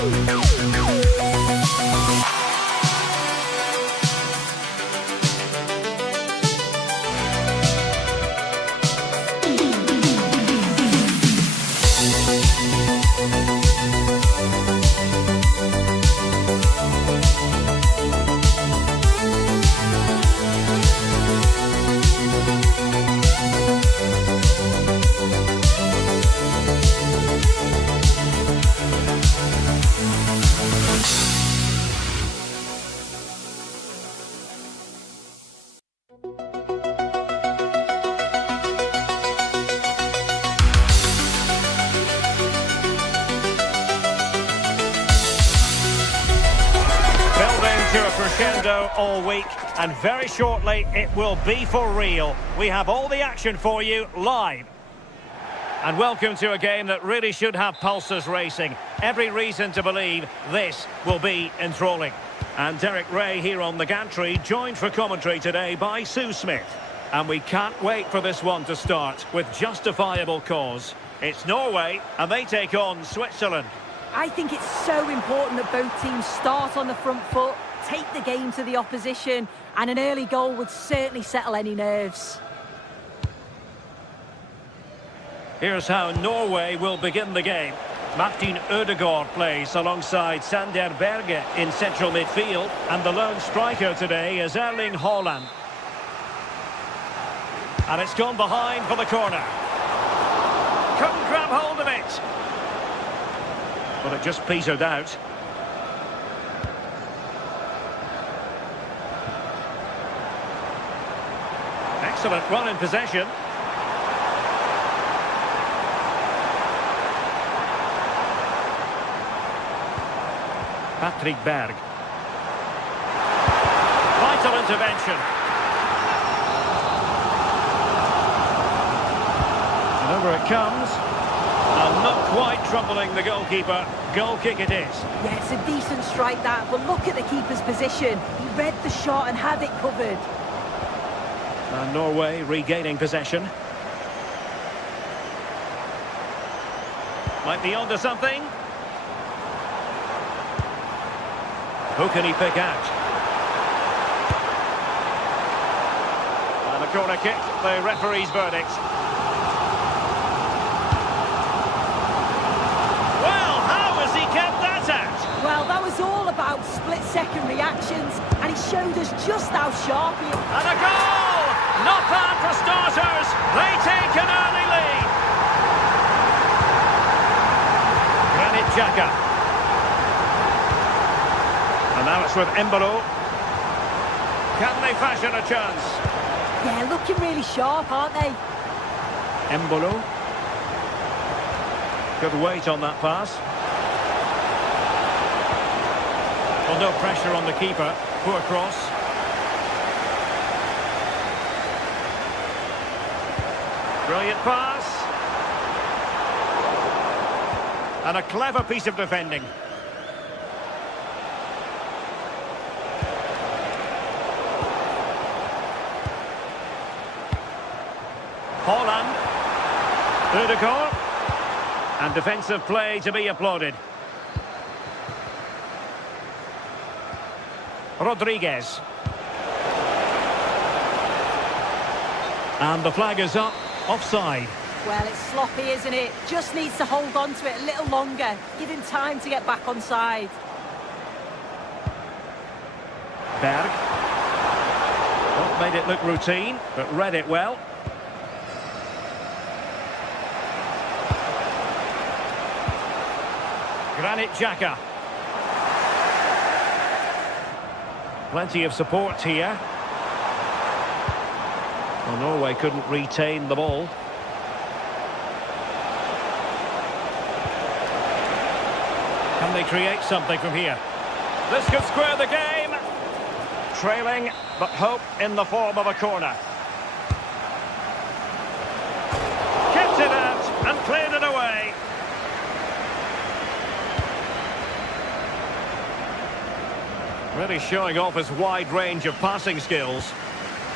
To a crescendo all week, and very shortly it will be for real. We have all the action for you live. And welcome to a game that really should have pulses racing. Every reason to believe this will be enthralling. And Derek Ray here on the gantry, joined for commentary today by Sue Smith. And we can't wait for this one to start with justifiable cause. It's Norway, and they take on Switzerland. I think it's so important that both teams start on the front foot, take the game to the opposition, and an early goal would certainly settle any nerves. Here's how Norway will begin the game. Martin Ødegaard plays alongside Sander Berge in central midfield, and the lone striker today is Erling Haaland. And it's gone behind for the corner. Couldn't grab hold of it. But it just petered out. Excellent run in possession. Patrick Berg. Vital intervention. And over it comes. And not quite troubling the goalkeeper. Goal kick it is. Yeah, it's a decent strike that, but look at the keeper's position. He read the shot and had it covered. And Norway regaining possession. Might be onto something. Who can he pick out? And a corner kick, the referee's verdict. Well, how has he kept that out? Well, that was all about split-second reactions, and he showed us just how sharp he is. And a goal! Not bad for starters. They take an early lead. Granit Xhaka. And now it's with Embolo. Can they fashion a chance? Yeah, looking really sharp, aren't they? Embolo. Good weight on that pass. Well, no pressure on the keeper. Poor cross. Brilliant pass. And a clever piece of defending. Haaland. Ødegaard. And defensive play to be applauded. Rodriguez. And the flag is up. Offside. Well, it's sloppy, isn't it? Just needs to hold on to it a little longer. Give him time to get back on side. Berg. Well, made it look routine, but read it well. Granit Xhaka. Plenty of support here. Well, Norway couldn't retain the ball. Can they create something from here? This could square the game. Trailing, but hope in the form of a corner. Kept it out and cleared it away. Really showing off his wide range of passing skills.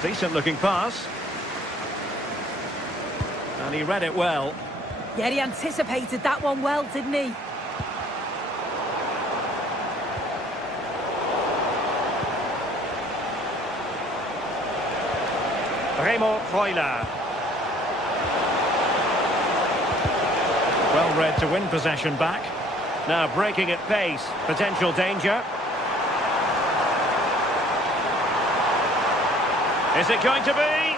Decent looking pass. And he read it well. Yeah, he anticipated that one well, didn't he? Well read to win possession back. Now breaking at pace. Potential danger. Is it going to be?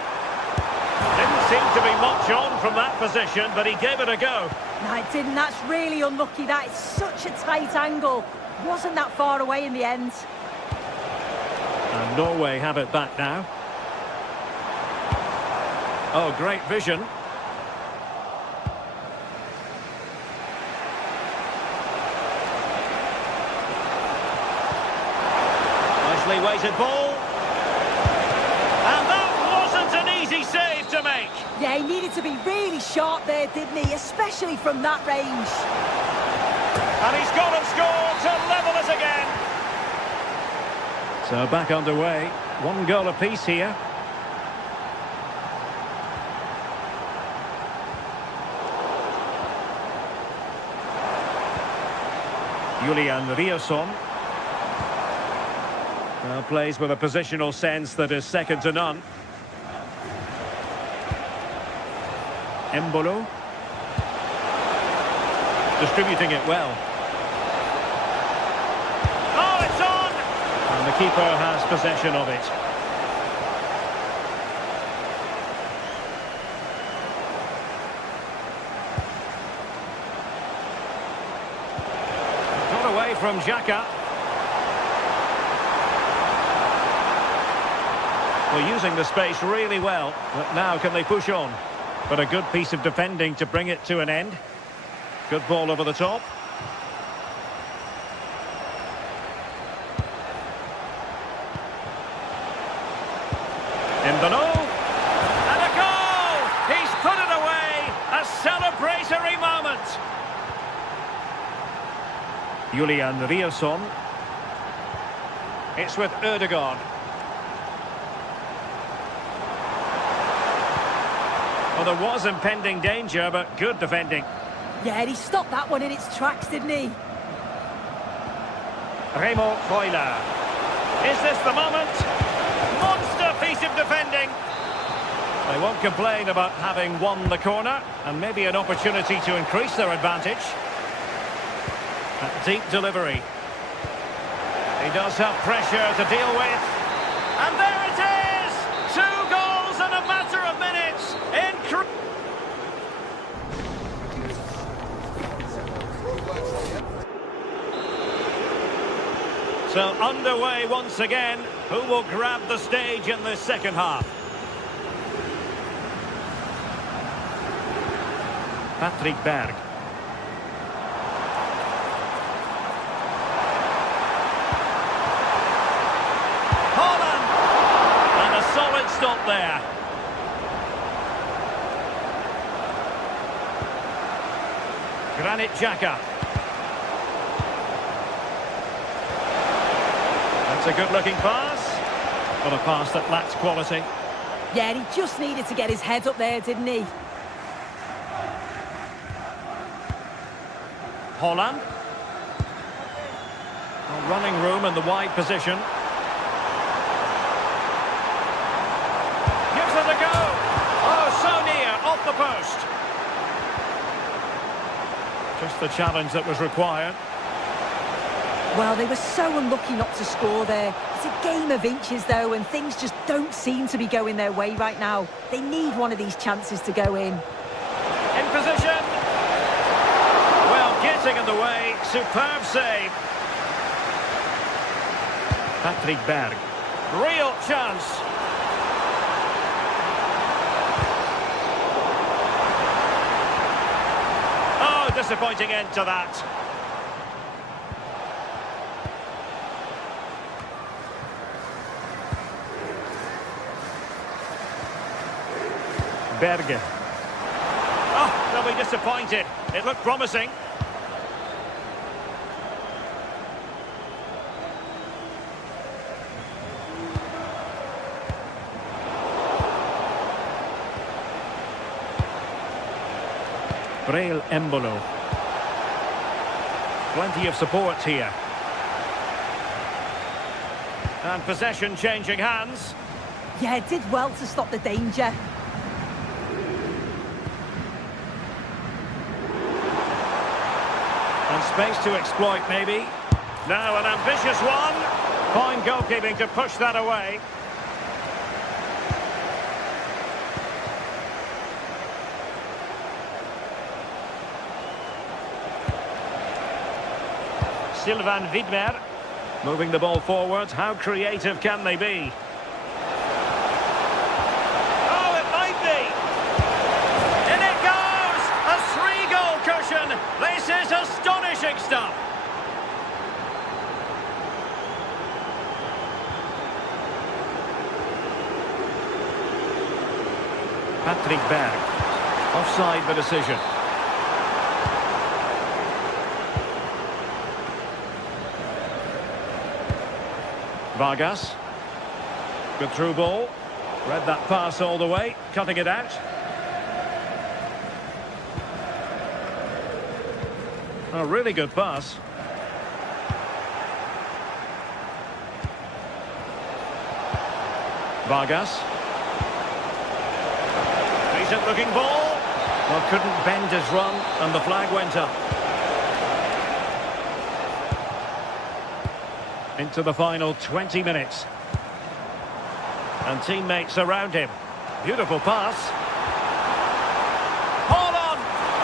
Didn't seem to be much on from that position, but he gave it a go. No, it didn't. That's really unlucky. That is such a tight angle. Wasn't that far away in the end. And Norway have it back now. Oh, great vision. Nicely weighted ball. And that wasn't an easy save to make. Yeah, he needed to be really sharp there, didn't he? Especially from that range. And he's gone and scored to level us again. So back underway. 1 goal apiece here. Julian Riosson. Well, plays with a positional sense that is second to none. Embolo. Distributing it well. Oh, it's on! And the keeper has possession of it. Got away from Xhaka. Well, using the space really well, but now can they push on? But a good piece of defending to bring it to an end. Good ball over the top. Embolo. And a goal! He's put it away! A celebratory moment! Julian Riosson. It's with Ødegaard. Well, there was impending danger, but good defending. Yeah, he stopped that one in its tracks, didn't he? Remo Freuler. Is this the moment? Monster piece of defending. They won't complain about having won the corner, and maybe an opportunity to increase their advantage. A deep delivery. He does have pressure to deal with. And there it is! 2 goals in a matter of minutes. So underway once again. Who will grab the stage in this second half? Patrick Berg. Holland! And a solid stop there. Granit Xhaka. That's a good-looking pass, but a pass that lacks quality. Yeah, he just needed to get his head up there, didn't he? Holland. Running room in the wide position. Gives it a go. Oh, so near, off the post. Just the challenge that was required. Well, they were so unlucky not to score there. It's a game of inches, though, and things just don't seem to be going their way right now. They need one of these chances to go in. In position. Well, getting in the way. Superb save. Patrick Berg. Real chance. Oh, disappointing end to that. Berge. Oh, they'll be disappointed. It looked promising. Breel Embolo. Plenty of support here. And possession changing hands. Yeah, did well to stop the danger. And space to exploit, maybe. Now an ambitious one. Fine goalkeeping to push that away. Sylvain Widmer. Moving the ball forward. How creative can they be? Oh, it might be. In it goes! A 3-goal cushion. This is astonishing stuff. Patrick Berg. Offside the decision. Vargas. Good through ball. Read that pass all the way, cutting it out. A really good pass. Vargas. Decent looking ball. Well, couldn't bend his run, and the flag went up. Into the final 20 minutes. And teammates around him. Beautiful pass. Hold on!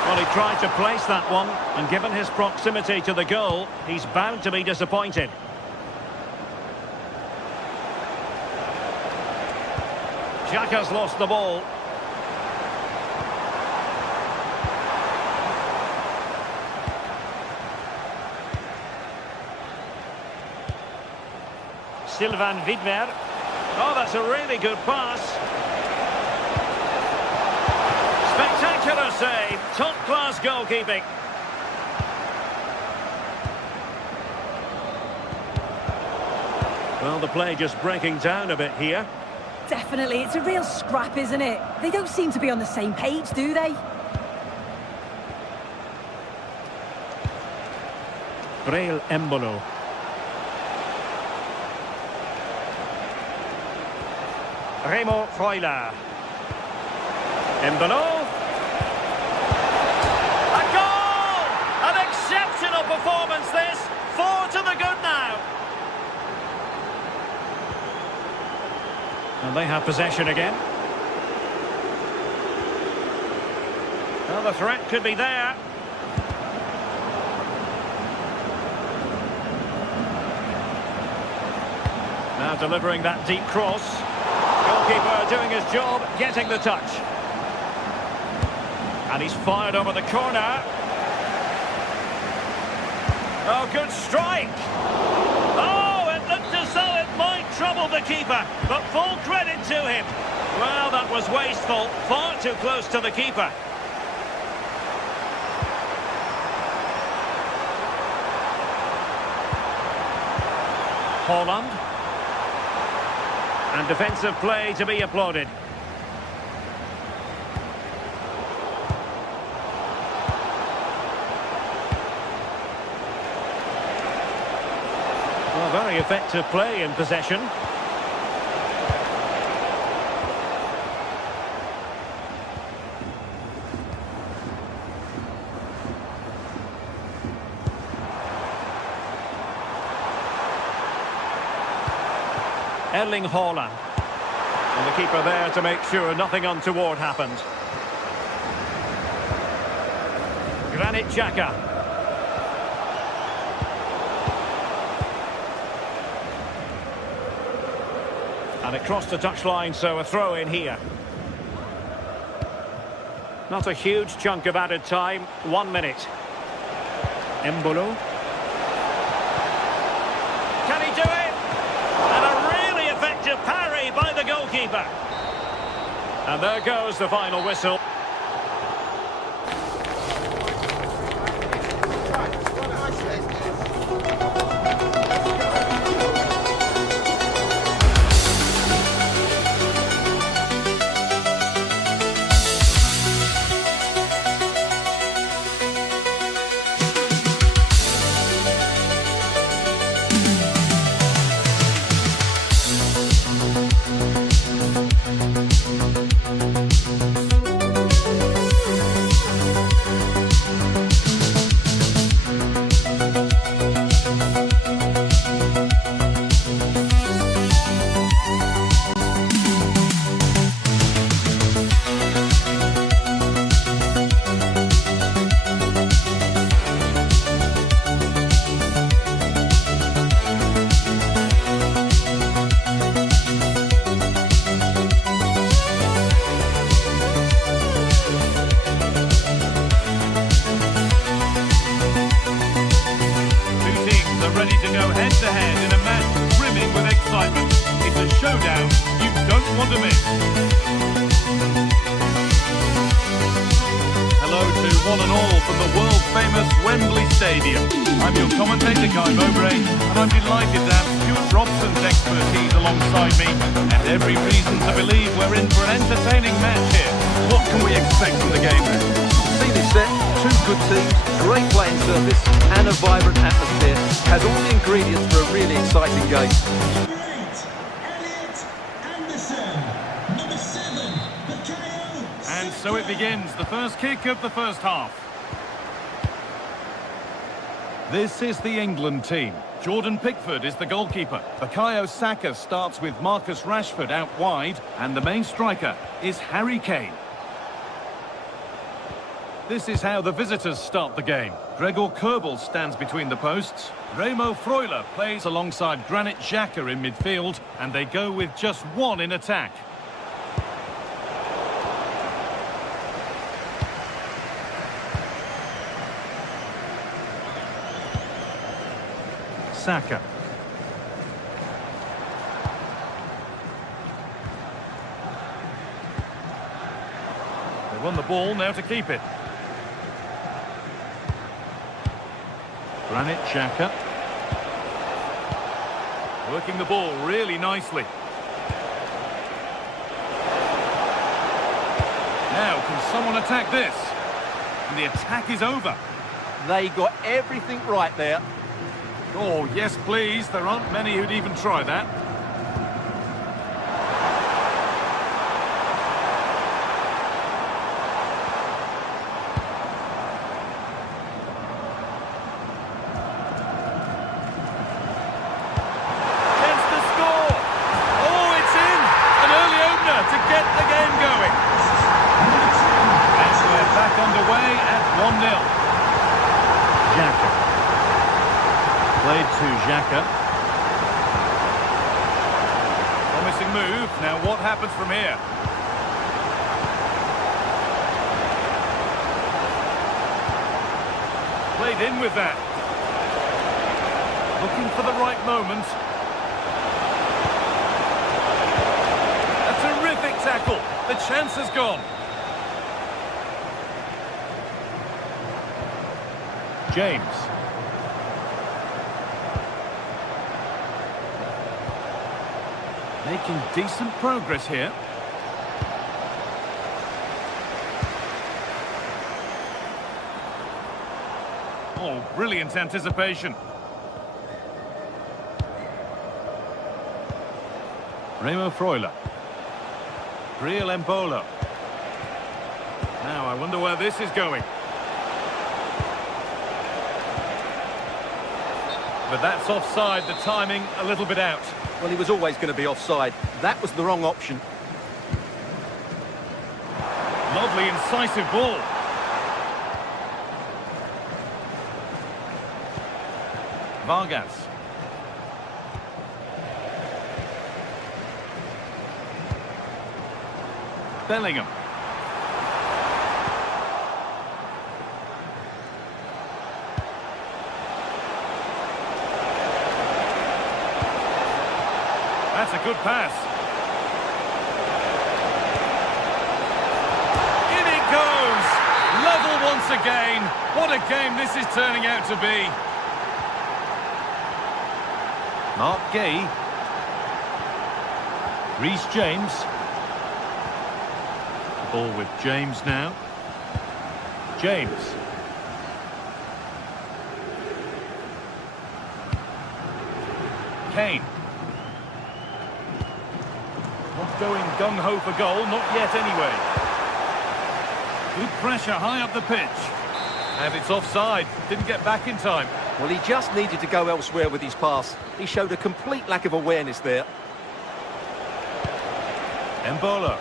Well, he tried to place that one, and given his proximity to the goal, he's bound to be disappointed. Xhaka's lost the ball. Sylvain Widmer. Oh, that's a really good pass. Spectacular save. Top-class goalkeeping. Well, the play just breaking down a bit here. Definitely, it's a real scrap, isn't it? They don't seem to be on the same page, do they? Breel Embolo. Remo Freuler. Embolo. A goal! An exceptional performance this. 4 to the good now. And they have possession again. Well, the threat could be there. Now delivering that deep cross. Goalkeeper doing his job, getting the touch. And he's fired over the corner. Oh, good strike. Oh, it looked as though it might trouble the keeper, but full credit to him. Well, that was wasteful, far too close to the keeper. Haaland. And defensive play to be applauded. Well, very effective play in possession. Erling Haaland. And the keeper there to make sure nothing untoward happened. Granit Xhaka. And it crossed the touchline, so a throw in here. Not a huge chunk of added time, 1 minute. Embolo. Can he do it? And a really effective parry by the goalkeeper. And there goes the final whistle. ready to go head-to-head in a match brimming with excitement. It's a showdown you don't want to miss. Hello to one and all from the world-famous Wembley Stadium. I'm your commentator, Guy Mowbray, and I'm delighted to have Stuart Robson's expertise alongside me, and every reason to believe we're in for an entertaining match here. What can we expect from the game then? Scene is set, two good teams, great playing surface, and a vibrant atmosphere. Has all the ingredients for a really exciting game. And so it begins, the first kick of the first half. This is the England team. Jordan Pickford is the goalkeeper. Bukayo Saka starts with Marcus Rashford out wide, and the main striker is Harry Kane. This is how the visitors start the game. Gregor Kobel stands between the posts. Remo Freuler plays alongside Granit Xhaka in midfield, and they go with just one in attack. Saka. They won the ball, now to keep it. Granit Xhaka. Working the ball really nicely. Now, can someone attack this? And the attack is over. They got everything right there. Oh, yes, please. There aren't many who'd even try that. Chance to score. Oh, it's in. An early opener to get the game going. And we're back underway at 1-0. Xhaka. Played to Xhaka. Promising move. Now what happens from here? Played in with that. Looking for the right moment. A terrific tackle. The chance has gone. James. Making decent progress here. Oh, brilliant anticipation. Remo Freuler. Briel Embolo. Now, I wonder where this is going. But that's offside, the timing a little bit out. Well, he was always going to be offside. That was the wrong option. Lovely, incisive ball. Vargas. Bellingham. That's a good pass. In it goes! Level once again. What a game this is turning out to be. Mark Gay. Reece James. Ball with James now. James. Kane. Not going gung-ho for goal, not yet anyway. Good pressure high up the pitch. And it's offside, didn't get back in time. Well, he just needed to go elsewhere with his pass. He showed a complete lack of awareness there. Embolo.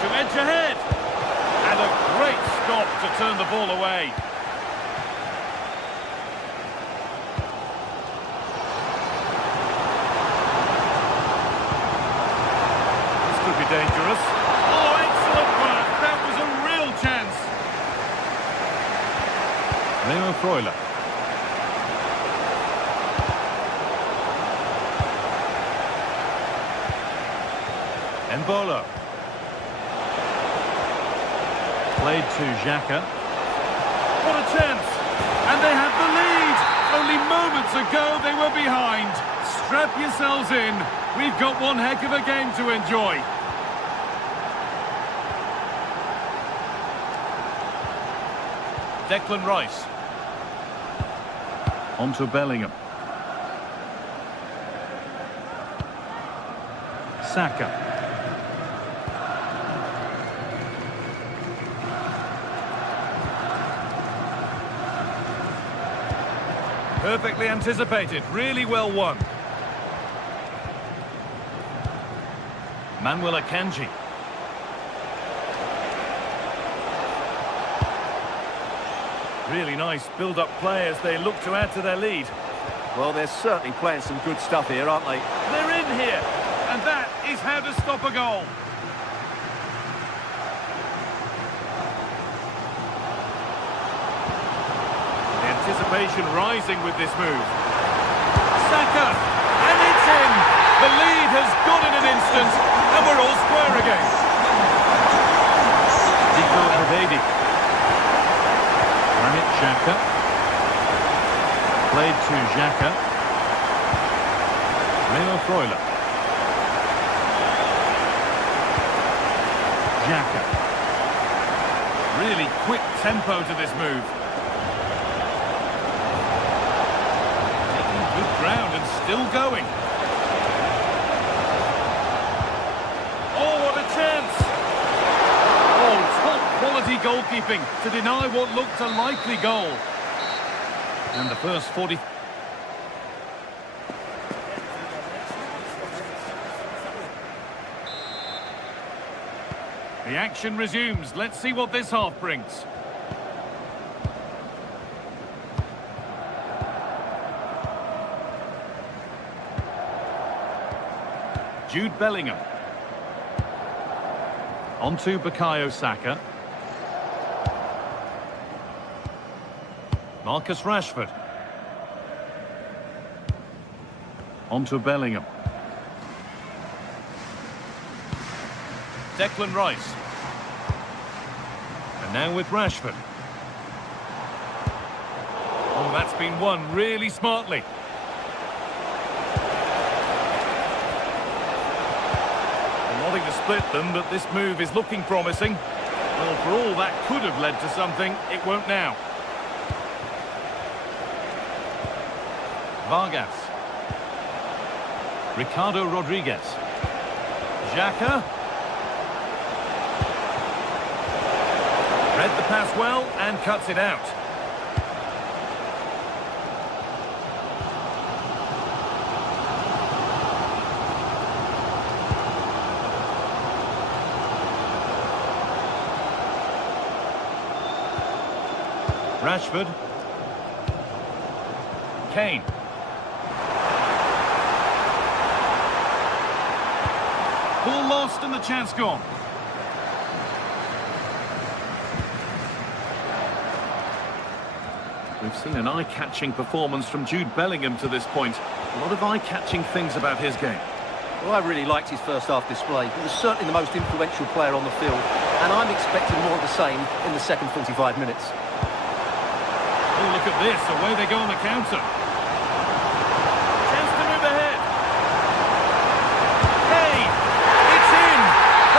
To edge ahead. And a great stop to turn the ball away. This could be dangerous. Oh, excellent work. That was a real chance. Freuler. Embolo. Played to Xhaka. What a chance! And they have the lead! Only moments ago they were behind. Strap yourselves in. We've got one heck of a game to enjoy. Declan Rice. On to Bellingham. Saka. Perfectly anticipated, really well won. Manuel Akanji. Really nice build-up play as they look to add to their lead. Well, they're certainly playing some good stuff here, aren't they? They're in here, and that is how to stop a goal. Anticipation rising with this move. Saka, and it's in! The lead has gone in an instant, and we're all square again. Nico Avedi. Granit Xhaka. Played to Xhaka. Leo Freuler. Xhaka. Really quick tempo to this move. Ground and still going. Oh, what a chance! Oh, top quality goalkeeping to deny what looked a likely goal. And the first 40... The action resumes. Let's see what this half brings. Jude Bellingham. On to Bukayo Saka. Marcus Rashford. On to Bellingham. Declan Rice. And now with Rashford. Oh, that's been won really smartly. Nothing to split them, but this move is looking promising. Well, for all that could have led to something, it won't now. Vargas. Ricardo Rodriguez. Xhaka. Read the pass well and cuts it out. Rashford. Kane. Ball lost and the chance gone. We've seen an eye-catching performance from Jude Bellingham to this point. A lot of eye-catching things about his game. Well, I really liked his first half display. He was certainly the most influential player on the field, and I'm expecting more of the same in the second 45 minutes. Oh, look at this. Away they go on the counter. Chance to move ahead. Hey, it's in.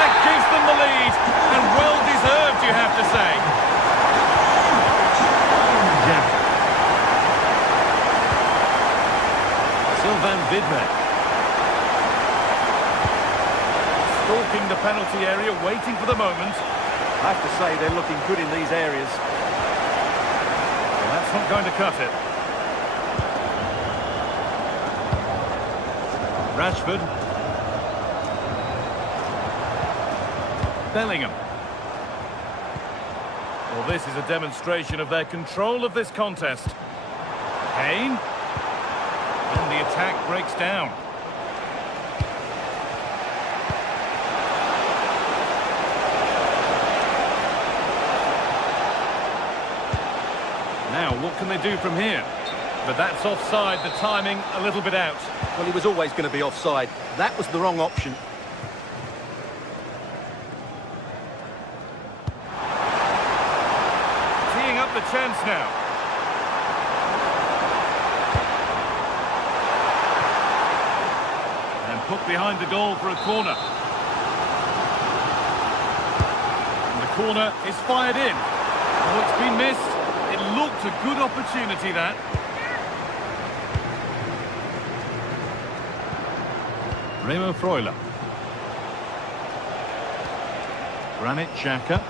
That gives them the lead. And well deserved, you have to say. Xhaka. Sylvain Vidme. Stalking the penalty area, waiting for the moment. I have to say, they're looking good in these areas. That's not going to cut it. Rashford. Bellingham. Well, this is a demonstration of their control of this contest. Kane. And the attack breaks down. Now, what can they do from here? But that's offside, the timing a little bit out. Well, he was always going to be offside. That was the wrong option. Teeing up the chance now. And put behind the goal for a corner. And the corner is fired in. Oh, it's been missed. It looked a good opportunity, that. Remo Freuler. Granit Xhaka.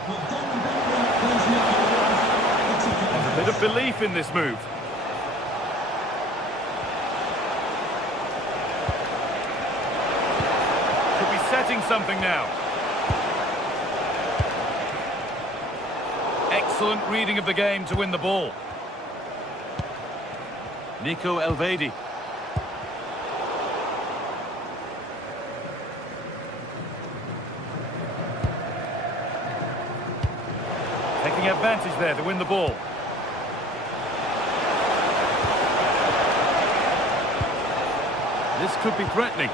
There's a bit of belief in this move. Could be setting something now. Excellent reading of the game to win the ball. Nico Elvedi. Taking advantage there to win the ball. This could be threatening.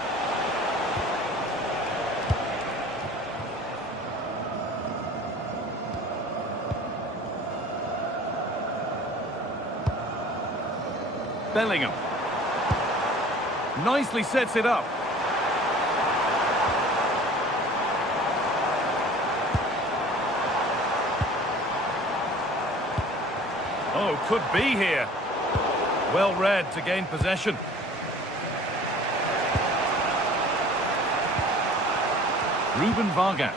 Bellingham. Nicely sets it up. Oh, could be here. Well read to gain possession. Ruben Vargas.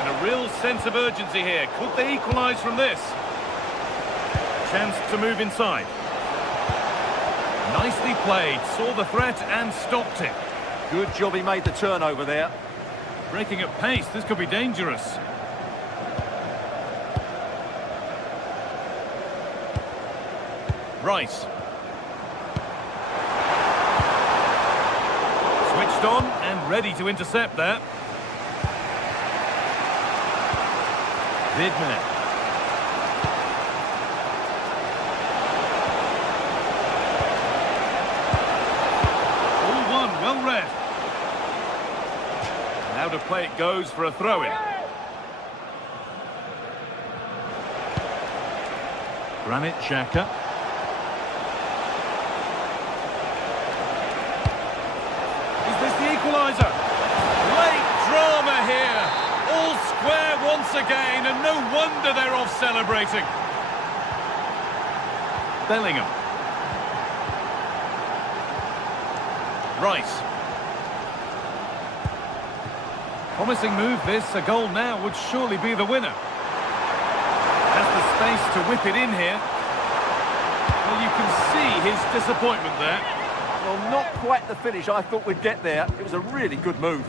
And a real sense of urgency here. Could they equalise from this? Chance to move inside. Nicely played. Saw the threat and stopped it. Good job he made the turnover there. Breaking at pace. This could be dangerous. Rice. Switched on and ready to intercept that. Vidman. 1, well read. Now to play it goes for a throw-in. Granit Xhaka. Equaliser. Late drama here. All square once again, and no wonder they're off celebrating. Bellingham. Rice. Promising move this. A goal now would surely be the winner. Has the space to whip it in here. Well, you can see his disappointment there. Well, not quite the finish I thought we'd get there. It was a really good move.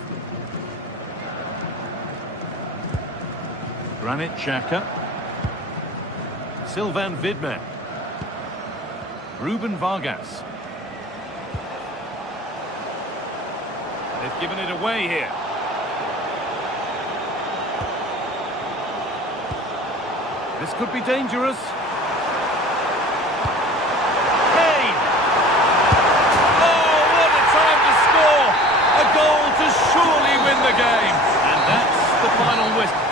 Granit Xhaka. Sylvain Vidman. Ruben Vargas. They've given it away here. This could be dangerous. Surely win the game, and that's the final whistle.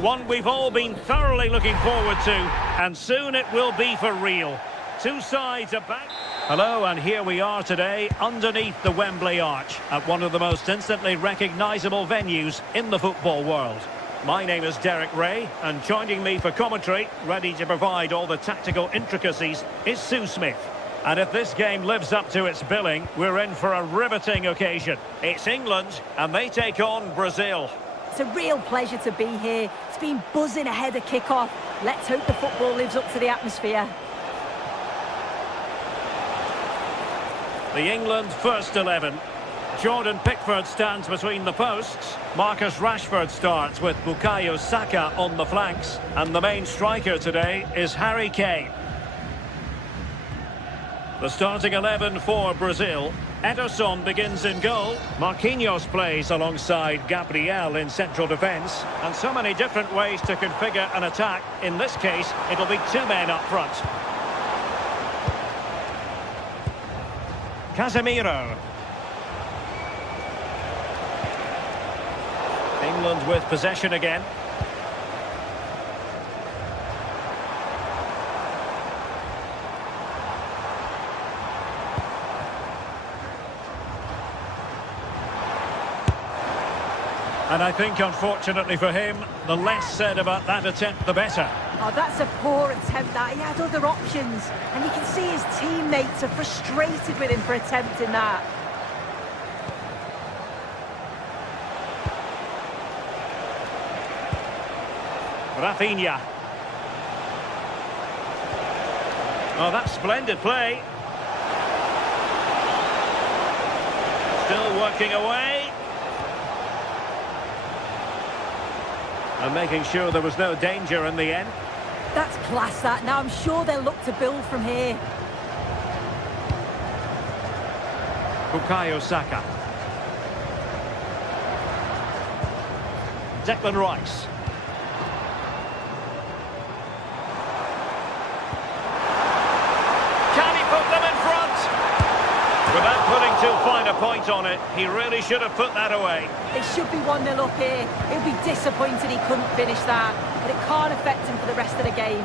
One we've all been thoroughly looking forward to, and soon it will be for real. Two sides are back. Hello, and here we are today underneath the Wembley Arch at one of the most instantly recognisable venues in the football world. My name is Derek Ray, and joining me for commentary, ready to provide all the tactical intricacies, is Sue Smith. And if this game lives up to its billing, we're in for a riveting occasion. It's England, and they take on Brazil. It's a real pleasure to be here. It's been buzzing ahead of kick-off. Let's hope the football lives up to the atmosphere. The England first 11. Jordan Pickford stands between the posts. Marcus Rashford starts with Bukayo Saka on the flanks. And the main striker today is Harry Kane. The starting 11 for Brazil. Ederson begins in goal. Marquinhos plays alongside Gabriel in central defence. And so many different ways to configure an attack. In this case, it'll be two men up front. Casemiro. England with possession again. And I think, unfortunately for him, the less said about that attempt, the better. Oh, that's a poor attempt, that. He had other options. And you can see his teammates are frustrated with him for attempting that. Rafinha. Oh, that's splendid play. Still working away. And making sure there was no danger in the end. That's class, that. Now I'm sure they'll look to build from here. Bukayo Saka. Declan Rice. Can he put them in front? Without putting too fine a point on it, he really should have put that away. They should be 1-0 up here. He'll be disappointed he couldn't finish that, but it can't affect him for the rest of the game.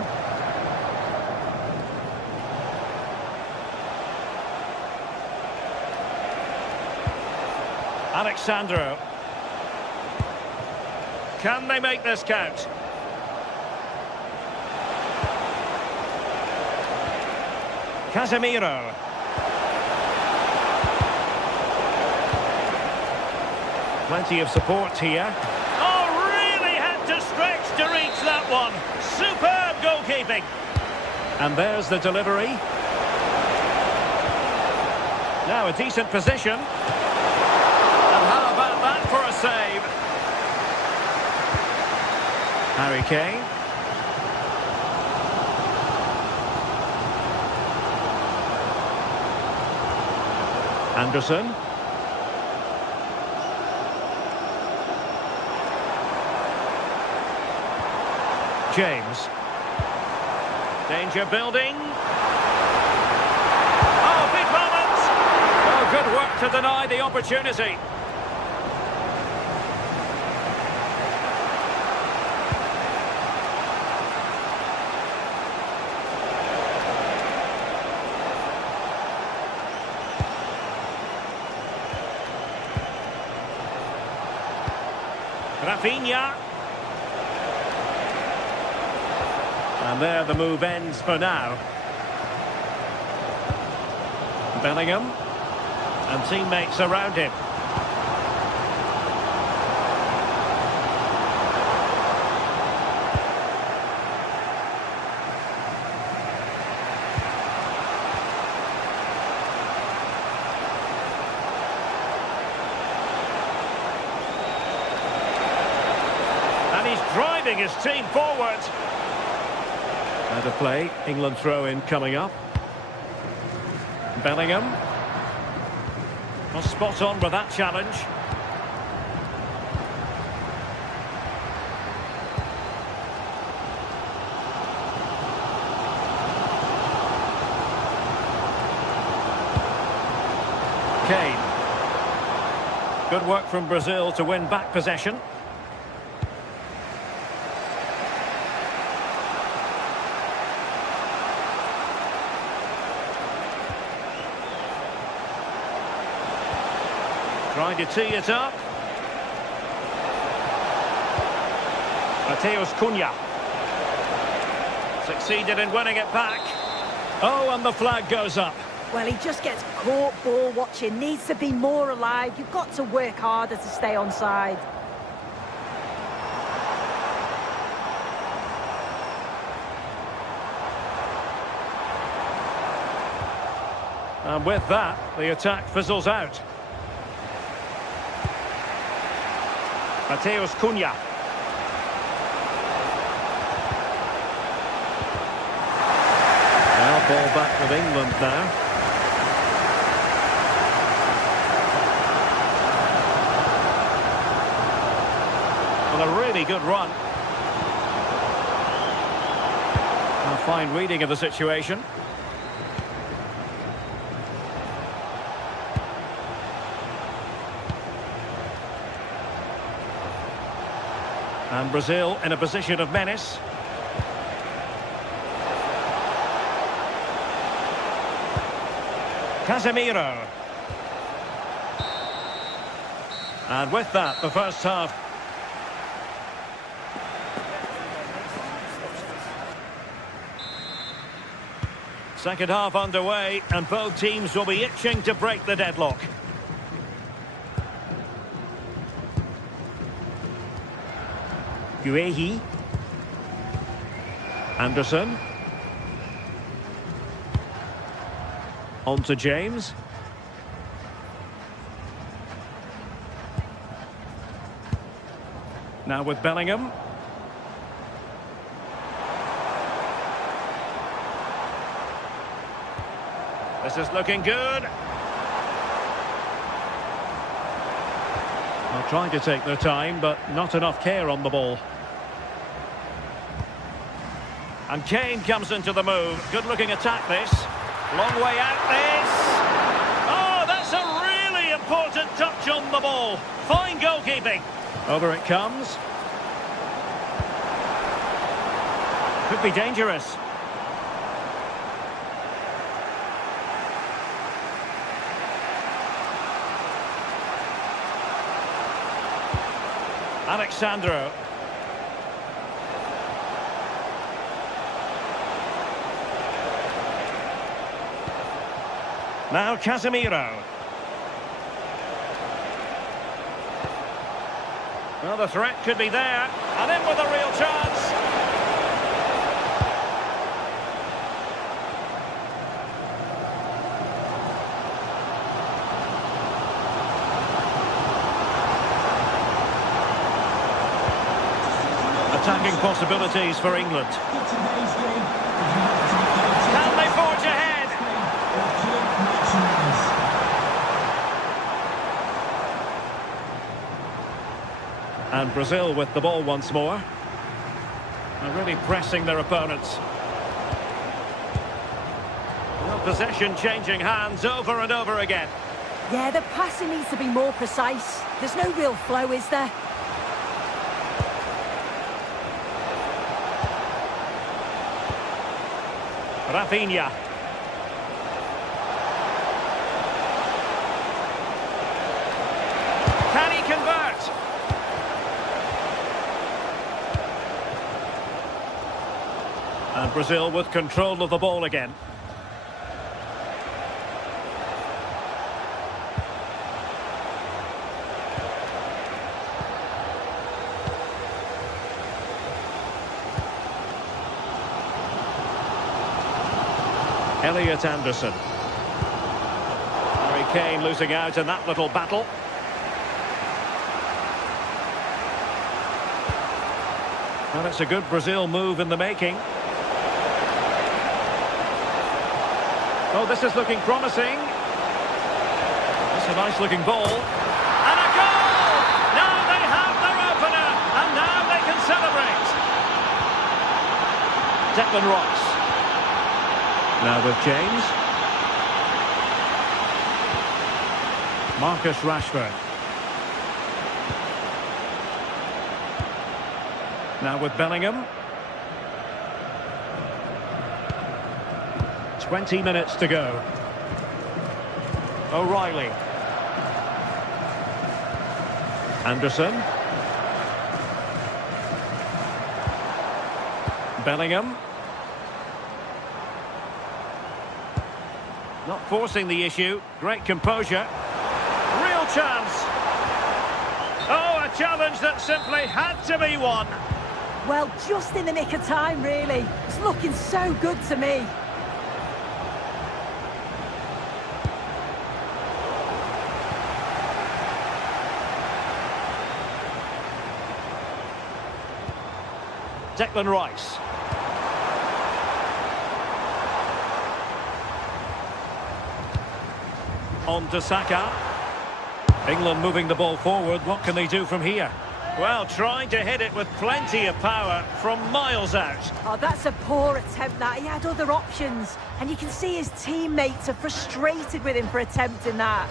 Alexandro. Can they make this count? Casemiro. Plenty of support here. Oh, really had to stretch to reach that one. Superb goalkeeping. And there's the delivery. Now a decent position. And how about that for a save? Harry Kane. Anderson. James. Danger building. Oh, big moment! Oh, good work to deny the opportunity. Rafinha. And there the move ends for now. Bellingham. And teammates around him. And he's driving his team forward. Out of play, England throw-in coming up. Bellingham. Well, spot on with that challenge. Kane. Good work from Brazil to win back possession. Trying to tee it up. Mateus Cunha. Succeeded in winning it back. Oh, and the flag goes up. Well, he just gets caught ball watching. Needs to be more alive. You've got to work harder to stay onside. And with that, the attack fizzles out. Mateus Cunha. Now ball back with England now. Well, a really good run. A fine reading of the situation. And Brazil in a position of menace. Casemiro. And with that, the first half. Second half underway, and both teams will be itching to break the deadlock. Guehi. Anderson. On to James. Now with Bellingham. This is looking good. Well, trying to take their time, but not enough care on the ball. And Kane comes into the move. Good-looking attack, this. Long way out, this. Oh, that's a really important touch on the ball. Fine goalkeeping. Over it comes. Could be dangerous. Alexandro. Now Casemiro. Well, the threat could be there. And in with a real chance. Attacking possibilities for England. Can they forge ahead? And Brazil with the ball once more. And really pressing their opponents. Well, possession changing hands over and over again. Yeah, the passing needs to be more precise. There's no real flow, is there? Rafinha. Can he convert? And Brazil with control of the ball again. Elliot Anderson. Harry Kane losing out in that little battle. Well, it's a good Brazil move in the making. Oh, this is looking promising. It's a nice looking ball. And a goal! Now they have their opener, and now they can celebrate. Declan Rice. Now with James. Marcus Rashford. Now with Bellingham. 20 minutes to go. O'Reilly. Anderson. Bellingham. Not forcing the issue. Great composure. Real chance. Oh, a challenge that simply had to be won. Well, just in the nick of time, really. It's looking so good to me. Declan Rice. On to Saka. England moving the ball forward. What can they do from here? Well, trying to hit it with plenty of power from miles out. Oh, that's a poor attempt, that. He had other options. And you can see his teammates are frustrated with him for attempting that.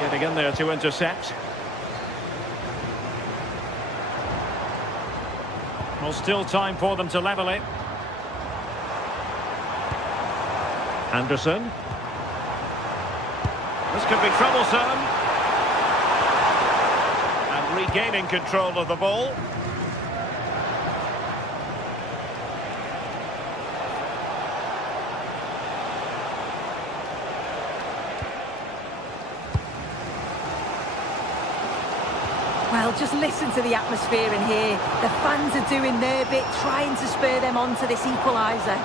Getting in there to intercept. Well, still time for them to level it. Anderson. This could be troublesome. And regaining control of the ball. Well, just listen to the atmosphere in here. The fans are doing their bit, trying to spur them on to this equaliser.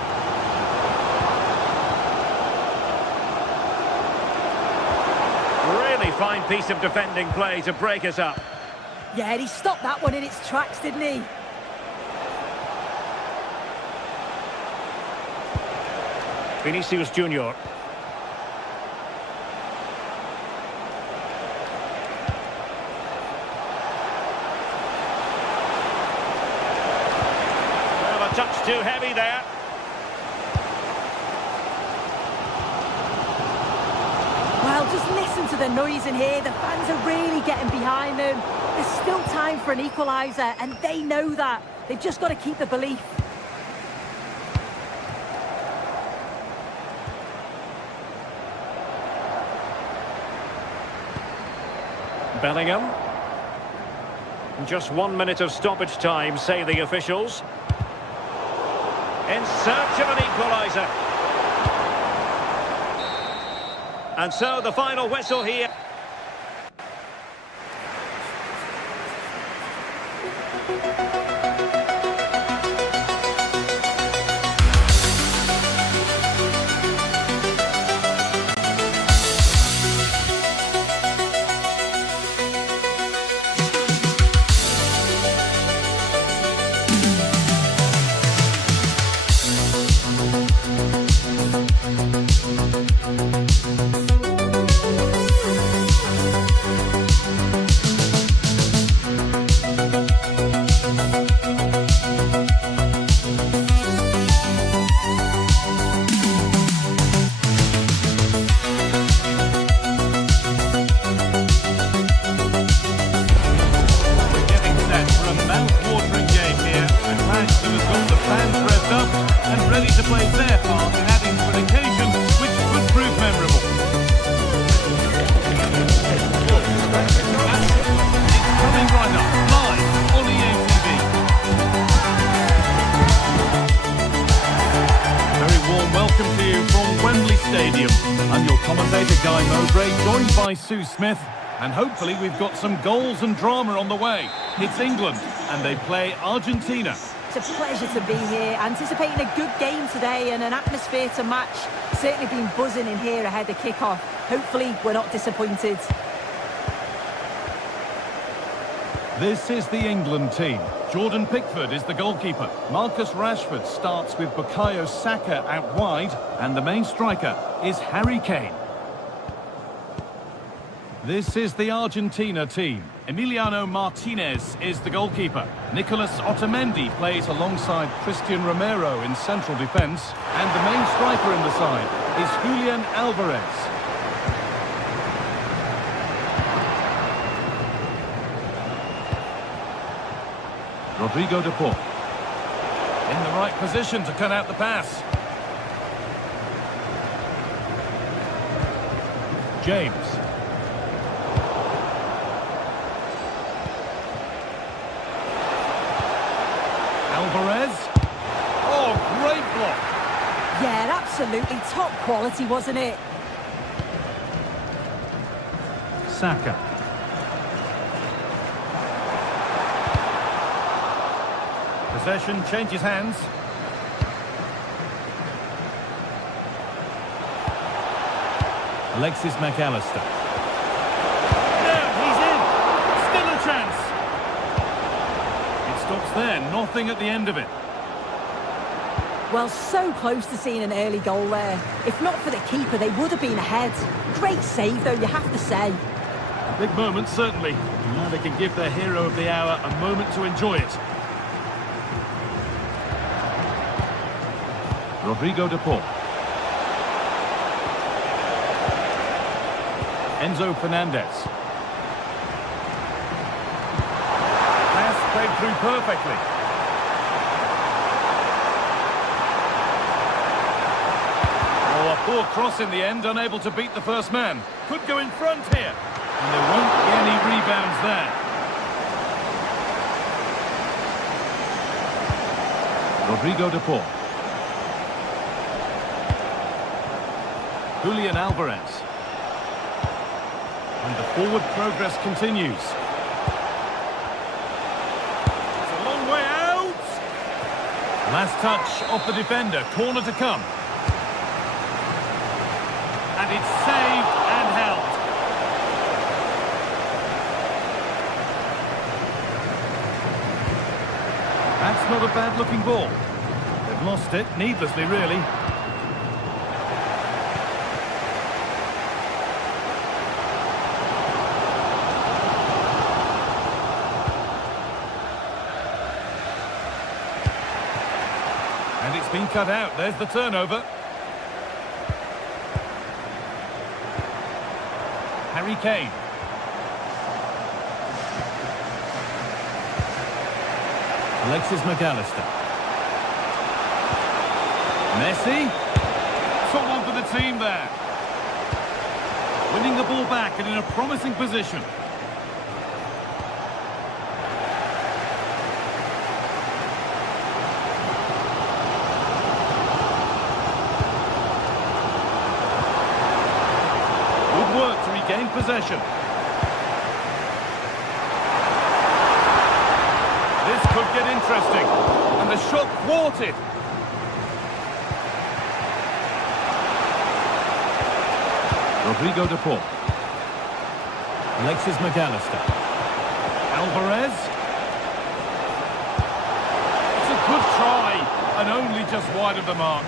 Really fine piece of defending play to break us up. Yeah, and he stopped that one in its tracks, didn't he? Vinicius Junior. Well, a touch too heavy there. Well, just listen to the noise in here. The fans are really getting behind them. There's still time for an equaliser, and they know that. They've just got to keep the belief. Bellingham. Just 1 minute of stoppage time, say the officials. In search of an equaliser. And so the final whistle here. Ready to play their part in adding to an occasion which could prove memorable. It's coming right up, live on EA TV. Very warm welcome to you from Wembley Stadium. I'm your commentator Guy Mowbray, joined by Sue Smith, and hopefully we've got some goals and drama on the way. It's England, and they play Argentina. It's a pleasure to be here, anticipating a good game today and an atmosphere to match. Certainly been buzzing in here ahead of kick-off. Hopefully we're not disappointed. This is the England team. Jordan Pickford is the goalkeeper. Marcus Rashford starts with Bukayo Saka out wide, and the main striker is Harry Kane. This is the Argentina team. Emiliano Martinez is the goalkeeper. Nicolas Otamendi plays alongside Christian Romero in central defence. And the main striker in the side is Julian Alvarez. Rodrigo de Paul. In the right position to cut out the pass. James. Alvarez. Oh, great block. Yeah, absolutely top quality, wasn't it? Saka. Possession changes hands. Alexis McAllister. Now he's in. Still a chance. It stops there. Nothing at the end of it. Well, so close to seeing an early goal there. If not for the keeper, they would have been ahead. Great save, though, you have to say. A big moment, certainly. Now they can give their hero of the hour a moment to enjoy it. Rodrigo de Paul. Enzo Fernandez. Pass played through perfectly. Oh, a poor cross in the end, unable to beat the first man. Could go in front here. And there won't be any rebounds there. Rodrigo de Paul. Julian Alvarez. And the forward progress continues. It's a long way out. Last touch off the defender. Corner to come. And it's saved and held. That's not a bad-looking ball. They've lost it, needlessly, really. And it's been cut out. There's the turnover. Harry Kane. Alexis McAllister. Messi. Someone for the team there. Winning the ball back and in a promising position. Good work to regain possession. This could get interesting. And the shot thwarted. Rodrigo de Paul. Alexis McAllister. Alvarez. It's a good try, and only just wide of the mark.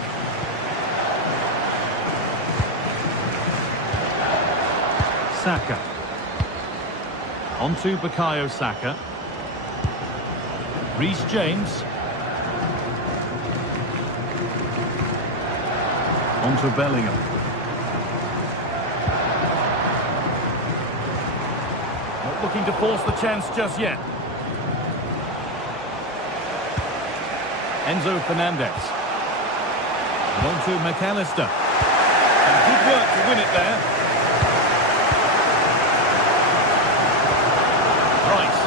Saka. Onto Bukayo Saka. Reece James. Onto Bellingham. Not looking to force the chance just yet. Enzo Fernandez. And onto McAllister. And good work to win it there. Rice.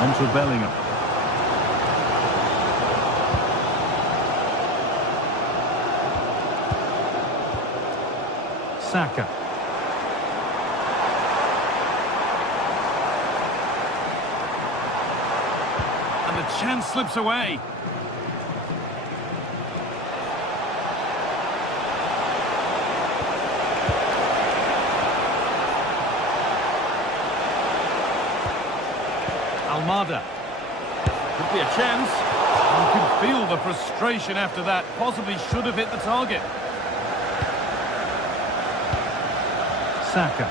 Onto Bellingham. Saka. And the chance slips away. Almada. Could be a chance. You can feel the frustration after that. Possibly should have hit the target. Saka.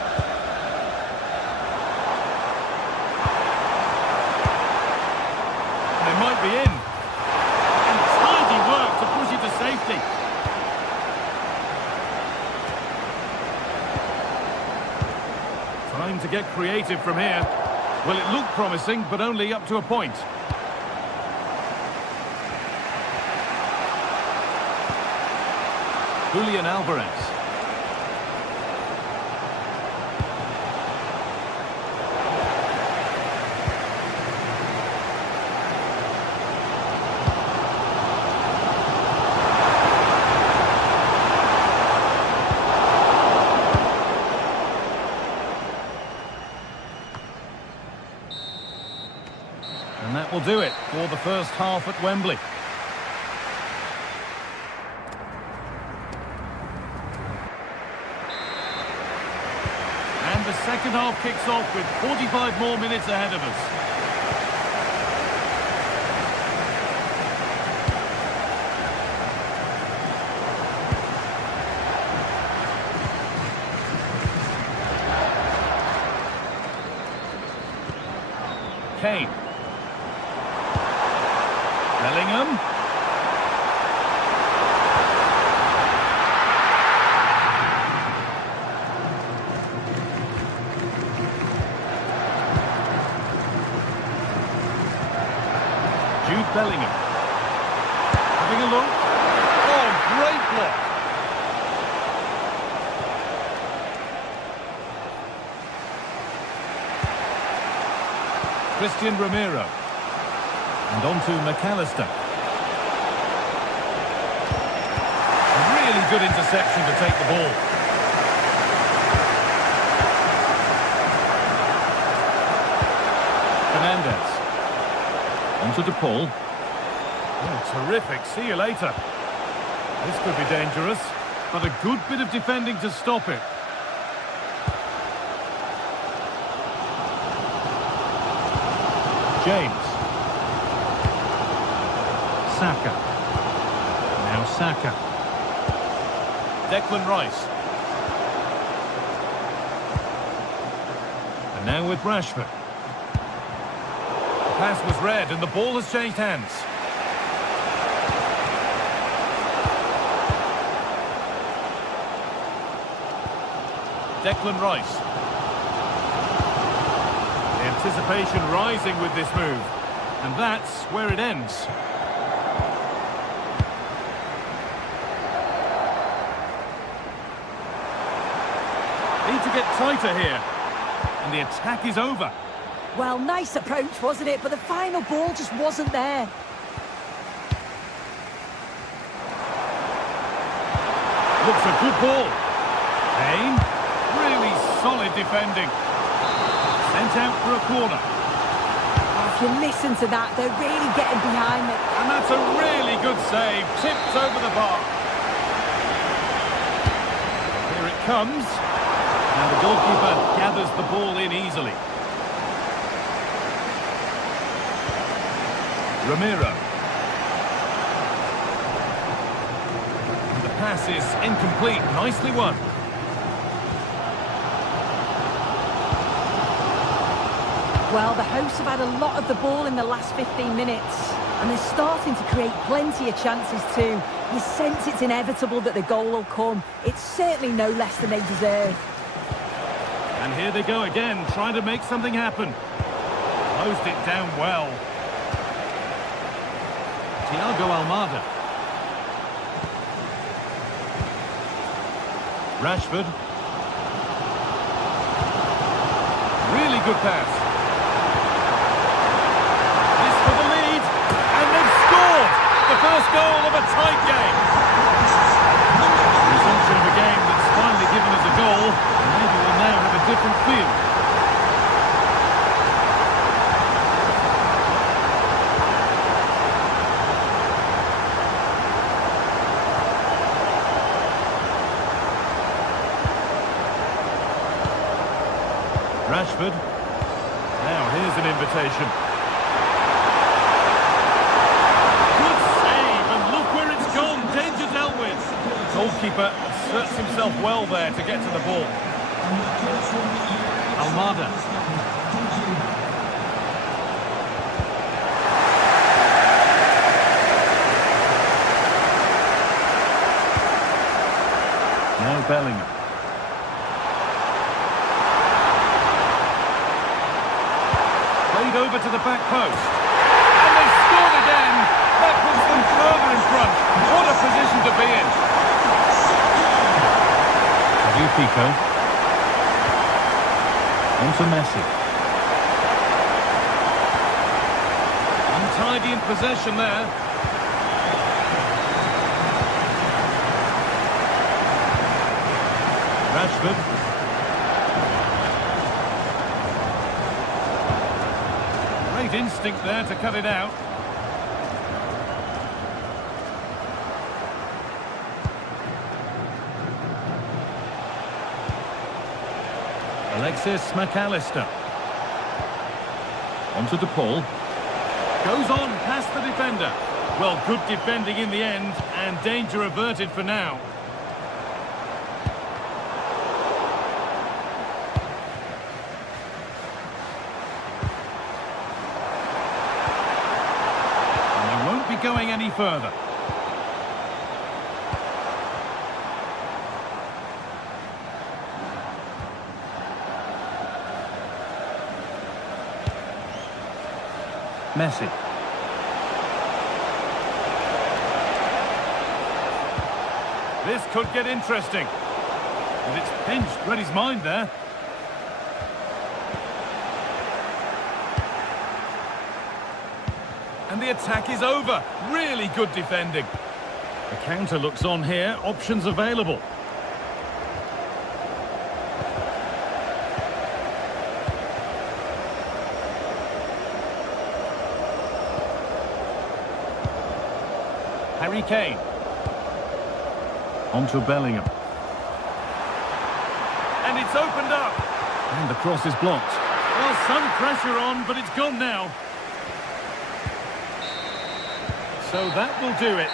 They might be in. And tidy work to push it to safety. Time to get creative from here. Well, it looked promising, but only up to a point. Julian Alvarez. And that will do it for the first half at Wembley. And the second half kicks off with 45 more minutes ahead of us. Kane. Bellingham. Jude Bellingham. Having a look. Oh, great block. Christian Romero. And on to McAllister. A really good interception to take the ball. Fernandez. On to DePaul. Oh, terrific. See you later. This could be dangerous, but a good bit of defending to stop it. James. Saka. Now Saka. Declan Rice. And now with Rashford. The pass was read and the ball has changed hands. Declan Rice. Anticipation rising with this move, and that's where it ends. Need to get tighter here, and the attack is over. Well, nice approach, wasn't it? But the final ball just wasn't there. Looks a good ball. Kane, really solid defending. Sent out for a corner. If you listen to that, they're really getting behind it. And that's a really good save. Tipped over the bar. Here it comes. And the goalkeeper gathers the ball in easily. Romero. And the pass is incomplete. Nicely won. Well, the hosts have had a lot of the ball in the last 15 minutes. And they're starting to create plenty of chances too. You sense it's inevitable that the goal will come. It's certainly no less than they deserve. And here they go again, trying to make something happen. Closed it down well. Thiago Almada. Rashford. Really good pass. First goal of a tight game. The resumption of a game that's finally given us a goal, and maybe we'll now have a different feel. Rashford. Now here's an invitation. Goalkeeper asserts himself well there to get to the ball. Almada. Now Bellingham. Played over to the back post. And they've scored again! That puts them further in front. What a position to be in. Pico. On to Messi. Untidy in possession there. Rashford. Great instinct there to cut it out. Alexis McAllister. Onto DePaul. Goes on past the defender. Well, good defending in the end, and danger averted for now. And he won't be going any further. Messi. This could get interesting. But it's pinched, read his mind there. And the attack is over. Really good defending. The counter looks on here. Options available. Harry Kane. Onto Bellingham. And it's opened up. And the cross is blocked. Well, some pressure on, but it's gone now. So that will do it.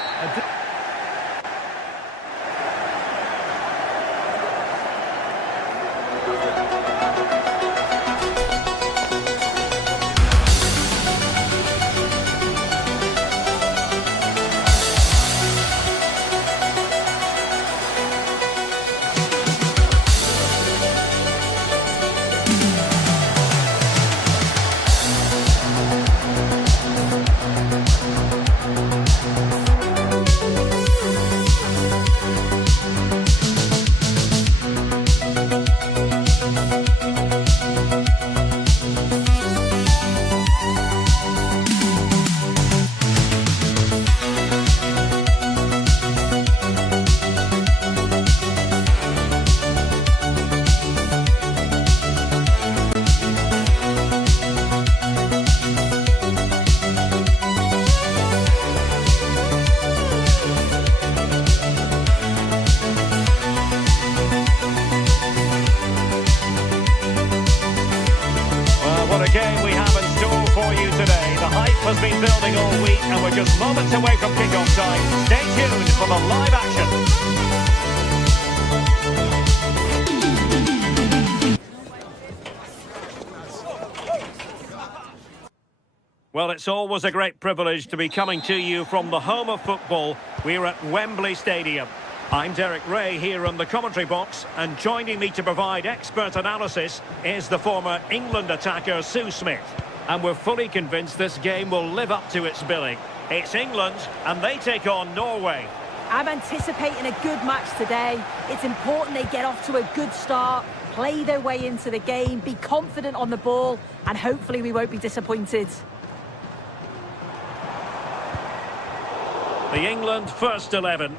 Game we have in store for you today. The hype has been building all week and we're just moments away from kick-off time. Stay tuned for the live action. Well, it's always a great privilege to be coming to you from the home of football. We're at Wembley Stadium. I'm Derek Ray here in the commentary box, and joining me to provide expert analysis is the former England attacker Sue Smith. And we're fully convinced this game will live up to its billing. It's England, and they take on Norway. I'm anticipating a good match today. It's important they get off to a good start, play their way into the game, be confident on the ball, and hopefully we won't be disappointed. The England first 11.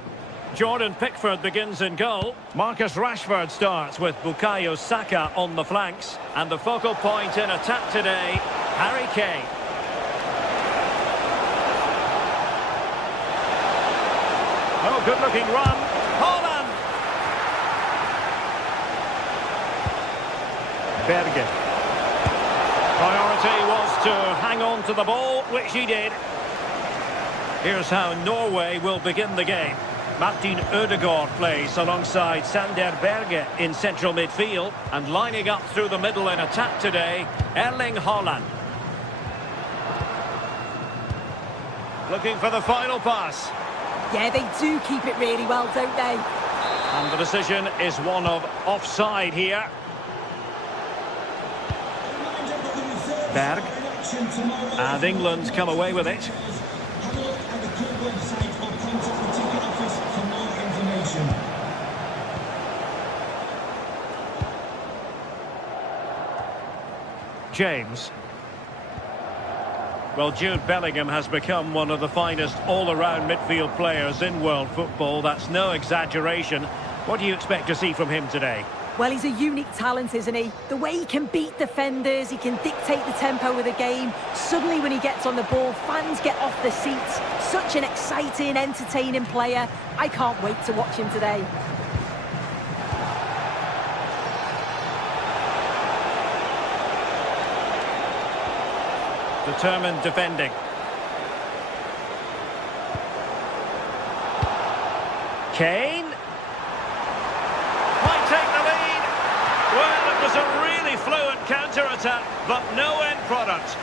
Jordan Pickford begins in goal. Marcus Rashford starts with Bukayo Saka on the flanks. And the focal point in attack today, Harry Kane. Oh, good-looking run. Haaland! Berge. Priority was to hang on to the ball, which he did. Here's how Norway will begin the game. Martin Ødegaard plays alongside Sander Berge in central midfield, and lining up through the middle in attack today, Erling Haaland. Looking for the final pass. Yeah, they do keep it really well, don't they? And the decision is one of offside here. Berg. And England come away with it. James. Well, Jude Bellingham has become one of the finest all-around midfield players in world football. That's no exaggeration. What do you expect to see from him today? Well, he's a unique talent, isn't he? The way he can beat defenders, he can dictate the tempo of the game. Suddenly, when he gets on the ball, fans get off their seats. Such an exciting, entertaining player. I can't wait to watch him today. Determined defending. Kane. Might take the lead. Well, it was a really fluent counter-attack, but no end product.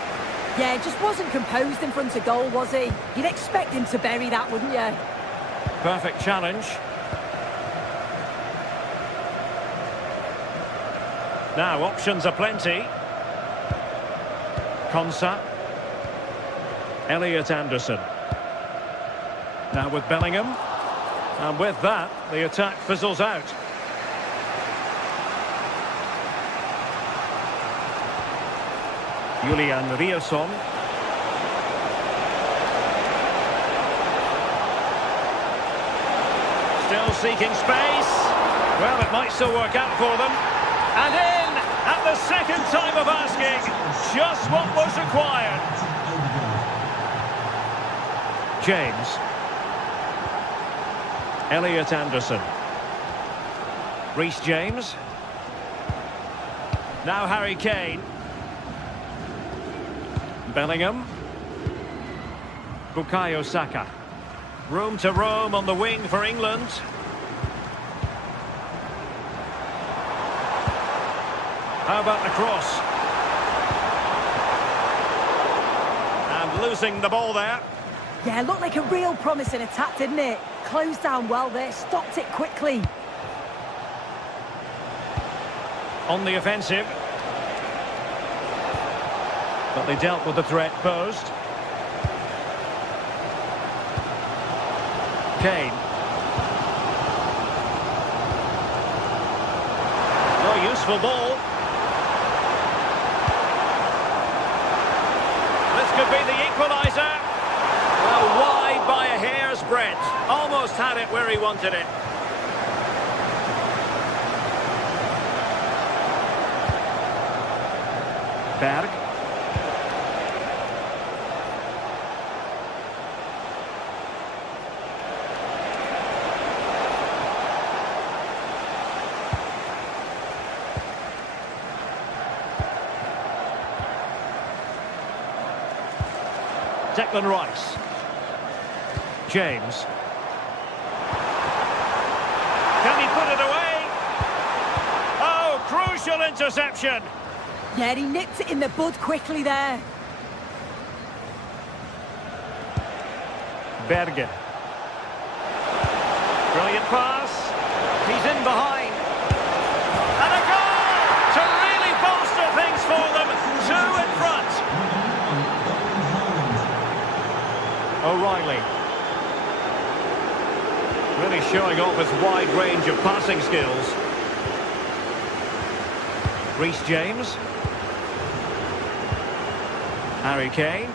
Yeah, just wasn't composed in front of goal, was he? You'd expect him to bury that, wouldn't you? Perfect challenge. Now, options are plenty. Konsa. Elliot Anderson. Now with Bellingham. And with that, the attack fizzles out. Julian Rierson. Still seeking space. Well, it might still work out for them. And in at the second time of asking. Just what was required. James. Elliot Anderson. Reece James. Now Harry Kane. Bellingham. Bukayo Saka. Room to roam on the wing for England. How about the cross? And losing the ball there. Yeah, looked like a real promising attack, didn't it? Closed down well there, stopped it quickly. On the offensive. But they dealt with the threat posed. Kane. No useful ball. This could be the equaliser. Well, wide by a hair's breadth. Almost had it where he wanted it. Berg. Declan Rice. James. Can he put it away? Oh, crucial interception. Yeah, he nipped it in the bud quickly there. Bergen. Brilliant pass. He's in behind. And a goal to really bolster things for them. Two in front. O'Reilly. Really showing off his wide range of passing skills. Reece James. Harry Kane.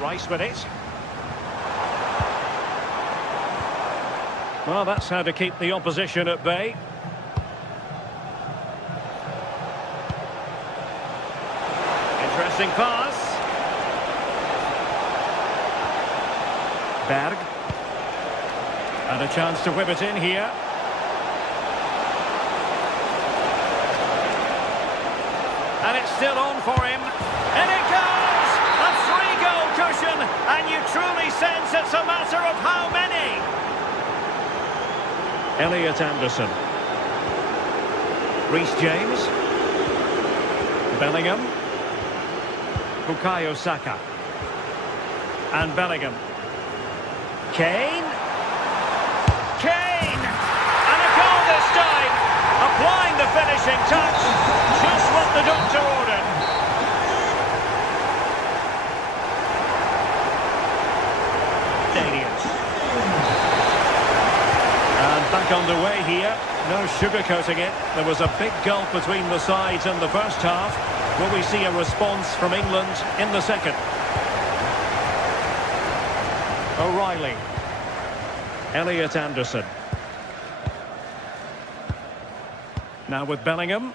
Rice with it. Well, that's how to keep the opposition at bay. Interesting pass. Berg. And a chance to whip it in here. And it's still on for him. And it goes! A 3-goal cushion. And you truly sense it's a matter of how many. Elliot Anderson. Reece James. Bellingham. Bukayo Saka. And Bellingham. Kane. Kane! And a goal this time. Applying the finishing touch. Just what the doctor ordered. Stadium. And back underway here. No sugarcoating it. There was a big gulf between the sides in the first half. Will we see a response from England in the second? O'Reilly. Elliot Anderson. Now with Bellingham.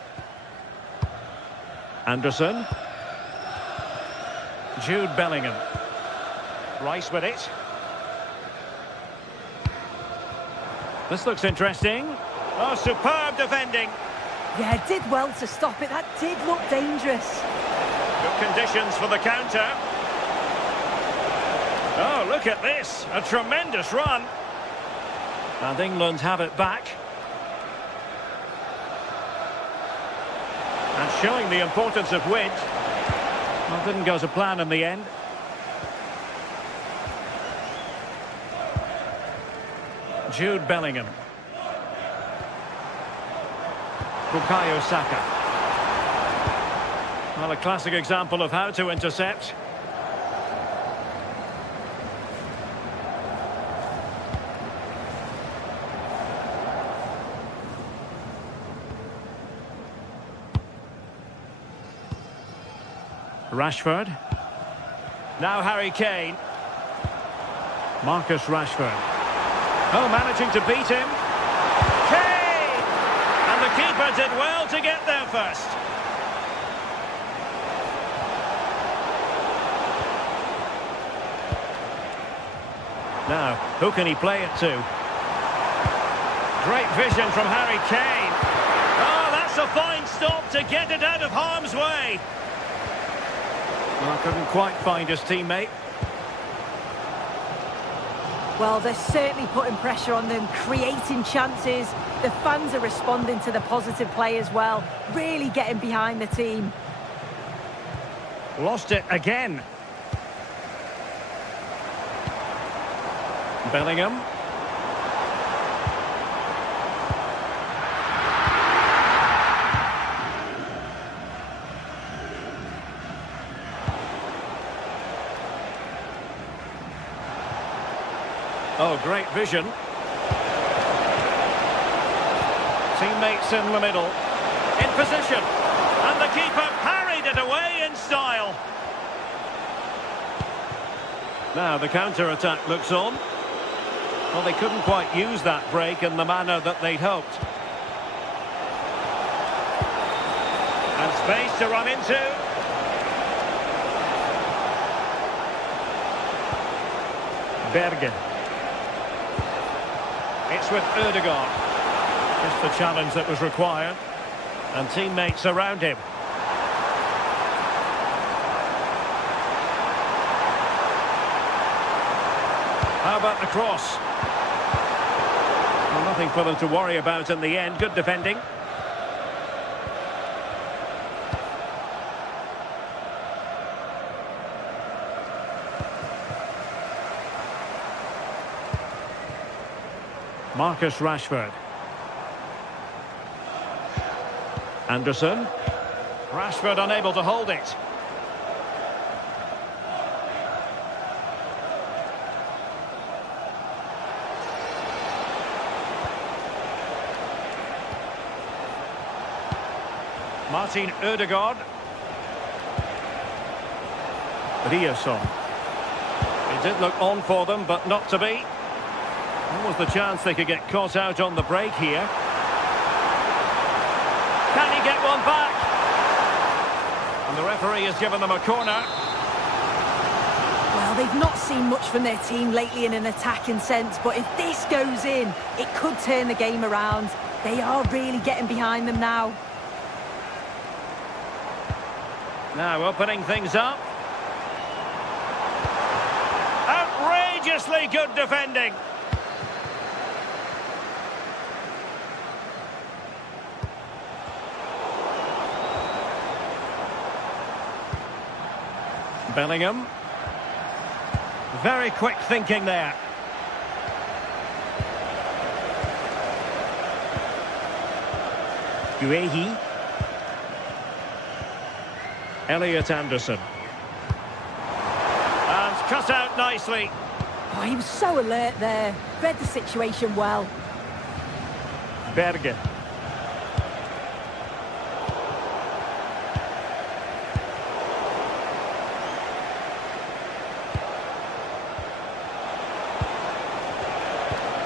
Anderson. Jude Bellingham. Rice with it. This looks interesting. Oh, superb defending. Yeah, did well to stop it. That did look dangerous. Good conditions for the counter. Oh, look at this. A tremendous run. And England have it back. And showing the importance of width. Well, didn't go to plan in the end. Jude Bellingham. Bukayo Saka. Well, a classic example of how to intercept. Rashford. Now Harry Kane. Marcus Rashford. Oh, managing to beat him. Kane! And the keeper did well to get there first. Now, who can he play it to? Great vision from Harry Kane. Oh, that's a fine stop to get it out of harm's way. Well, couldn't quite find his teammate. Well, they're certainly putting pressure on them, creating chances. The fans are responding to the positive play as well, really getting behind the team. Lost it again. Bellingham. Oh, great vision. Teammates in the middle. In position. And the keeper parried it away in style. Now the counter-attack looks on. Well, they couldn't quite use that break in the manner that they'd hoped. And space to run into. Berge. It's with Ødegaard. Just the challenge that was required. And teammates around him. How about the cross? Well, nothing for them to worry about in the end. Good defending. Marcus Rashford. Anderson. Rashford unable to hold it. Martin Ødegaard. Riasson. It did look on for them, but not to be. What was the chance they could get caught out on the break here? Can he get one back? And the referee has given them a corner. Well, they've not seen much from their team lately in an attacking sense, but if this goes in, it could turn the game around. They are really getting behind them now. Now opening things up. Outrageously good defending. Bellingham. Very quick thinking there. Guehi. Elliot Anderson. And cut out nicely. Oh, he was so alert there. Read the situation well. Berge.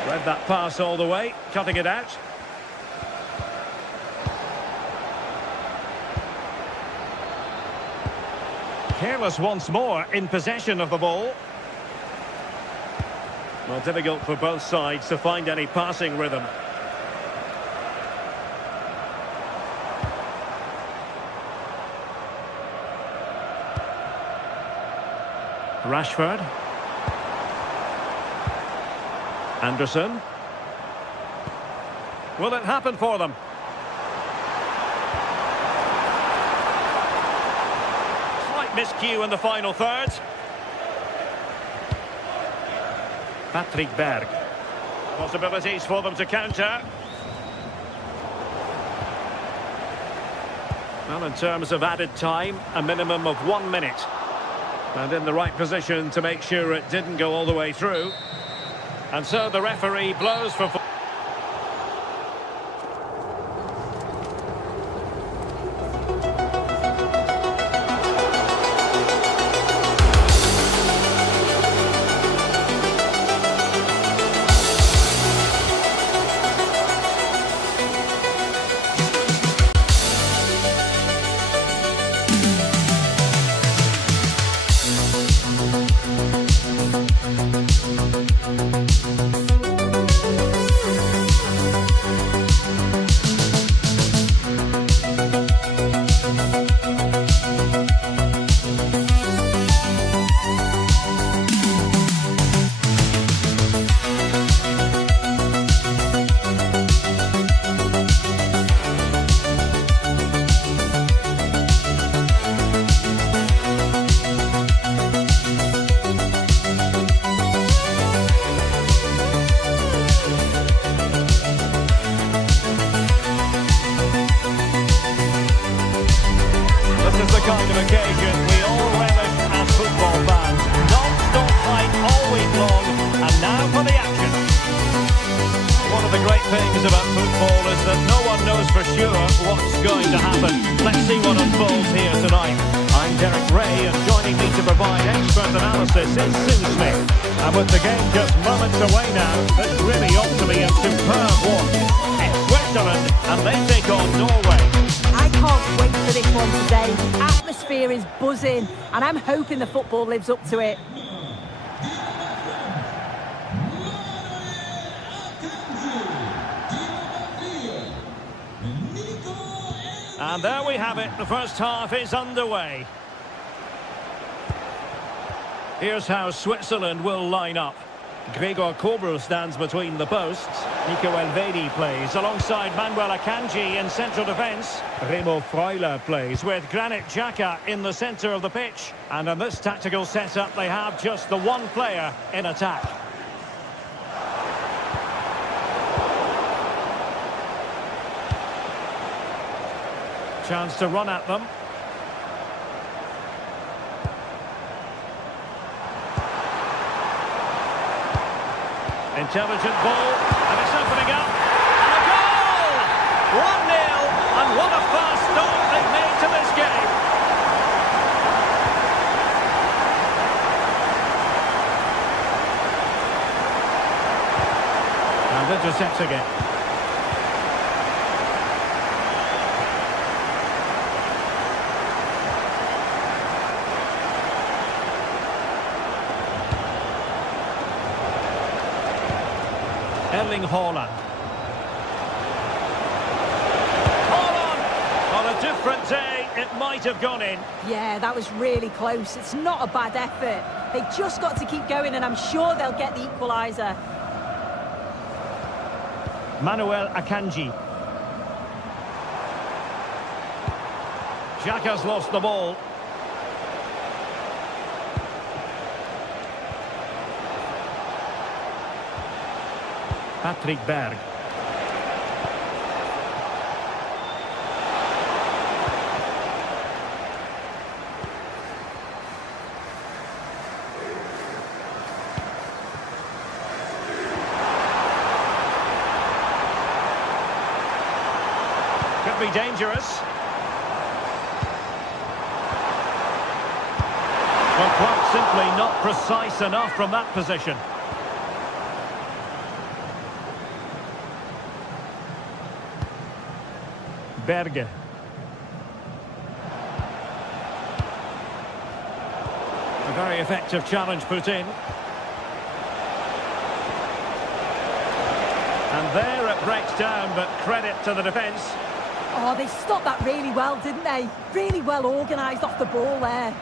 Read that pass all the way, cutting it out. Careless once more in possession of the ball. Well, difficult for both sides to find any passing rhythm. Rashford. Anderson. Will it happen for them? Slight miscue in the final third. Patrick Berg. Possibilities for them to counter. Well, in terms of added time, a minimum of 1 minute. And in the right position to make sure it didn't go all the way through. And so the referee blows for... This is the kind of occasion we all relish as football fans. Non-stop fight all week long, and now for the action. One of the great things about football is that no one knows for sure what's going to happen. Let's see what unfolds here tonight. I'm Derek Ray, and joining me to provide expert analysis is Sue Smith. And with the game just moments away now, this really ought to be a superb one. It's Switzerland, and they take on Norway. I can't wait for this one today. The atmosphere is buzzing, and I'm hoping the football lives up to it. And there we have it. The first half is underway. Here's how Switzerland will line up. Gregor Kobel stands between the posts. Nico Elvedi plays alongside Manuel Akanji in central defence. Remo Freuler plays with Granit Xhaka in the centre of the pitch. And in this tactical setup, they have just the one player in attack. Chance to run at them. Intelligent ball, and it's opening up, and a goal! 1-0, and what a fast start they've made to this game. And intercepts again. Erling Haaland. On a different day, it might have gone in. Yeah, that was really close. It's not a bad effort. They've just got to keep going, and I'm sure they'll get the equaliser. Manuel Akanji. Xhaka's lost the ball. Patrick Berg. Could be dangerous. But quite simply not precise enough from that position. Berge. effective challenge put in. And there it breaks down, but credit to the defence. Oh, they stopped that really well, didn't they? Really well organised off the ball there.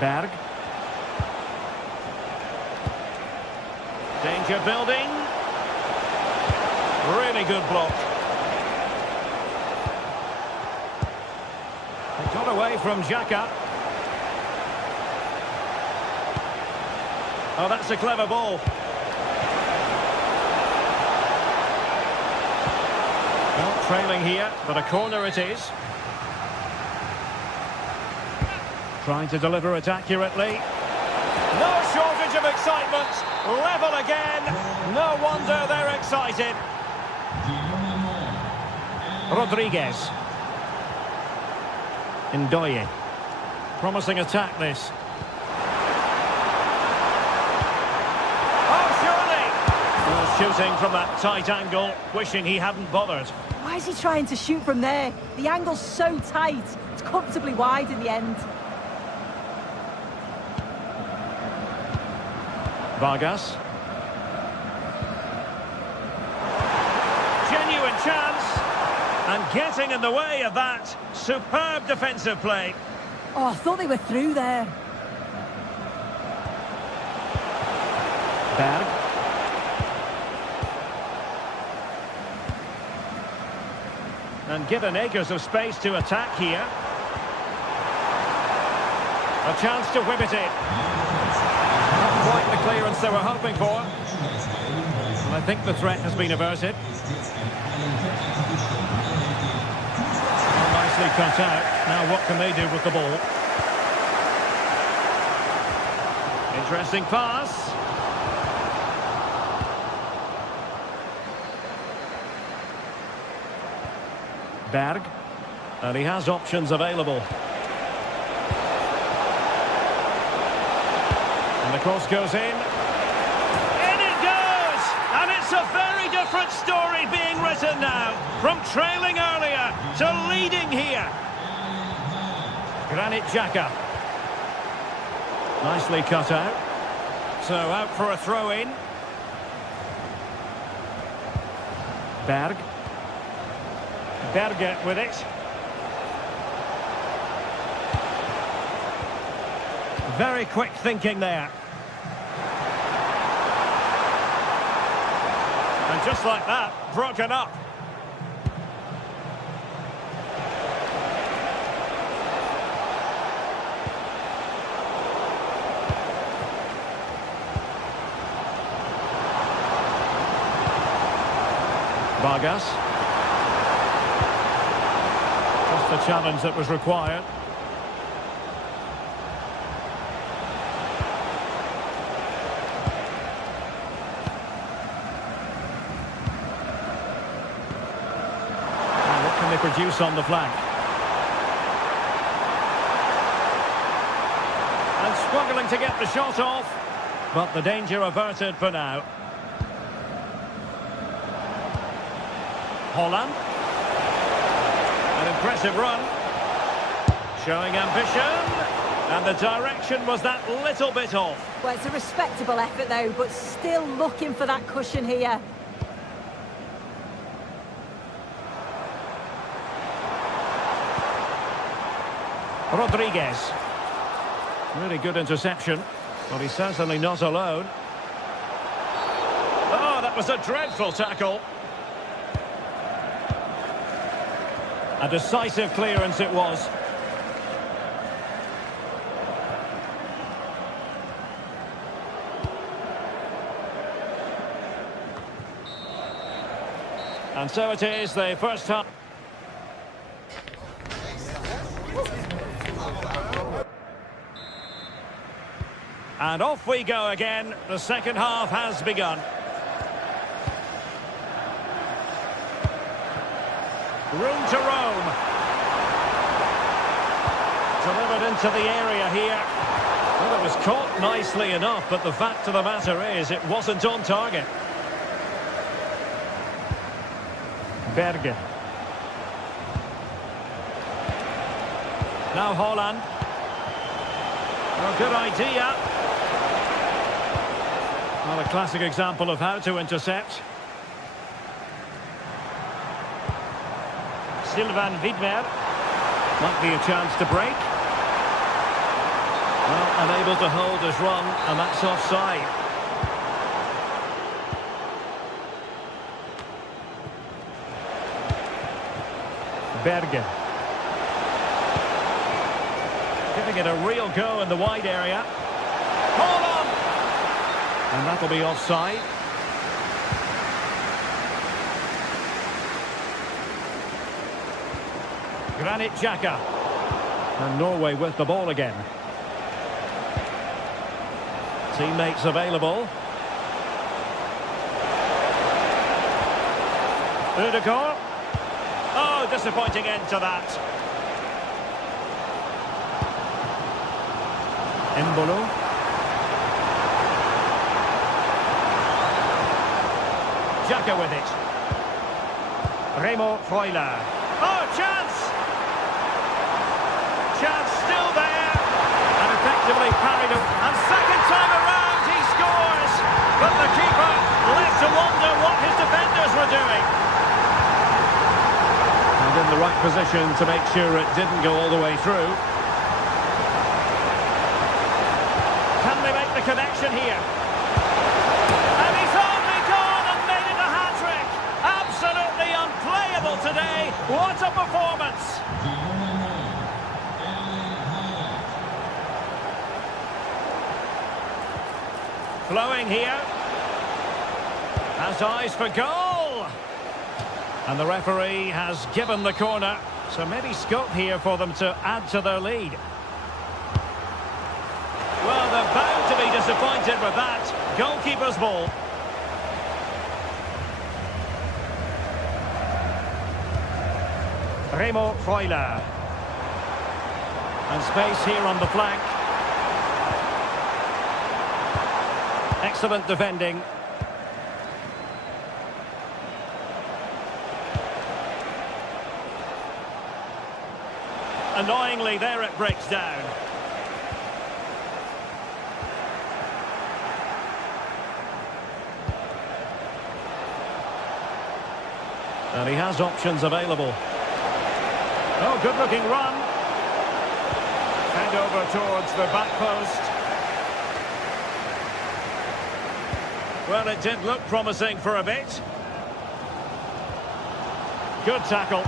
Berg. Danger building. Really good block. It got away from Xhaka. Oh, that's a clever ball. Well, trailing here, but a corner it is. Trying to deliver it accurately. No shortage of excitement. Level again. No wonder they're excited. Rodriguez. Ndoye. Promising attack this. Shooting from that tight angle, wishing he hadn't bothered. Why is he trying to shoot from there? The angle's so tight. It's comfortably wide in the end. Vargas. Genuine chance. And getting in the way of that. Superb defensive play. Oh, I thought they were through there. Berg. And given acres of space to attack here. A chance to whip it in. Not quite the clearance they were hoping for. And I think the threat has been averted. Well, nicely cut out. Now what can they do with the ball? Interesting pass. Berg, and he has options available. And the cross goes in. In it goes! And it's a very different story being written now. From trailing earlier to leading here. Granit Xhaka. Nicely cut out. So out for a throw-in. Berg. Berger with it. Very quick thinking there. And just like that, broken up. Vargas. The challenge that was required. And what can they produce on the flank? And struggling to get the shot off, but the danger averted for now. Holland. An impressive run, showing ambition, and the direction was that little bit off. Well, it's a respectable effort though, but still looking for that cushion here. Rodriguez. Really good interception, but he's certainly not alone. Oh, that was a dreadful tackle. A decisive clearance it was. And so it is, the first half. And off we go again. The second half has begun. Room to roam. Delivered into the area here. Well, it was caught nicely enough, but the fact of the matter is it wasn't on target. Berger. Now Holland. Well, good idea. Well, a classic example of how to intercept. Sylvain Widmer. Might be a chance to break. Well, unable to hold his run, and that's offside. Berger. Giving it a real go in the wide area. Hold on! And that'll be offside. Granit Xhaka. And Norway with the ball again. Teammates available. Ødegaard. Oh, disappointing end to that. Embolo. Xhaka with it. Remo Freuler. Oh, chance! Chance still there. And effectively parried him. And second time around he scores. But the keeper left to wonder what his defenders were doing. And in the right position to make sure it didn't go all the way through. Can they make the connection here? And he's only gone and made it a hat-trick. Absolutely unplayable today. What a performance. Flowing here. Has eyes for goal. And the referee has given the corner. So maybe scope here for them to add to their lead. Well, they're bound to be disappointed with that. Goalkeeper's ball. Remo Freuler. And space here on the flank. Excellent defending. Annoyingly, there it breaks down. And he has options available. Oh, good-looking run. And over towards the back post. Well, it did look promising for a bit. Good tackle.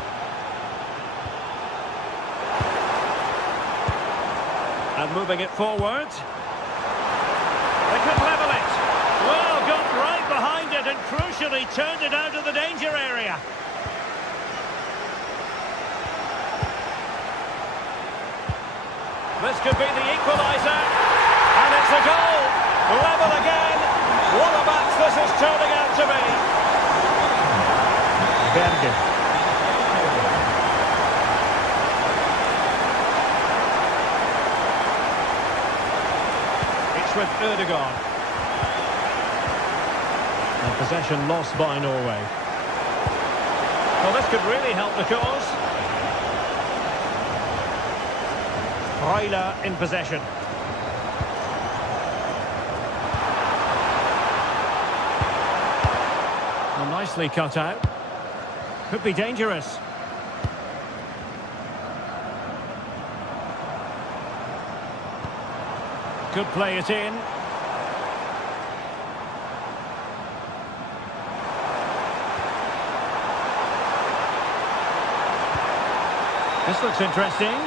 And moving it forward. They could level it. Well, got right behind it and crucially turned it out of the danger area. This could be the equaliser. And it's a goal. Level again. What a match this is turning out to be. Berger. It's with Ødegaard. And possession lost by Norway. Well, this could really help the cause. Freuler in possession. Well, nicely cut out. Could be dangerous. Could play it in. This looks interesting.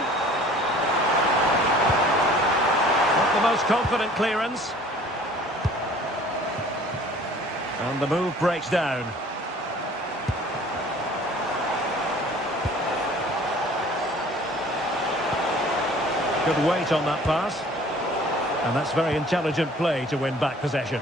Not the most confident clearance. And the move breaks down. Good weight on that pass. And that's very intelligent play to win back possession.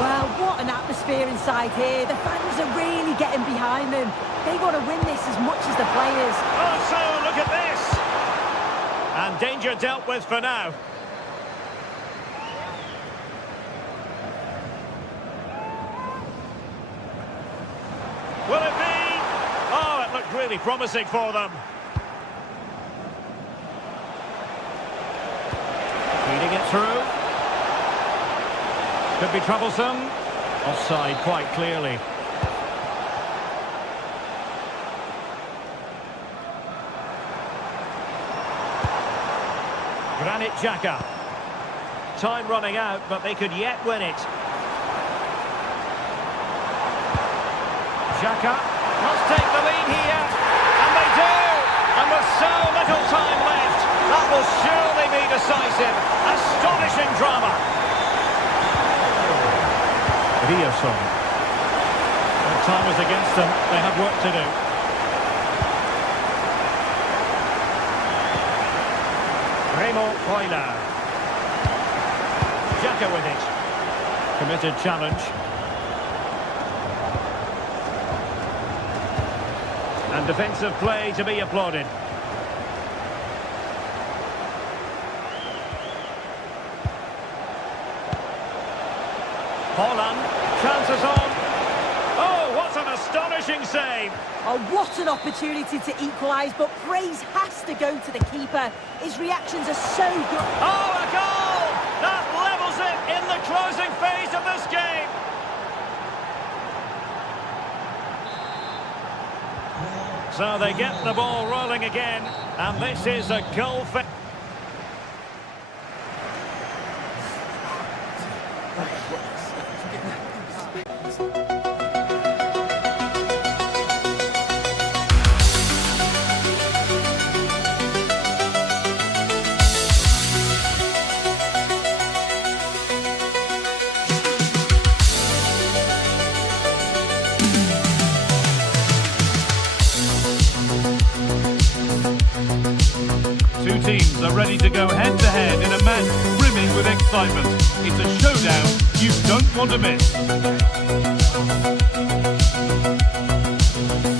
Well, what an atmosphere inside here. The fans are really getting behind them. They want to win this as much as the players. Oh, so look at this. And danger dealt with for now. Will it be? Oh, it looked looked really promising for them. Feeding it through. Could be troublesome. Offside quite clearly. Granit Xhaka. Time running out, but they could yet win it. Xhaka must take the lead here, and they do! And with so little time left, that will surely be decisive. Astonishing drama. Riosson. When time is against them, they have work to do. Remo Freuler. Xhaka with it. Committed challenge. And defensive play to be applauded. Holland, chances on. Oh, what an astonishing save. Oh, what an opportunity to equalise, but praise has to go to the keeper. His reactions are so good. Oh, a goal! That levels it in the closing phase of this game. So they get the ball rolling again, and this is a goal for... Two teams are ready to go head-to-head in a match brimming with excitement. It's a showdown you don't want to miss.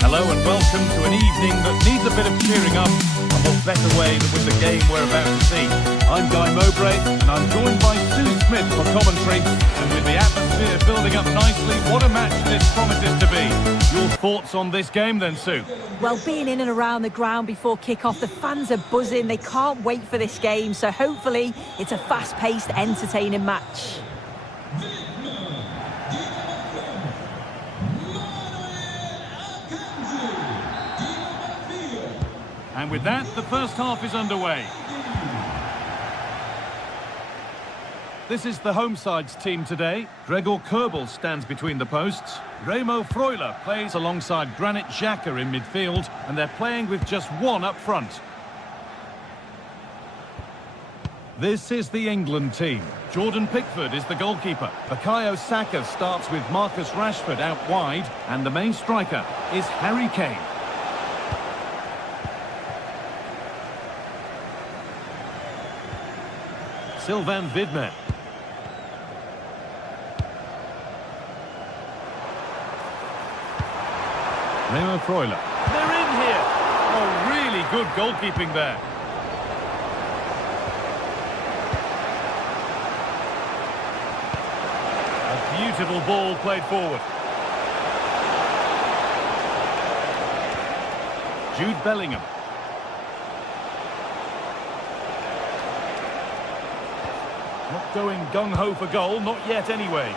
Hello and welcome to an evening that needs a bit of cheering up, and what better way than with the game we're about to see. I'm Guy Mowbray, and I'm joined by Sue Smith for commentary, and with the atmosphere building up nicely, what a match this promises to be. Your thoughts on this game then, Sue? Well, being in and around the ground before kick-off, the fans are buzzing. They can't wait for this game, so hopefully it's a fast-paced, entertaining match. And with that, the first half is underway. This is the home side's team today. Gregor Kerbel stands between the posts. Remo Freuler plays alongside Granit Xhaka in midfield, and they're playing with just one up front. This is the England team. Jordan Pickford is the goalkeeper. Bukayo Saka starts with Marcus Rashford out wide, and the main striker is Harry Kane. Sylvain Widmer. Remo Freuler. They're in here. Oh, really good goalkeeping there. A beautiful ball played forward. Jude Bellingham. Not going gung-ho for goal, not yet anyway.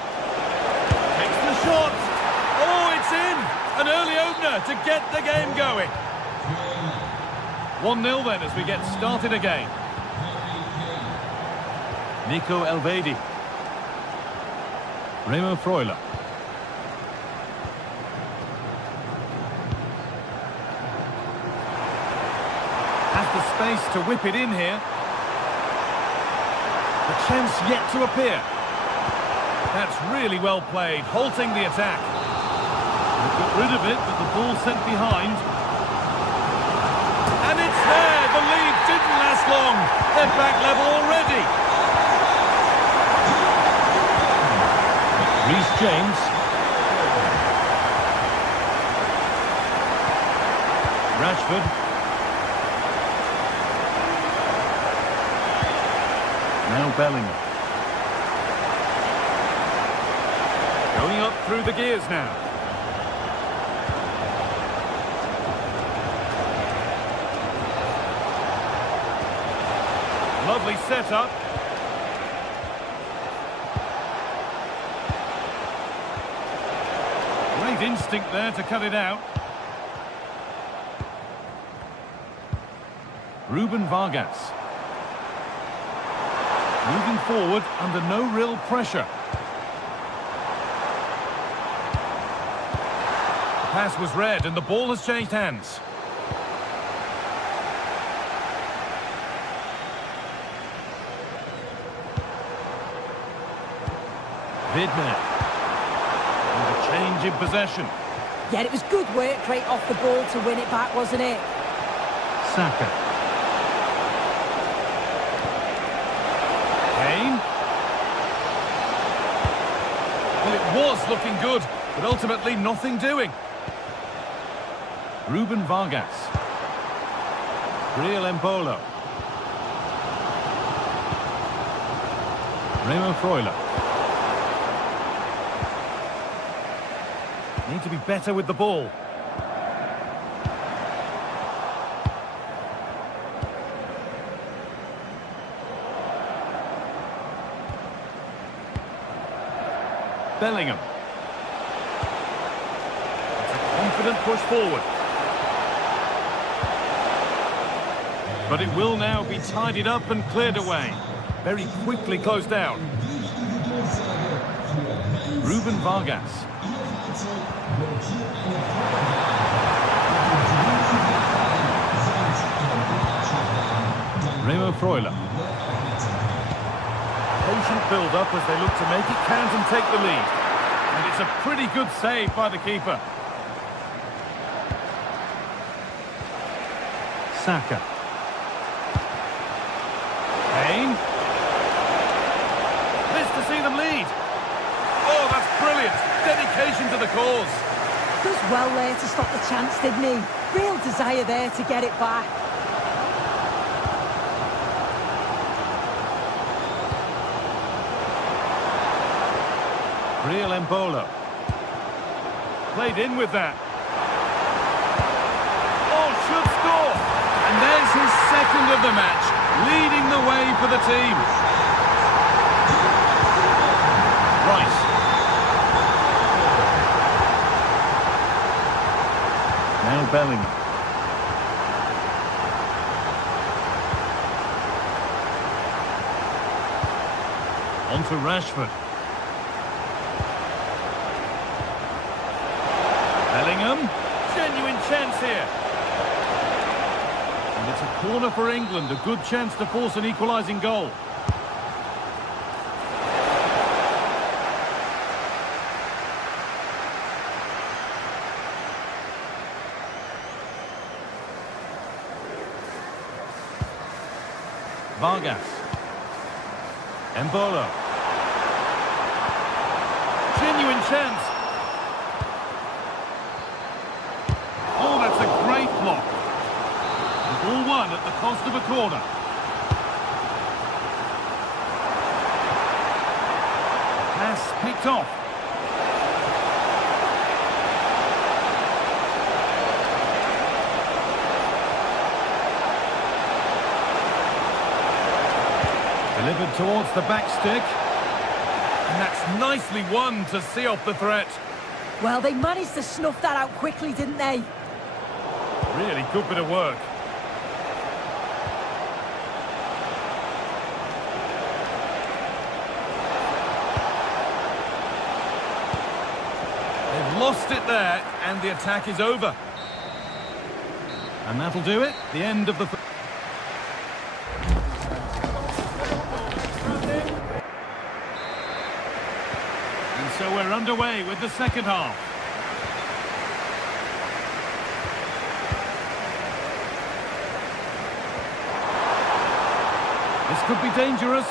Takes the shot. Oh, it's in. An early opener to get the game going. 1-0 then as we get started again. Nico Elvedi. Remo Freuler. Has the space to whip it in here. The chance yet to appear. That's really well played, halting the attack. They got rid of it, but the ball sent behind. And it's there! The lead didn't last long. They're back level already. Reece James. Rashford. Now Bellingham. Going up through the gears now. Lovely setup. Great instinct there to cut it out. Ruben Vargas. Moving forward under no real pressure. The pass was read and the ball has changed hands. Vidmer. And a change in possession. Yeah, it was good work right off the ball to win it back, wasn't it? Saka. Kane. Well, it was looking good, but ultimately nothing doing. Ruben Vargas. Real Embolo. Remo Freuler. Need to be better with the ball. Bellingham. It's a confident push forward. But it will now be tidied up and cleared away. Very quickly closed down. Ruben Vargas. Remo Freuler. Patient build-up as they look to make it count and take the lead. And it's a pretty good save by the keeper. Saka. Kane. Pleased to see them lead. Oh, that's brilliant. Dedication to the cause. Does well there to stop the chance, didn't he? Real desire there to get it back. Real Embolo. Played in with that. Oh, should score. And there's his second of the match, leading the way for the team. Rice. Now Bellingham. On to Rashford. Bellingham, genuine chance here. And it's a corner for England, a good chance to force an equalising goal. Vargas. Embolo. Genuine chance. Oh, that's a great block. The ball won at the cost of a corner. Pass picked off. Delivered towards the back stick. And that's nicely won to see off the threat. Well, they managed to snuff that out quickly, didn't they? Really good bit of work. They've lost it there, and the attack is over. And that'll do it. The end of the... And so we're underway with the second half. This could be dangerous.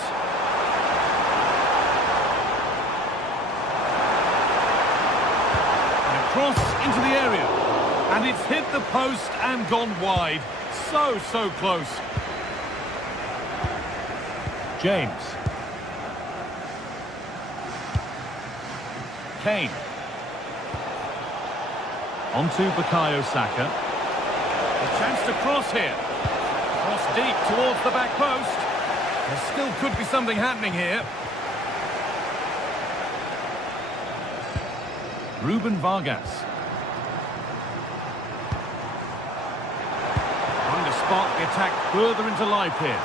And a cross into the area. And it's hit the post and gone wide. So close. James. Kane. On to Bukayo Saka. A chance to cross here. Cross deep towards the back post. There still could be something happening here. Ruben Vargas. Trying to spark the attack further into life here.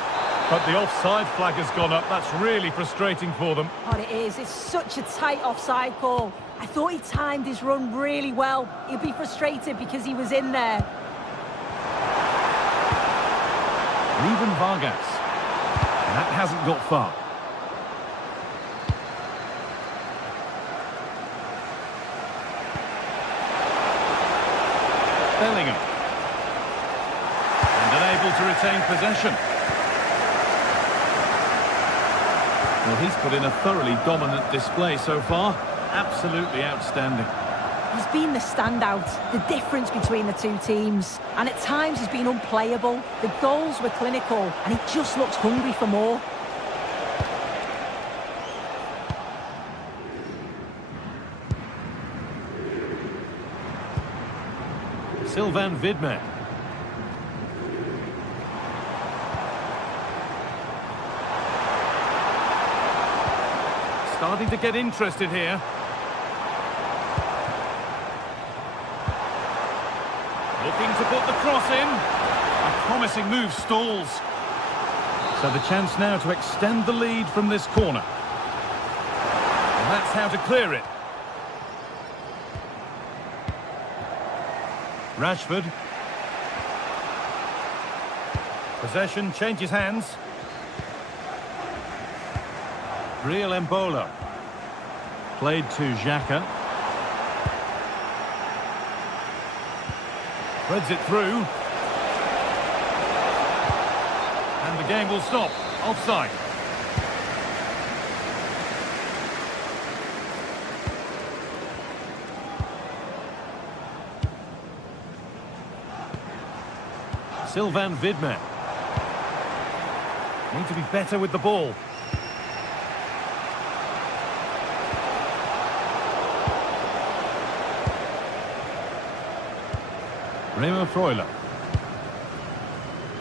But the offside flag has gone up. That's really frustrating for them. Oh, it is. It's such a tight offside call. I thought he timed his run really well. He'll be frustrated because he was in there. Ruben Vargas. That hasn't got far. Bellingham. And unable to retain possession. Well, he's put in a thoroughly dominant display so far. Absolutely outstanding. He's been the standout, the difference between the two teams. And at times he's been unplayable. The goals were clinical and he just looks hungry for more. Sylvain Vidmer. Starting to get interested here. Looking to put the cross in. A promising move stalls. So the chance now to extend the lead from this corner. And that's how to clear it. Rashford. Possession changes hands. Real Embolo. Played to Xhaka. Threads it through. And the game will stop. Offside. Sylvain Vidmer. Need to be better with the ball. Remo Freuler.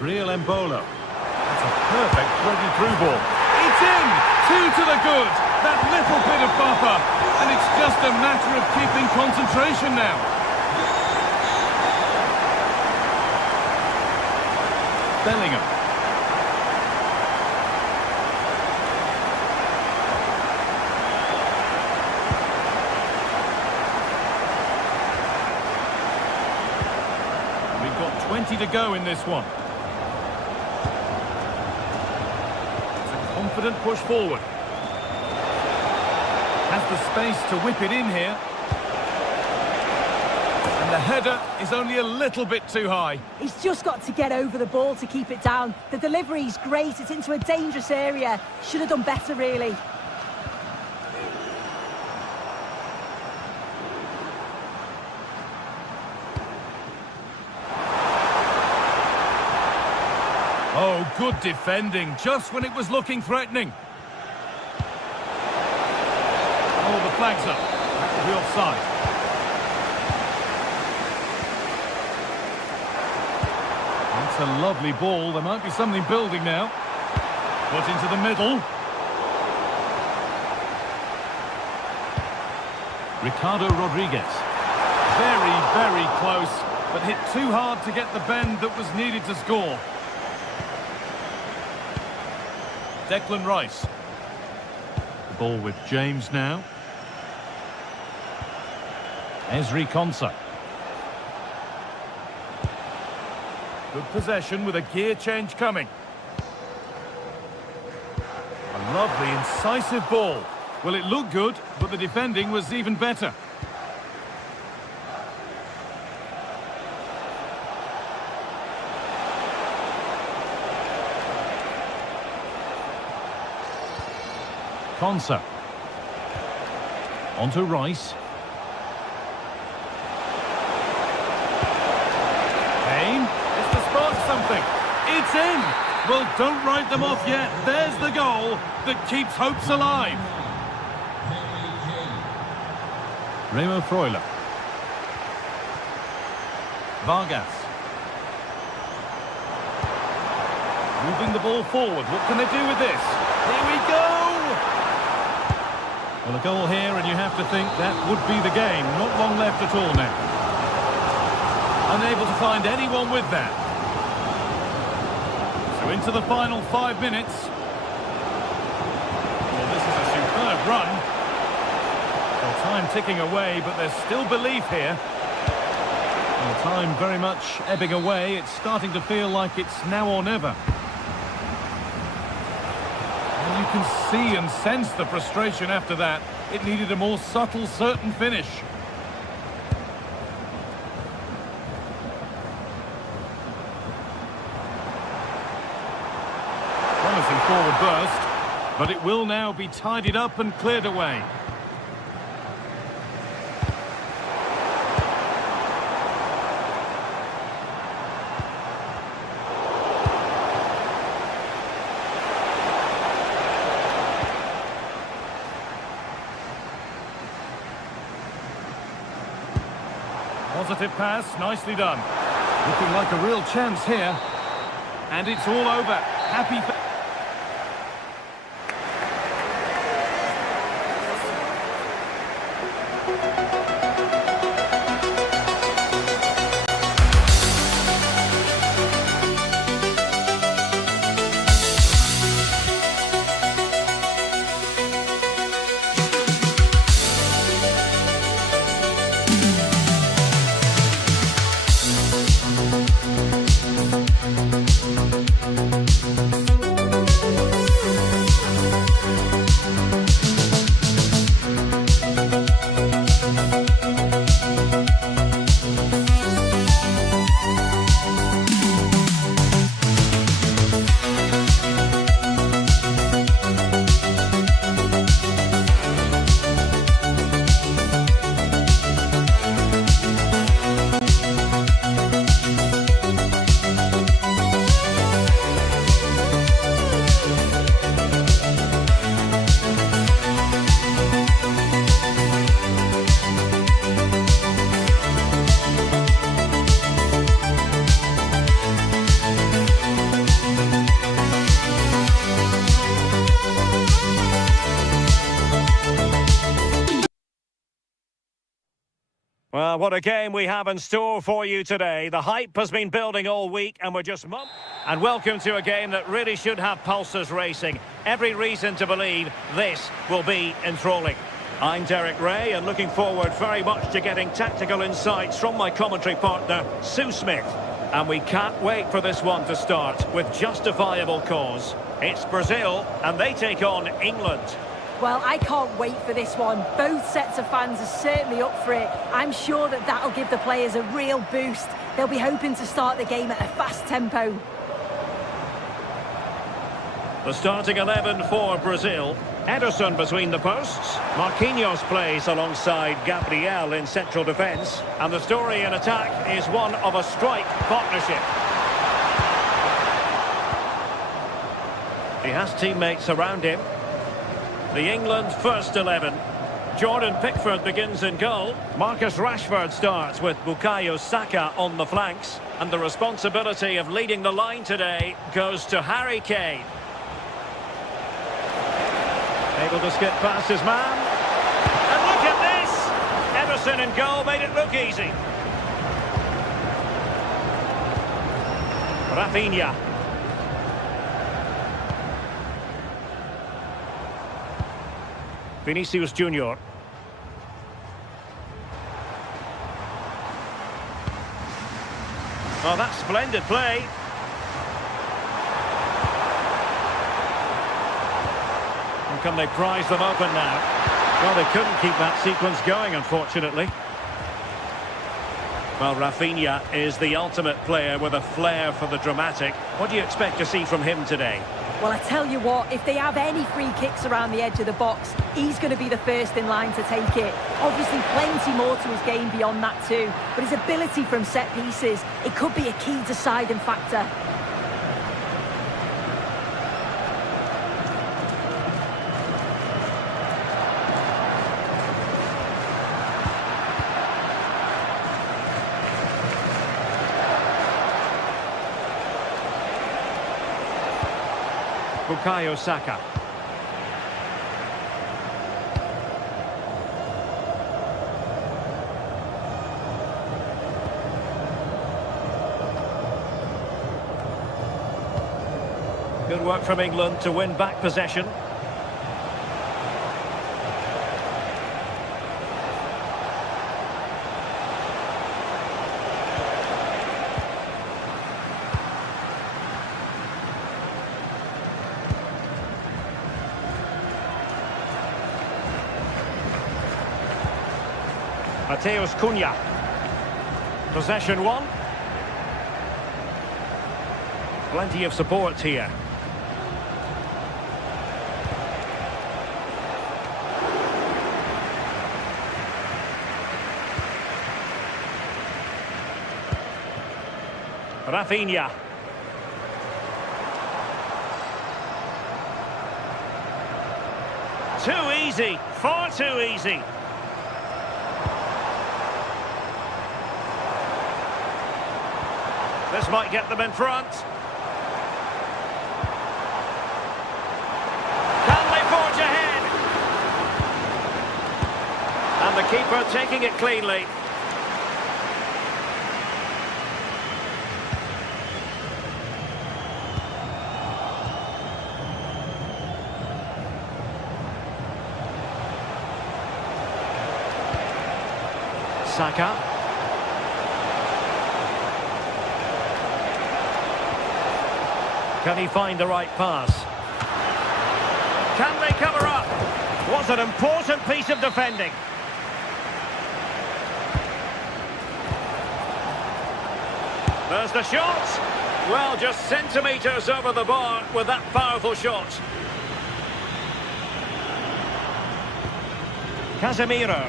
Real Embolo. That's a perfect threaded through ball. It's in! 2 to the good. That little bit of buffer. And it's just a matter of keeping concentration now. Bellingham. We've got 20 to go in this one. It's a confident push forward. Has the space to whip it in here. And the header is only a little bit too high. He's just got to get over the ball to keep it down. The delivery's great. It's into a dangerous area. Should have done better, really. Oh, good defending, just when it was looking threatening. Oh, the flag's up. That will be offside. That's a lovely ball. There might be something building now. Put into the middle. Ricardo Rodriguez. Very, very close, but hit too hard to get the bend that was needed to score. Declan Rice. The ball with James now. Ezri Konsa. Good possession with a gear change coming. A lovely, incisive ball. Well, it looked good, but the defending was even better. Konsa. Onto Rice. Kane. It's to spark something. It's in. Well, don't write them off yet. There's the goal that keeps hopes alive. Remo Freuler. Vargas. Moving the ball forward. What can they do with this? Here we go! Well, a goal here, and you have to think that would be the game. Not long left at all now. Unable to find anyone with that. So into the final 5 minutes. Well, this is a superb run. Well, time ticking away, but there's still belief here. Well, time very much ebbing away. It's starting to feel like it's now or never. You can see and sense the frustration after that. It needed a more subtle, certain finish. Promising forward burst, but it will now be tidied up and cleared away. Positive pass, nicely done. Looking like a real chance here. And it's all over. Happy... Well, what a game we have in store for you today. The hype has been building all week and we're just... And welcome to a game that really should have pulses racing. Every reason to believe this will be enthralling. I'm Derek Ray and looking forward very much to getting tactical insights from my commentary partner, Sue Smith. And we can't wait for this one to start with justifiable cause. It's Brazil and they take on England. Well, I can't wait for this one. Both sets of fans are certainly up for it. I'm sure that that'll give the players a real boost. They'll be hoping to start the game at a fast tempo. The starting 11 for Brazil. Ederson between the posts. Marquinhos plays alongside Gabriel in central defence. And the story in attack is one of a strike partnership. He has teammates around him. The England first 11. Jordan Pickford begins in goal. Marcus Rashford starts with Bukayo Saka on the flanks. And the responsibility of leading the line today goes to Harry Kane. Able to skip past his man. And look at this! Ederson in goal made it look easy. Rafinha. Vinicius Junior. Oh, that's splendid play. And can they prize them open now? Well, they couldn't keep that sequence going, unfortunately. Well, Rafinha is the ultimate player with a flair for the dramatic. What do you expect to see from him today? Well, I tell you what, if they have any free kicks around the edge of the box, he's going to be the first in line to take it. Obviously, plenty more to his game beyond that too. But his ability from set pieces, it could be a key deciding factor. Bukayo Saka. Good work from England to win back possession. Mateus Cunha. Possession one. Plenty of support here. Rafinha. Too easy, far too easy. This might get them in front. Can they forge ahead? And the keeper taking it cleanly. Saka. Can he find the right pass? Can they cover up? Was an important piece of defending. There's the shot. Well, just centimetres over the bar with that powerful shot. Casemiro.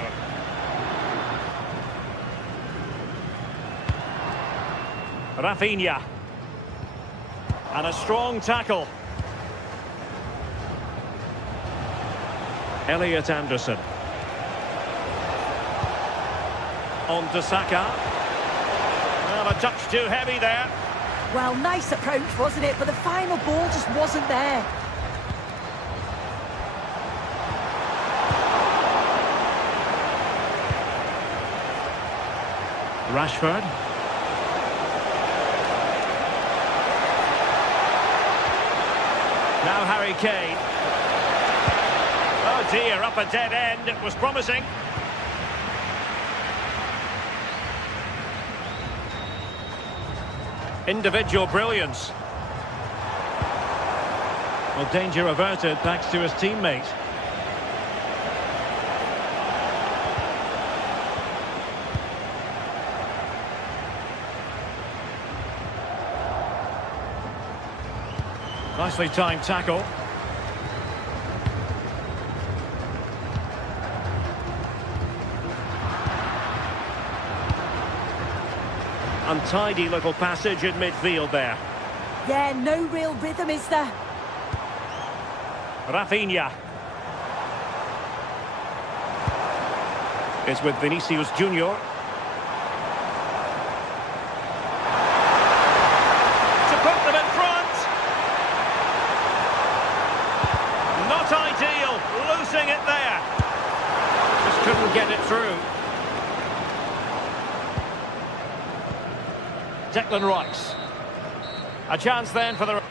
Rafinha. And a strong tackle. Elliot Anderson. On to Saka. Well, a touch too heavy there. Well, nice approach, wasn't it? But the final ball just wasn't there. Rashford. Now Harry Kane. Oh dear, up a dead end. It was promising. Individual brilliance. Well, danger averted thanks to his teammate. Nicely timed tackle. Untidy little passage in midfield there. Yeah, no real rhythm, is there? Rafinha. It's with Vinicius Junior. To put them in front. Not ideal, losing it there. Just couldn't get it through. Declan Rice. A chance then for the...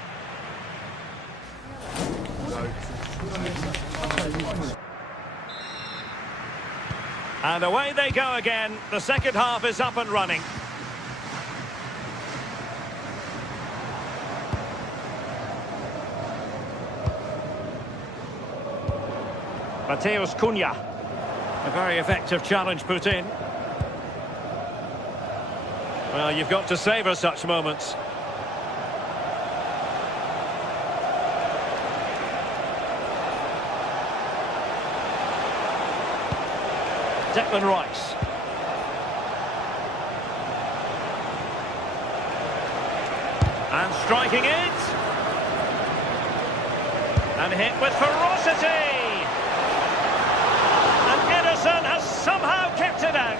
And away they go again. The second half is up and running. Mateus Cunha. A very effective challenge put in. Well, you've got to savour such moments. Declan Rice. And striking it. And hit with ferocity. And Ederson has somehow kept it out.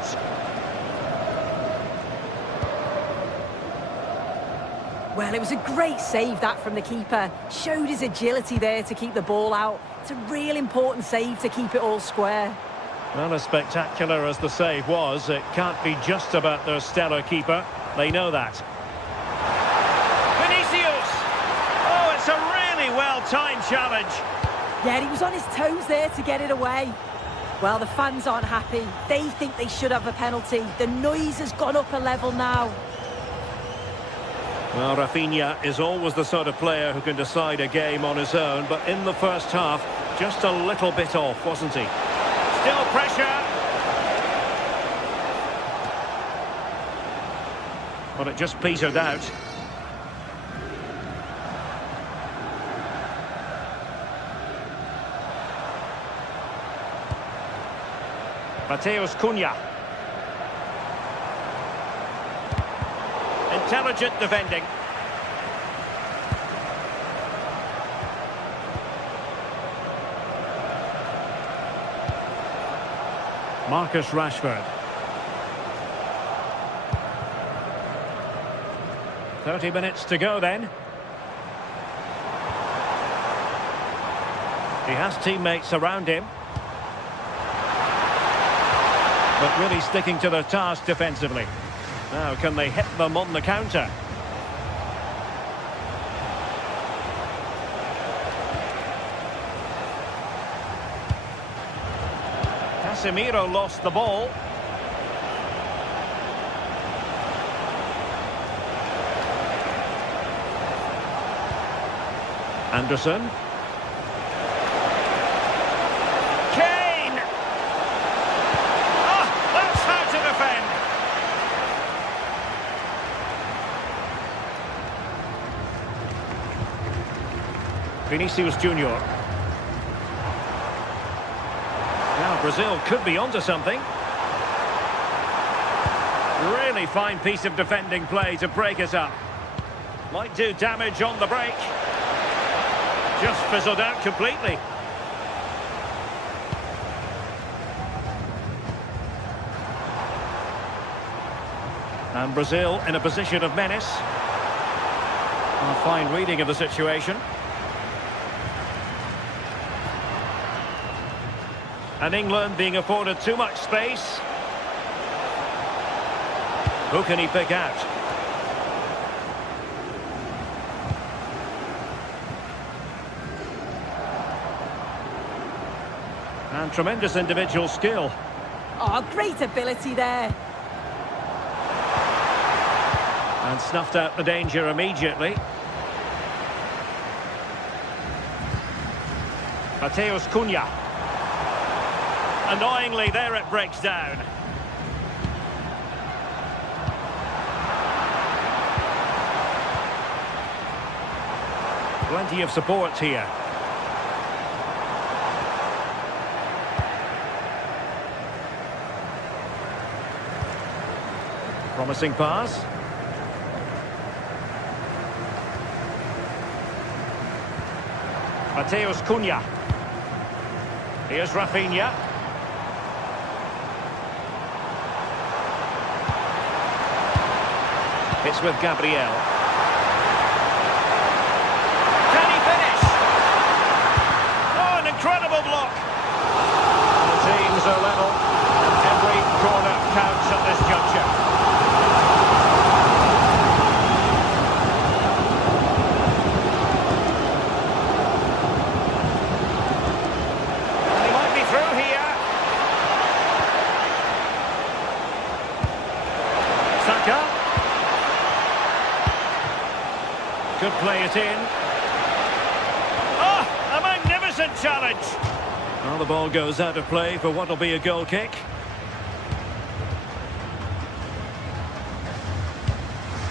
Well, it was a great save, that, from the keeper. Showed his agility there to keep the ball out. It's a real important save to keep it all square. Well, as spectacular as the save was, it can't be just about their stellar keeper. They know that. Vinicius! Oh, it's a really well-timed challenge. Yeah, he was on his toes there to get it away. Well, the fans aren't happy. They think they should have a penalty. The noise has gone up a level now. Well, Rafinha is always the sort of player who can decide a game on his own, but in the first half, just a little bit off, wasn't he? Still pressure. But it just petered out. Mateus Cunha. Intelligent defending. Marcus Rashford. 30 minutes to go then. He has teammates around him. But really sticking to their task defensively. Now, can they hit them on the counter? Casemiro lost the ball. Anderson. Kane! Oh, that's how to defend. Vinicius Junior. Now Brazil could be onto something. Really fine piece of defending play to break us up. Might do damage on the break. Just fizzled out completely. And Brazil in a position of menace. A fine reading of the situation. And England being afforded too much space. Who can he pick out? And tremendous individual skill. Oh, great ability there. And snuffed out the danger immediately. Mateus Cunha. Annoyingly, there it breaks down. Plenty of support here. Promising pass. Mateus Cunha. Here's Rafinha. It's with Gabriel. Can he finish? Oh, an incredible block. The teams are level. Every corner counts at this juncture. And he might be through here. Saka. Could play it in. Oh, a magnificent challenge. Well, the ball goes out of play for what will be a goal kick.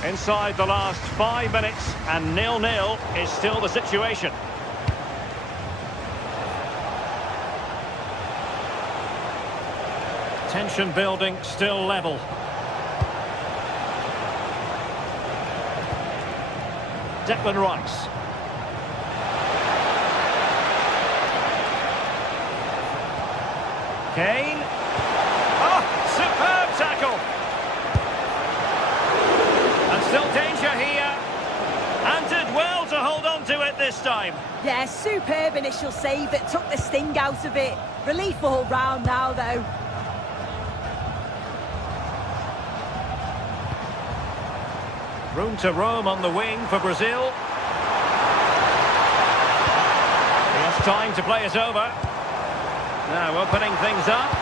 Inside the last 5 minutes, and 0-0 is still the situation. Tension building, still level. Declan Rice. Kane. Oh, superb tackle. And still danger here. this time. Yeah, superb initial save that took the sting out of it. Relief all round now, though. Room to roam on the wing for Brazil. He has time to play it over. Now opening things up.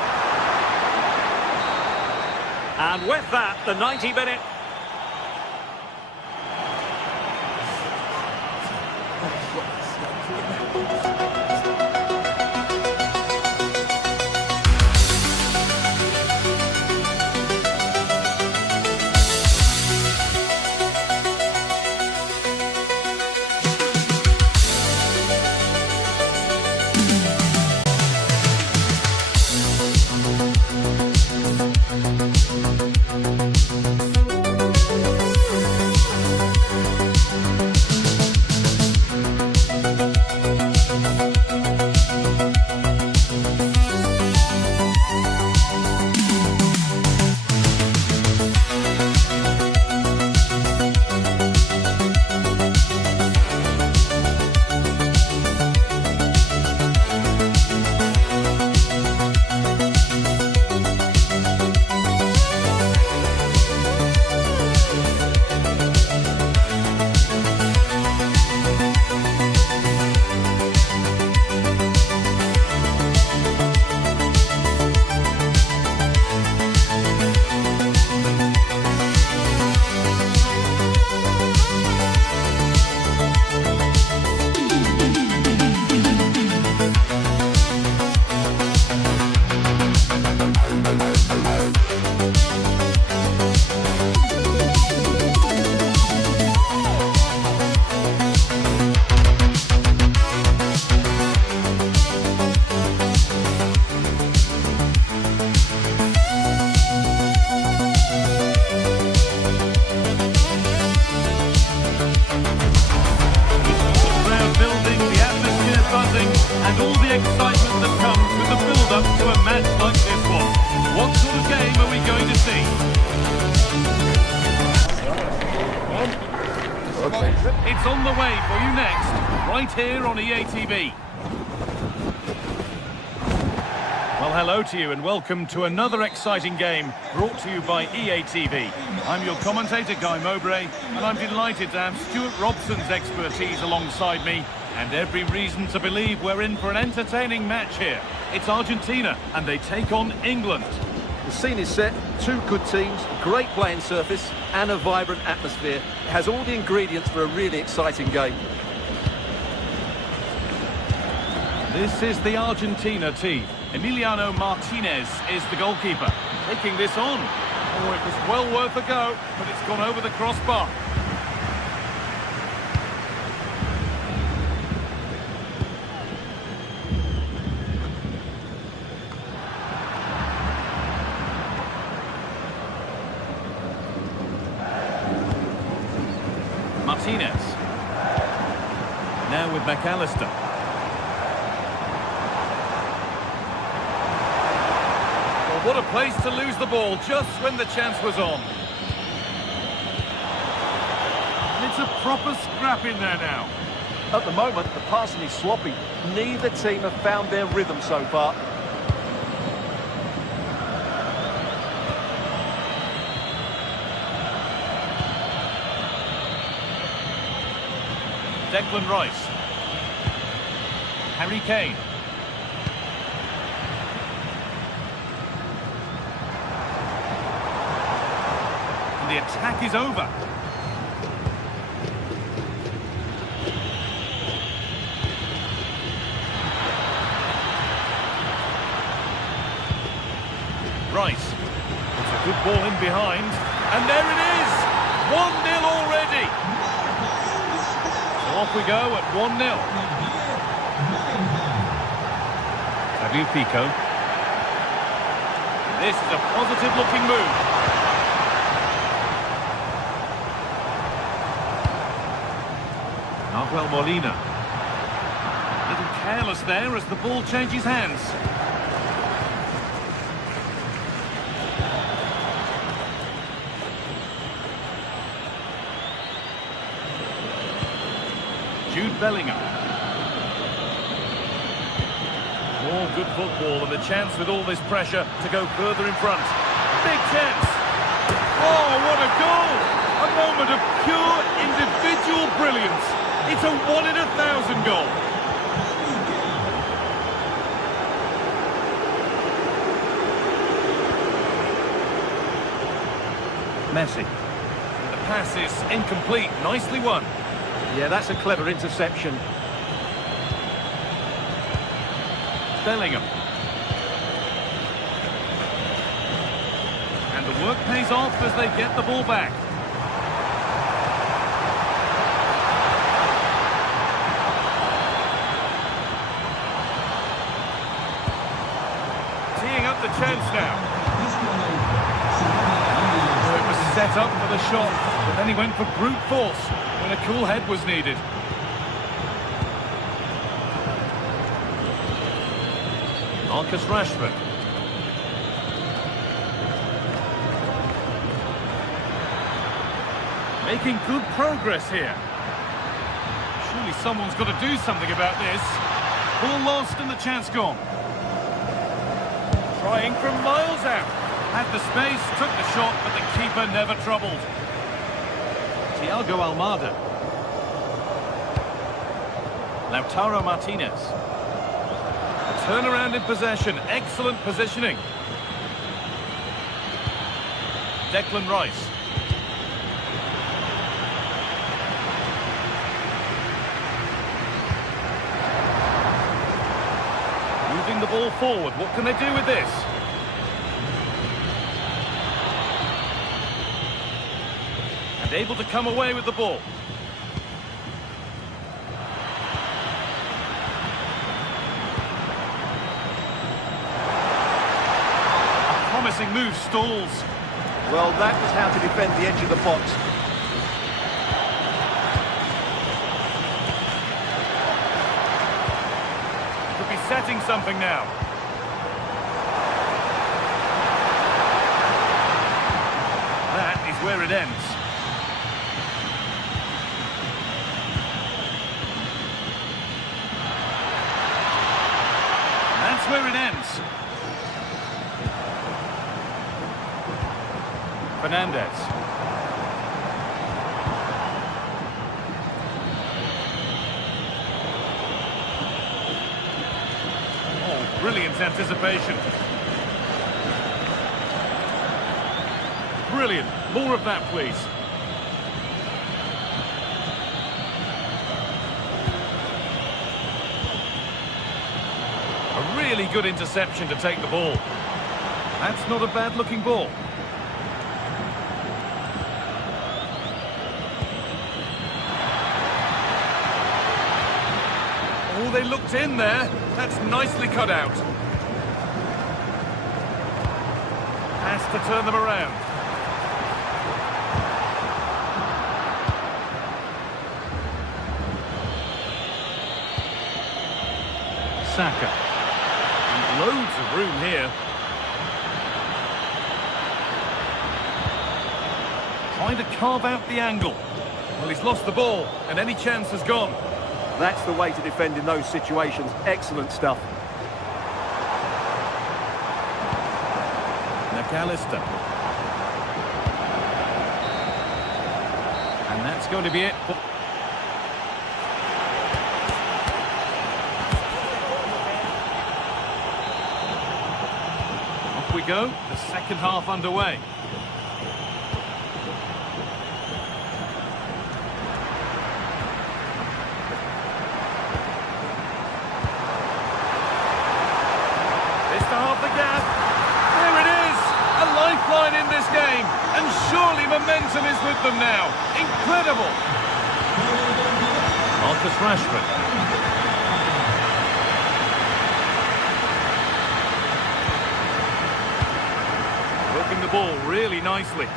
And with that, the 90-minute... and all the excitement that comes with the build-up to a match like this one. What sort of game are we going to see? It's on the way for you next, right here on EA TV. Well, hello to you and welcome to another exciting game brought to you by EA TV. I'm your commentator, Guy Mowbray, and I'm delighted to have Stuart Robson's expertise alongside me, and every reason to believe we're in for an entertaining match here. It's Argentina, and they take on England. The scene is set, two good teams, great playing surface, and a vibrant atmosphere. It has all the ingredients for a really exciting game. This is the Argentina team. Emiliano Martinez is the goalkeeper, taking this on. Oh, it was well worth a go, but it's gone over the crossbar. Martinez. Now with McAllister. What a place to lose the ball just when the chance was on. It's a proper scrap in there now. At the moment, the passing is sloppy. Neither team have found their rhythm so far. Declan Rice. Harry Kane. The attack is over. Rice. It's a good ball in behind. And there it is! 1-0 already. So off we go at 1-0. Tagliafico. This is a positive looking move. Well, Molina. A little careless there as the ball changes hands. Jude Bellingham. More good football and a chance with all this pressure to go further in front. Big chance. Oh, what a goal! A moment of pure individual brilliance. It's a 1 in 1,000 goal. Messi. The pass is incomplete. Nicely won. Yeah, that's a clever interception. Bellingham. And the work pays off as they get the ball back. Teeing up the chance now. Oh, it was set up for the shot, but then he went for brute force when a cool head was needed. Marcus Rashford. Making good progress here. Surely someone's got to do something about this. Ball lost and the chance gone. Trying from miles out. Had the space, took the shot, but the keeper never troubled. Thiago Almada. Lautaro Martinez. A turnaround in possession. Excellent positioning. Declan Rice. Moving the ball forward. What can they do with this? And able to come away with the ball. A promising move stalls. Well, that was how to defend the edge of the box. Could be setting something now. That is where it ends. That's where it ends. Fernandez. Oh, brilliant anticipation. Brilliant. More of that, please. A really good interception to take the ball. That's not a bad-looking ball. Oh, they looked in there. That's nicely cut out. Has to turn them around. Saka. And loads of room here. Trying to carve out the angle. Well, he's lost the ball, and any chance has gone. That's the way to defend in those situations. Excellent stuff. McAllister. And that's going to be it. Off we go. The second half underway. Half the gap. There it is! A lifeline in this game. And surely momentum is with them now. Incredible! Marcus Rashford. Working the ball really nicely.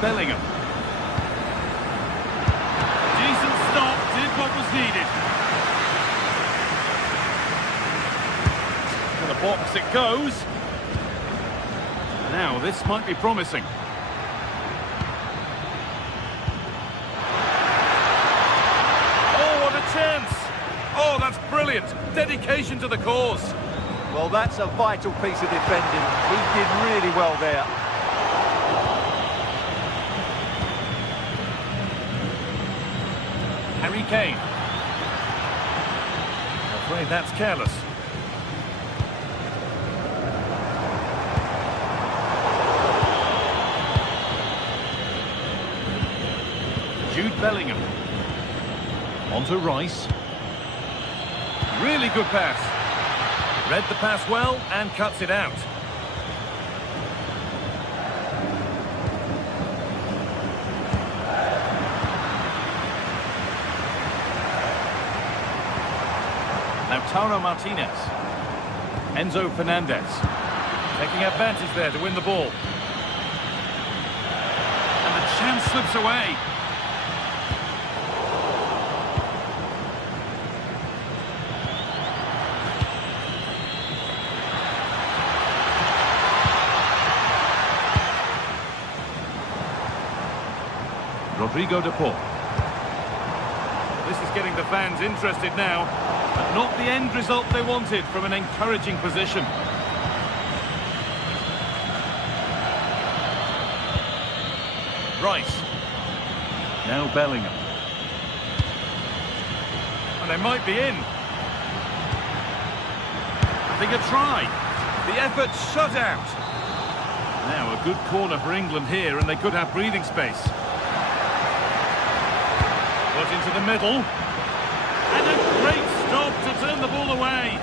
Bellingham. What was needed. To the box it goes. Now this might be promising. brilliant. Dedication to the cause. Well, that's a vital piece of defending. He did really well there. Harry Kane. I'm afraid that's careless. Jude Bellingham. On to Rice. Really good pass. Read the pass well and cuts it out. Lautaro Martinez. Enzo Fernandez. Taking advantage there to win the ball. And the chance slips away. Rodrigo de Paul. This is getting the fans interested now, but not the end result they wanted from an encouraging position. Rice. Now Bellingham. And they might be in. I think a try. The effort shut out. Now a good corner for England here, and they could have breathing space. Put into the middle. And a great stop to turn the ball away.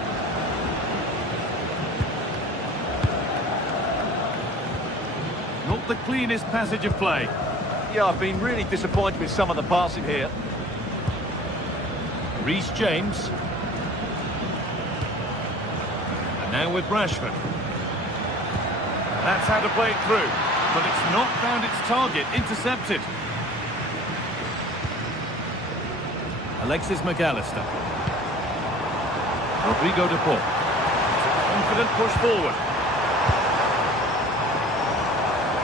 Not the cleanest passage of play. Yeah, I've been really disappointed with some of the passing here. Reece James. And now with Rashford. That's how to play it through. But it's not found its target. Intercepted. Alexis McAllister. Rodrigo de Paul. Confident push forward.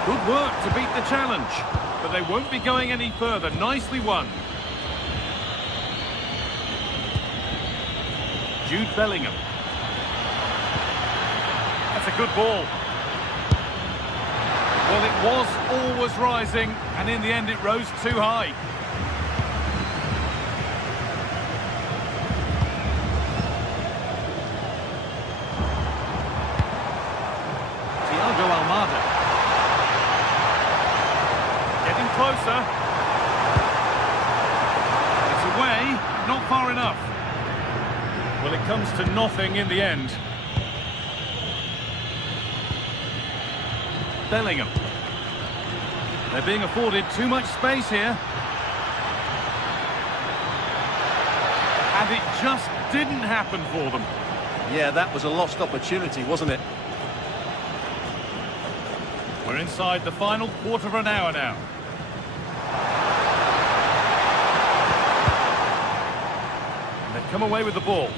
Good work to beat the challenge, but they won't be going any further. Nicely won. Jude Bellingham. That's a good ball. Well, it was always rising, and in the end it rose too high. Closer. It's away, not far enough. Well, it comes to nothing in the end. Bellingham. They're being afforded too much space here. And it just didn't happen for them. Yeah, that was a lost opportunity, wasn't it? We're inside the final quarter of an hour now. They've come away with the ball.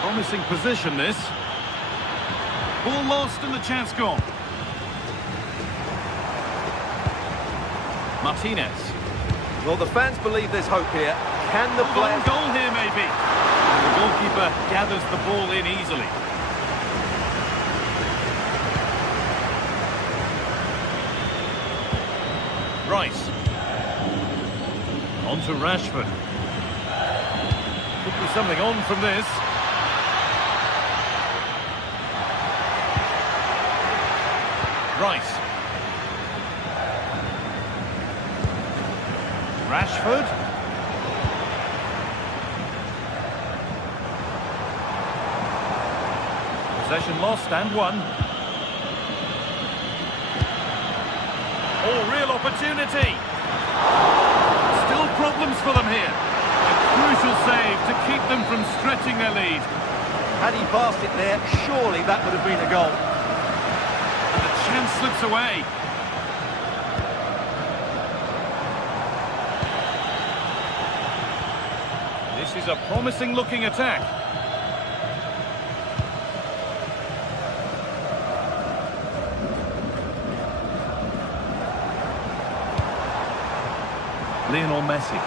Promising position, this. Ball lost and the chance gone. Martinez. Well, the fans believe there's hope here. Can the players... goal here, maybe. And the goalkeeper gathers the ball in easily. Rice. On to Rashford. Could be something on from this. Rice. Rashford. Possession lost and won. Oh, real opportunity. Still problems for them here. A crucial save to keep them from stretching their lead. Had he passed it there, surely that would have been a goal. And the chance slips away. This is a promising looking attack. Lionel Messi.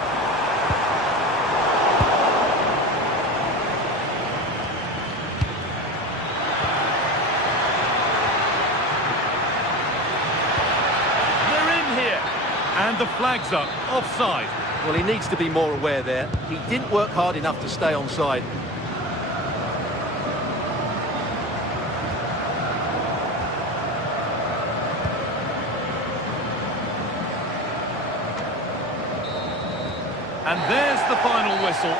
the flag's up. Offside. Well, he needs to be more aware there. He didn't work hard enough to stay onside. And there's the final whistle.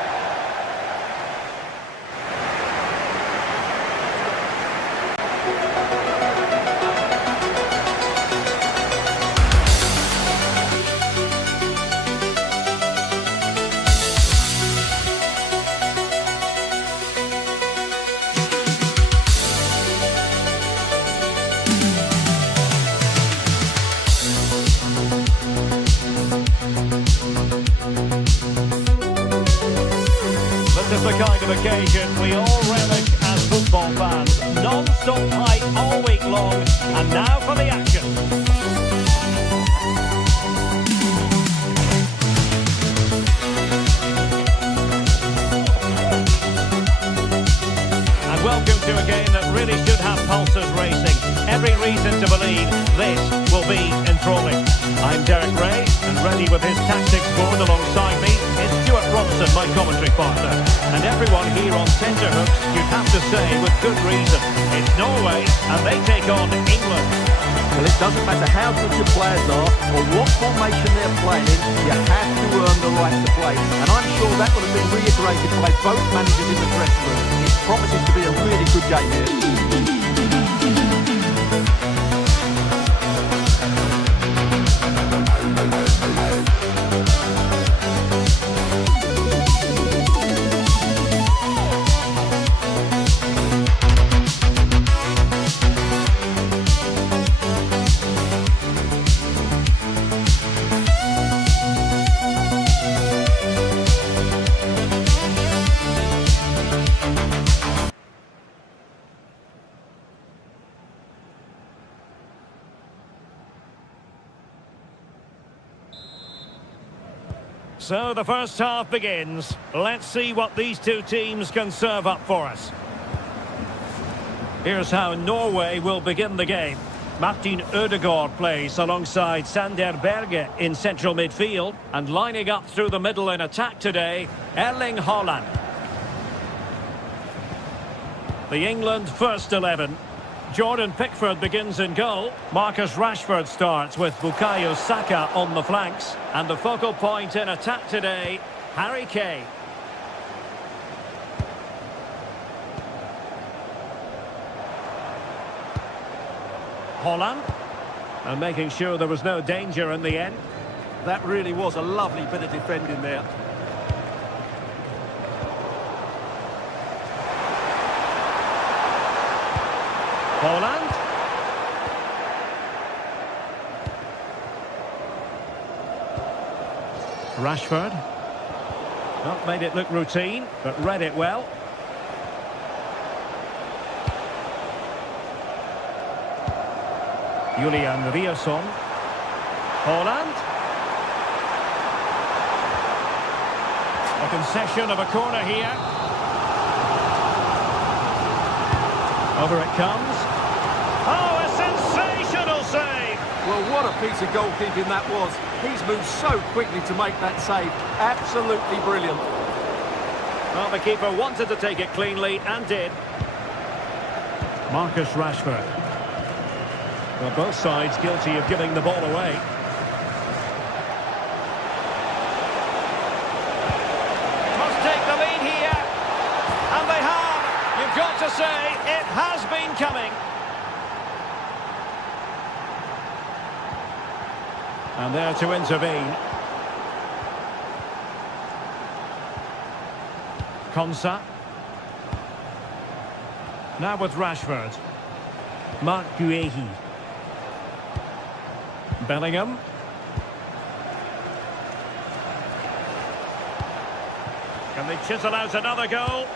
This is the kind of occasion we all relish as football fans. Non-stop hype all week long, and now for the action. And welcome to a game that really should have pulses racing. Every reason to believe this will be enthralling. I'm Derek Ray, and ready with his tactics board alongside me is Stuart Robson, my commentary partner. And everyone here on tenterhooks, you'd have to say with good reason. It's Norway, and they take on England. Well, it doesn't matter how good your players are or what formation they're playing in, you have to earn the right to play. And I'm sure that would have been reiterated by both managers in the dressing room. It promises to be a really good game here. So the first half begins. Let's see what these two teams can serve up for us. Here's how Norway will begin the game. Martin Ødegaard plays alongside Sander Berge in central midfield, and lining up through the middle in attack today, Erling Haaland. The England first 11. Jordan Pickford begins in goal. Marcus Rashford starts with Bukayo Saka on the flanks. And the focal point in attack today, Harry Kane. Haaland. And making sure there was no danger in the end. That really was a lovely bit of defending there. Haaland. Rashford. Not made it look routine, but read it well. Julian Riasson. Haaland. A concession of a corner here. Over it comes. Oh, a sensational save! Well, what a piece of goalkeeping that was. He's moved so quickly to make that save. Absolutely brilliant. Well, the keeper wanted to take it cleanly and did. Marcus Rashford. Well, both sides guilty of giving the ball away. Must take the lead here. And they have. You've got to say, it has been coming. And there to intervene. Konsa. Now with Rashford. Mark Guehi. Bellingham. Can they chisel out another goal?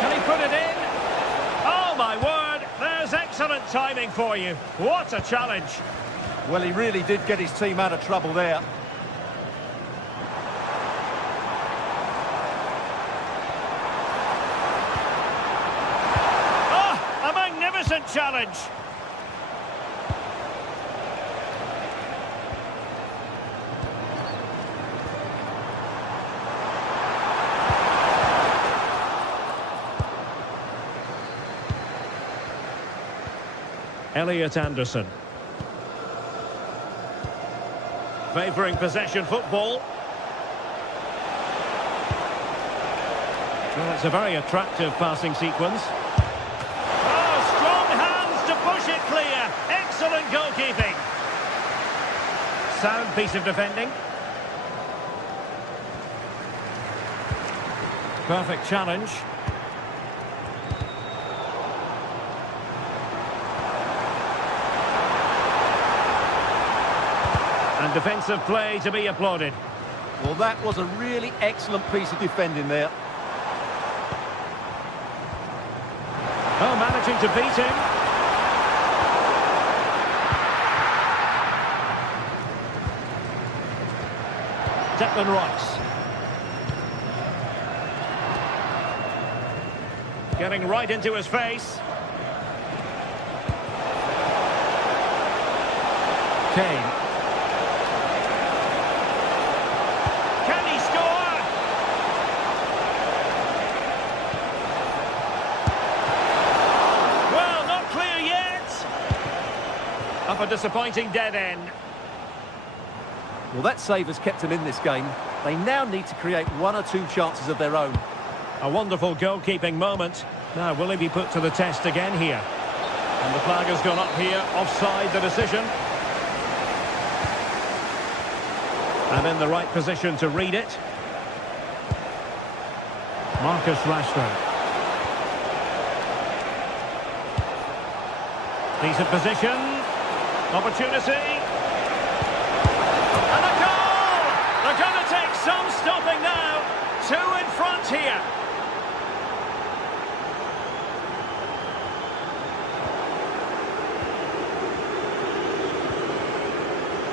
Can he put it in? Oh my word, there's excellent timing for you. What a challenge. Well, he really did get his team out of trouble there. Oh, a magnificent challenge. Elliot Anderson. Favouring possession football. Well, it's a very attractive passing sequence. Oh, strong hands to push it clear. Excellent goalkeeping. Sound piece of defending. Perfect challenge. And defensive play to be applauded. Well, that was a really excellent piece of defending there. Oh, managing to beat him. Declan Rice. Getting right into his face. Kane. Can he score? Well, not clear yet. Up a disappointing dead end. Well, that save has kept them in this game. They now need to create one or two chances of their own. A wonderful goalkeeping moment. Now, will he be put to the test again here? And the flag has gone up here, offside the decision. And in the right position to read it. Marcus Rashford. Decent position. Opportunity. And a goal! They're going to take some stopping now. Two in front here.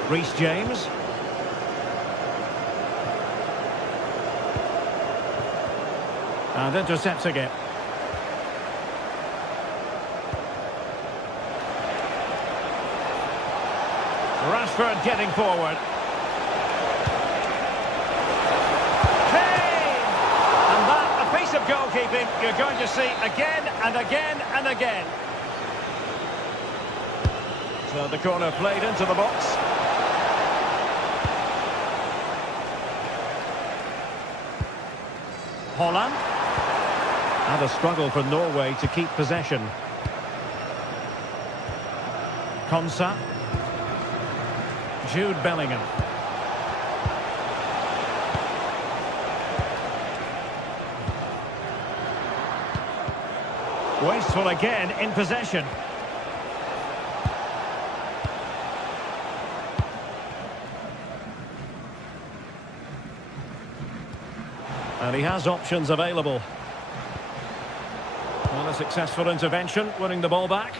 Reece James. And intercepting it. Rashford getting forward. Kane! And that, a piece of goalkeeping you're going to see again and again and again. So the corner played into the box. Holland. And a struggle for Norway to keep possession. Konsa. Jude Bellingham. Wasteful again in possession. And he has options available. Well, a successful intervention, winning the ball back.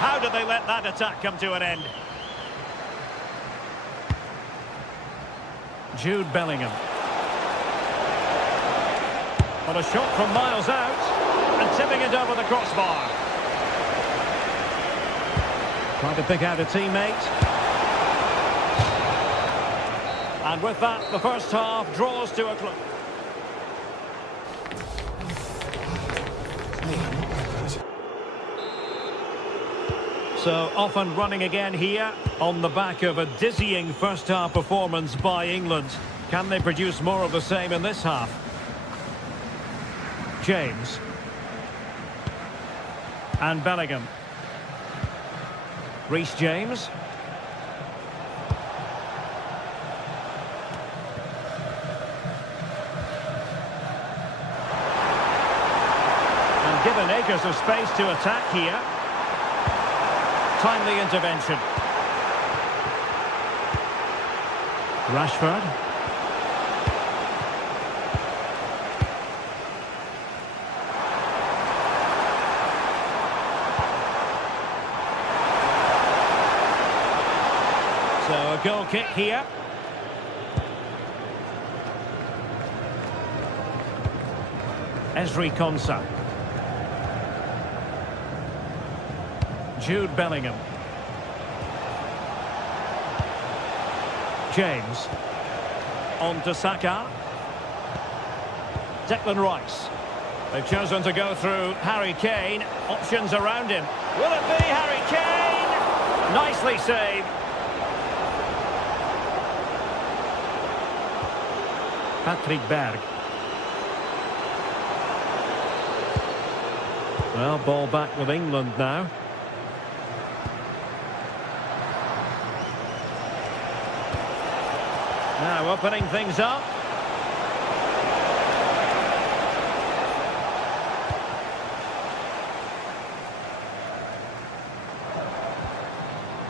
How did they let that attack come to an end? Jude Bellingham. What a shot from miles out. And tipping it over the crossbar. Trying to pick out a teammate. And with that, the first half draws to a close. So off and running again here on the back of a dizzying first half performance by England. Can they produce more of the same in this half? James. And Bellingham. Reece James. And given acres of space to attack here. Timely intervention. Rashford. So a goal kick here. Ezri Konsa. Jude Bellingham. James. On to Saka. Declan Rice. They've chosen to go through Harry Kane. Options around him. Will it be Harry Kane? Nicely saved. Patrick Berg. Well, ball back with England now. Now opening things up.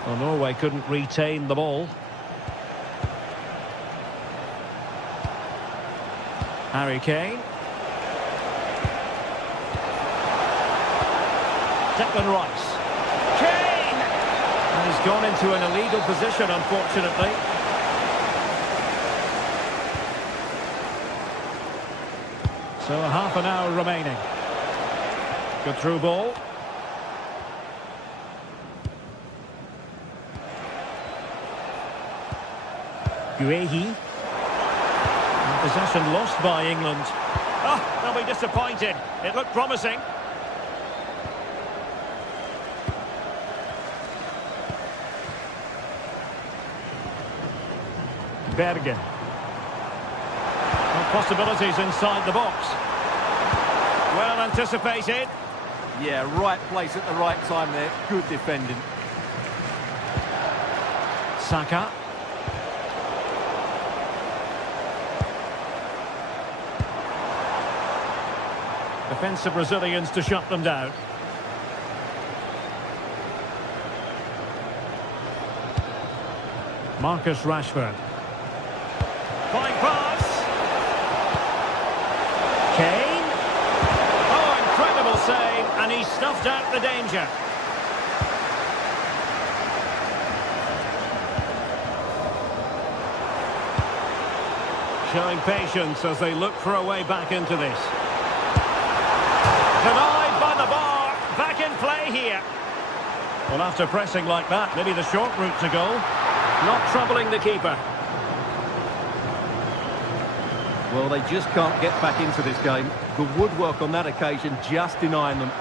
Well, Norway couldn't retain the ball. Harry Kane. Declan Rice. Kane! And he's gone into an illegal position, unfortunately. So half an hour remaining. Good through ball. Guehi. Possession lost by England. Oh, they'll be disappointed. It looked promising. Bergen. Possibilities inside the box. Well anticipated. Yeah, right place at the right time there. Good defending. Saka. Defensive Brazilians to shut them down. Marcus Rashford. Fine pass. Kane. Oh, incredible save, and he snuffed out the danger. Showing patience as they look for a way back into this. Denied by the bar. Back in play here. Well, after pressing like that, maybe the short route to goal. Not troubling the keeper. Well, they just can't get back into this game. The woodwork on that occasion just denying them.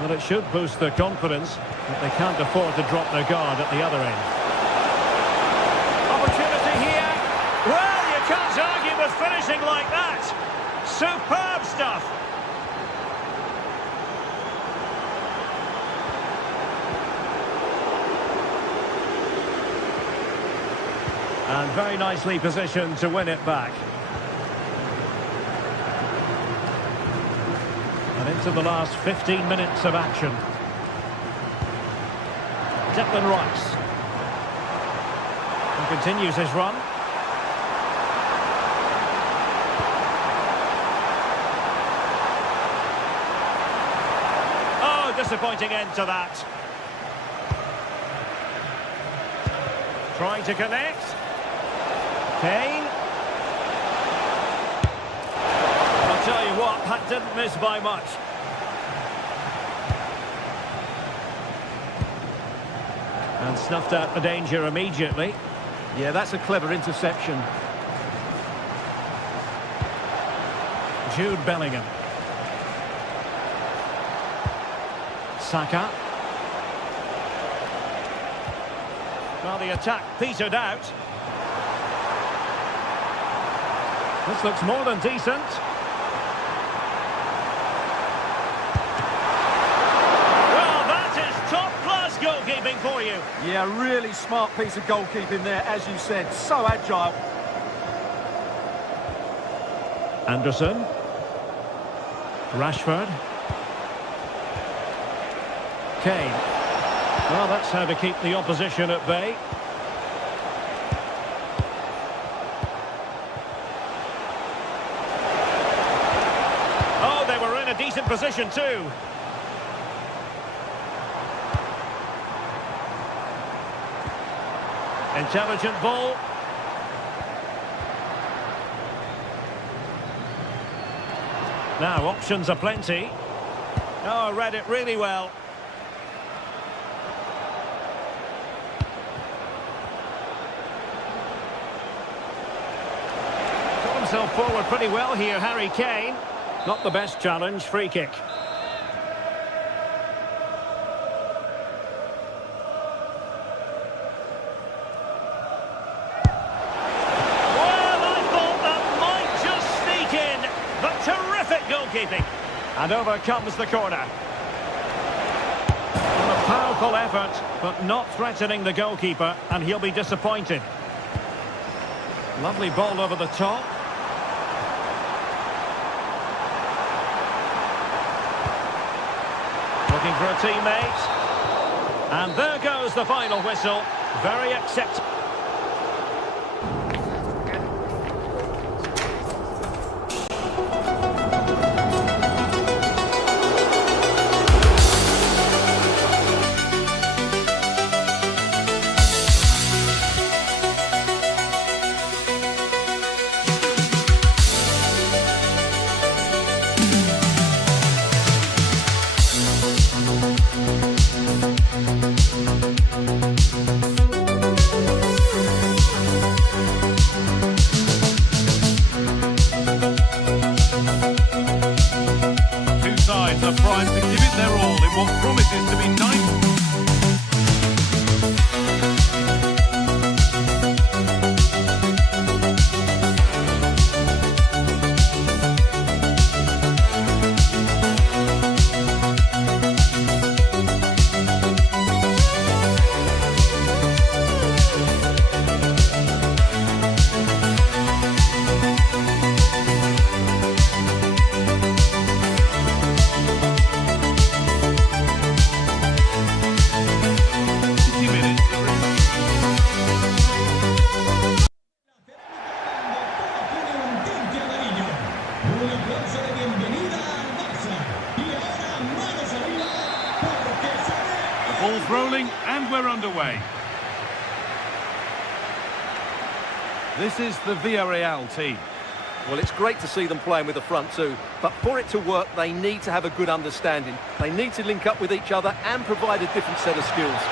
Well, it should boost their confidence, but they can't afford to drop their guard at the other end. Opportunity here. Well, you can't argue with finishing like that. Superb stuff. And very nicely positioned to win it back. And into the last 15 minutes of action. Declan Rice. He continues his run. Oh, disappointing end to that. Trying to connect. Kane. I'll tell you what, that didn't miss by much. And snuffed out the danger immediately. Yeah, that's a clever interception. Jude Bellingham. Saka. Well, the attack petered out. This looks more than decent. Well, that is top-class goalkeeping for you. Yeah, really smart piece of goalkeeping there, as you said. So agile. Anderson. Rashford. Kane. Well, that's how to keep the opposition at bay. Oh, they were in a decent position too. Intelligent ball. Now, options are plenty. Oh, read it really well. Got himself forward pretty well here, Harry Kane. Not the best challenge, free kick. Well, I thought that might just sneak in, but terrific goalkeeping. And over comes the corner. A powerful effort, but not threatening the goalkeeper, and he'll be disappointed. Lovely ball over the top. Looking for a teammate. And there goes the final whistle. Very acceptable. Are primed to give it their all in what promises to be nice. Ball's rolling and we're underway. This is the Villarreal team. Well, it's great to see them playing with the front two, but for it to work, they need to have a good understanding. They need to link up with each other and provide a different set of skills.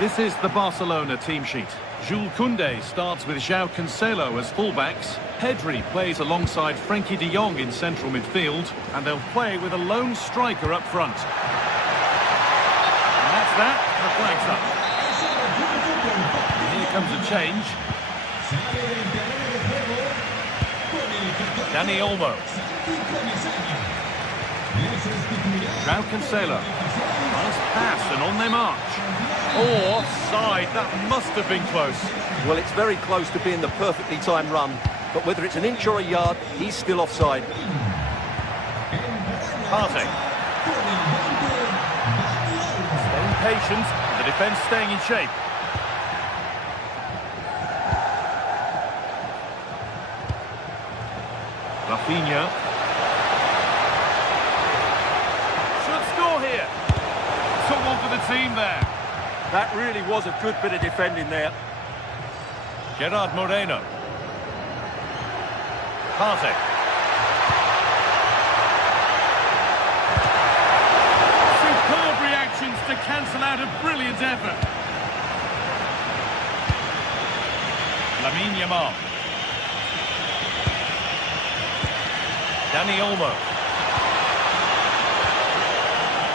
This is the Barcelona team sheet. Jules Koundé starts with João Cancelo as fullbacks. Pedri plays alongside Frenkie de Jong in central midfield, and they'll play with a lone striker up front. And that's that, the flag's up. And here comes a change. Dani Olmo. João Cancelo. Nice pass and on they march. Oh, offside, that must have been close. Well, it's very close to being the perfectly timed run, but whether it's an inch or a yard, he's still offside. Partey. Staying patient, the defence staying in shape. Rafinha. Should score here. Took one for the team there. That really was a good bit of defending there. Gerard Moreno. Partey. Superb reactions to cancel out a brilliant effort. Lamine Yamal. Dani Olmo.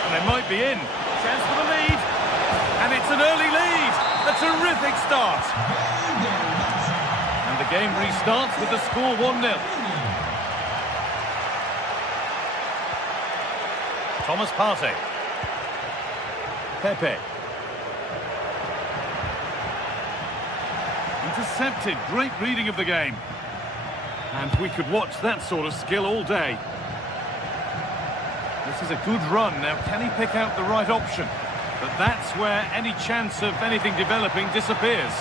And they might be in. Chance for the lead. And it's an early lead. A terrific start. And the game restarts with the score 1-0. Thomas Partey. Pepe. Intercepted. Great reading of the game. And we could watch that sort of skill all day. This is a good run. Now, can he pick out the right option? But that's where any chance of anything developing disappears.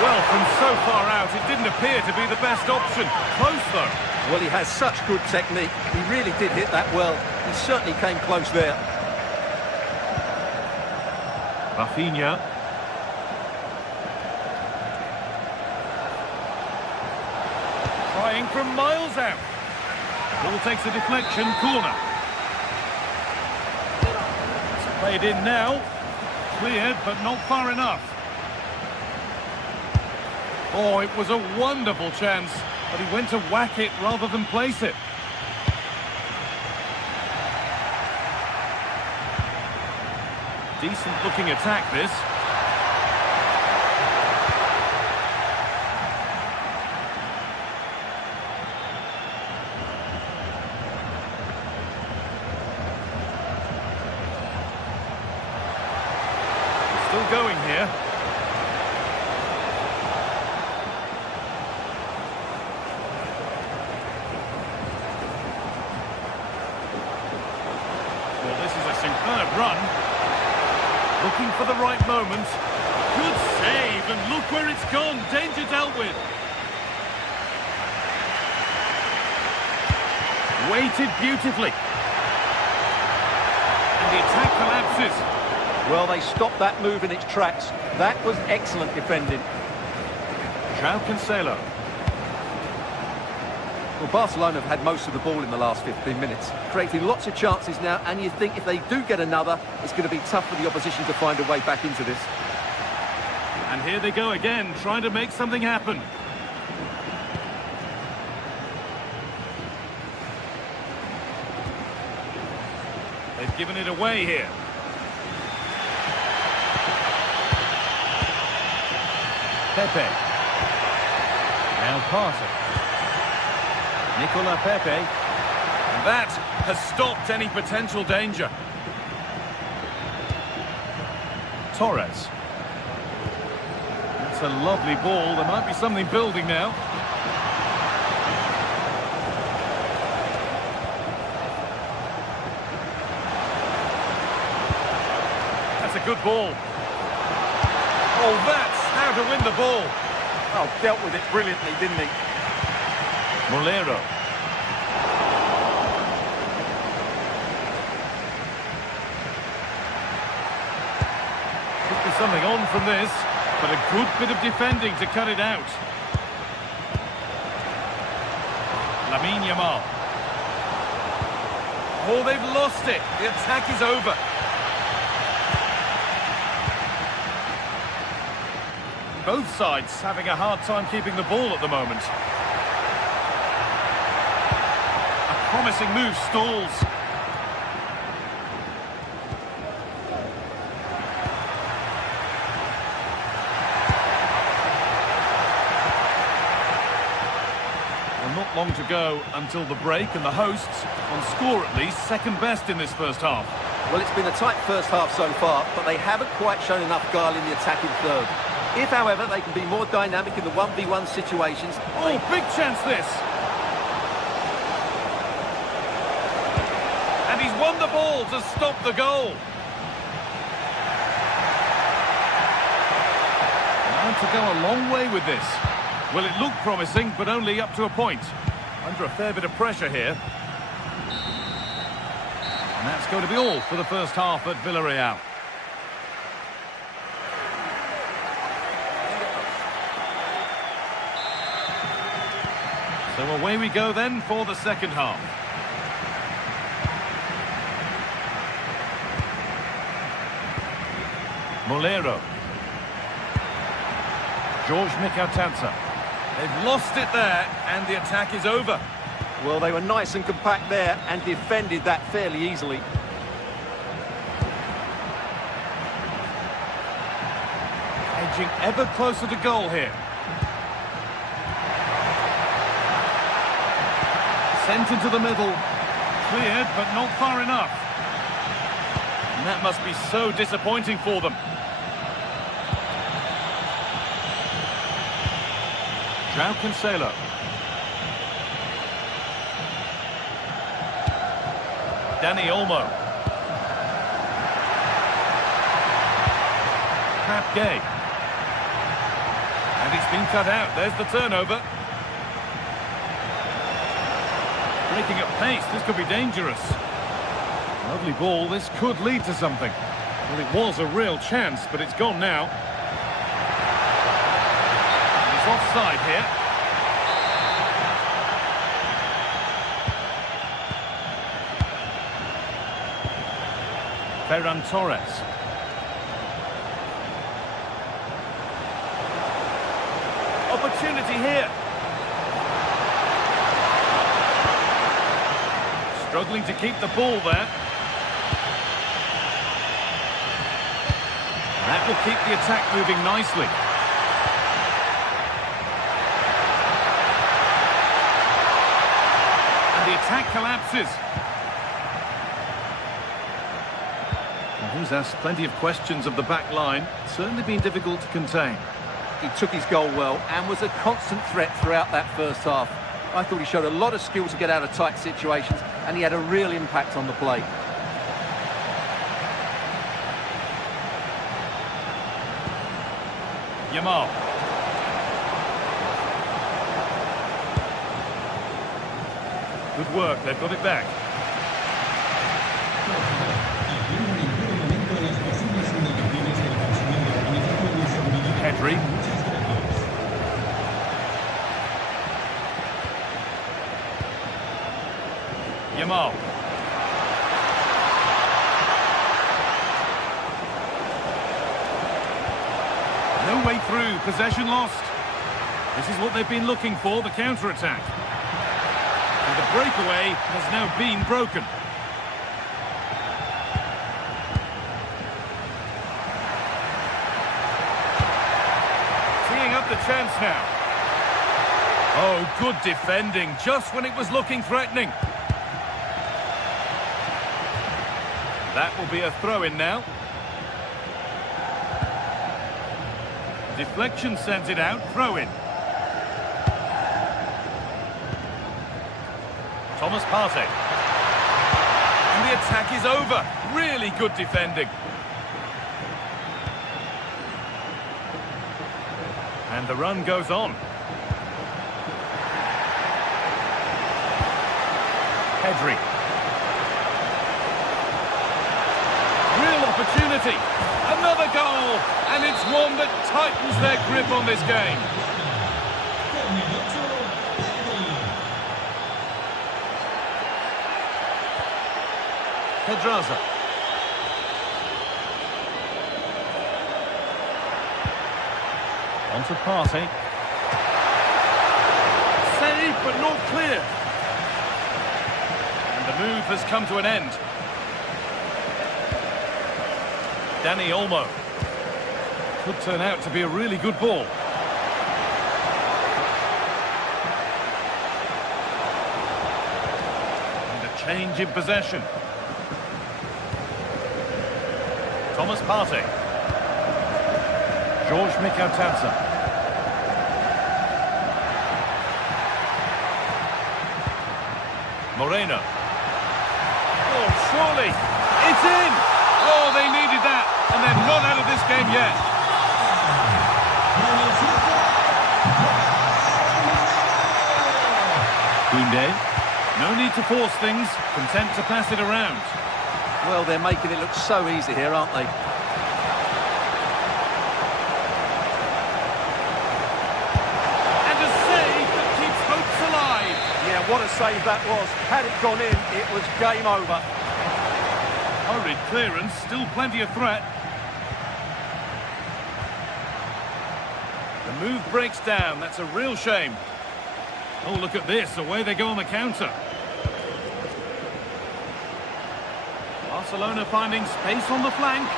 Well, from so far out, it didn't appear to be the best option. Close, though. Well, he has such good technique. He really did hit that well. He certainly came close there. Rafinha. Trying from miles out. Ball takes a deflection, corner. It's played in now. Cleared, but not far enough. Oh, it was a wonderful chance, but he went to whack it rather than place it. Decent looking attack, this. Still going here. Well, this is a superb run. Looking for the right moment. Good save, and look where it's gone. Danger dealt with. Weighted beautifully. And the attack collapses. Well, they stopped that move in its tracks. That was excellent defending. João Cancelo. Well, Barcelona have had most of the ball in the last 15 minutes, creating lots of chances now, and you think if they do get another, it's going to be tough for the opposition to find a way back into this. And here they go again, trying to make something happen. They've given it away here. Pepe. Now Parton. Nicola Pepe. And that has stopped any potential danger. Torres. That's a lovely ball. There might be something building now. That's a good ball. Oh, that's how to win the ball. Oh, dealt with it brilliantly, didn't he? Molero. Could be something on from this, but a good bit of defending to cut it out. Lamine Yamal. Oh, they've lost it. The attack is over. Both sides having a hard time keeping the ball at the moment. A promising move stalls. Well, not long to go until the break, and the hosts, on score at least, second best in this first half. Well, it's been a tight first half so far, but they haven't quite shown enough guile in the attacking third. If, however, they can be more dynamic in the 1v1 situations... Oh, big chance this! And he's won the ball to stop the goal. And to go a long way with this. Well, it looked promising, but only up to a point. Under a fair bit of pressure here. And that's going to be all for the first half at Villarreal. So away we go then for the second half. Molero. George Mikautanza. They've lost it there, and the attack is over. Well, they were nice and compact there and defended that fairly easily. Edging ever closer to goal here. Sent into the middle. Cleared, but not far enough. And that must be so disappointing for them. João Cancelo. Dani Olmo. Pat Gay. And it's been cut out. There's the turnover. Breaking at pace, this could be dangerous. Lovely ball, this could lead to something. Well, it was a real chance, but it's gone now. He's offside here. Ferran Torres. opportunity here. Struggling to keep the ball there. That will keep the attack moving nicely. And the attack collapses. Well, he's asked plenty of questions of the back line. It's certainly been difficult to contain. He took his goal well and was a constant threat throughout that first half. I thought he showed a lot of skill to get out of tight situations, and he had a real impact on the play. Yamal. Good work, they've got it back. Pedri. Yamal. No way through, possession lost. This is what they've been looking for, the counter-attack. And the breakaway has now been broken. Teeing up the chance now. Oh, good defending, just when it was looking threatening. That will be a throw-in now. Deflection sends it out, throw-in. Thomas Partey. And the attack is over. Really good defending. And the run goes on. Pedri. Real opportunity. Another goal. And it's one that tightens their grip on this game. Pedraza. On to Partey. Save, but not clear. And the move has come to an end. Dani Olmo. Could turn out to be a really good ball. And a change in possession. Thomas Partey. George Mikautatsa. Moreno. Oh, surely. It's in! Oh, they needed that. And they're not out of this game yet. Koundé. No need to force things. Content to pass it around. Well, they're making it look so easy here, aren't they? And a save that keeps hopes alive. Yeah, what a save that was. Had it gone in, it was game over. Hurried clearance, still plenty of threat. The move breaks down, that's a real shame. Oh, look at this, away they go on the counter. Barcelona finding space on the flank.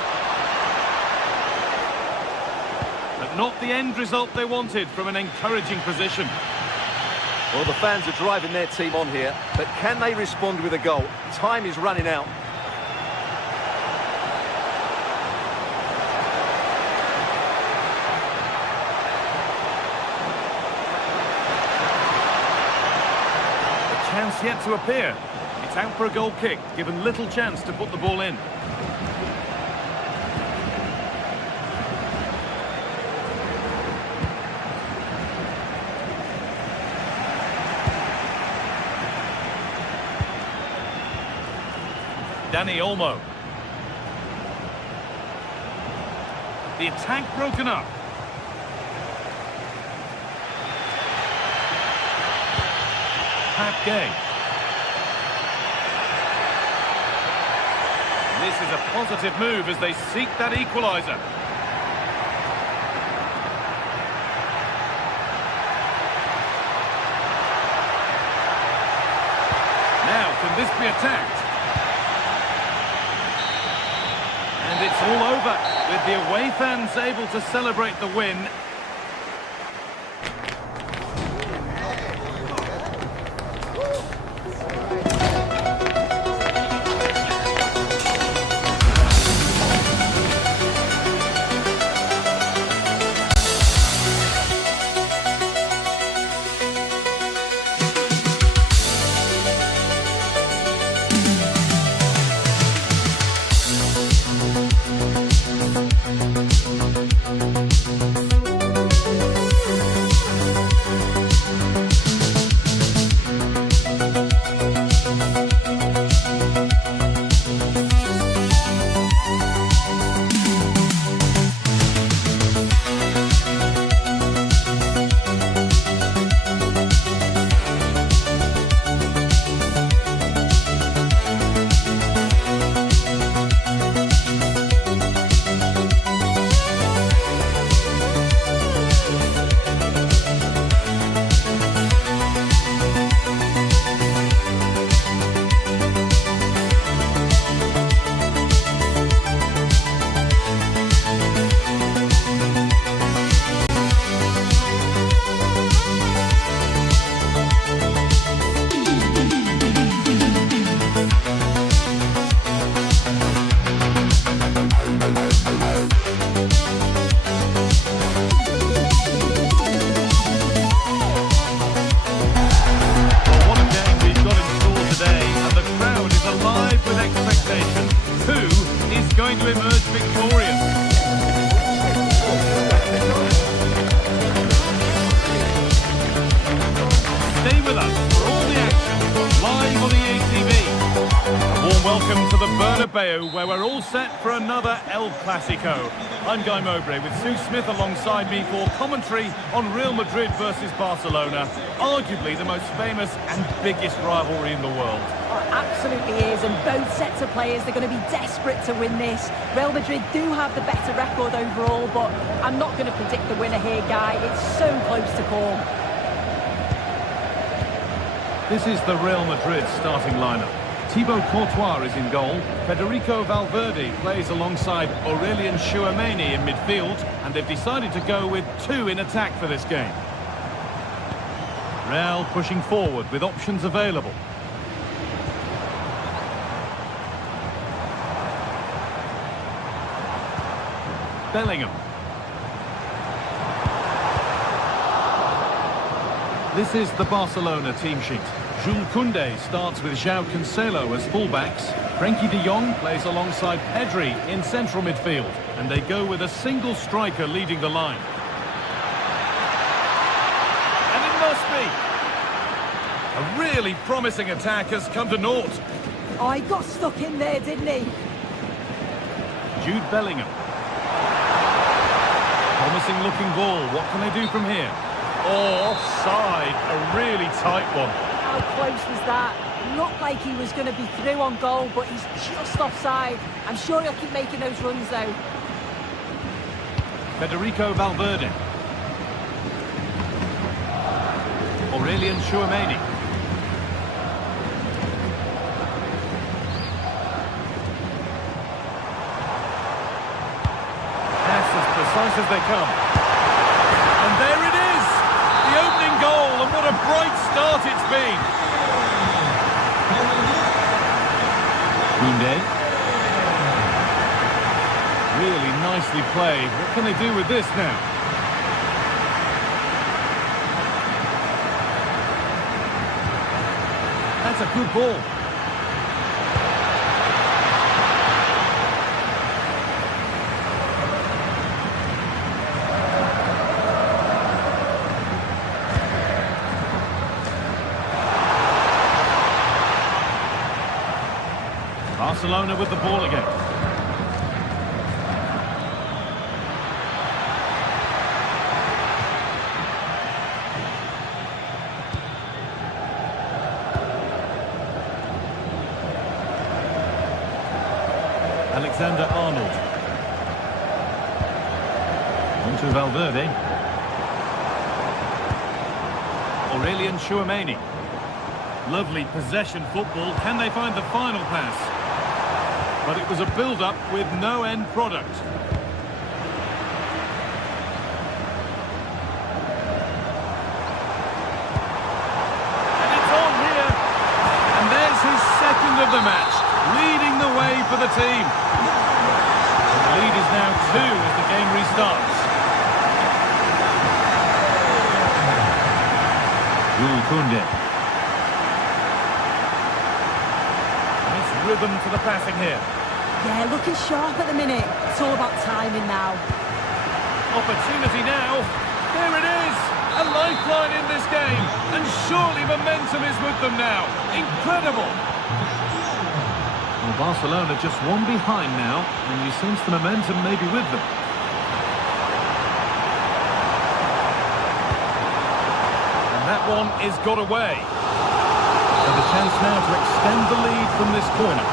But not the end result they wanted from an encouraging position. Well, the fans are driving their team on here, but can they respond with a goal? Time is running out. Chance yet to appear. It's out for a goal kick, given little chance to put the ball in. Dani Olmo. The attack broken up. Gay. This is a positive move as they seek that equaliser. attacked. And it's all over, with the away fans able to celebrate the win. Going to emerge victorious. Stay with us for all the action, live on the ATV. A warm welcome to the Bernabeu, where we're all set for another El Clasico. I'm Guy Mowbray with Sue Smith alongside me for commentary on Real Madrid versus Barcelona, arguably the most famous and biggest rivalry in the world. Absolutely is, and both sets of players, they're going to be desperate to win this. Real Madrid do have the better record overall, but I'm not going to predict the winner here, Guy. It's so close to call. This is the Real Madrid starting lineup. Thibaut Courtois is in goal. Federico Valverde plays alongside Aurelien Tchouameni in midfield, and they've decided to go with two in attack for this game. Real pushing forward with options available. Bellingham. This is the Barcelona team sheet. Jules Koundé starts with João Cancelo as fullbacks. Frenkie de Jong plays alongside Pedri in central midfield. And they go with a single striker leading the line. And it must be. A really promising attack has come to naught. Oh, he got stuck in there, didn't he? Jude Bellingham. Promising looking ball. What can they do from here? Oh, offside. A really tight one. How close was that? Looked like he was going to be through on goal, but he's just offside. I'm sure he'll keep making those runs, though. Federico Valverde. Aurelien Tchouameni. Precise as they come. And there it is! The opening goal, and what a bright start it's been! Koundé. Really nicely played. What can they do with this now? That's a good ball. Barcelona with the ball again. Alexander-Arnold. On to Valverde. Aurelien Tchouameni. Lovely possession football. Can they find the final pass? But it was a build-up with no end product. And it's on here. And there's his second of the match, leading the way for the team. The lead is now 2 as the game restarts. Kunde. Nice rhythm to the passing here. Yeah, looking sharp at the minute. It's all about timing now. Opportunity now. There it is. A lifeline in this game. And surely momentum is with them now. Incredible. Well, Barcelona just one behind now, and you sense the momentum may be with them. That one is got away. And a chance now to extend the lead from this corner.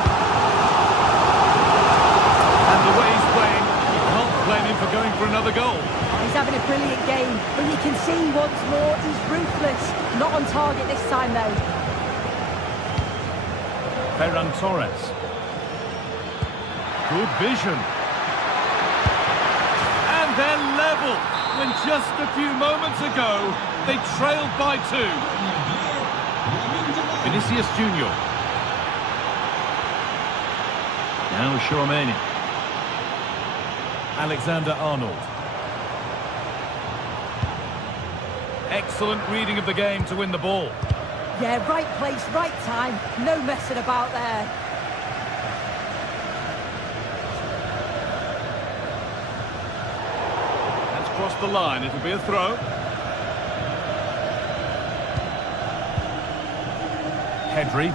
And the way he's playing, you can't blame him for going for another goal. He's having a brilliant game, but you can see once more he's ruthless. Not on target this time though. Ferran Torres. Good vision. And they're level when just a few moments ago they trailed by 2. Vinicius Junior. Now Chouameni. Alexander-Arnold. Excellent reading of the game to win the ball. Yeah, right place, right time. No messing about there. That's crossed the line. It'll be a throw. Pedri.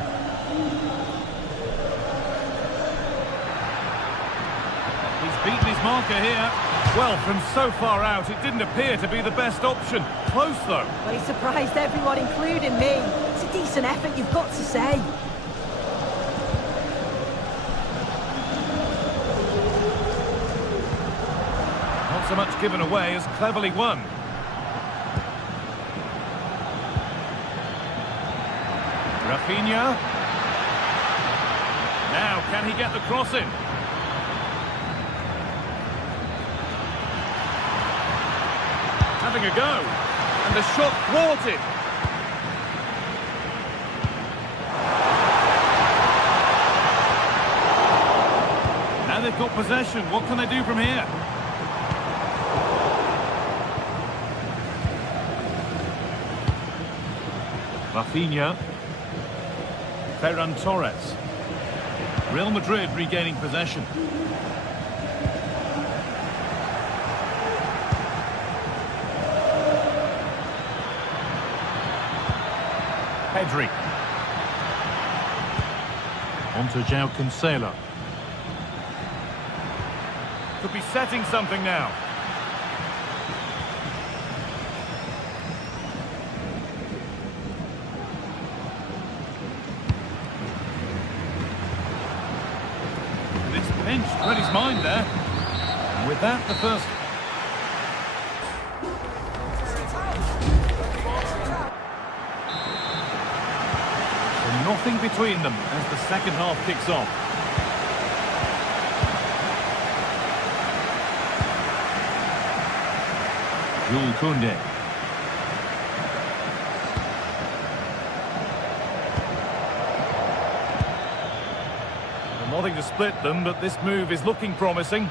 He's beaten his marker here. Well, from so far out, it didn't appear to be the best option. Close, though. Well, he surprised everyone, including me. It's a decent effort, you've got to say. Not so much given away as cleverly won. Rafinha. Now, can he get the cross in? Having a go. And the shot thwarted. Now they've got possession. What can they do from here? Rafinha. Ferran Torres. Real Madrid regaining possession. Pedri. On to João Cancelo. Could be setting something now. And it's pinched, read his mind there. And with that, the first... Nothing between them as the second half kicks off. Jules Koundé. Well, nothing to split them, but this move is looking promising.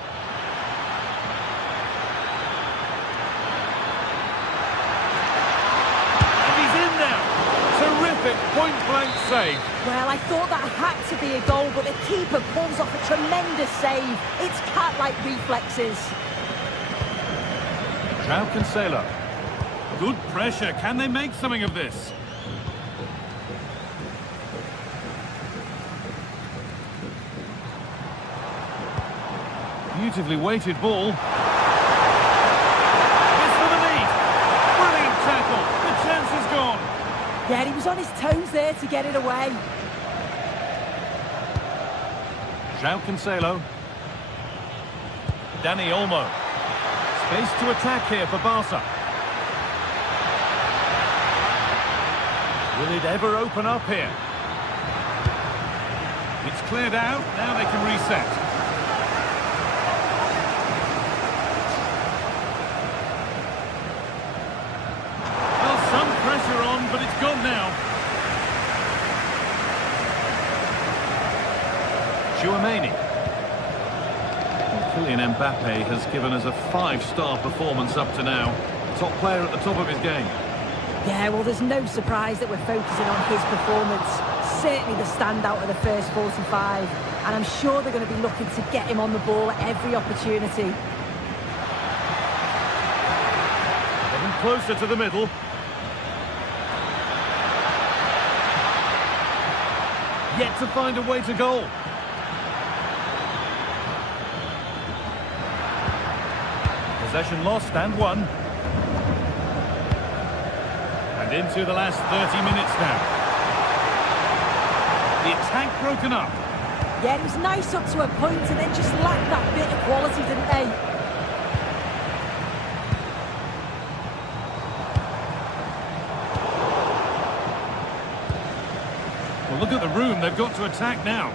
Point-blank save. Well, I thought that had to be a goal, but the keeper pulls off a tremendous save. It's cat-like reflexes. João Cancelo. Good pressure. Can they make something of this? Beautifully weighted ball. It's for the lead. Brilliant tackle. The chance is gone. Yeah, he was on his toes there to get it away. João Cancelo. Dani Olmo. Space to attack here for Barca. Will it ever open up here? It's cleared out. Now they can reset. Well, some pressure on, but it's gone now. Tchouaméni. Kylian Mbappe has given us a 5-star performance up to now. Top player at the top of his game. Yeah, well, there's no surprise that we're focusing on his performance. Certainly the standout of the first 45. And I'm sure they're going to be looking to get him on the ball at every opportunity. Getting closer to the middle. Yet to find a way to goal. Possession lost and won. And into the last 30 minutes now. The attack broken up. Yeah, it was nice up to a point and then just lacked that bit of quality, didn't they? Well, look at the room they've got to attack now.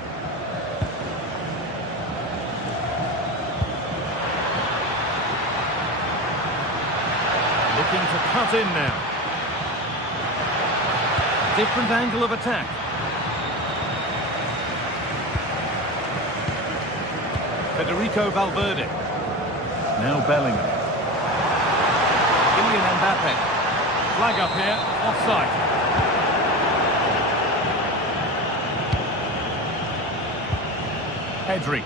Looking to cut in now. Different angle of attack. Federico Valverde. Now Bellingham. Kylian Mbappe. Flag up here, offside. Pedri.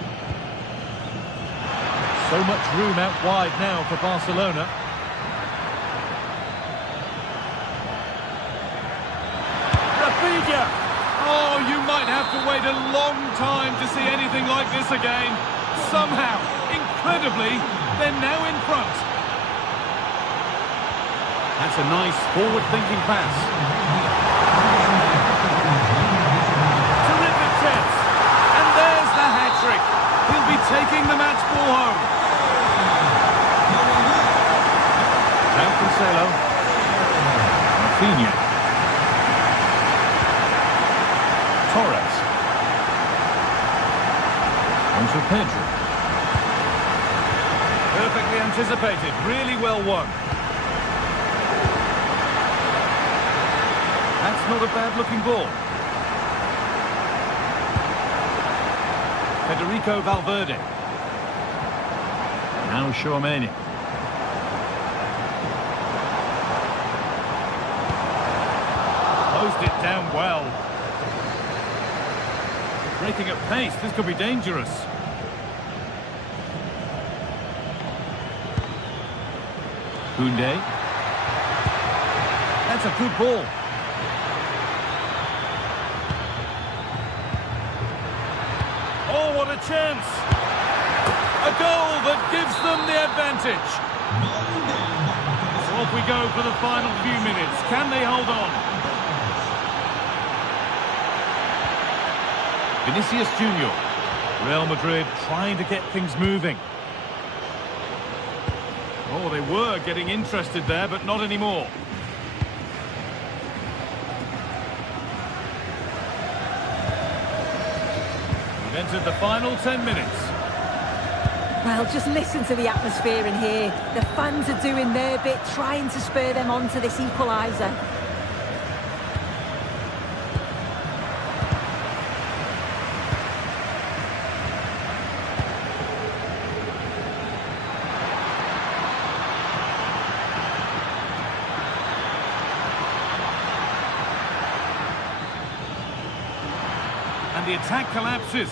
So much room out wide now for Barcelona. Oh, you might have to wait a long time to see anything like this again. Somehow, incredibly, they're now in front. That's a nice forward-thinking pass. Terrific chance. And there's the hat-trick. He'll be taking the match ball home. Now Cancelo. Rafinha. Torres. Onto Pedri. Perfectly anticipated, really well won. That's not a bad-looking ball. Federico Valverde. Now Tchouaméni. Closed it down well. Breaking at pace, this could be dangerous. Koundé. That's a good ball. Oh, what a chance! A goal that gives them the advantage. So off we go for the final few minutes. Can they hold on? Vinicius Junior. Real Madrid trying to get things moving. Oh, they were getting interested there, but not anymore. We've entered the final 10 minutes. Well, just listen to the atmosphere in here. The fans are doing their bit, trying to spur them on to this equaliser. And the attack collapses.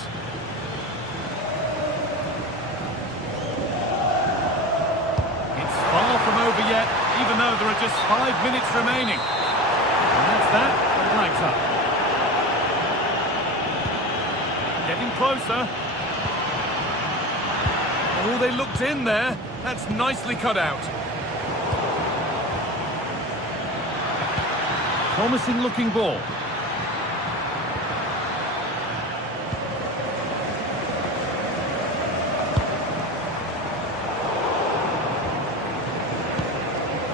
It's far from over yet, even though there are just 5 minutes remaining. And that's that, the flag's up. Getting closer. Oh, they looked in there. That's nicely cut out. Promising looking ball.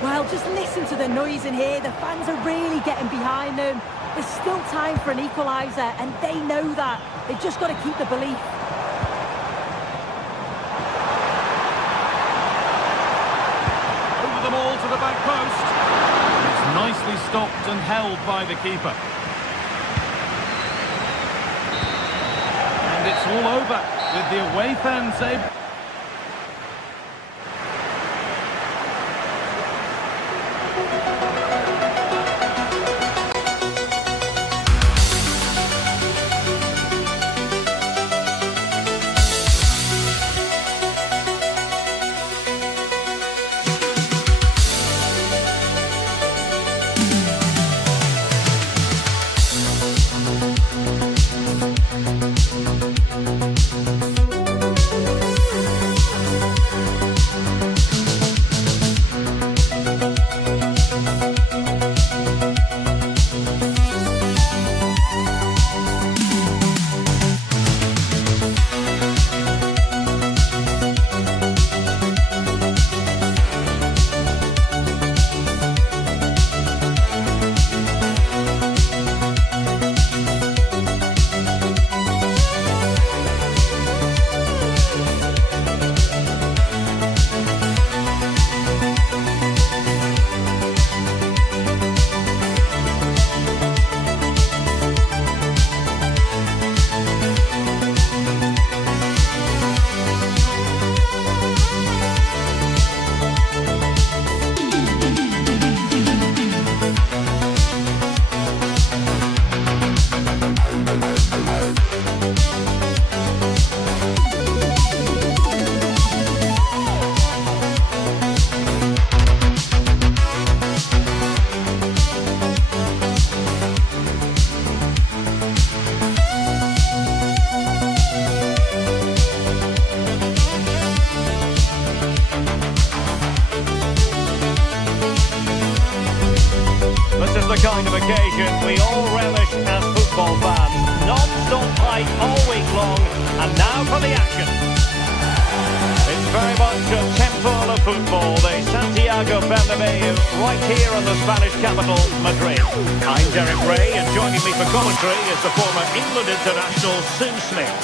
Well, Just listen to the noise in here. The fans are really getting behind them. There's still time for an equaliser, and they know that. They've just got to keep the belief. Over them all to the back post. It's nicely stopped and held by the keeper. And it's all over with the away fans able. The kind of occasion we all relish as football fans. Non-stop fight all week long, and now for the action. It's very much a temple of football, the Santiago Bernabeu, right here in the Spanish capital, Madrid. I'm Derek Ray, and joining me for commentary is the former England international Sue Smith.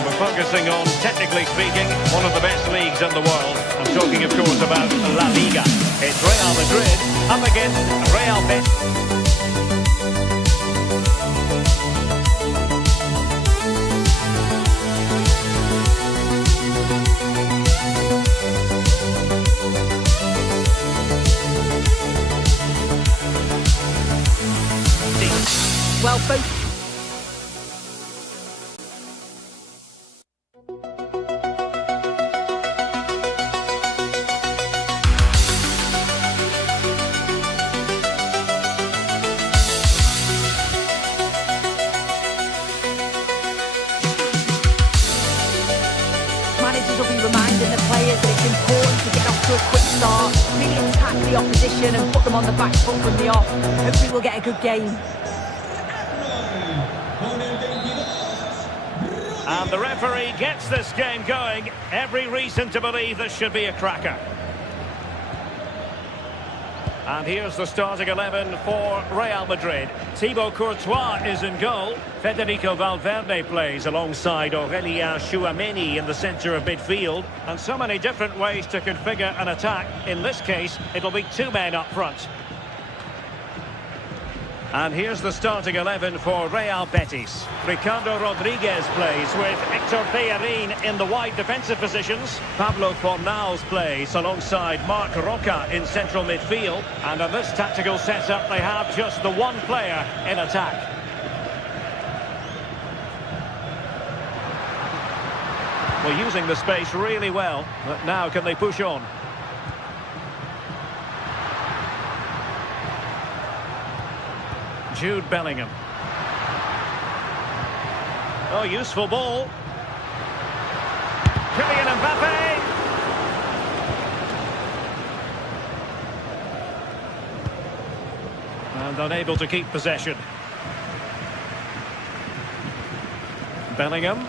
And we're focusing on, technically speaking, one of the best leagues in the world. I'm talking, of course, about La Liga. It's Real Madrid up against Real Betis. Well, both... Managers will be reminding the players that it's important to get off to a quick start, really attack the opposition and put them on the back foot from the off. Hopefully we'll get a good game. And the referee gets this game going. Every reason to believe this should be a cracker. And here's the starting 11 for Real Madrid. Thibaut Courtois is in goal. Federico Valverde plays alongside Aurélien Tchouaméni in the centre of midfield. And so many different ways to configure an attack. In this case, it'll be two men up front. And here's the starting 11 for Real Betis. Ricardo Rodriguez plays with Hector Bellerin in the wide defensive positions. Pablo Fornals plays alongside Marc Roca in central midfield. And in this tactical setup, they have just the one player in attack. Well, using the space really well, but now can they push on? Jude Bellingham. Oh, useful ball. Kylian Mbappe. And unable to keep possession. Bellingham.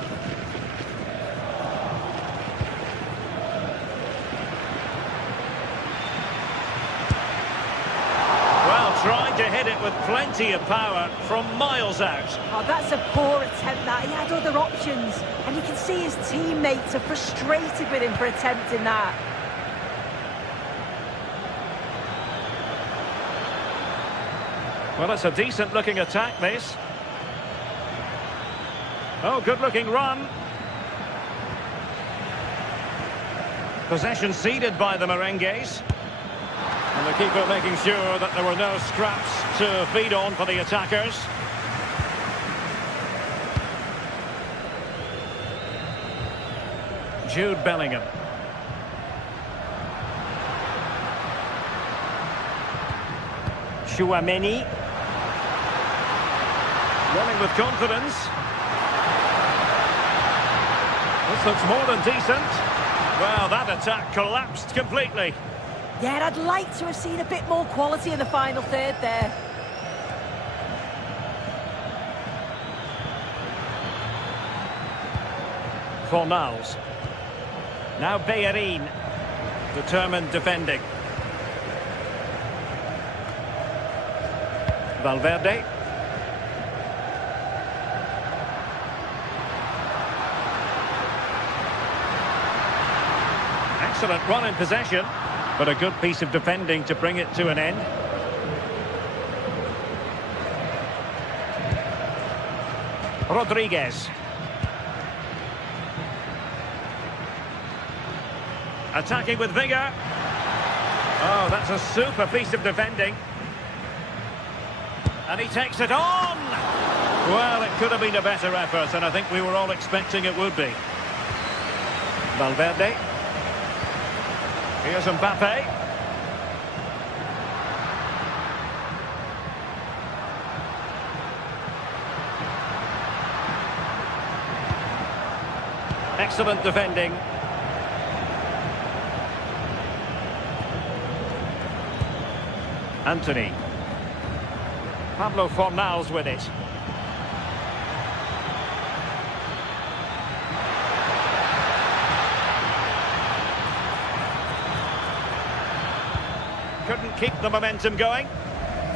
with plenty of power from miles out. Oh, that's a poor attempt, that. He had other options, and you can see his teammates are frustrated with him for attempting that. Well, it's a decent-looking attack, this. Oh, good-looking run. Possession ceded by the Merengues. And the keeper making sure that there were no scraps to feed on for the attackers. Jude Bellingham. Chouameni. Running with confidence. This looks more than decent. Well, that attack collapsed completely. Yeah, I'd like to have seen a bit more quality in the final third there. Fornals. Now Bellerin. Determined defending. Valverde. Excellent run in possession, but a good piece of defending to bring it to an end. Rodriguez. Attacking with vigour. Oh, that's a super piece of defending. And he takes it on! Well, it could have been a better effort, and I think we were all expecting it would be. Valverde. Here's Mbappe. Excellent defending. Anthony. Pablo Fornals with it. Couldn't keep the momentum going.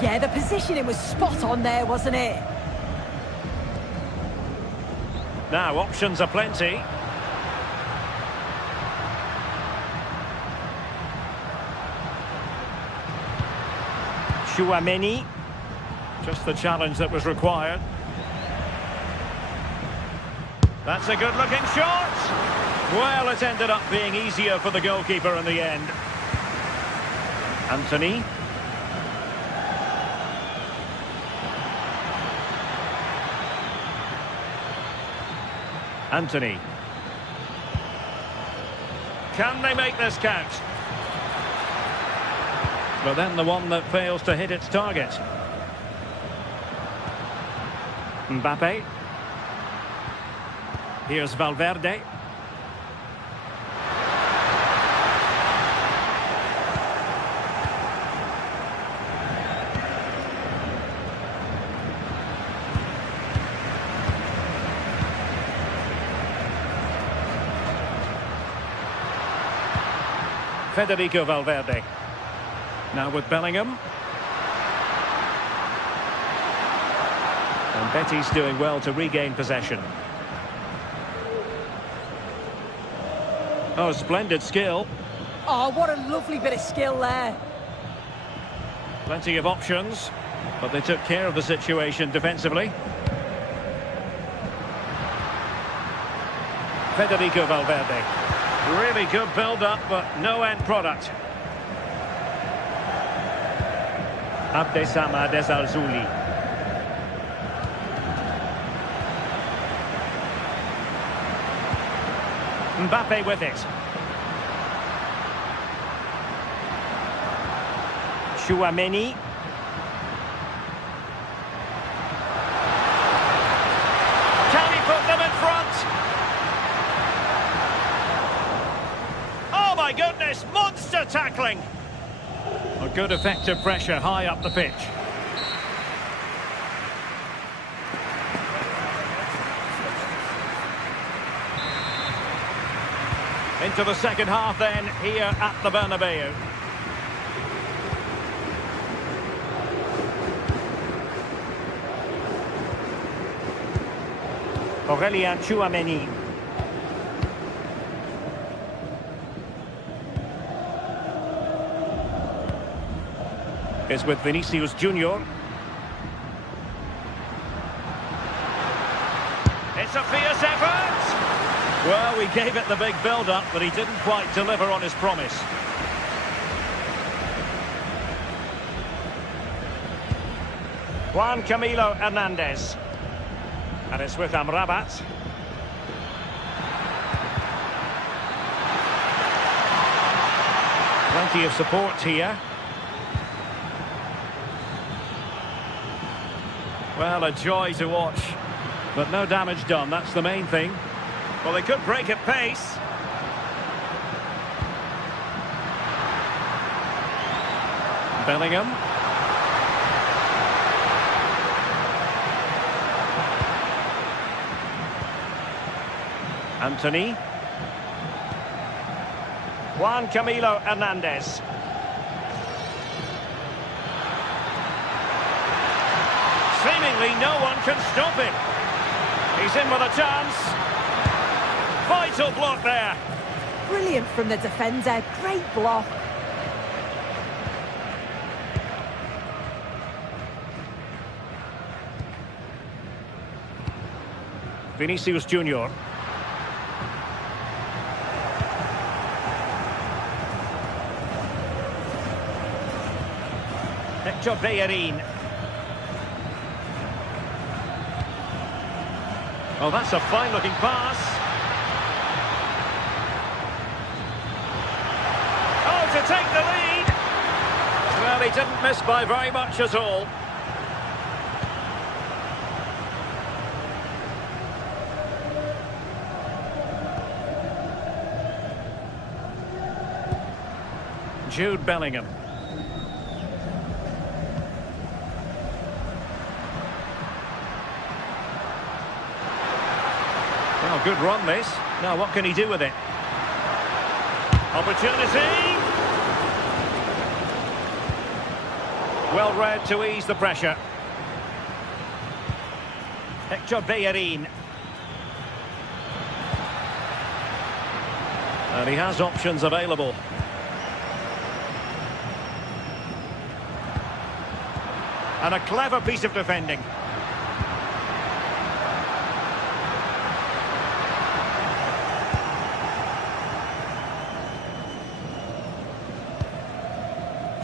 Yeah, the positioning was spot on there, wasn't it? Now, options are plenty. Chouameni. Just the challenge that was required. That's a good-looking shot. Well, it ended up being easier for the goalkeeper in the end. Anthony. Anthony. Can they make this count? But then the one that fails to hit its target. Mbappe. Here's Valverde. Federico Valverde. Now with Bellingham. And Betty's doing well to regain possession. Oh, splendid skill. Oh, what a lovely bit of skill there. Plenty of options, but they took care of the situation defensively. Federico Valverde. Really good build-up, but no end product. Abdessamad Ezzalzouli. Mbappe with it. Chouameni. Can he put them in front? Oh my goodness, monster tackling. A good effective pressure high up the pitch. Into the second half then, here at the Bernabeu. Aurelien Tchouameni. Is with Vinicius Junior. It's a fierce effort! Well, we gave it the big build-up, but he didn't quite deliver on his promise. Juan Camilo Hernandez. And it's with Amrabat. Plenty of support here. Well, a joy to watch. But no damage done, that's the main thing. Well, they could break at pace. Bellingham. Anthony. Juan Camilo Hernandez. Seemingly no one can stop him. He's in with a chance. Vital block there. Brilliant from the defender. Great block. Vinicius Junior. Hector Bellerin. Oh, that's a fine-looking pass. Oh, to take the lead. Well, he didn't miss by very much at all. Jude Bellingham. Well, good run this. Now what can he do with it? Opportunity! Well read to ease the pressure. Hector Bellerin. And he has options available. And a clever piece of defending.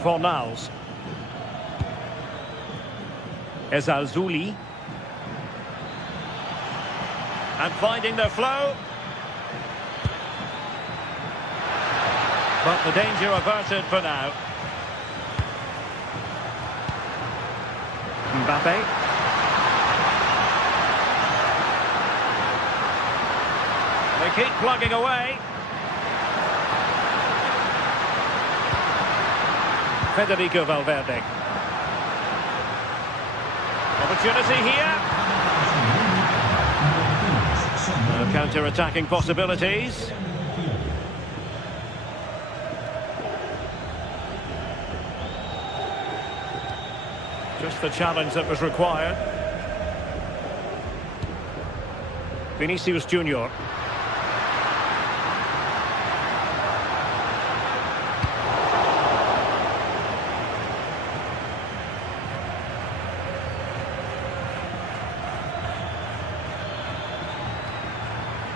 Fornals. Ezalzouli. And finding the flow. But the danger averted for now. Mbappe. They keep plugging away. Federico Valverde. Opportunity here. No counter-attacking possibilities. Just the challenge that was required. Vinicius Junior.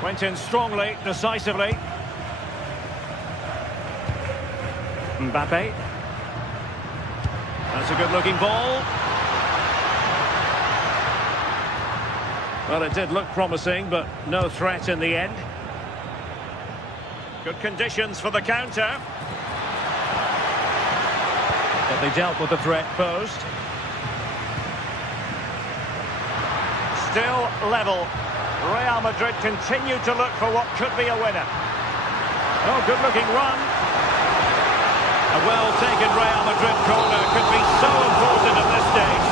Went in strongly, decisively. Mbappe. That's a good-looking ball. Well, it did look promising, but no threat in the end. Good conditions for the counter. But they dealt with the threat posed. Still level. Real Madrid continue to look for what could be a winner. Oh, good-looking run. A well-taken Real Madrid corner could be so important at this stage.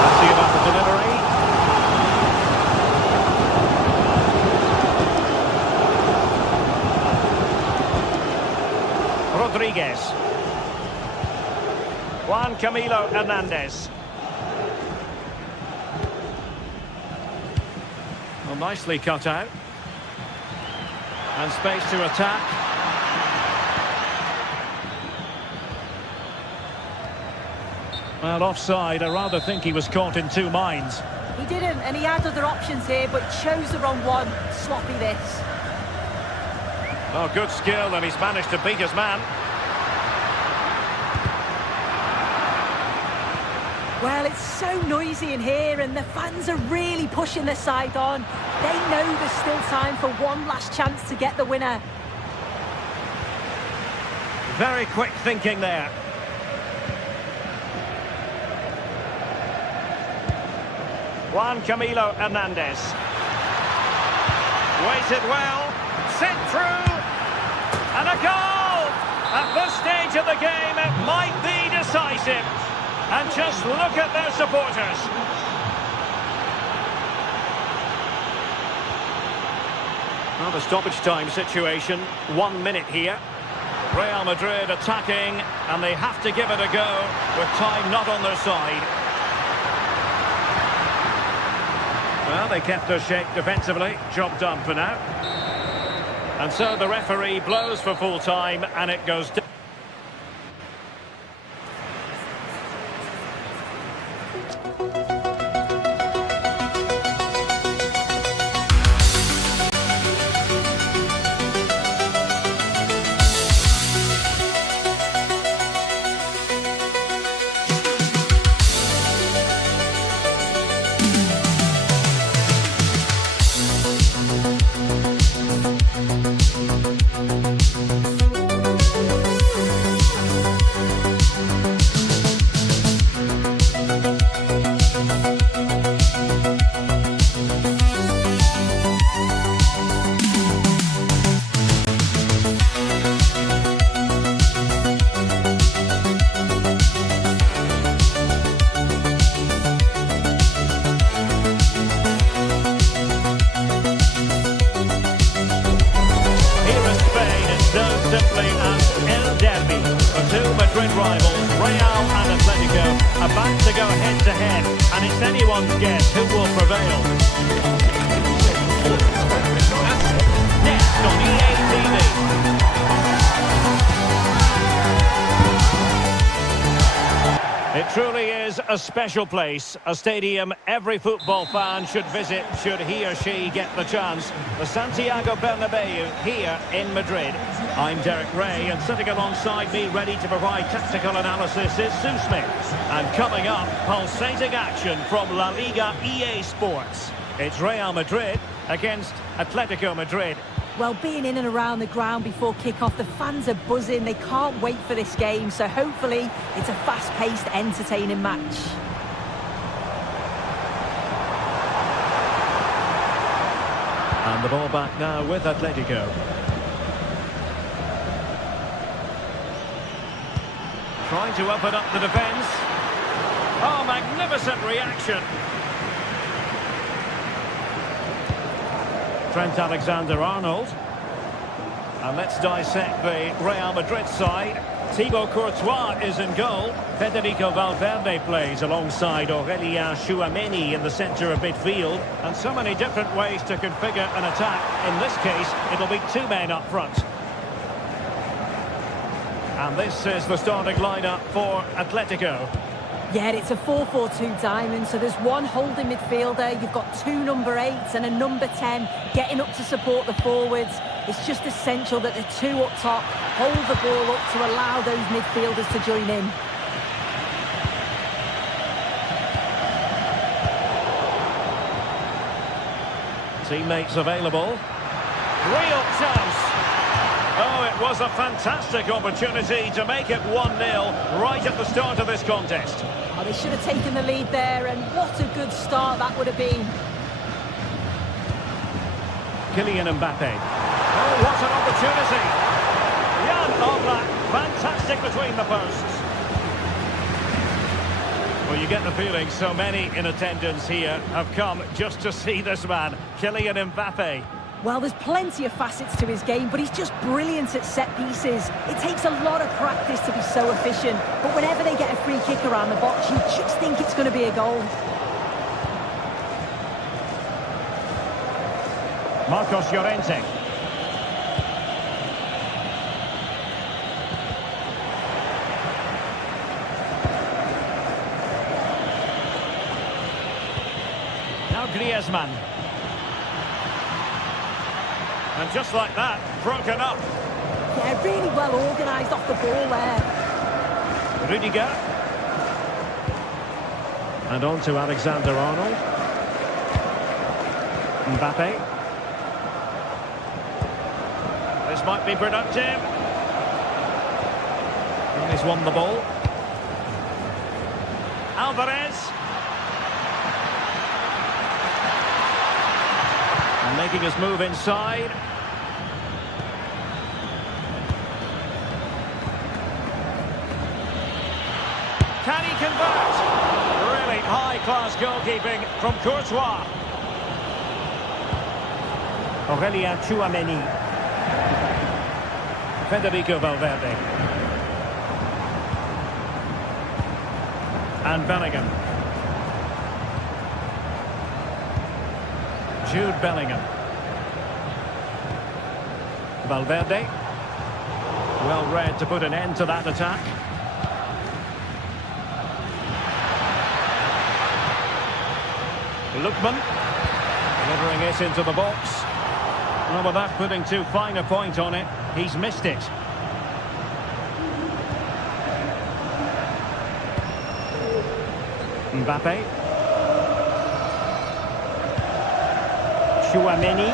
Let's see about the delivery. Rodriguez. Juan Camilo Hernandez. Well, nicely cut out. And space to attack. Well, offside. I rather think he was caught in two minds. He didn't, and he had other options here, but chose the wrong one. Sloppy this. Oh, good skill, and he's managed to beat his man. Well, it's so noisy in here, and the fans are really pushing their side on. They know there's still time for one last chance to get the winner. Very quick thinking there. Juan Camilo Hernandez. Waited well. Sent through. And a goal! At this stage of the game, it might be decisive. And just look at their supporters. Well, the stoppage time situation, 1 minute here. Real Madrid attacking, and they have to give it a go with time not on their side. Well, they kept their shape defensively. Job done for now. And so the referee blows for full time, and it goes down. Simply as El Derby. The two Madrid rivals, Real and Atletico, are back to go head-to-head, and it's anyone's guess who will prevail. Next on EA TV. It truly is a special place, a stadium every football fan should visit should he or she get the chance. The Santiago Bernabeu here in Madrid. I'm Derek Ray, and sitting alongside me ready to provide tactical analysis is Sue Smith. And coming up, pulsating action from La Liga EA Sports. It's Real Madrid against Atletico Madrid. Well, being in and around the ground before kick-off, the fans are buzzing. They can't wait for this game, so hopefully it's a fast-paced, entertaining match. And the ball back now with Atletico. Trying to open up the defence. Oh, magnificent reaction. Trent Alexander-Arnold. And let's dissect the Real Madrid side. Thibaut Courtois is in goal. Federico Valverde plays alongside Aurelien Tchouameni in the centre of midfield. And so many different ways to configure an attack. In this case, it'll be two men up front. And this is the starting lineup for Atletico. Yeah, it's a 4-4-2 diamond, so there's one holding midfielder, you've got two number 8s and a number 10 getting up to support the forwards. It's just essential that the two up top hold the ball up to allow those midfielders to join in. Teammates available. Real chance. Oh, it was a fantastic opportunity to make it 1-0 right at the start of this contest. Oh, they should have taken the lead there, and what a good start that would have been. Kylian Mbappe. Oh, what an opportunity. Jan Oblak, fantastic between the posts. Well, you get the feeling so many in attendance here have come just to see this man, Kylian Mbappe. Well, there's plenty of facets to his game, but he's just brilliant at set pieces. It takes a lot of practice to be so efficient, but whenever they get a free kick around the box, you just think it's going to be a goal. Marcos Llorente. Now Griezmann. And just like that, broken up. Yeah, really well organised off the ball there. Rudiger. And on to Alexander-Arnold. Mbappe. This might be productive. And he's won the ball. Alvarez. And making his move inside. Can he convert? Really high-class goalkeeping from Courtois. Aurélien Tchouameni. Federico Valverde. And Bellingham. Jude Bellingham. Valverde. Well read to put an end to that attack. Lookman. Delivering it into the box. Well, without putting too fine a point on it, he's missed it. Mbappe. Tchouameni.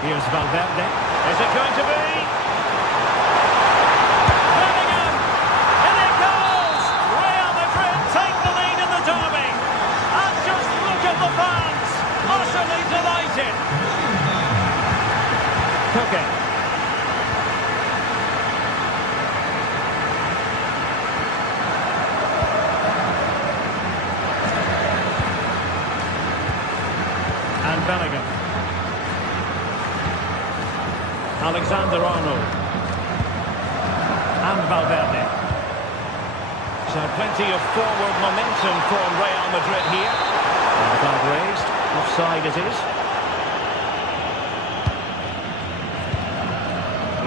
Here's Valverde. Is it going to be? Bellingham! And it goes! Real Madrid take the lead in the derby. And just look at the fans. Utterly delighted. Cooking. And Bellingham. Alexander-Arnold. And Valverde. So plenty of forward momentum for Real Madrid here. And the flag raised. Offside it is.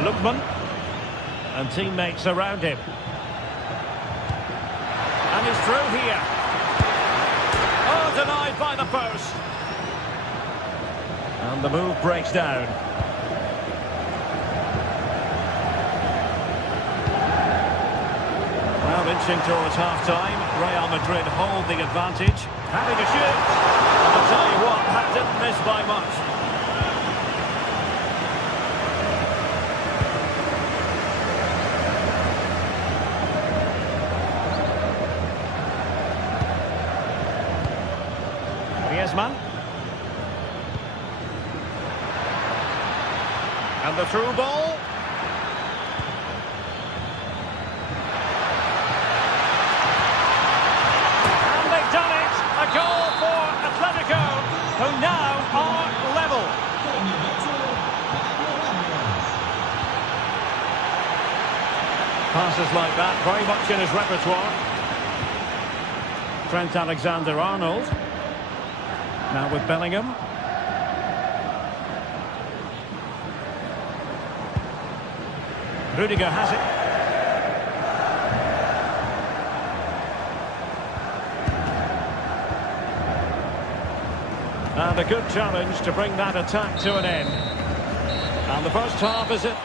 Lookman. And teammates around him. And he's through here. Oh, denied by the post. And the move breaks down. Well, inching towards half-time. Real Madrid hold the advantage. Having a shoot. And I'll tell you what, that didn't miss by much. Griezmann. And the through ball. And they've done it. A goal for Atletico, who now are level. Passes like that, very much in his repertoire. Trent Alexander-Arnold. Now with Bellingham. Rudiger has it. And a good challenge to bring that attack to an end. And the first half is it.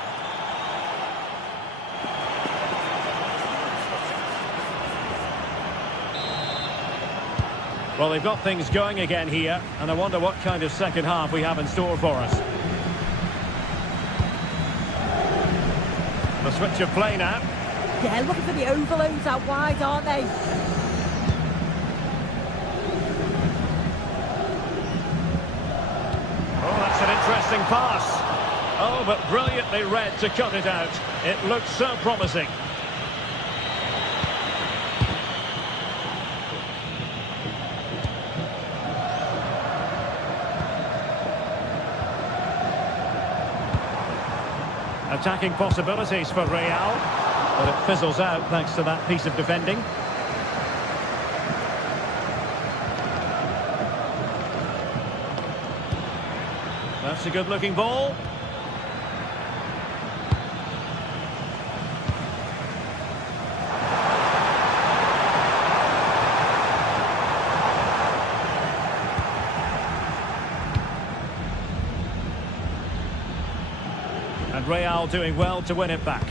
Well, they've got things going again here, and I wonder what kind of second half we have in store for us. The switch of play now. Yeah, looking for the overloads out wide, aren't they? Oh, that's an interesting pass. Oh, but brilliantly read to cut it out. It looked so promising. Attacking possibilities for Real, but it fizzles out thanks to that piece of defending. It's a good-looking ball. And Real doing well to win it back.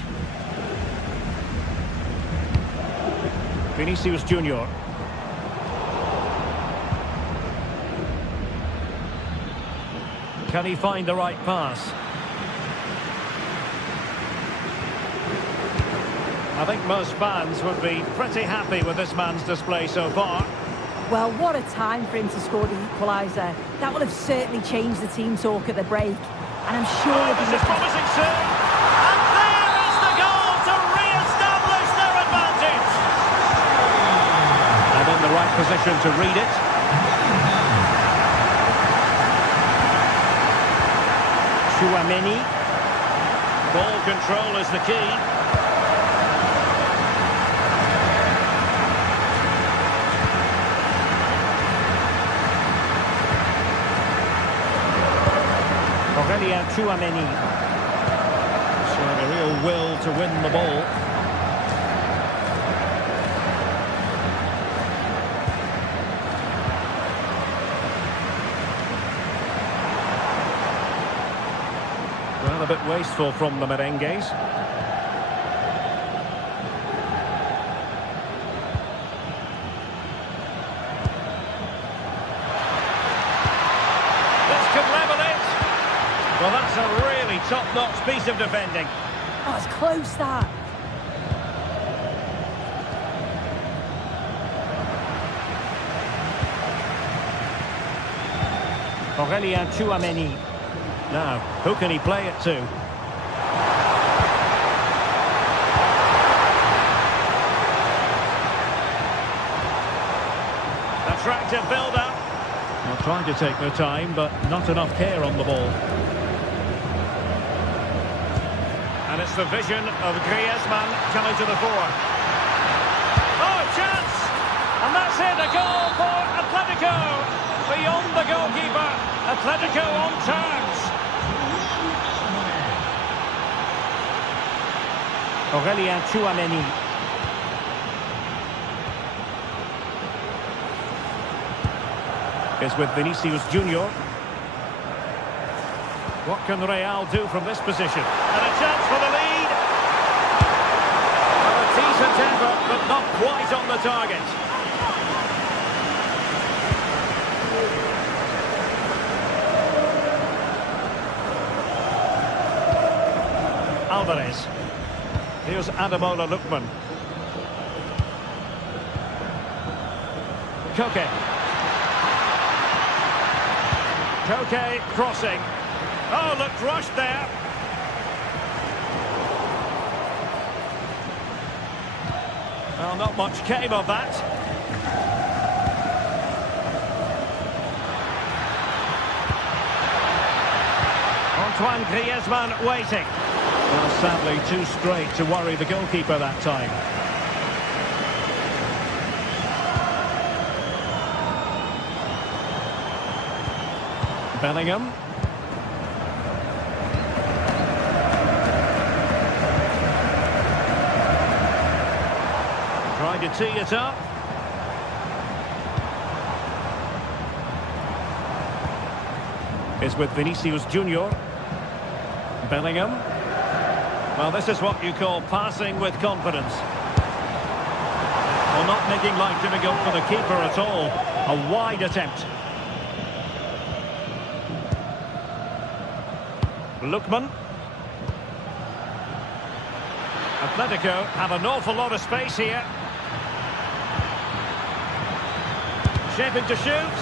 Vinicius Junior. Can he find the right pass? I think most fans would be pretty happy with this man's display so far. Well, what a time for him to score the equaliser. That will have certainly changed the team talk at the break. And I'm sure... Oh, this is promising soon. And there is the goal to re-establish their advantage. And in the right position to read it. Chouameni. Ball control is the key. Chouameni. Showing a real will to win the ball. Well, a bit wasteful from the merengues. This could level it. Well, that's a really top-notch piece of defending. Oh, it's close, that. Chouameni. Now, who can he play it to? Attractive build-up. Well, trying to take their time, but not enough care on the ball. And it's the vision of Griezmann coming to the fore. Oh, chance! And that's it, a goal for Atletico. Beyond the goalkeeper, Atletico on terms. Chouameni. Is with Vinicius Junior. What can Real do from this position? And a chance for the lead. Well, a decent effort, but not quite on the target. Alvarez. Here's Ademola Lookman. Koke. Koke crossing. Oh, looked rushed there. Well, not much came of that. Antoine Griezmann waiting. Well, sadly, too straight to worry the goalkeeper that time. Bellingham. Trying to tee it up. Is with Vinicius Junior. Bellingham. Well, this is what you call passing with confidence. Well, not making life difficult for the keeper at all. A wide attempt. Lookman. Atletico have an awful lot of space here. Shaping to shoot.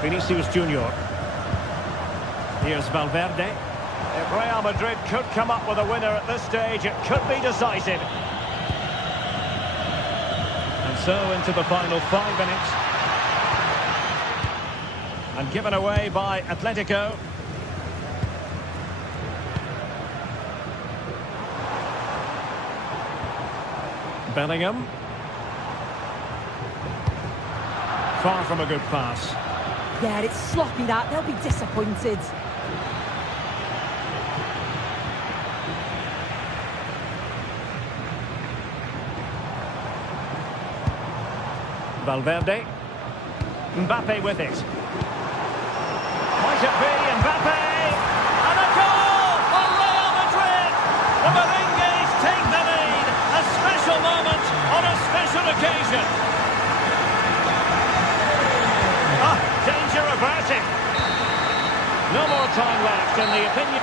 Vinicius Junior. Here's Valverde. If Real Madrid could come up with a winner at this stage, it could be decisive. And so into the final 5 minutes. And given away by Atletico. Bellingham. Far from a good pass. Yeah, it's sloppy that. They'll be disappointed. Valverde. Mbappe with it. Might it be Mbappe? And a goal for Real Madrid! The Merengues take the lead. A special moment on a special occasion. Ah, danger averted. No more time left, in the opinion.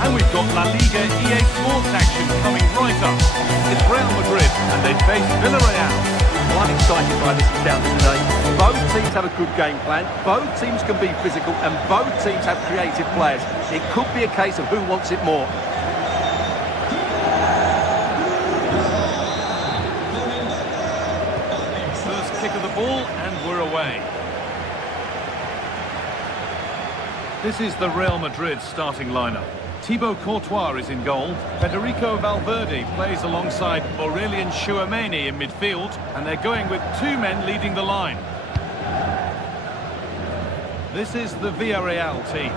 And we've got La Liga GTSports action coming right up. It's Real Madrid and they face Villarreal. Well, I'm excited by this encounter today. Both teams have a good game plan, both teams can be physical, and both teams have creative players. It could be a case of who wants it more. First kick of the ball and we're away. This is the Real Madrid starting lineup. Thibaut Courtois is in goal. Federico Valverde plays alongside Aurelien Tchouameni in midfield, and they're going with two men leading the line. This is the Villarreal team.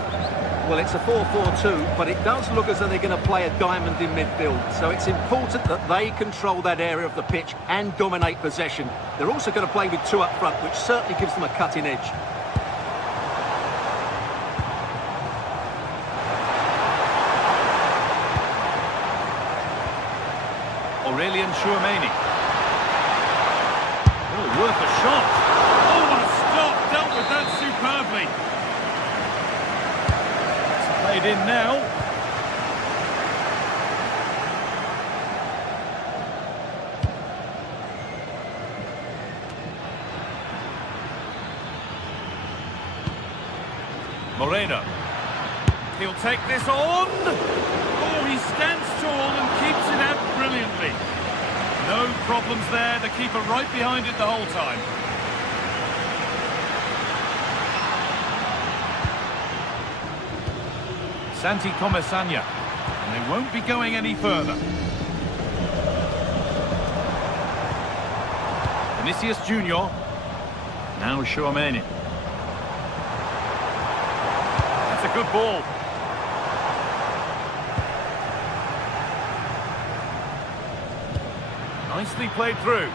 Well, it's a 4-4-2, but it does look as though they're going to play a diamond in midfield. So it's important that they control that area of the pitch and dominate possession. They're also going to play with two up front, which certainly gives them a cutting edge. Aurelien Tchouameni. Oh, worth a shot. Oh, what a stop. Dealt with that superbly. It's played in now. Moreno. He'll take this on. Oh, he stands tall and keeps it out brilliantly. No problems there. The keeper right behind it the whole time. Santi Comesaña. And they won't be going any further. Vinicius Junior. Now Tchouameni. That's a good ball. Nicely played through.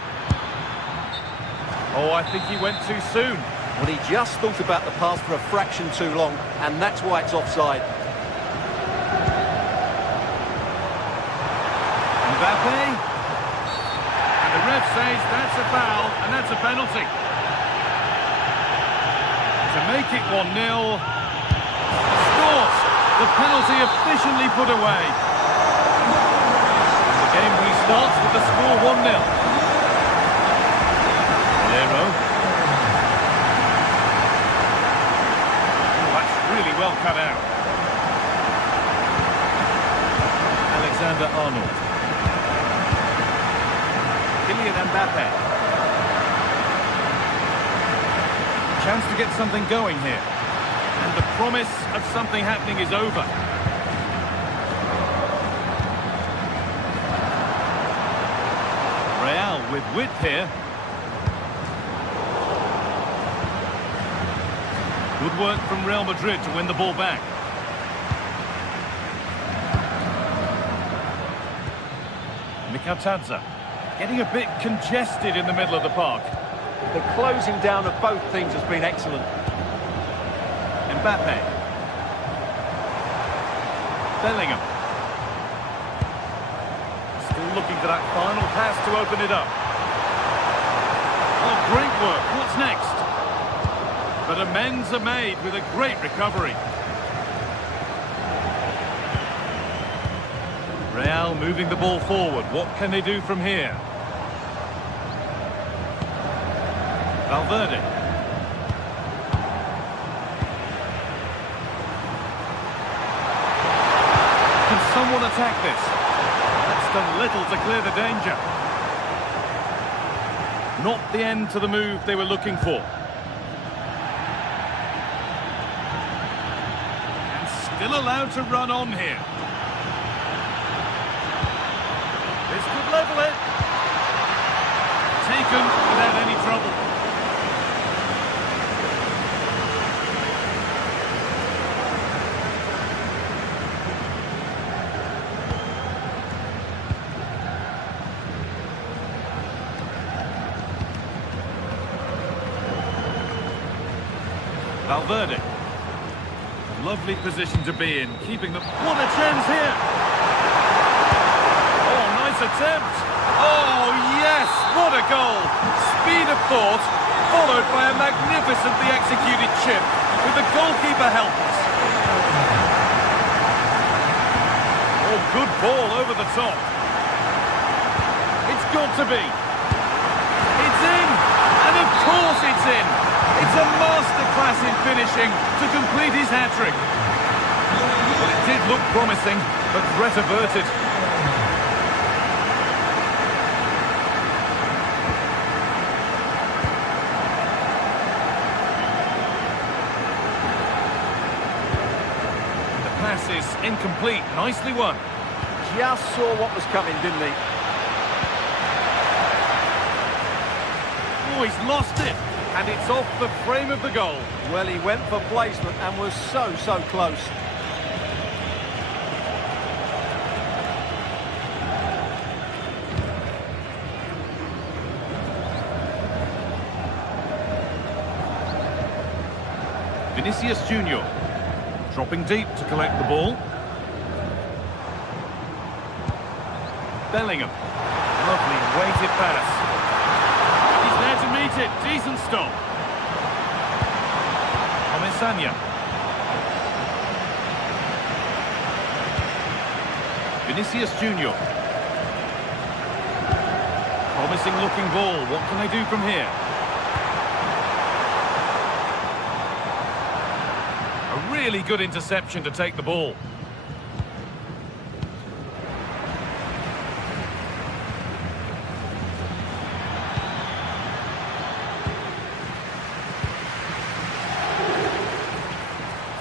Oh, I think he went too soon. Well, he just thought about the pass for a fraction too long, and that's why it's offside. Mbappe. And the ref says that's a foul, and that's a penalty. To make it 1-0. Scores! The penalty efficiently put away. The game restarts with the score 1-0. Valero. Oh, that's really well cut out. Alexander-Arnold. Kylian Mbappe. Chance to get something going here. And the promise of something happening is over. Real with width here. Good work from Real Madrid to win the ball back. Mikatadze getting a bit congested in the middle of the park. The closing down of both teams has been excellent. Mbappe. Bellingham. Still looking for that final pass to open it up. Oh, great work. What's next? But amends are made with a great recovery. Real moving the ball forward. What can they do from here? Valverde. Can someone attack this? That's done little to clear the danger. Not the end to the move they were looking for. And still allowed to run on here. This could level it. Taken without any trouble. Valverde. Lovely position to be in, keeping them. What a chance here! Oh, nice attempt! Oh, yes! What a goal! Speed of thought, followed by a magnificently executed chip, with the goalkeeper helpless. Oh, good ball over the top. It's got to be. It's in! And of course it's in! It's a masterclass in finishing to complete his hat-trick. Well, it did look promising, but threat averted. The pass is incomplete. Nicely won. Just saw what was coming, didn't he? Oh, he's lost it. And it's off the frame of the goal. Well, he went for placement and was so close. Vinicius Junior dropping deep to collect the ball. Bellingham. Lovely weighted pass. He's there to meet it. Decent stop. Omesanya. Vinicius Junior. Promising looking ball. What can they do from here? A really good interception to take the ball.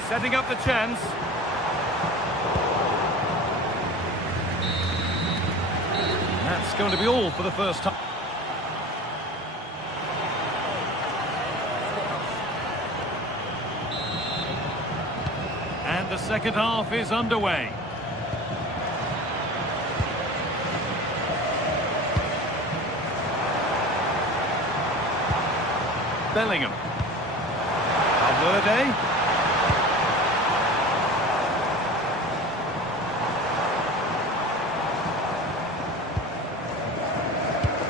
Setting up the chance. That's going to be all for the first time. And the second half is underway. Bellingham. Valverde.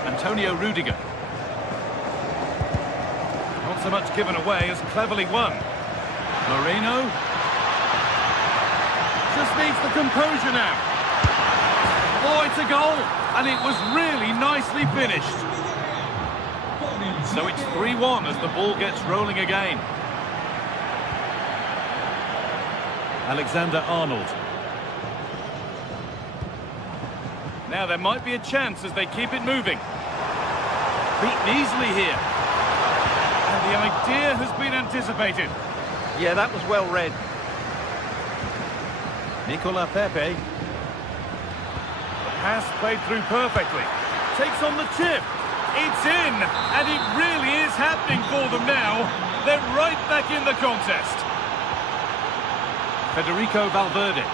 Antonio Rudiger. Not so much given away as cleverly won. Moreno. Just needs the composure now. Oh, it's a goal, and it was really nicely finished. So it's 3-1 as the ball gets rolling again. Alexander-Arnold. Now there might be a chance as they keep it moving. Beaten easily here. And the idea has been anticipated. Yeah, that was well read. Nicola Pepe. The pass played through perfectly. Takes on the chip. It's in. And it really is happening for them now. They're right back in the contest. Federico Valverde.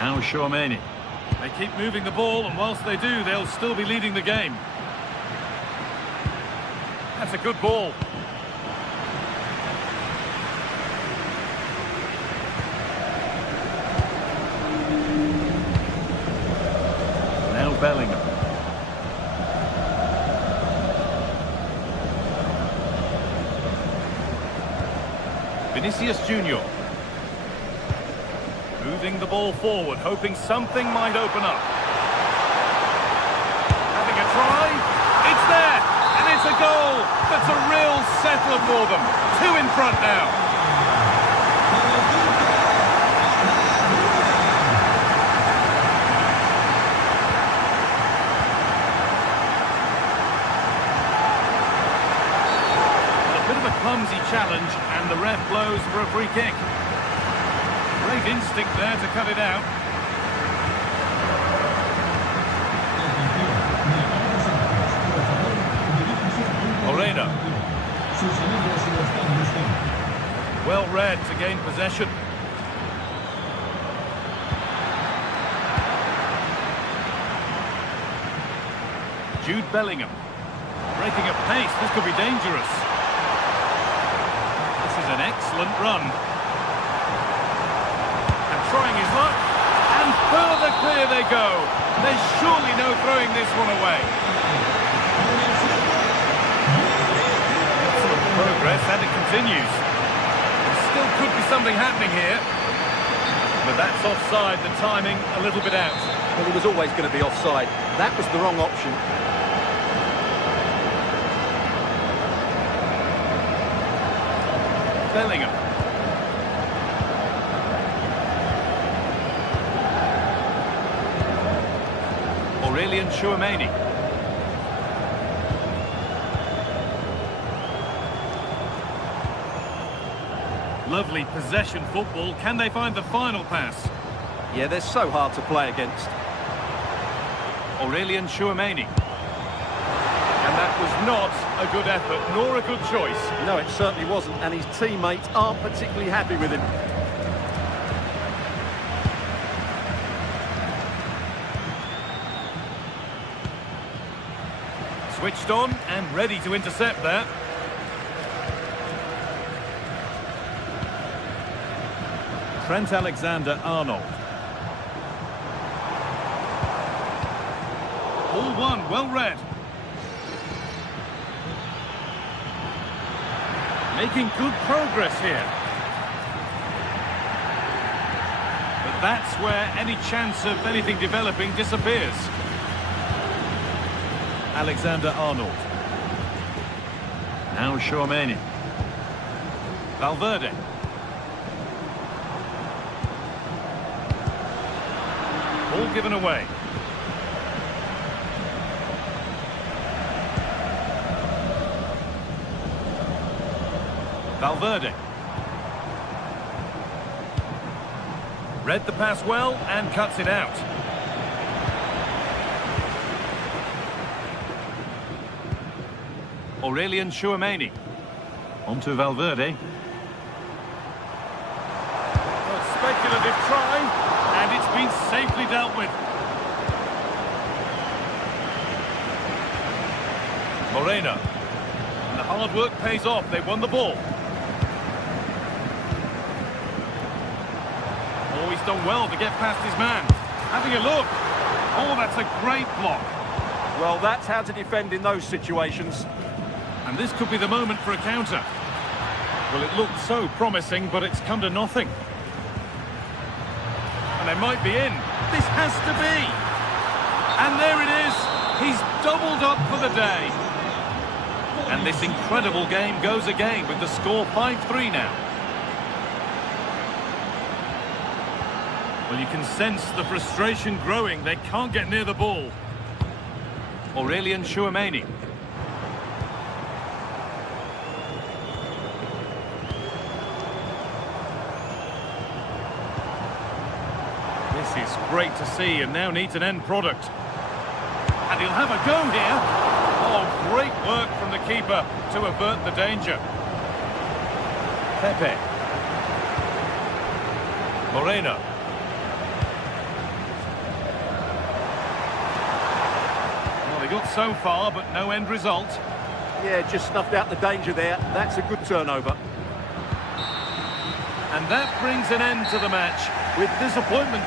Now Tchouaméni. They keep moving the ball, and whilst they do, they'll still be leading the game. That's a good ball. Now Bellingham. Vinicius Junior. Moving the ball forward, hoping something might open up. Having a try. It's there, and it's a goal. That's a real settler for them. 2 in front now. A bit of a clumsy challenge, and the ref blows for a free kick. Great instinct there to cut it out. Moreno. Well read to gain possession. Jude Bellingham. Breaking at pace, this could be dangerous. This is an excellent run. Trying his luck, and further clear they go. There's surely no throwing this one away. Excellent progress, and it continues. There still could be something happening here. But that's offside, the timing a little bit out. Well, he was always going to be offside. That was the wrong option. Bellingham. Aurelian Tchouameni. Lovely possession football. Can they find the final pass? Yeah, they're so hard to play against. Aurelian Tchouameni. And that was not a good effort, nor a good choice. No, it certainly wasn't, and his teammates aren't particularly happy with him. Switched on and ready to intercept there. Trent Alexander-Arnold. All one, well read. Making good progress here. But that's where any chance of anything developing disappears. Alexander-Arnold. Now Tchouameni. Valverde. Ball given away. Valverde. Read the pass well and cuts it out. Aurelian Tchouameni. On to Valverde. A speculative try, and it's been safely dealt with. Moreno. And the hard work pays off. They won the ball. Oh, he's done well to get past his man. Having a look. Oh, that's a great block. Well, that's how to defend in those situations. And this could be the moment for a counter. Well, it looked so promising, but it's come to nothing. And they might be in. This has to be. And there it is. He's doubled up for the day. And this incredible game goes again with the score 5-3 now. Well, you can sense the frustration growing. They can't get near the ball. Aurelian Tchouameni. This is great to see, and now needs an end product. And he'll have a go here. Oh, great work from the keeper to avert the danger. Pepe. got so far, but no end result. Yeah, just snuffed out the danger there. That's a good turnover. And that brings an end to the match with disappointment.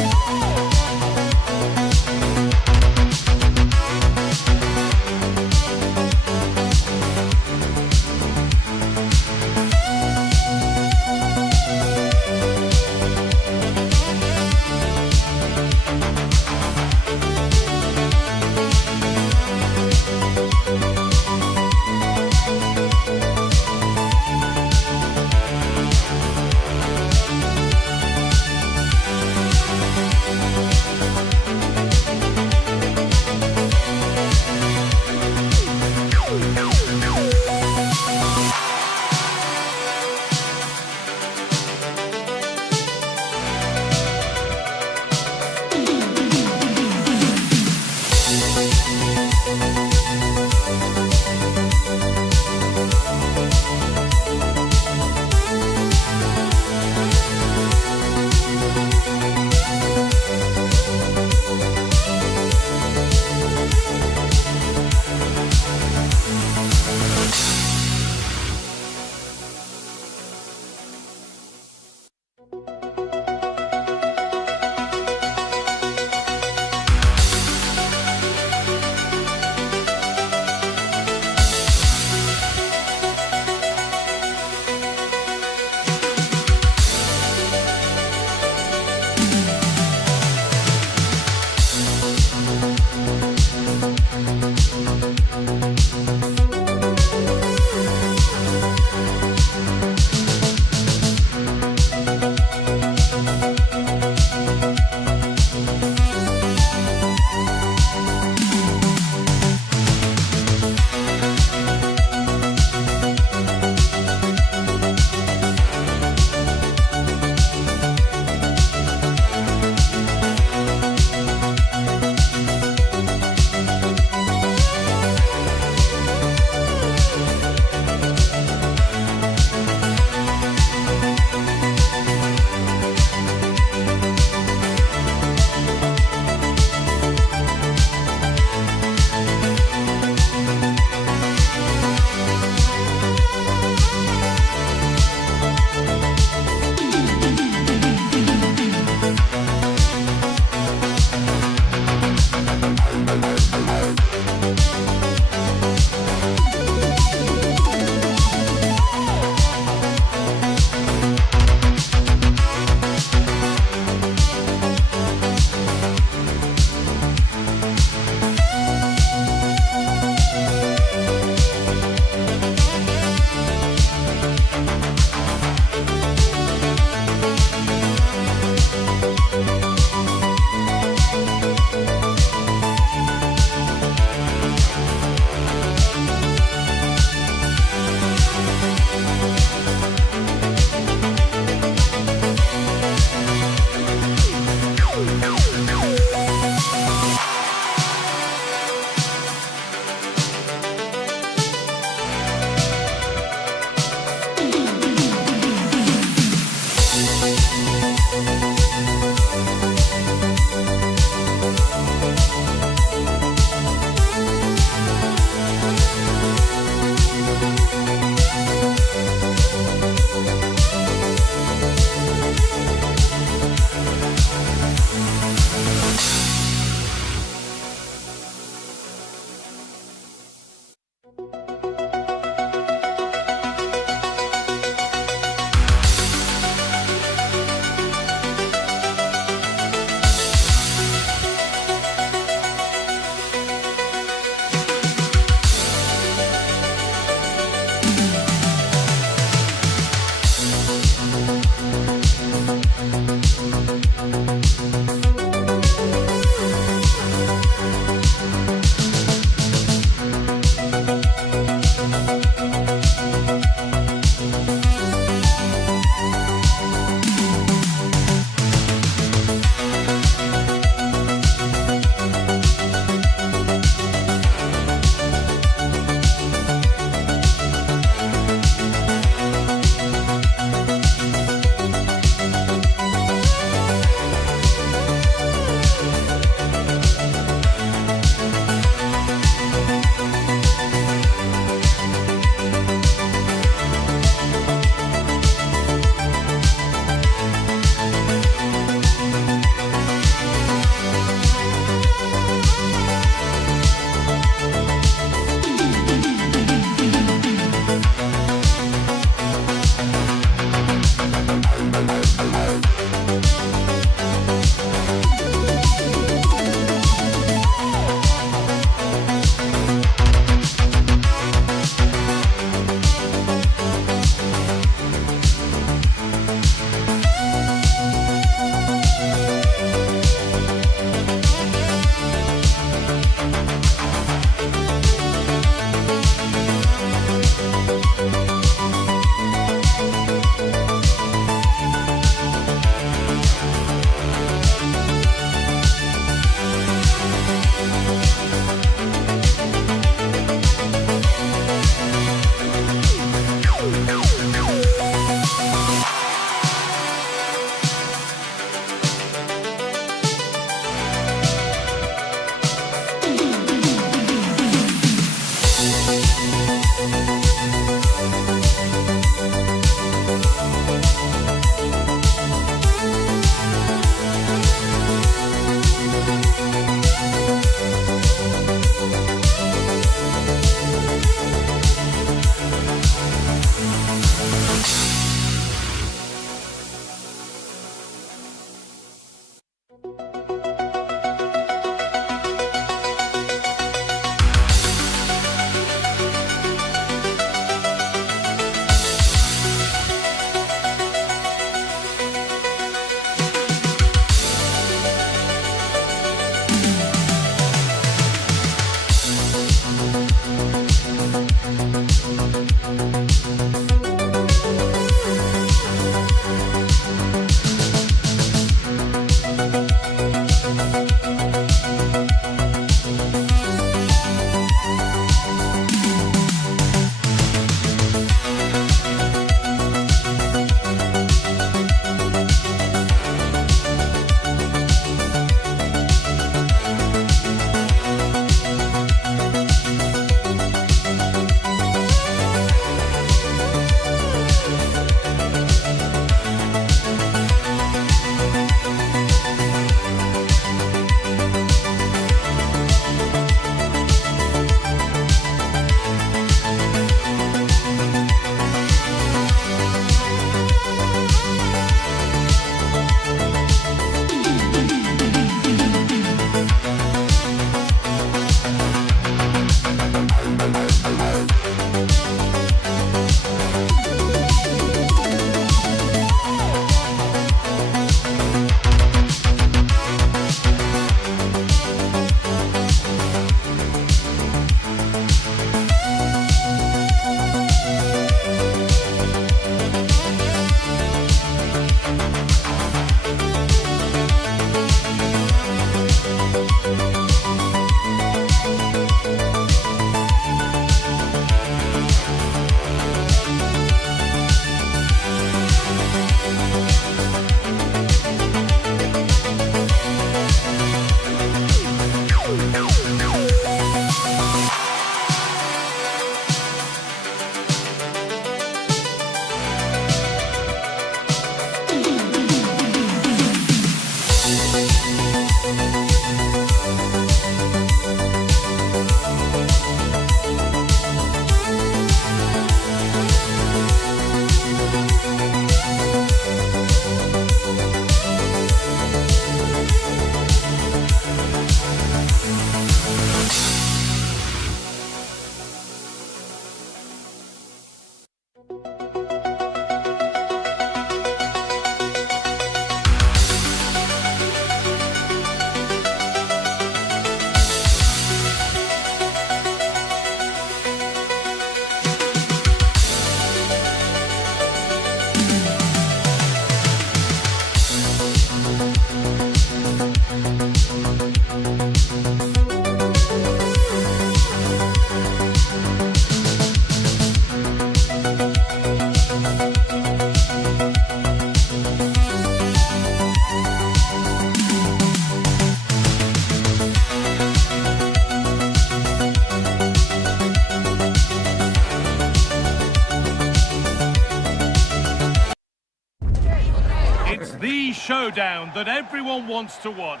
showdown that everyone wants to watch.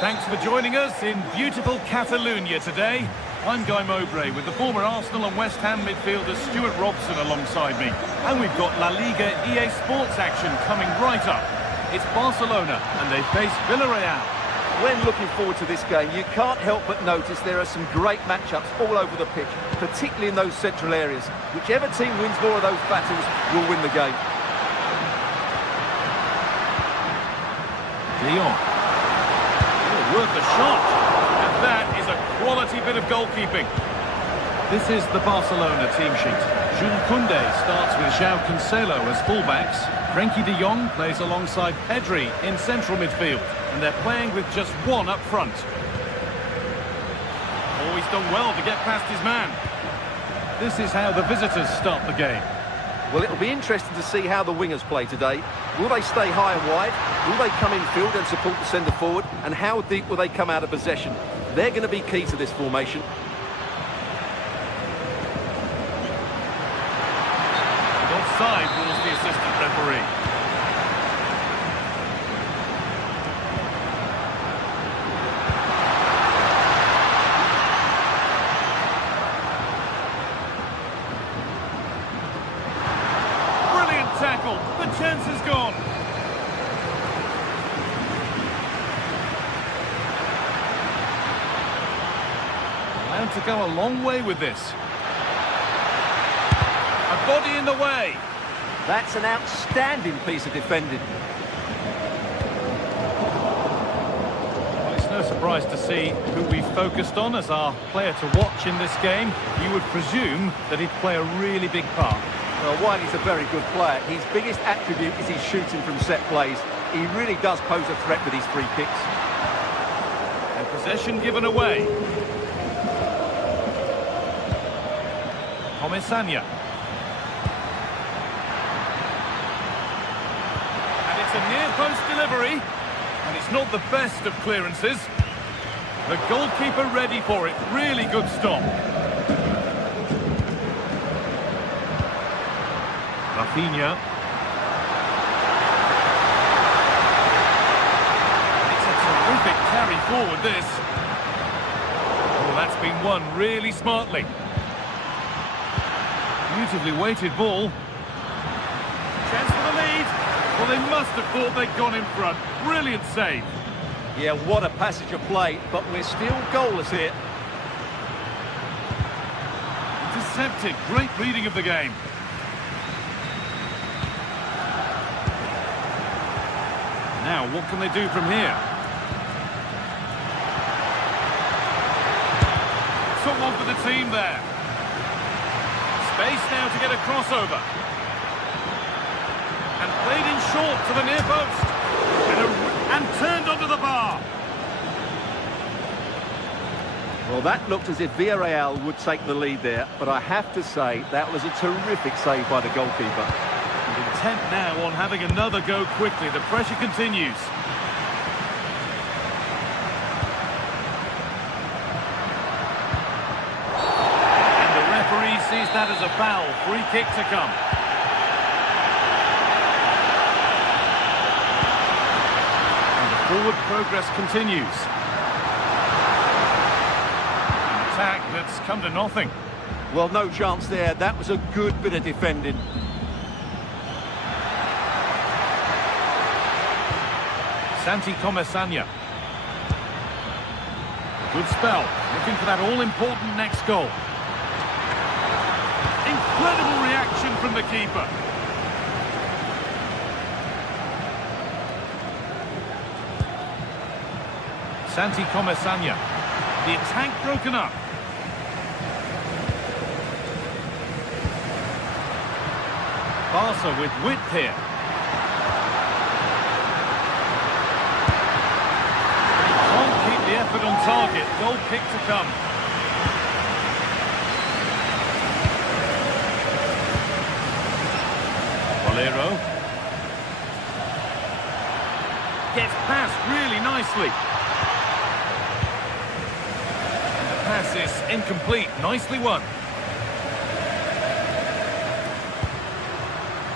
Thanks for joining us in beautiful Catalonia today. I'm Guy Mowbray with the former Arsenal and West Ham midfielder Stuart Robson alongside me. And we've got La Liga EA Sports action coming right up. It's Barcelona and they face Villarreal. When looking forward to this game, you can't help but notice there are some great matchups all over the pitch, particularly in those central areas. Whichever team wins more of those battles will win the game. De Jong. Oh, worth a shot. And that is a quality bit of goalkeeping. This is the Barcelona team sheet. Jules Koundé starts with João Cancelo as fullbacks. Frenkie de Jong plays alongside Pedri in central midfield. And they're playing with just one up front. Oh, he's done well to get past his man. This is how the visitors start the game. Well, it'll be interesting to see how the wingers play today. Will they stay high and wide? Will they come in field and support the centre forward? And how deep will they come out of possession? They're going to be key to this formation. Offside rules the assistant referee. Tackle, the chance is gone. Allowed to go a long way with this. A body in the way. That's an outstanding piece of defending. Well, it's no surprise to see who we focused on as our player to watch in this game. You would presume that he'd play a really big part. Well, while he's a very good player, his biggest attribute is his shooting from set plays. He really does pose a threat with his free kicks. And possession given away. Comesaña. And it's a near-post delivery. And it's not the best of clearances. The goalkeeper ready for it. Really good stop. Rafinha. It's a terrific carry forward, this. Oh, that's been won really smartly. Beautifully weighted ball. Chance for the lead. Well, they must have thought they'd gone in front. Brilliant save. Yeah, what a passage of play, but we're still goalless here. Intercepted. Great reading of the game. Now, what can they do from here? Someone for the team there. Space now to get a crossover. And played in short to the near post. And turned onto the bar. Well, that looked as if Villarreal would take the lead there, but I have to say that was a terrific save by the goalkeeper. Intent now on having another go quickly. The pressure continues. And the referee sees that as a foul. Free kick to come. And the forward progress continues. An attack that's come to nothing. Well, no chance there. That was a good bit of defending. Santi Comesaña. Good spell. Looking for that all-important next goal. Incredible reaction from the keeper. Santi Comesaña. The attack broken up. Barca with width here. The effort on target, goal kick to come. Bolero. Gets past really nicely. And the pass is incomplete, nicely won.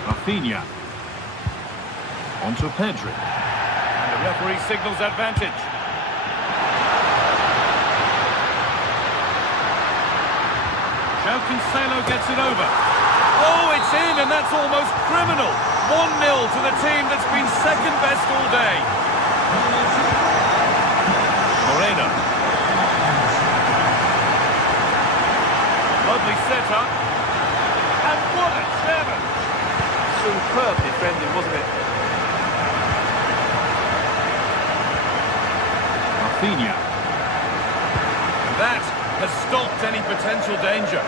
Rafinha. On to Pedri. Referee signals advantage. João Cancelo gets it over. Oh, it's in, and that's almost criminal. 1-0 to the team that's been second best all day. Moreno. Lovely setup. And what a challenge! Superb defending, wasn't it? Rafinha. That has stopped any potential danger.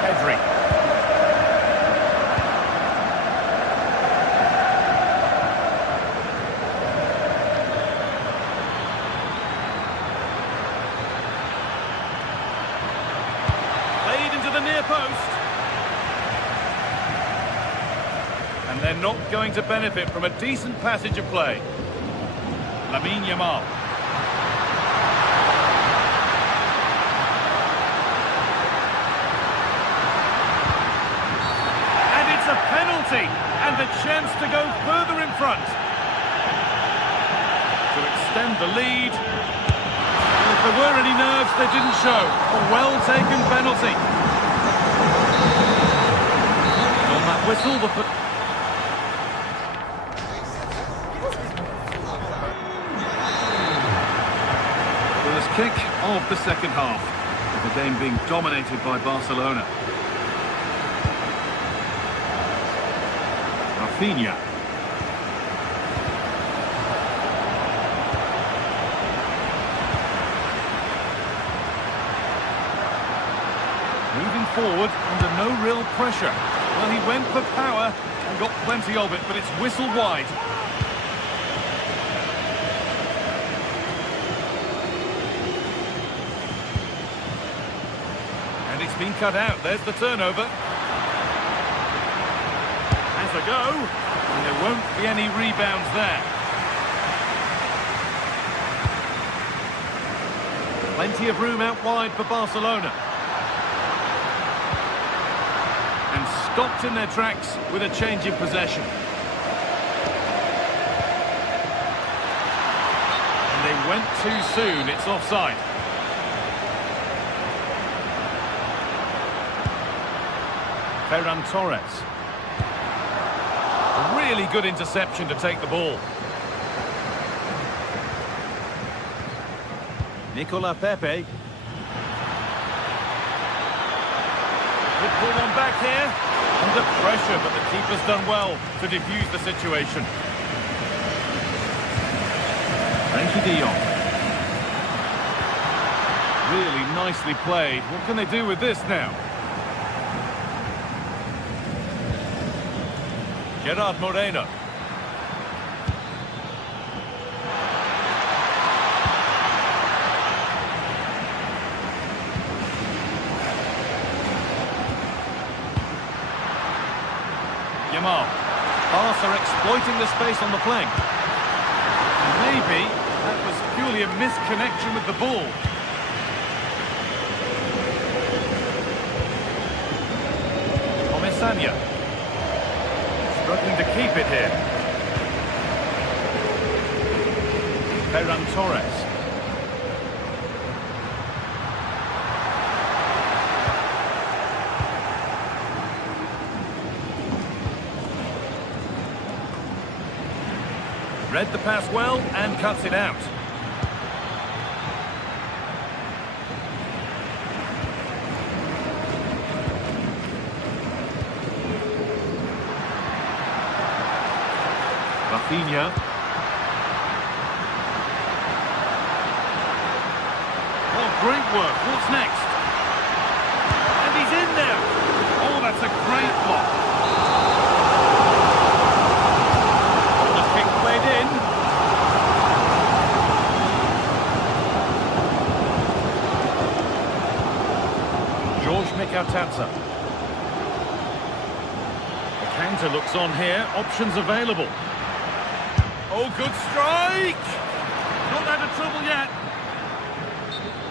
Pedri. Played into the near post. And they're not going to benefit from a decent passage of play. Lamine Yamal. A penalty and the chance to go further in front to extend the lead. And if there were any nerves, they didn't show. A well-taken penalty. On that whistle, first kick of the second half, with the game being dominated by Barcelona. Rafinha. Moving forward under no real pressure. Well, he went for power and got plenty of it, but it's whistled wide. And it's been cut out. There's the turnover. A go, and there won't be any rebounds there. Plenty of room out wide for Barcelona. And stopped in their tracks with a change in possession. And they went too soon, it's offside. Ferran Torres. Really good interception to take the ball. Nicola Pepe. Could pull one back here. Under pressure, but the keeper's done well to defuse the situation. Frenkie de Jong. Really nicely played. What can they do with this now? Gerard Moreno. Yamal. Barca exploiting the space on the flank. Maybe that was purely a misconnection with the ball. Comesaña. Struggling to keep it here. Ferran Torres. Read the pass well and cuts it out. Rafinha. Oh, great work. What's next? And he's in there. Oh, that's a great block. The kick played in. George Mikatadze. The counter looks on here. Options available. Oh, good strike! Not out of trouble yet.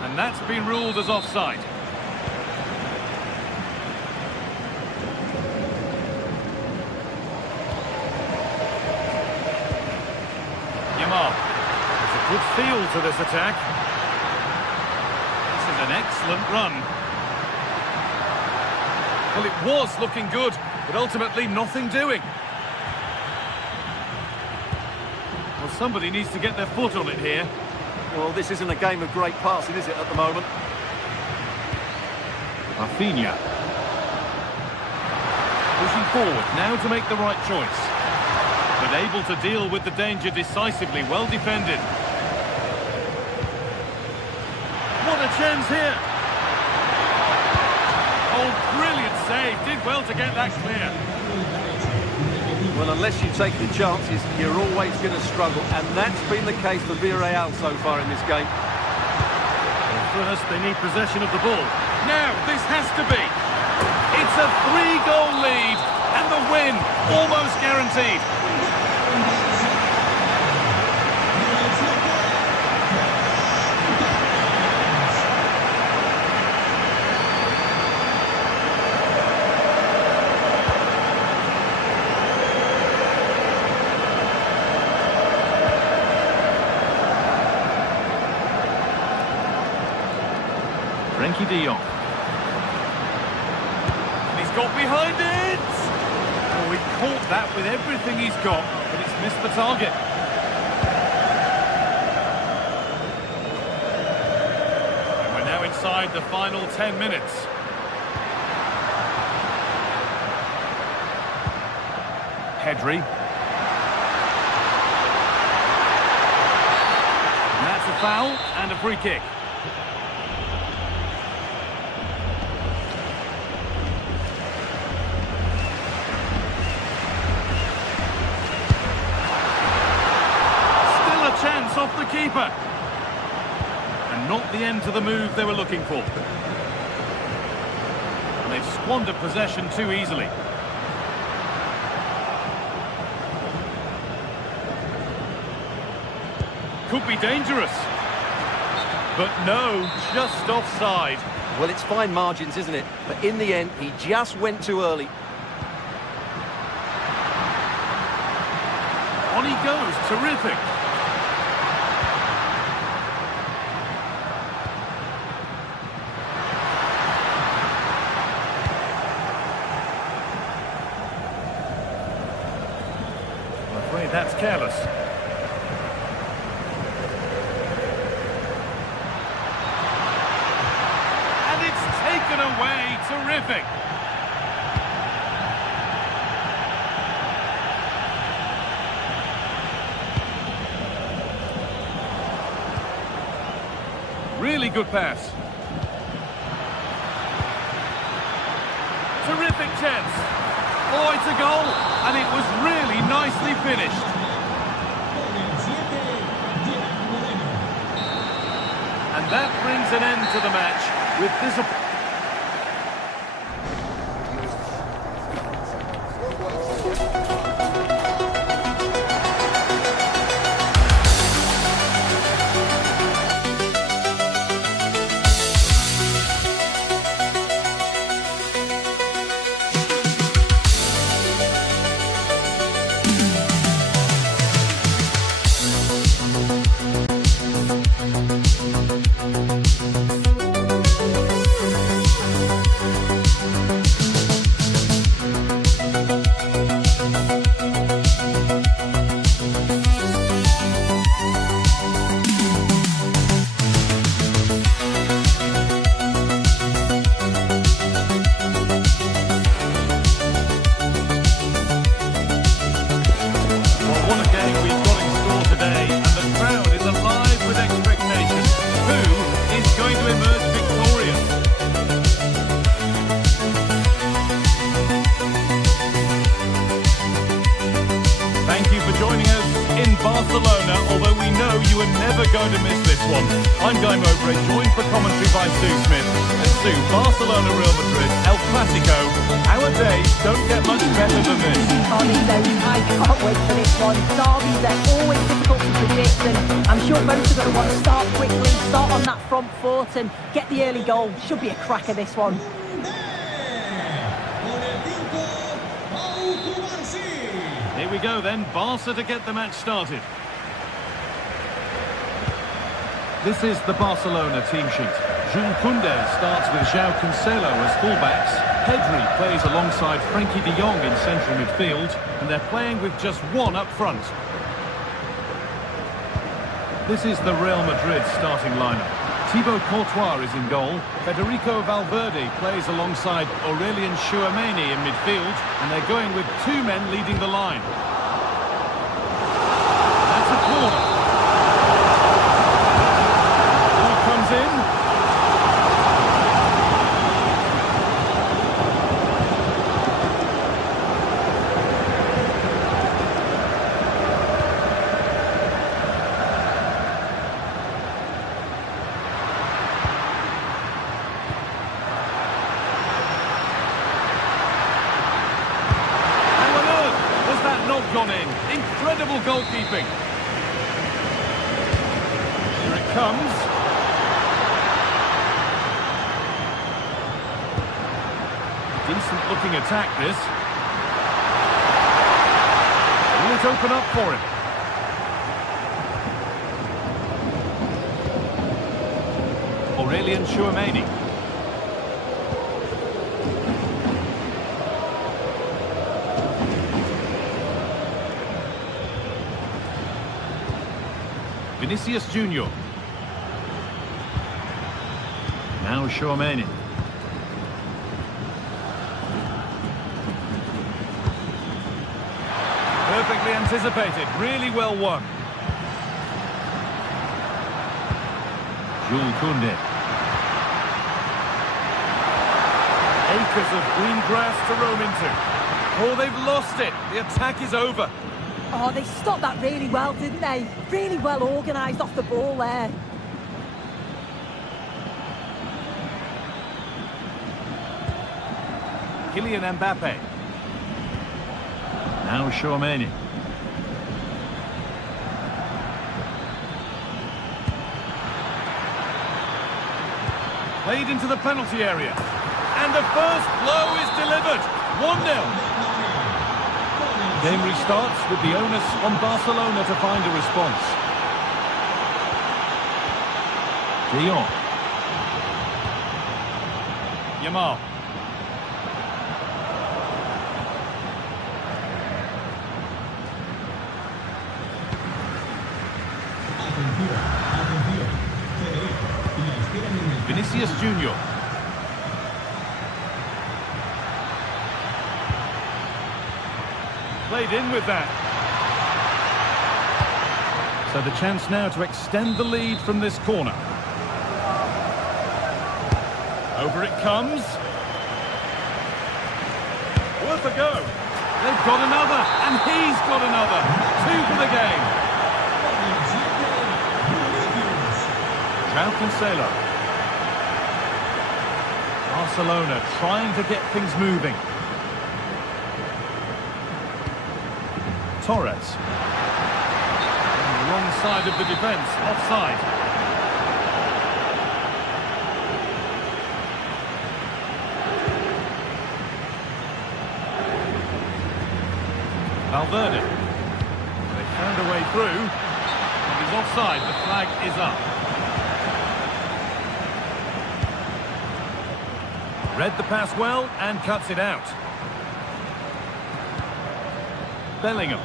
And that's been ruled as offside. him up. There's a good feel to this attack. This is an excellent run. Well, it was looking good, but ultimately nothing doing. Well, somebody needs to get their foot on it here. Well, this isn't a game of great passing, is it, at the moment? Rafinha. Pushing forward, now to make the right choice. But able to deal with the danger decisively, well defended. What a chance here! Oh, brilliant save, did well to get that clear. Well, unless you take the chances, you're always going to struggle, and that's been the case for Villarreal so far in this game. Well, first, they need possession of the ball. Now, this has to be. It's a 3-goal lead, and the win almost guaranteed. Frankie de Jong. And he's got behind it! Oh, he caught that with everything he's got, but it's missed the target. And we're now inside the final 10 minutes. Pedri. And that's a foul and a free kick. Chance off the keeper. And not the end to the move they were looking for. And they've squandered possession too easily. Could be dangerous. But no, just offside. Well, it's fine margins, isn't it? But in the end, he just went too early. On he goes, terrific. That's careless. And it's taken away. Terrific. Really good pass. Terrific chance. Oh, it's a goal, and it was really nicely finished. And that brings an end to the match with this. Barcelona, although we know you are never going to miss this one. I'm Guy Mowbray, joined for commentary by Sue Smith. And Sue, Barcelona, Real Madrid, El Clasico. Our days don't get much better than this. Honestly, I can't wait for this one. Derbies are always difficult to predict, and I'm sure both are going to want to start quickly, start on that front foot and get the early goal. Should be a cracker, this one. Here we go then, Barca to get the match started. This is the Barcelona team sheet. Jules Koundé starts with João Cancelo as fullbacks. Pedri plays alongside Frenkie de Jong in central midfield, and they're playing with just one up front. This is the Real Madrid starting lineup. Thibaut Courtois is in goal. Federico Valverde plays alongside Aurélien Tchouaméni in midfield, and they're going with two men leading the line. That's a corner. Ball comes in. Gone in. Incredible goalkeeping. Here it comes. Decent looking attack this. Will it open up for him? Aurélien Tchouaméni. Vinicius Junior. Now Tchouaméni. Perfectly anticipated, really well won. Jules Koundé. Acres of green grass to roam into. Oh, they've lost it. The attack is over. Oh, they stopped that really well, didn't they? Really well organised off the ball there. Kylian Mbappe. Now Tchouaméni. Played into the penalty area. And the first blow is delivered. 1-0. Game restarts with the onus on Barcelona to find a response. De Jong. Yamal. Vinicius Junior. Played in with that. So the chance now to extend the lead from this corner. Over it comes. Worth a go. They've got another, and he's got another. 2 for the game. João Cancelo. Barcelona trying to get things moving. Torres. On the wrong side of the defence, offside. Valverde. They found a way through. And he's offside, the flag is up. Read the pass well and cuts it out. Bellingham.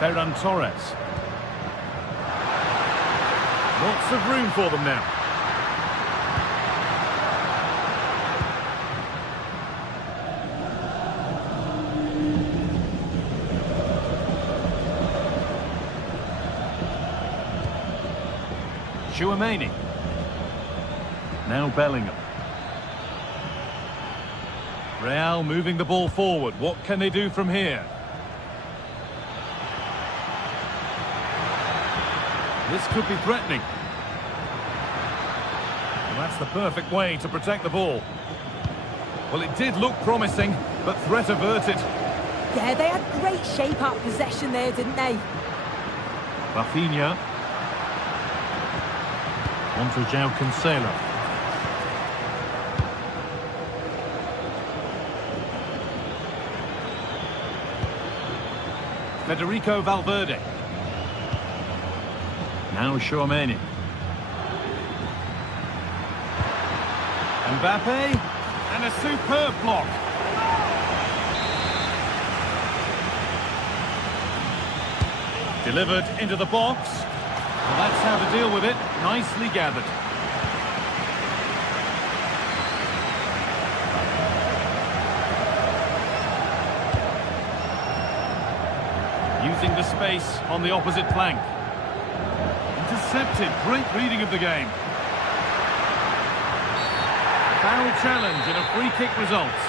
Ferran Torres. Lots of room for them now. Tchouaméni. Now Bellingham. Real moving the ball forward. What can they do from here? This could be threatening. Well, that's the perfect way to protect the ball. Well, it did look promising, but threat averted. Yeah, they had great shape out possession there, didn't they? Rafinha. On to João Cancelo. Federico Valverde. Now Tchouaméni. Mbappe. And a superb block. Delivered into the box. Well, that's how to deal with it. Nicely gathered. Using the space on the opposite flank. Intercepted. Great reading of the game. Foul challenge and a free kick results.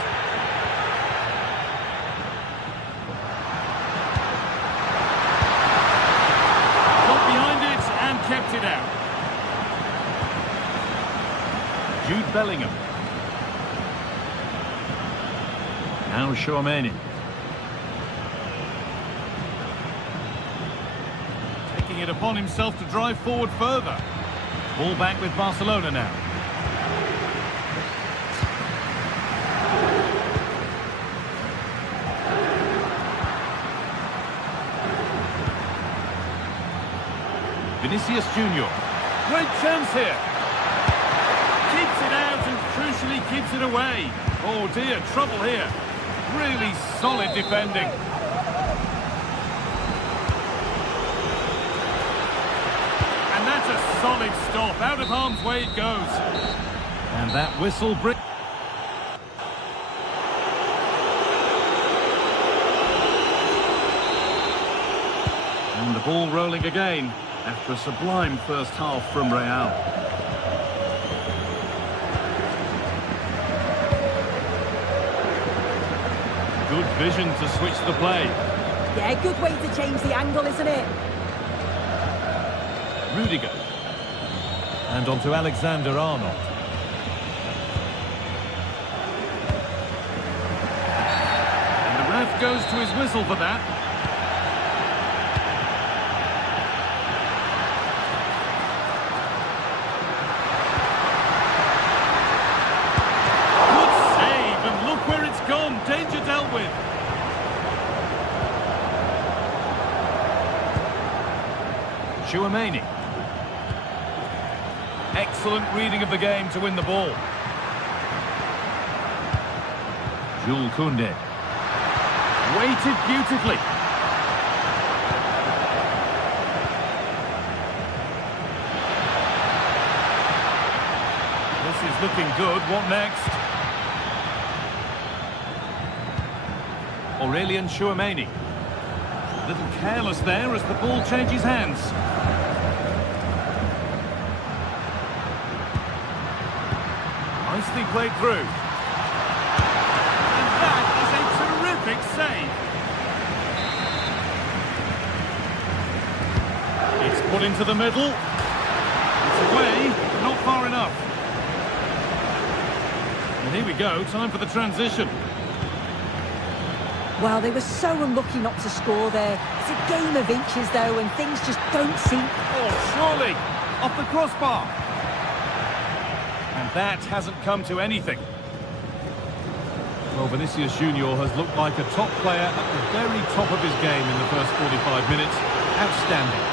Got behind it and kept it out. Jude Bellingham. Now Tchouaméni. Taking it upon himself to drive forward further. Ball back with Barcelona now. Vinicius Junior. Great chance here. Keeps it out and crucially keeps it away. Oh dear, trouble here. Really solid defending. And that's a solid stop. Out of harm's way it goes. And that whistle brings... And the ball rolling again. After a sublime first half from Real. Good vision to switch the play. Yeah, good way to change the angle, isn't it? Rudiger. And on to Alexander-Arnold. And the ref goes to his whistle for that. Danger dealt with. Tchouaméni. Excellent reading of the game to win the ball. Jules Koundé. Weighted beautifully. This is looking good. What next? Aurélien Tchouaméni. A little careless there as the ball changes hands. Nicely played through. And that is a terrific save. It's put into the middle. It's away, but not far enough. And here we go, time for the transition. Well, they were so unlucky not to score there. It's a game of inches, though, and things just don't seem... Oh, surely! Off the crossbar! And that hasn't come to anything. Well, Vinicius Junior has looked like a top player at the very top of his game in the first 45 minutes. Outstanding.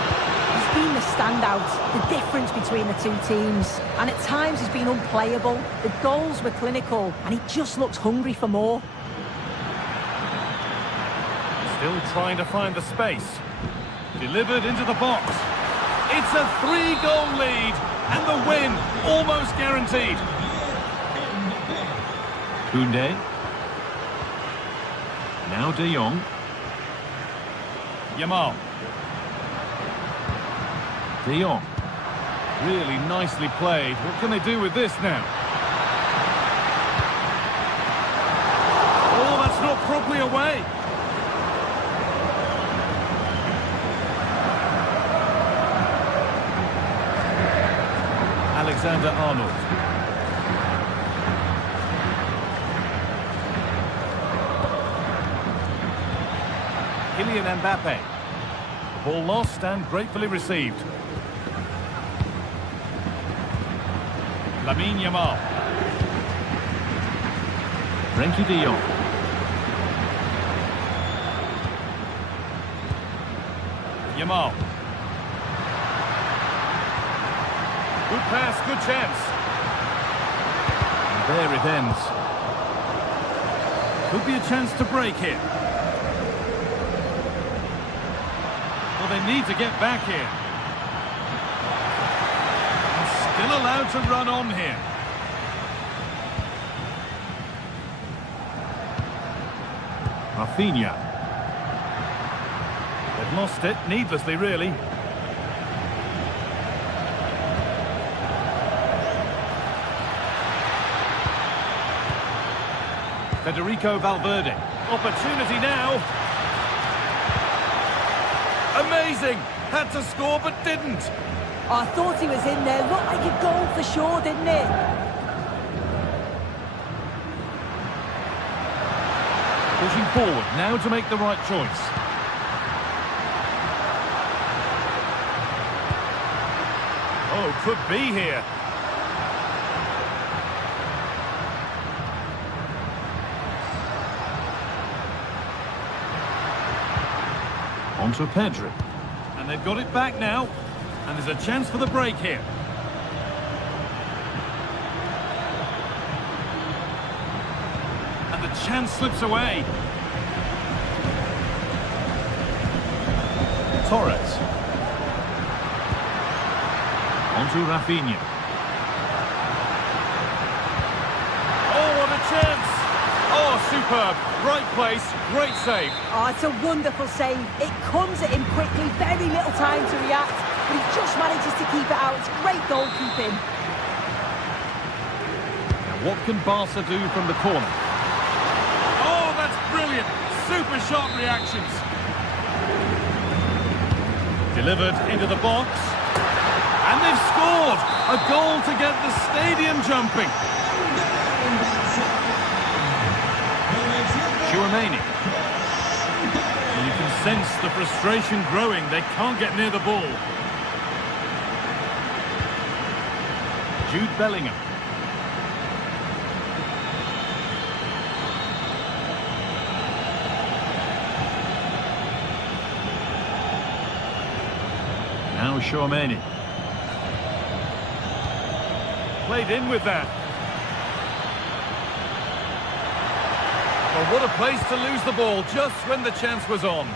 He's been the standout, the difference between the two teams. And at times he's been unplayable. The goals were clinical, and he just looks hungry for more. Still trying to find the space. Delivered into the box. It's a 3-goal lead, and the win almost guaranteed. Koundé. Now De Jong. Yamal. De Jong. Really nicely played. What can they do with this now? Oh, that's not properly away. Alexander-Arnold. Kylian Mbappe. Ball lost and gratefully received. Lamine Yamal. Frenkie de Jong. Yamal. Good pass, good chance. And there it ends. Could be a chance to break here. Well, they need to get back here. And still allowed to run on here. Rafinha. They've lost it, needlessly really. Federico Valverde. Opportunity now. Amazing! Had to score but didn't. I thought he was in there. Looked like a goal for sure, didn't it? Pushing forward now to make the right choice. Oh, could be here. On to Pedri. And they've got it back now. And there's a chance for the break here. And the chance slips away. Torres. On to Rafinha. Oh, what a chance! Oh, superb. Right place, great save. Oh, it's a wonderful save. It comes at him quickly, very little time to react, but he just manages to keep it out. It's great goalkeeping. Now what can Barca do from the corner? Oh, that's brilliant. Super sharp reactions. Delivered into the box. And they've scored! A goal to get the stadium jumping. Chouameni. You can sense the frustration growing. They can't get near the ball. Jude Bellingham. Now Chouameni. Played in with that. Well, what a place to lose the ball just when the chance was on.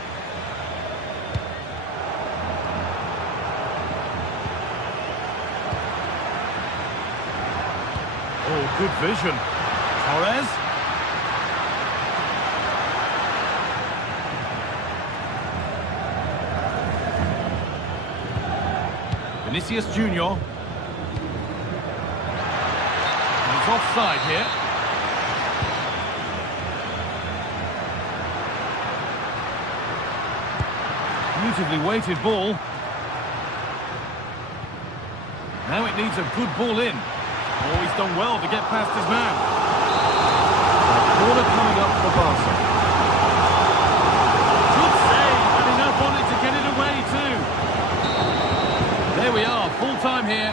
Oh, good vision. Torres. Vinicius Junior. And he's offside here. Beautifully weighted ball. Now it needs a good ball in. Oh, he's done well to get past his man. Corner coming up for Barca. Good save, and enough on it to get it away too. There we are, full time here.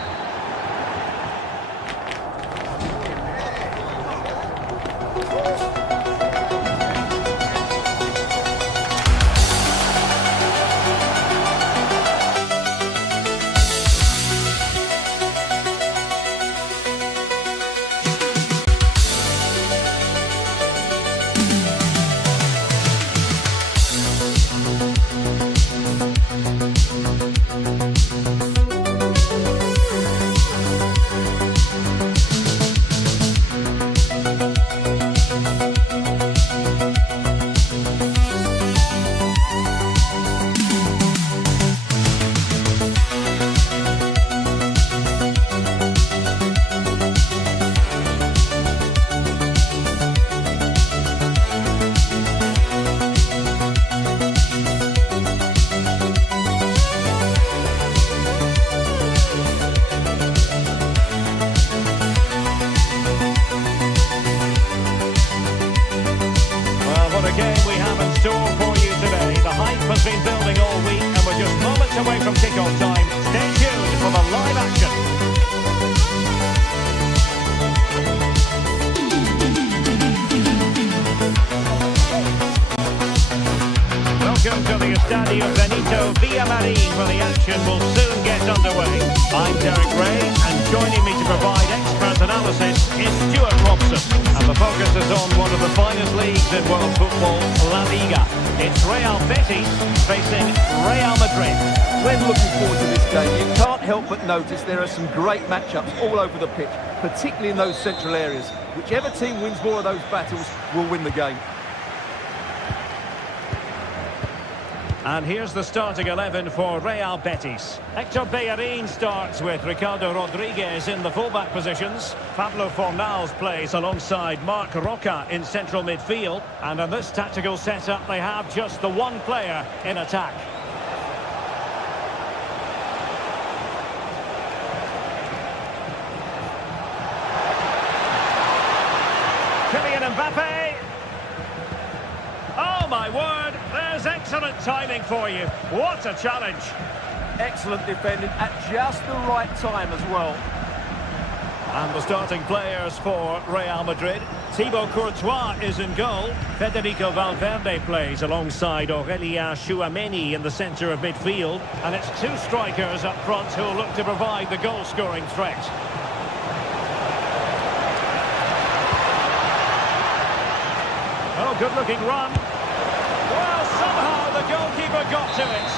Has been building all week and we're just moments away from kick-off time. Stay tuned for the live action. Welcome to the Estadio Benito Villamarin, where the action will soon get underway. I'm Derek Ray, and joining me to provide expert analysis is Stuart Robson. And the focus is on one of the finest leagues in world football, La Liga. It's Real Betis facing Real Madrid. When looking forward to this game, you can't help but notice there are some great matchups all over the pitch, particularly in those central areas. Whichever team wins more of those battles will win the game. And here's the starting 11 for Real Betis. Hector Bellerin starts with Ricardo Rodriguez in the fullback positions. Pablo Fornals plays alongside Marc Roca in central midfield. And in this tactical setup, they have just the one player in attack. Kylian Mbappe. Oh, my word. There's excellent timing for you. What a challenge. Excellent defending at just the right time as well. And the starting players for Real Madrid. Thibaut Courtois is in goal. Federico Valverde plays alongside Aurélien Tchouameni in the centre of midfield. And it's two strikers up front who will look to provide the goal-scoring threat. Oh, good-looking run. Well, somehow the goalkeeper got to it.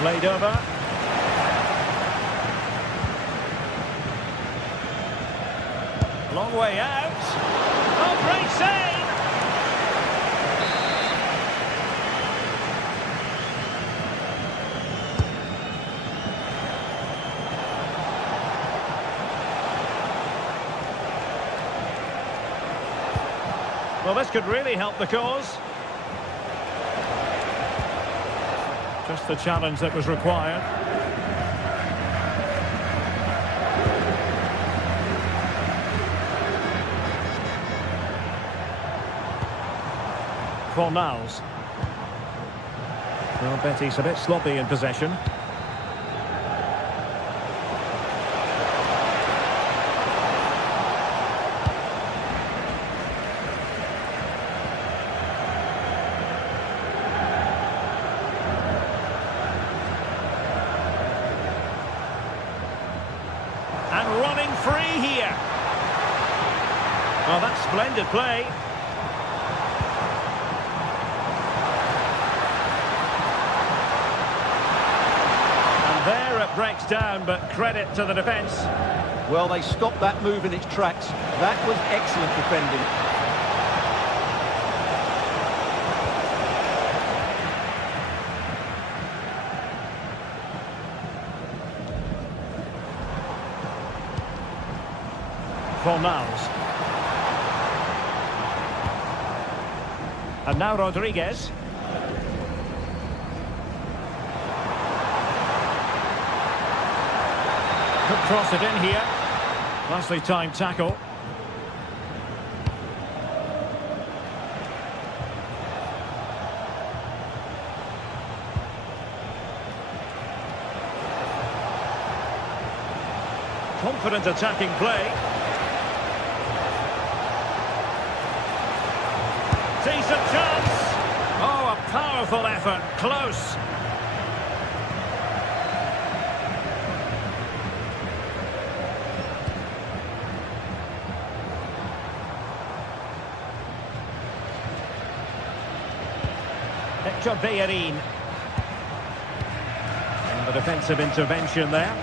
Played over. Long way out. Oh, great save! Well, this could really help the cause. Just the challenge that was required. Fornals. Well, Betis a bit sloppy in possession. And running free here. Well, that's splendid play. And there it breaks down, but credit to the defence. Well, they stopped that move in its tracks. That was excellent defending. Fornals. And now Rodriguez. Could cross it in here. Nicely timed tackle. Confident attacking play. Decent chance. Oh, a powerful effort. Close. Hector Bellerin. And the defensive intervention there.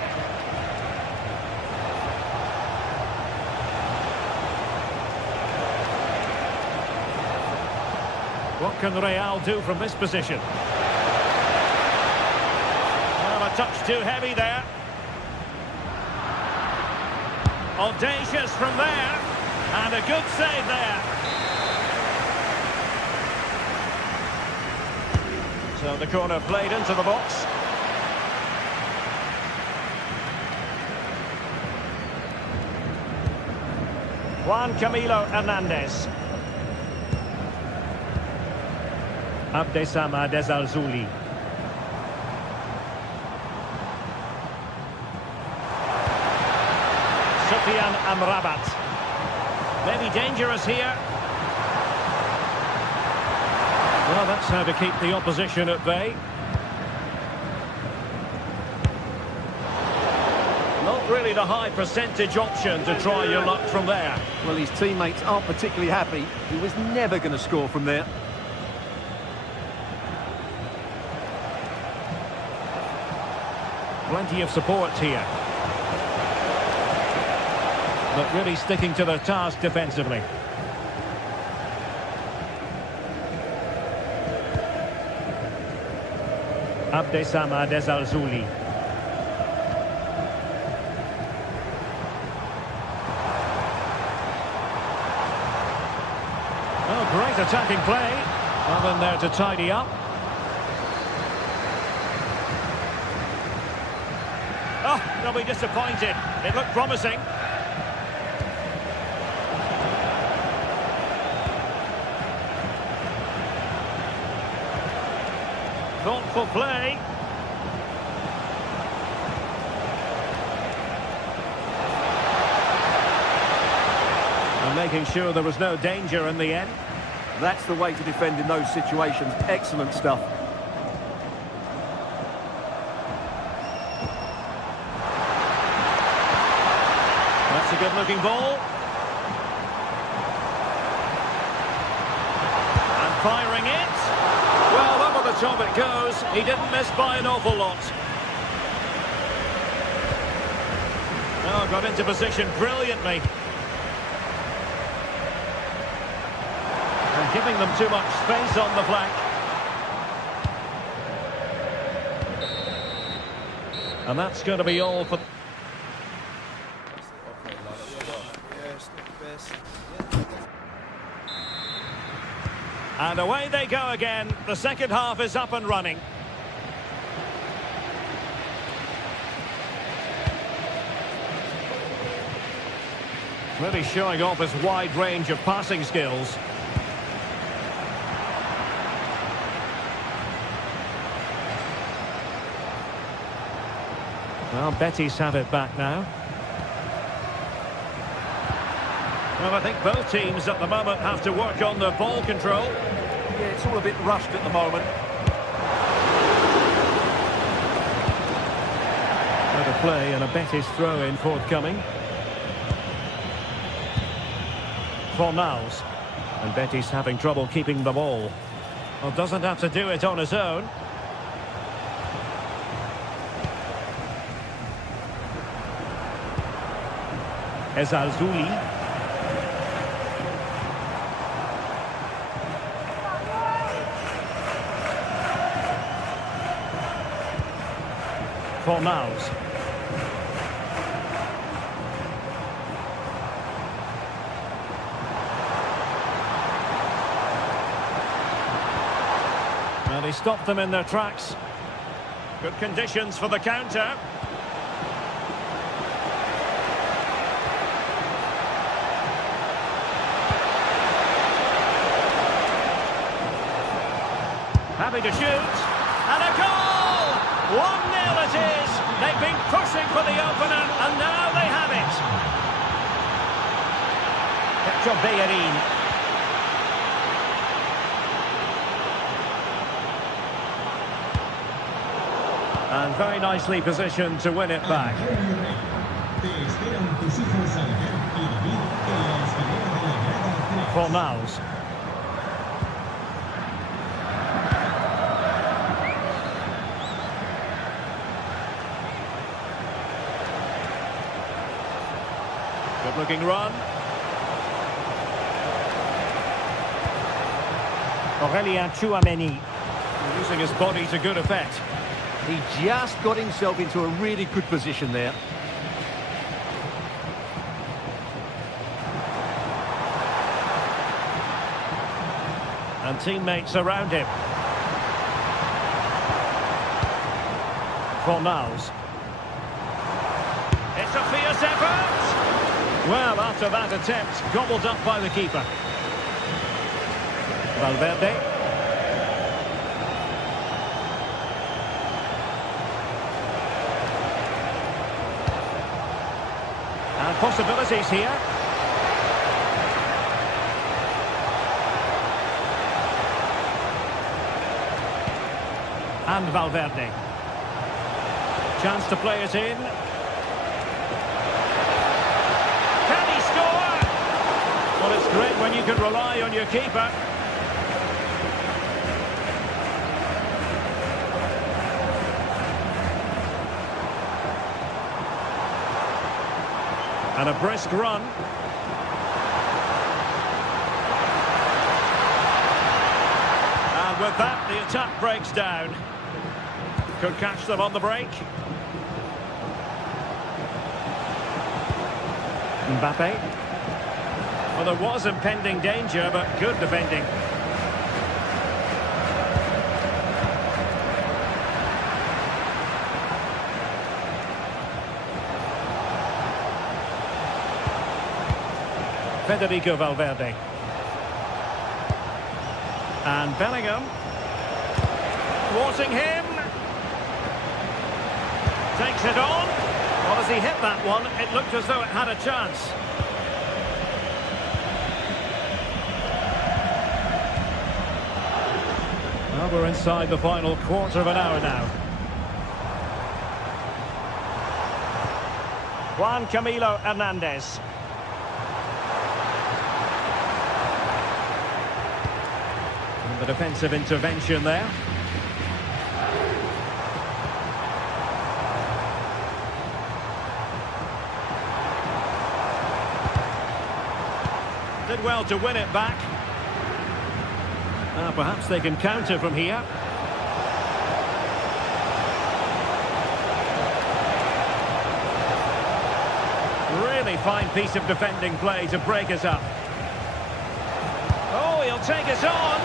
What can Real do from this position? Well, a touch too heavy there. Audacious from there. And a good save there. So the corner played into the box. Juan Camilo Hernandez. Abdesam Adezalzouli. Sofian Amrabat. Maybe dangerous here. Well, that's how to keep the opposition at bay. Not really the high percentage option to try your luck from there. Well, his teammates aren't particularly happy. He was never going to score from there. Plenty of support here. But really sticking to their task defensively. Abdessamad Al-Zouli. Oh, great attacking play. Well in there to tidy up. Oh, they'll be disappointed. It looked promising. Thoughtful play. And making sure there was no danger in the end. That's the way to defend in those situations. Excellent stuff. That's a good-looking ball. And firing it. Well, over the top it goes. He didn't miss by an awful lot. Oh, got into position brilliantly. And giving them too much space on the flank. And that's going to be all for... And away they go again. The second half is up and running. Really showing off his wide range of passing skills. Well, Betis have it back now. Well, I think both teams at the moment have to work on the ball control. Yeah, it's all a bit rushed at the moment. Out of play and a Betis throw-in forthcoming. Fornals. And Betis having trouble keeping the ball. Well, doesn't have to do it on his own. Al-Zouli. Fornals. And he stopped them in their tracks. Good conditions for the counter. Happy to shoot. And a goal! 1-0 it is. They've been pushing for the opener, and now they have it. Petro Bellerin. And very nicely positioned to win it back. Fornals. Good-looking run. Aurélien Tchouameni. Using his body to good effect. He just got himself into a really good position there. And teammates around him. Fornals. It's a fierce effort! Well, after that attempt, gobbled up by the keeper. Valverde. And possibilities here. And Valverde. Chance to play it in. Can he score? Well, it's great when you can rely on your keeper. And a brisk run. And with that, the attack breaks down. Could catch them on the break. Mbappe. Well, there was impending danger, but good defending. Federico Valverde. And Bellingham. Thwarting him. Takes it on. Well, as he hit that one, it looked as though it had a chance. Well, we're inside the final quarter of an hour now. Juan Camilo Hernandez. And the defensive intervention there. Did well to win it back. Perhaps they can counter from here. Really fine piece of defending play to break us up. Oh, he'll take us on.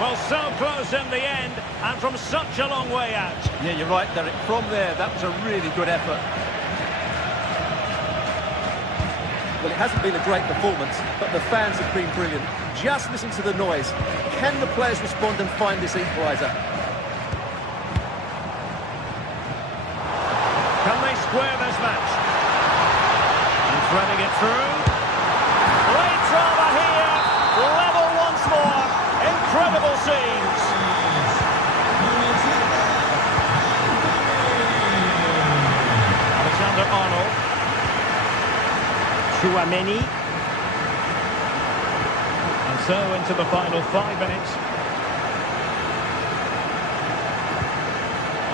Well, so close in the end, and from such a long way out. Yeah, you're right, Derek. From there, that was a really good effort. Well, it hasn't been a great performance, but the fans have been brilliant. Just listen to the noise. Can the players respond and find this equaliser? Can they square this match? And threading it through. Late drama here. Level once more. Incredible scenes. Alexander-Arnold. Chouameni. And so into the final 5 minutes.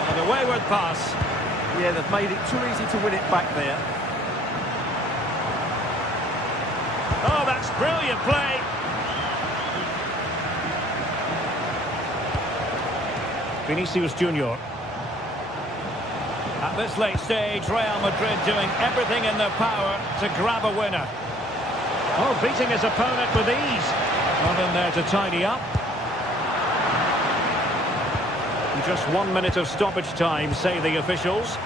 And a wayward pass. Yeah, they've made it too easy to win it back there. Oh, that's brilliant play. Vinicius Junior. At this late stage, Real Madrid doing everything in their power to grab a winner. Oh, beating his opponent with ease. Not in there to tidy up. And just 1 minute of stoppage time, say the officials.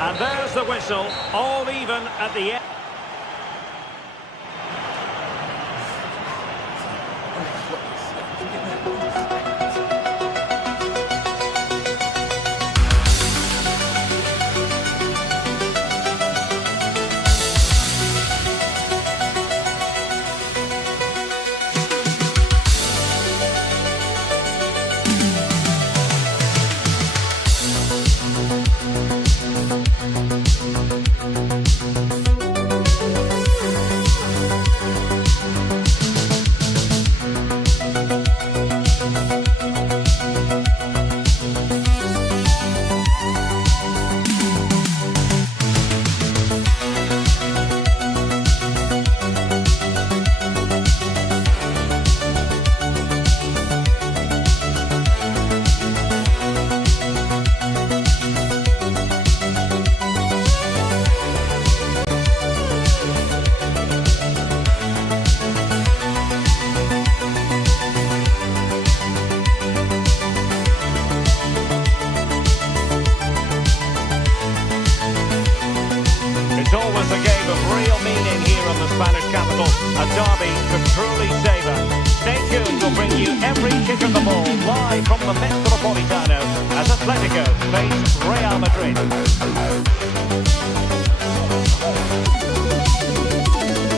And there's the whistle, all even at the end. It's always a game of real meaning here in the Spanish capital. A derby to truly savour. Stay tuned, we'll bring you every kick of the ball live from the Metropolitano as Atletico face Real Madrid.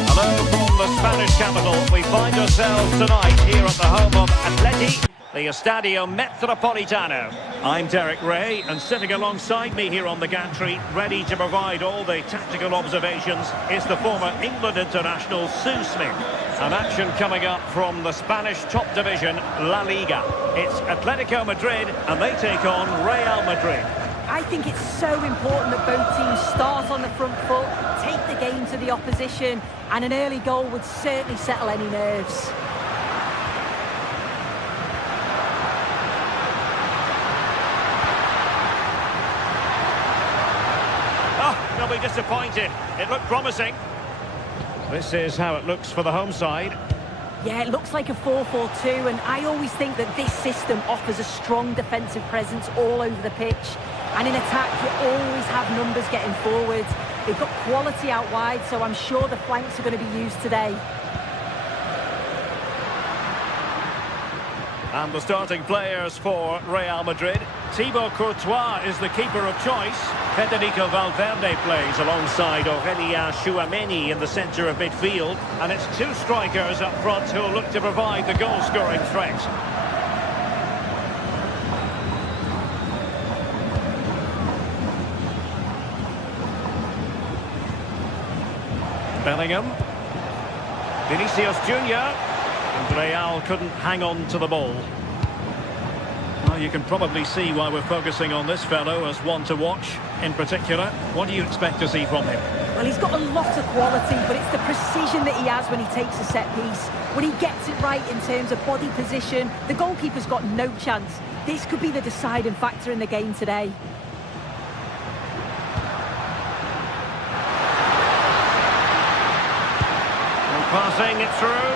Hello from the Spanish capital. We find ourselves tonight here at the home of Atleti, the Estadio Metropolitano. I'm Derek Ray, and sitting alongside me here on the gantry, ready to provide all the tactical observations, is the former England international Sue Smith. An action coming up from the Spanish top division, La Liga. It's Atletico Madrid, and they take on Real Madrid. I think it's so important that both teams start on the front foot, take the game to the opposition, and an early goal would certainly settle any nerves. Oh, they'll be disappointed. It looked promising. This is how it looks for the home side. Yeah, it looks like a 4-4-2, and I always think that this system offers a strong defensive presence all over the pitch. And in attack, you always have numbers getting forward. They've got quality out wide, so I'm sure the flanks are going to be used today. And the starting players for Real Madrid. Thibaut Courtois is the keeper of choice. Federico Valverde plays alongside Aurelien Tchouameni in the centre of midfield. And it's two strikers up front who'll look to provide the goal-scoring threat. Bellingham. Vinicius Junior. And Real couldn't hang on to the ball. Well, you can probably see why we're focusing on this fellow as one to watch in particular. What do you expect to see from him? Well, he's got a lot of quality, but it's the precision that he has when he takes a set piece. When he gets it right in terms of body position, the goalkeeper's got no chance. This could be the deciding factor in the game today. Passing it through.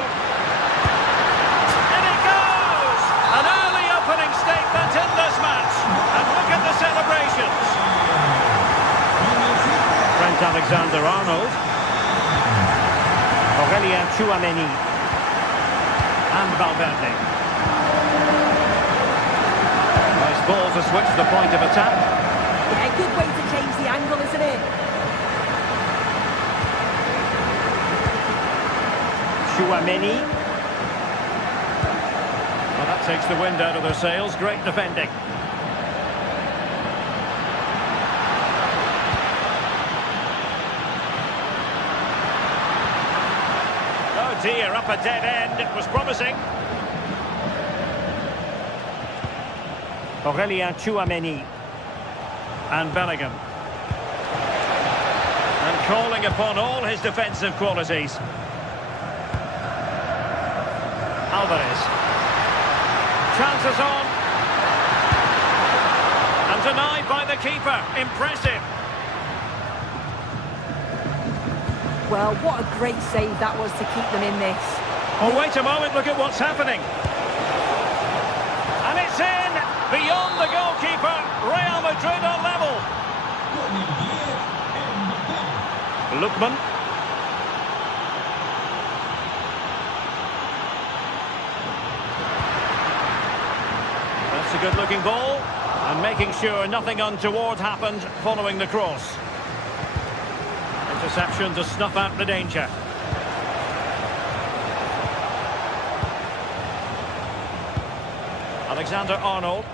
In it goes! An early opening statement in this match. And look at the celebrations. Trent Alexander-Arnold. Aurelien Tchouameni. And Valverde. Nice ball to switch the point of attack. Yeah, good way to change the angle, isn't it? Tchouameni. Well, that takes the wind out of their sails. Great defending. Oh dear, up a dead end. It was promising. Aurelien Tchouameni. And Bellingham. And calling upon all his defensive qualities. Alvarez. Chances on. And denied by the keeper. Impressive. Well, what a great save that was to keep them in this. Oh, wait a moment. Look at what's happening. And it's in. Beyond the goalkeeper. Real Madrid are level. Lookman. That's a good-looking ball, and making sure nothing untoward happened following the cross. Interception to snuff out the danger. Alexander-Arnold.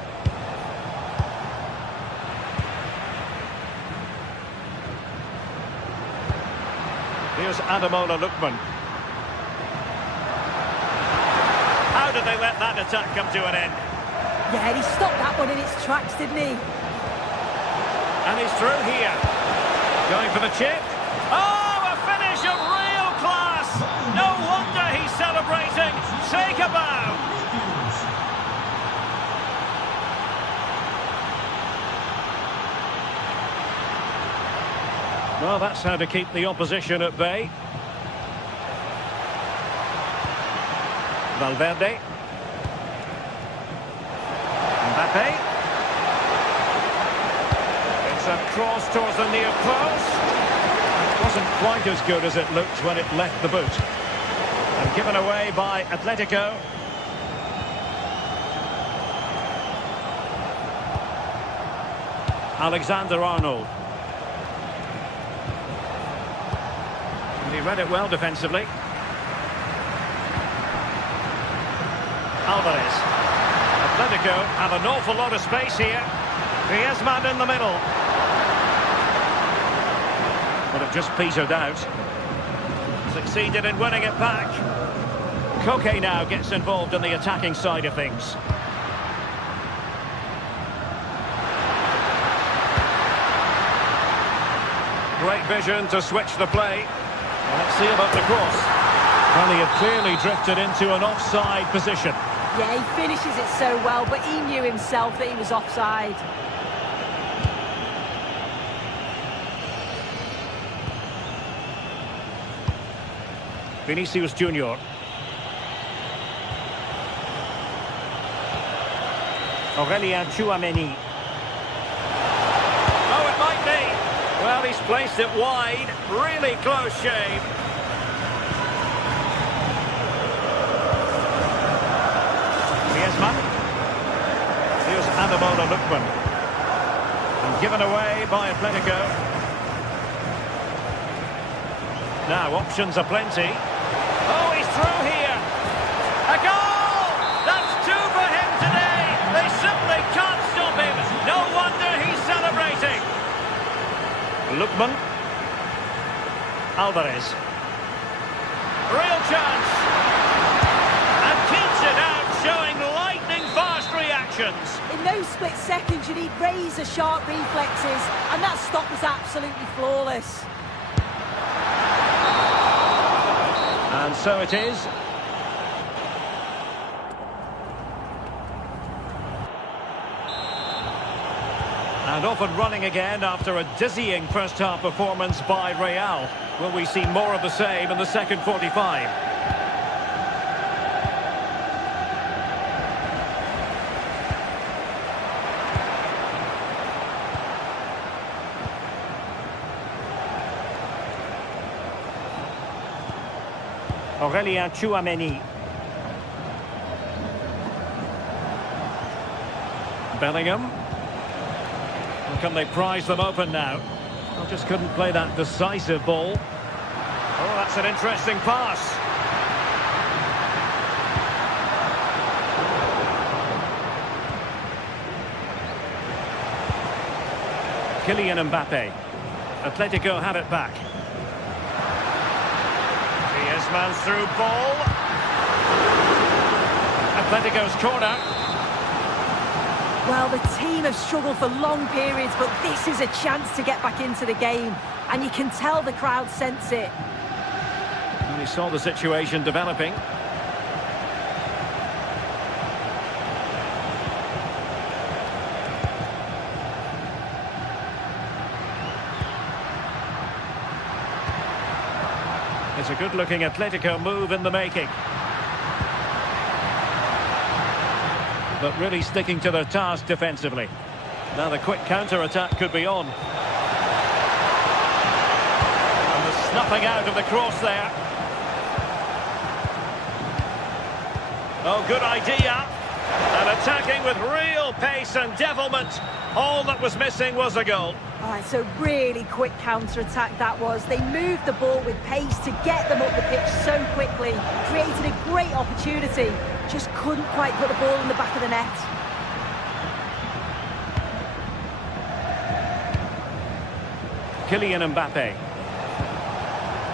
Here's Ademola Lookman. How did they let that attack come to an end? Yeah, he stopped that one in its tracks, didn't he? And he's through here. Going for the chip. Oh, a finish of real class! No wonder he's celebrating. Take a bow. Well, that's how to keep the opposition at bay. Valverde. Mbappe. It's a cross towards the near post. It wasn't quite as good as it looked when it left the boot. And given away by Atletico. Alexander-Arnold. He read it well defensively. Alvarez. Atletico have an awful lot of space here. Griezmann in the middle. But it just petered out. Succeeded in winning it back. Koke now gets involved in the attacking side of things. Great vision to switch the play. Well, let's see about the cross. Well, he had clearly drifted into an offside position. Yeah, he finishes it so well, but he knew himself that he was offside. Vinicius Junior. Aurelien Tchouameni. Oh, it might be. Well, he's placed it wide. Really close shave. Griezmann. Here's Ademola Lookman. And given away by Atletico. Now, options are plenty. Oh, he's through here. A goal! That's two for him today. They simply can't stop him. No wonder he's celebrating. Lookman. Alvarez. Real chance. And keeps it out, showing lightning-fast reactions. In those split seconds, you need razor-sharp reflexes, and that stop was absolutely flawless. And so it is. And off and running again after a dizzying first-half performance by Real. Will we see more of the same in the second 45? Aurelien Tchouameni. Bellingham. And can they prize them open now? Well, just couldn't play that decisive ball. Oh, that's an interesting pass. Kylian Mbappe. Atletico have it back. Griezmann's through ball. Atletico's corner. Well, the team have struggled for long periods, but this is a chance to get back into the game. And you can tell the crowd sense it. And he saw the situation developing. It's a good-looking Atletico move in the making. But really sticking to their task defensively. Now the quick counter-attack could be on. And the snuffing out of the cross there. Oh, good idea. And attacking with real pace and devilment. All that was missing was a goal. Oh, it's a really quick counter-attack that was. They moved the ball with pace to get them up the pitch so quickly. Created a great opportunity. Just couldn't quite put the ball in the back of the net. Kylian Mbappe.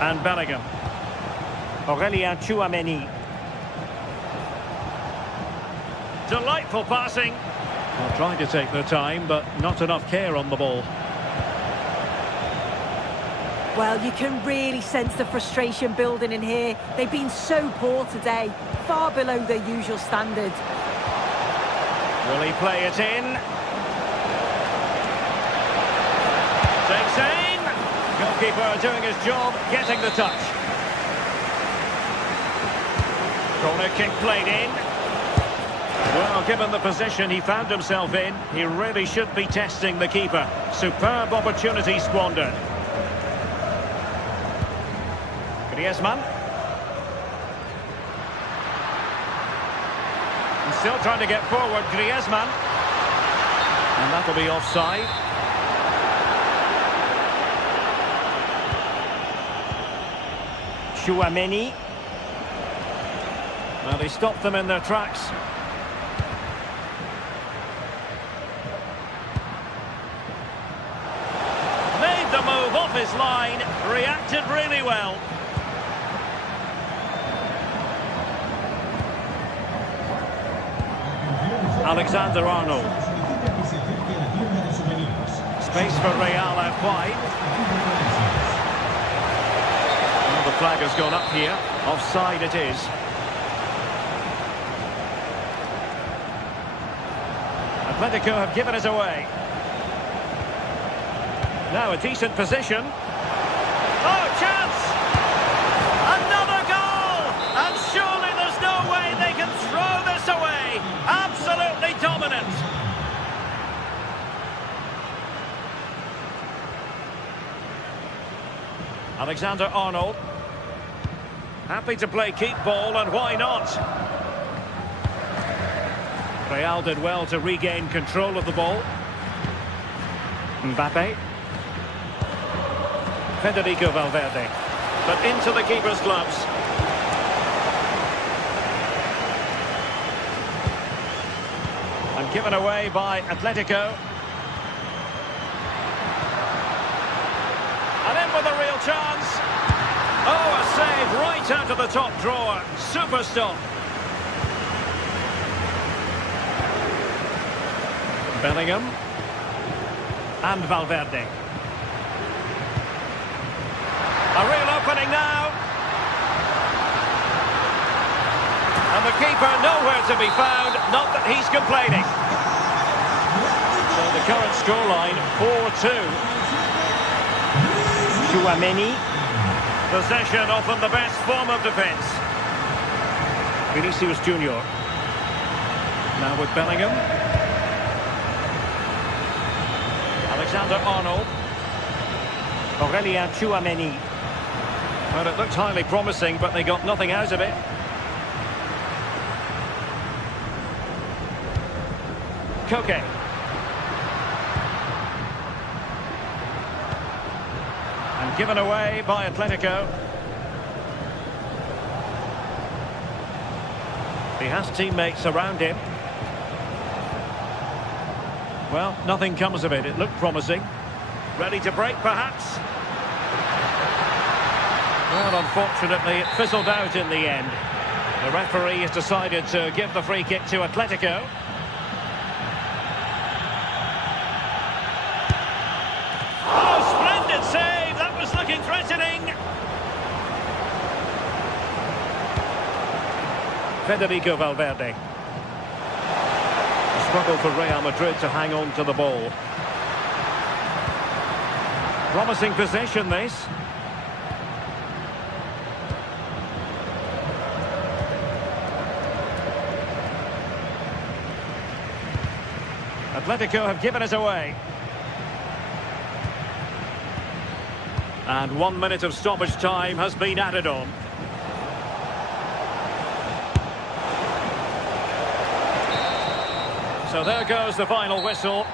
And Bellingham. Aurelien Tchouameni. Delightful passing. Well, trying to take their time, but not enough care on the ball. Well, you can really sense the frustration building in here. They've been so poor today, far below their usual standard. Will he play it in? Takes aim. Goalkeeper doing his job, getting the touch. Corner kick played in. Well, given the position he found himself in, he really should be testing the keeper. Superb opportunity squandered. Griezmann. And still trying to get forward, Griezmann. And that'll be offside. Tchouameni. Well, But he stopped them in their tracks. Made the move off his line, reacted really well. Alexander-Arnold. Space for Real out wide. Well, the flag has gone up here. Offside it is. Atletico have given it away. Now a decent position. Oh, chance! Another goal! And surely there's no way they can throw this away. Absolutely dominant. Alexander-Arnold. Happy to play keep ball, and why not? Real did well to regain control of the ball. Mbappe. Federico Valverde. But into the keeper's gloves. And given away by Atletico. And in with a real chance. Oh, a save right out of the top drawer. Super stop. Bellingham. And Valverde. A real opening now. And the keeper nowhere to be found. Not that he's complaining. So the current scoreline, 4-2. Tchouaméni. Possession often the best form of defence. Vinicius Junior. Now with Bellingham. Alexander-Arnold. Aurélien Tchouaméni. Well, it looked highly promising, but they got nothing out of it. Koke. And given away by Atletico. He has teammates around him. Well, nothing comes of it. It looked promising. Ready to break, perhaps? Well, unfortunately, it fizzled out in the end. The referee has decided to give the free kick to Atletico. Oh, splendid save! That was looking threatening. Federico Valverde. A struggle for Real Madrid to hang on to the ball. Promising possession, this. Atletico have given it away. And 1 minute of stoppage time has been added on. So there goes the final whistle.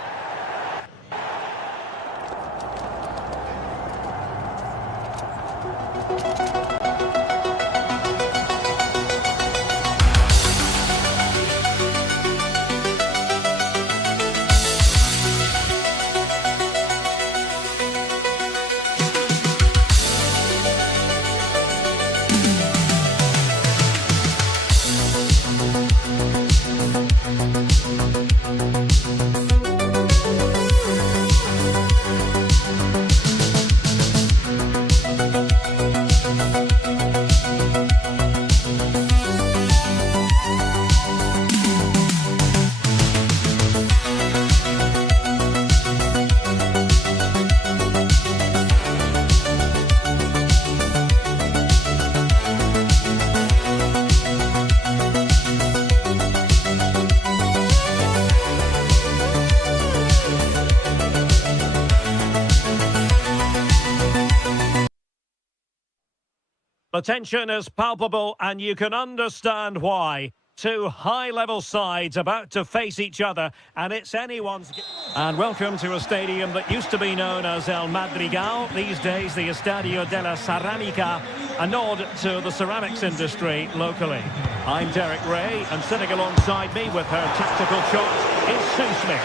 The tension is palpable, and you can understand why. Two high-level sides about to face each other, and it's anyone's... And welcome to a stadium that used to be known as El Madrigal, these days the Estadio de la Ceramica, a nod to the ceramics industry locally. I'm Derek Ray, and sitting alongside me with her tactical shot is Sue Smith.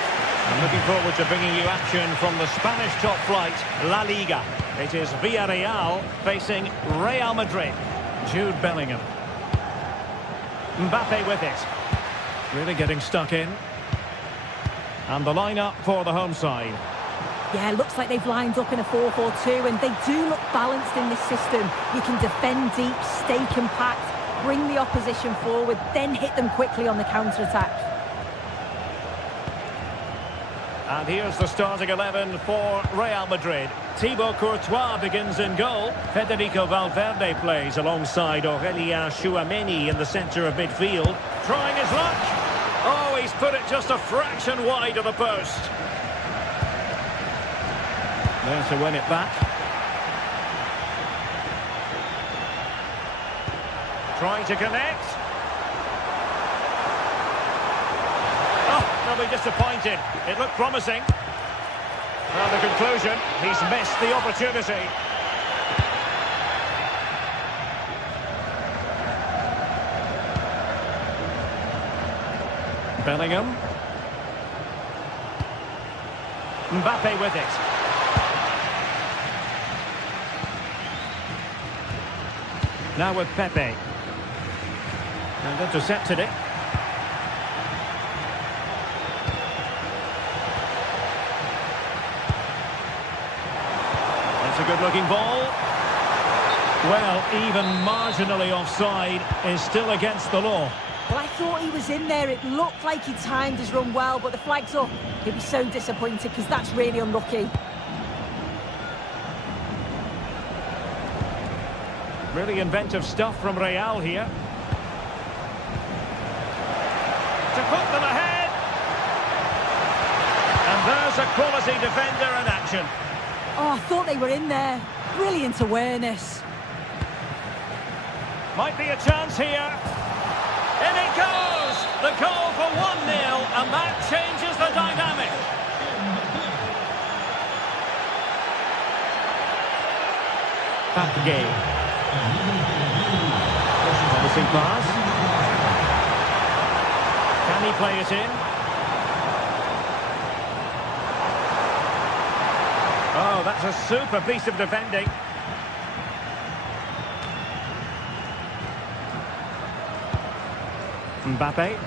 I'm looking forward to bringing you action from the Spanish top flight, La Liga. It is Villarreal facing Real Madrid. Jude Bellingham. Mbappe with it. Really getting stuck in. And the lineup for the home side. Yeah, looks like they've lined up in a 4-4-2, and they do look balanced in this system. You can defend deep, stay compact, bring the opposition forward, then hit them quickly on the counter-attack. And here's the starting 11 for Real Madrid. Thibaut Courtois begins in goal. Federico Valverde plays alongside Aurelien Tchouameni in the centre of midfield. Trying his luck. Oh, he's put it just a fraction wide of the post. There to win it back. Trying to connect. They'll be disappointed. It looked promising. Well, the conclusion, he's missed the opportunity. Bellingham. Mbappe with it. Now with Pepe. And intercepted it. A good-looking ball. Well, even marginally offside is still against the law. Well, I thought he was in there. It looked like he timed his run well, but the flag's up. He'll be so disappointed because that's really unlucky. Really inventive stuff from Real here. To put them ahead. And there's a quality defender in action. Oh, I thought they were in there. Brilliant awareness. Might be a chance here. In it goes! The goal for 1-0, and that changes the dynamic. Back again. Promising pass. Can he play it in? Oh, that's a super piece of defending. Mbappe.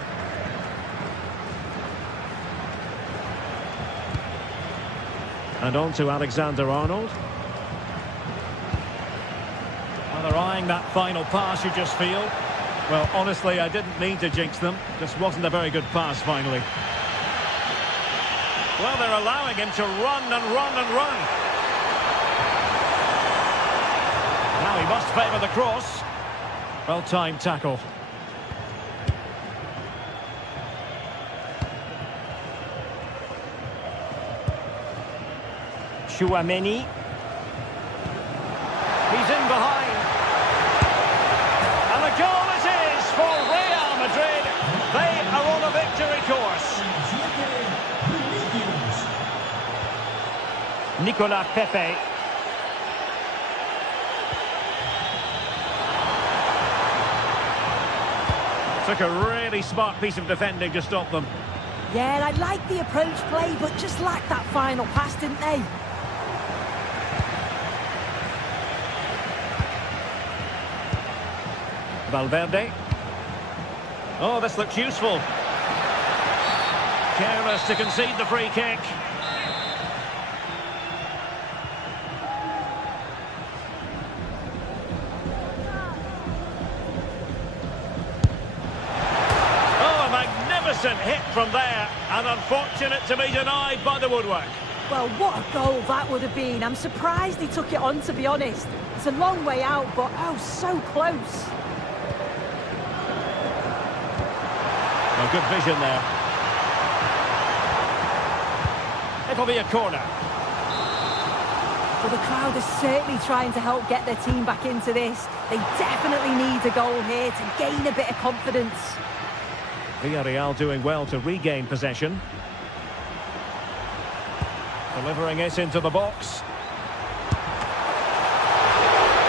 And on to Alexander-Arnold. Well, they're eyeing that final pass, you just feel. Well, honestly, I didn't mean to jinx them. Just wasn't a very good pass, finally. Well, they're allowing him to run and run and run. Now he must favour the cross. Well-timed tackle. Tchouameni. He's in behind. And the goal it is for Real Madrid. They are on a victory course. Nicolas Pepe. Took a really smart piece of defending to stop them. Yeah, and I like the approach play, but just lacked that final pass, didn't they? Valverde. Oh, this looks useful. Careless to concede the free kick. Hit from there, and unfortunate to be denied by the woodwork. Well, what a goal that would have been. I'm surprised he took it on, to be honest. It's a long way out, but oh, so close. Well, good vision there. It'll be a corner. Well, the crowd is certainly trying to help get their team back into this. They definitely need a goal here to gain a bit of confidence. Villarreal doing well to regain possession. Delivering it into the box.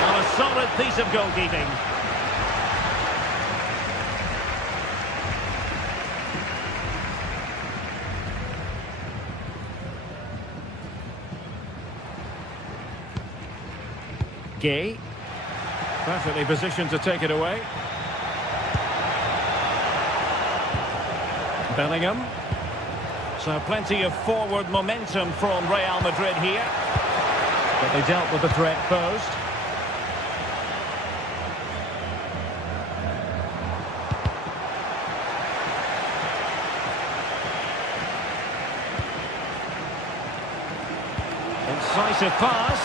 And a solid piece of goalkeeping. Gay. Perfectly positioned to take it away. Bellingham. So plenty of forward momentum from Real Madrid here. But they dealt with the threat posed. Incisive pass.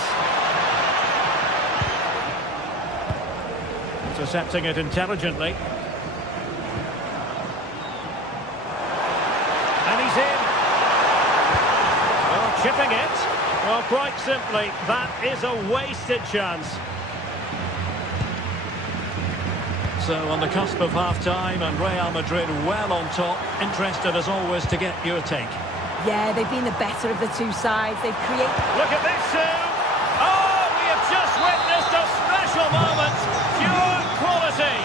Intercepting it intelligently. And he's in. Well, chipping it. Well, quite simply, that is a wasted chance. So on the cusp of half-time and Real Madrid well on top. Interested as always to get your take. Yeah, they've been the better of the two sides. They've created... Look at this, Sue! Oh, we have just witnessed a special moment. Pure quality.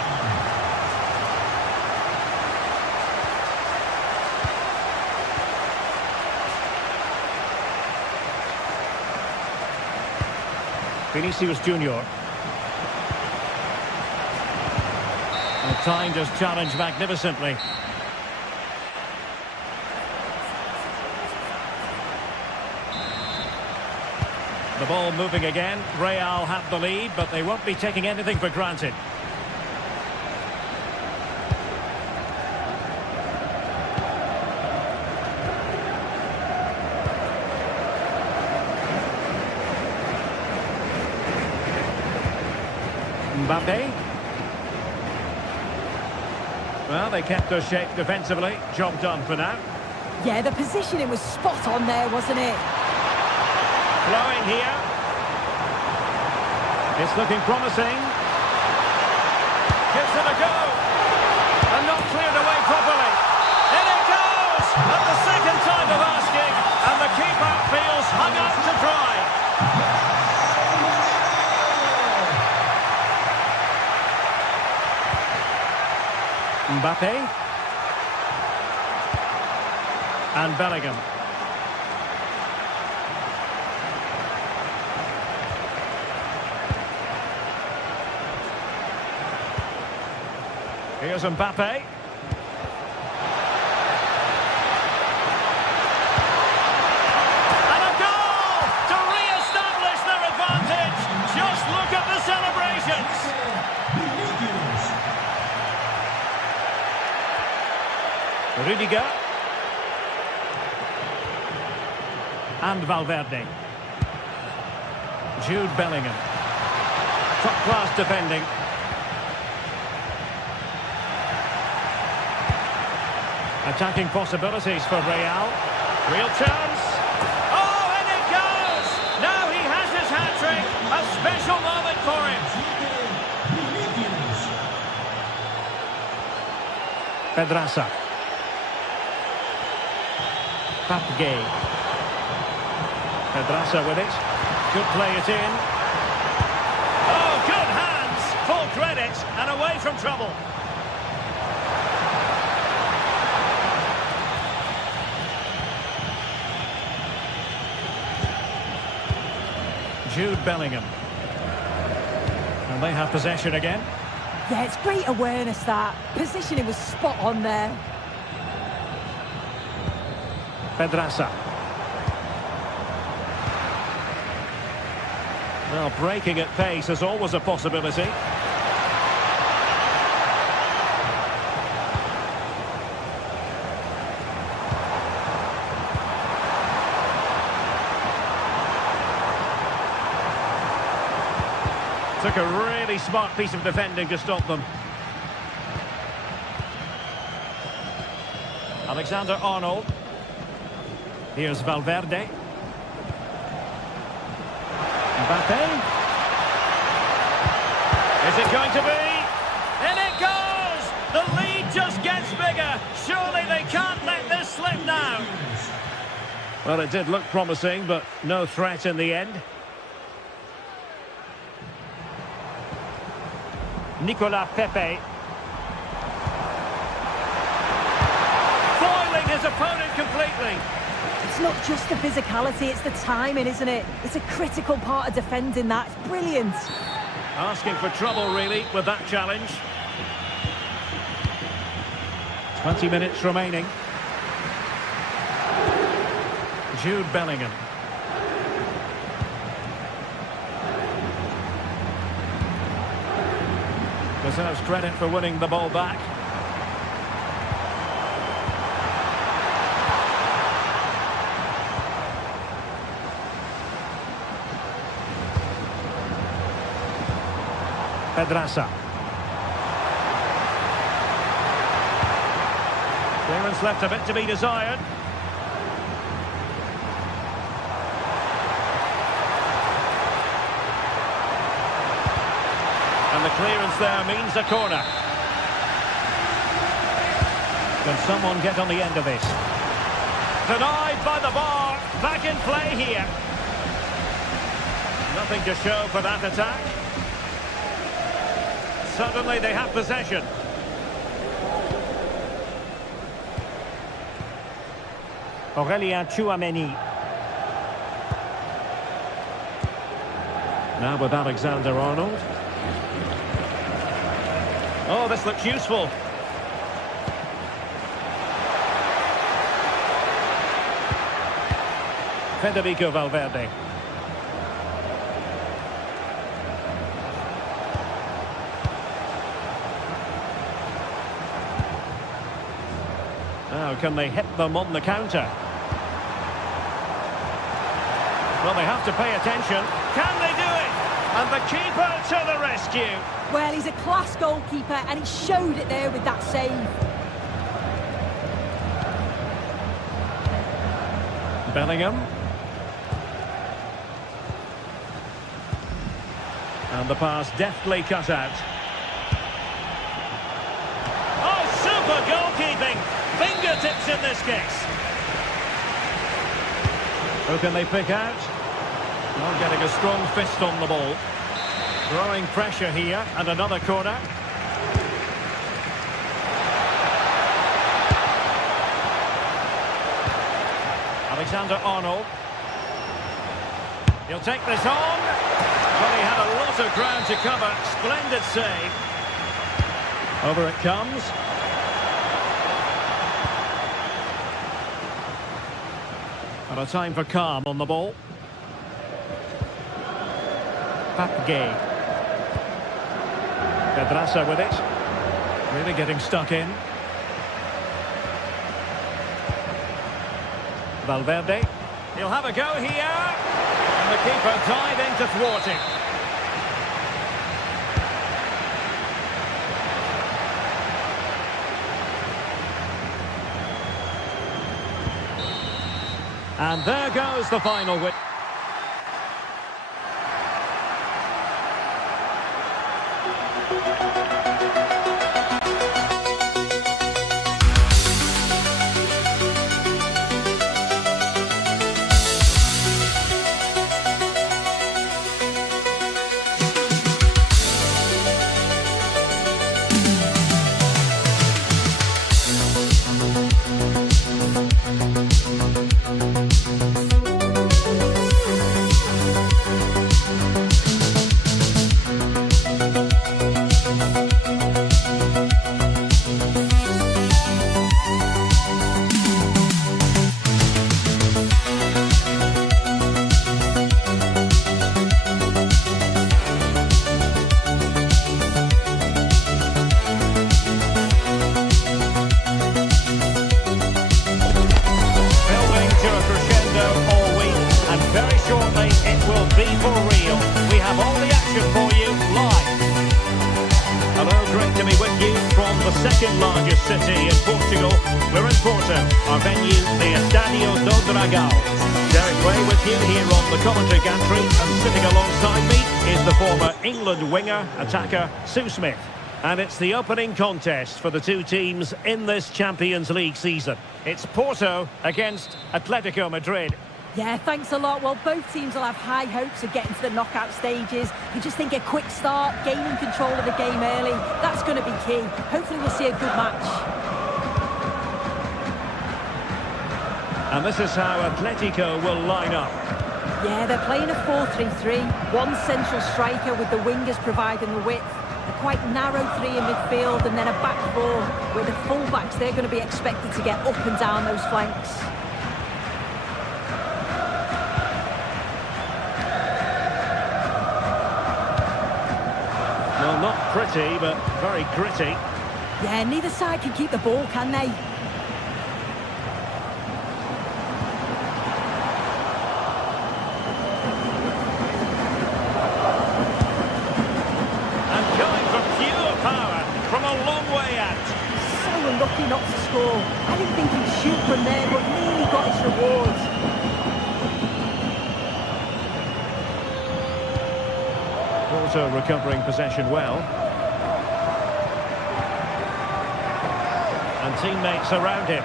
Vinicius Junior. And timed his challenge magnificently. The ball moving again. Real have the lead, but they won't be taking anything for granted. Mbappe. Well, they kept their shape defensively. Job done for now. Yeah, the positioning was spot on there, wasn't it? Flowing here. It's looking promising. Gives it a go. And not cleared away properly. In it goes! At the second time of asking. And the keeper feels hung out to dry. Mbappe. And Bellingham. Here's Mbappe. And a goal to re-establish their advantage. Just look at the celebrations. Rudiger. And Valverde. Jude Bellingham. Top-class defending. Attacking possibilities for Real. Real chance. Oh, and it goes! Now he has his hat-trick. A special moment for him. Pedraza. Papgay. Pedraza with it. Could play it in. Oh, good hands. Full credit and away from trouble. Jude Bellingham. And they have possession again. Yeah, it's great awareness, that. Positioning was spot on there. Pedraza. Well, breaking at pace is always a possibility. Took a really smart piece of defending to stop them. Alexander-Arnold. Here's Valverde. Mbappe. Is it going to be? And it goes! The lead just gets bigger. Well, it did look promising, but no threat in the end. Nicolas Pepe. Foiling his opponent completely. It's not just the physicality, it's the timing, isn't it? It's a critical part of defending that. It's brilliant. Asking for trouble, really, with that challenge. 20 minutes remaining. Jude Bellingham. Deserves credit for winning the ball back. Pedraza. Clearance left a bit to be desired. And the clearance there means a corner. Can someone get on the end of this? Denied by the bar. Back in play here. Nothing to show for that attack. Suddenly they have possession. Aurélien Tchouameni. Now with Alexander-Arnold. Oh, this looks useful. Federico Valverde. Now, can they hit them on the counter? Well, they have to pay attention. Can they do it? And the keeper to the rescue. Well, he's a class goalkeeper, and he showed it there with that save. Bellingham. And the pass deftly cut out. Oh, super goalkeeping! Fingertips in this case. Who can they pick out? Well, getting a strong fist on the ball. Growing pressure here, and another corner. Alexander-Arnold. He'll take this on. Well, he had a lot of ground to cover. Splendid save. Over it comes. And a time for calm on the ball. Papgay. Pedraza with it. Really getting stuck in. Valverde. He'll have a go here. And the keeper diving to thwart him. And there goes the final win. Shortly, it will be for real. We have all the action for you live. Hello, great to be with you from the second largest city in Portugal. We're in Porto, our venue, the Estadio do Dragão. Derek Way with you here on the commentary gantry, and sitting alongside me is the former England winger, attacker, Sue Smith. And it's the opening contest for the two teams in this Champions League season. It's Porto against Atletico Madrid. Yeah, thanks a lot. Well, both teams will have high hopes of getting to the knockout stages. You just think a quick start, gaining control of the game early, that's going to be key. Hopefully we'll see a good match. And this is how Atletico will line up. Yeah, they're playing a 4-3-3. One central striker with the wingers providing the width. A quite narrow three in midfield and then a back four where the full-backs, they're going to be expected to get up and down those flanks. Well, not pretty, but very gritty. Yeah, neither side can keep the ball, can they? Unlucky not to score. I didn't think he'd shoot from there, but nearly got his reward. Porto recovering possession well. And teammates around him.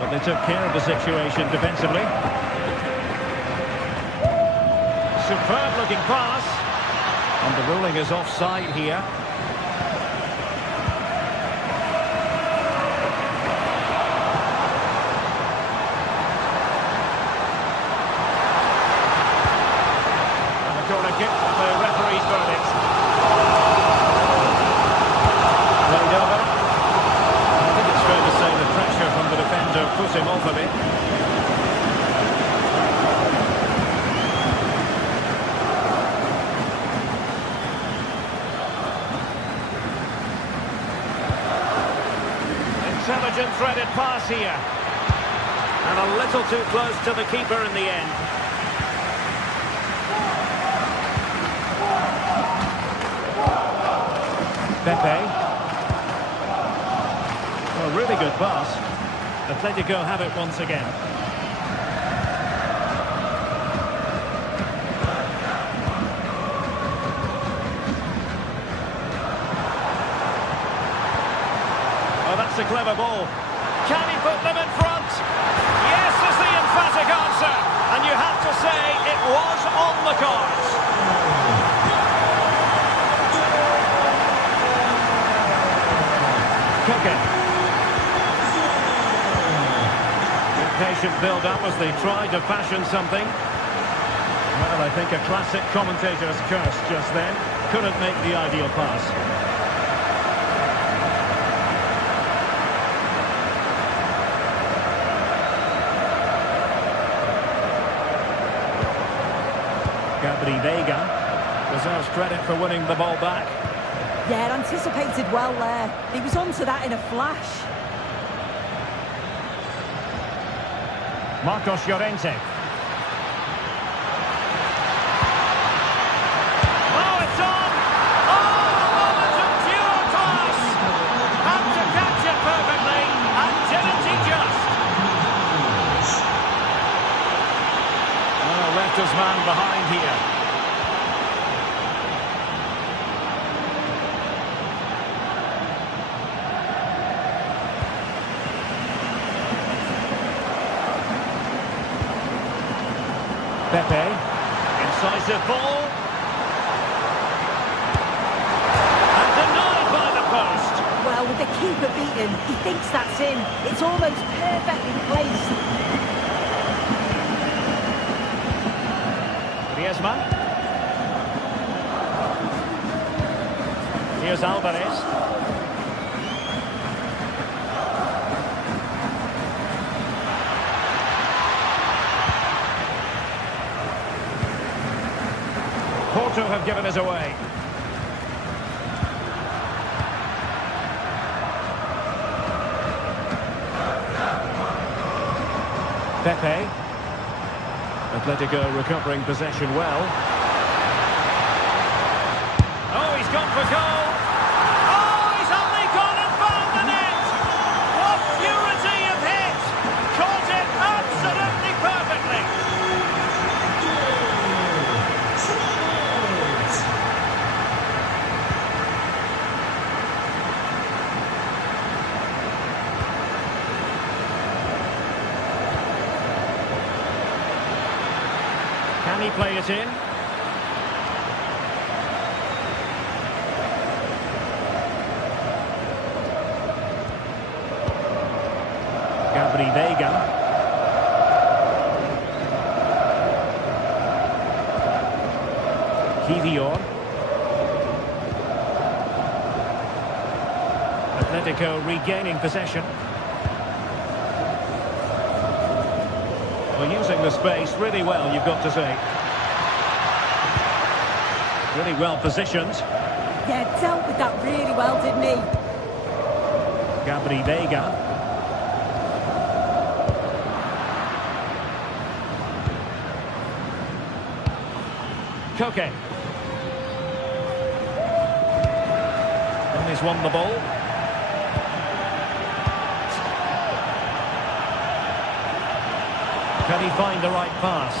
But they took care of the situation defensively. Superb looking pass. And the ruling is offside here. Corner kick, the referee's verdict. Played over. I think it's fair to say the pressure from the defender put him off a bit. Intelligent threaded pass here. And a little too close to the keeper in the end. Pepe. Well, really good pass. Atletico have it once again. Oh, that's a clever ball. Can he put them in front? Yes, is the emphatic answer. And you have to say it was on the cards. Patient build-up as they try to fashion something. Well, I think a classic commentator's curse just then. Couldn't make the ideal pass. Gabri Vega deserves credit for winning the ball back. Yeah, anticipated well there. He was onto that in a flash. Marcos Llorente. Oh, it's on! Oh, moment of pure class! Had to catch it perfectly, and didn't he just? Oh, left his man behind here. Pepe, incisive ball. And denied by the post. Well, with the keeper beaten, he thinks that's in. It's almost perfectly placed. Griezmann. Here's Alvarez. Porto have given us away. Pepe. Atletico recovering possession well. Oh, he's gone for goal. Oh, he's only gone and found the net. What purity of hit. Caught it absolutely perfectly. play it in. Gabri Vega. Kivior. Atletico regaining possession. Well, using the space really well, you've got to say. Really well positioned. Yeah, dealt with that really well, didn't he? Gabri Vega. Koke. And he's won the ball. Can he find the right pass?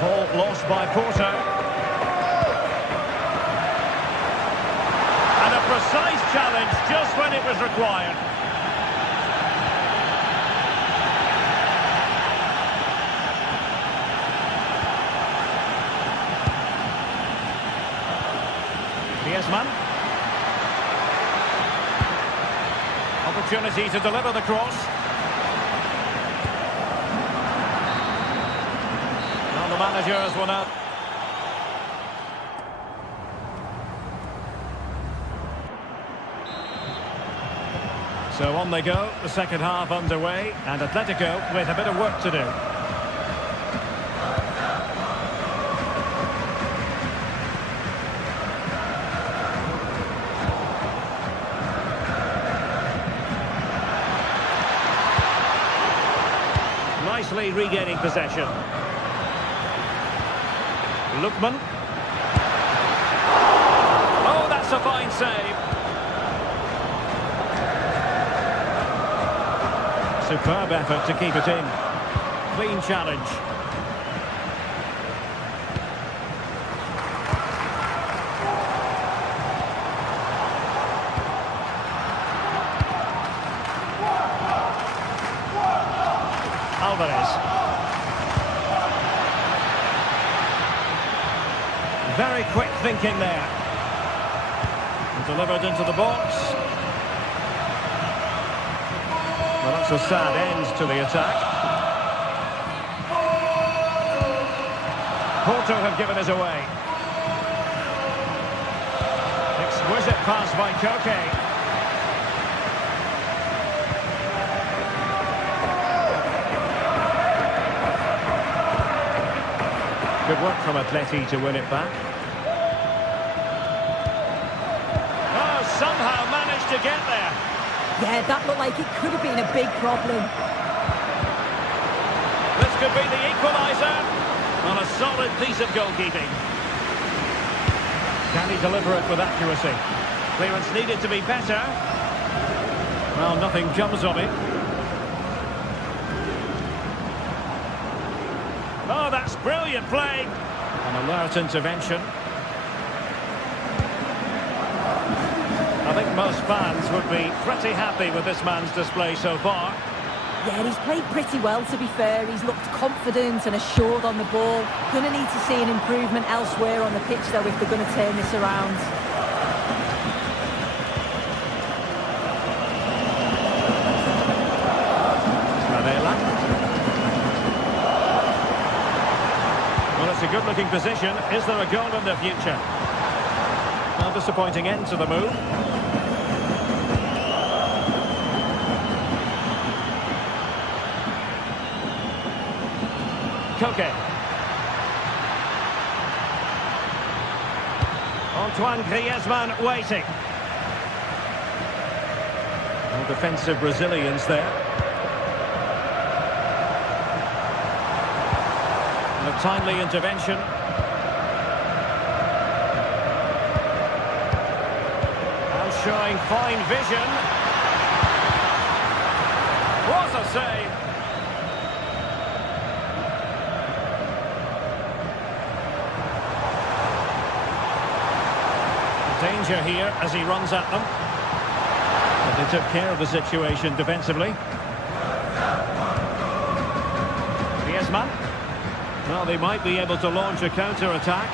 Ball lost by Porto. And a precise challenge just when it was required. Griezmann. Opportunity to deliver the cross. Now the managers will now. So on they go, the second half underway, and Atletico with a bit of work to do. Nicely regaining possession. Lookman. Oh, that's a fine save. Superb effort to keep it in. Clean challenge. Alvarez. Very quick thinking there. Delivered into the box. Well, that's a sad end to the attack. Porto have given us away. Exquisite pass by Koke. Good work from Atleti to win it back. Oh, somehow managed to get there. Yeah, that looked like it could have been a big problem. This could be the equaliser. On a solid piece of goalkeeping. Can he deliver it with accuracy? Clearance needed to be better. Well, nothing comes of it. Oh, that's brilliant play. An alert intervention. I think most fans would be pretty happy with this man's display so far. Yeah, he's played pretty well, to be fair. He's looked confident and assured on the ball. Going to need to see an improvement elsewhere on the pitch, though, if they're going to turn this around. Well, it's a good-looking position. Is there a goal in the future? Well, disappointing end to the move. Koke. Antoine Griezmann waiting. Well, defensive Brazilians there. And a timely intervention. And showing fine vision. What a save! Danger here as he runs at them. But they took care of the situation defensively. Griezmann. Well, they might be able to launch a counter-attack.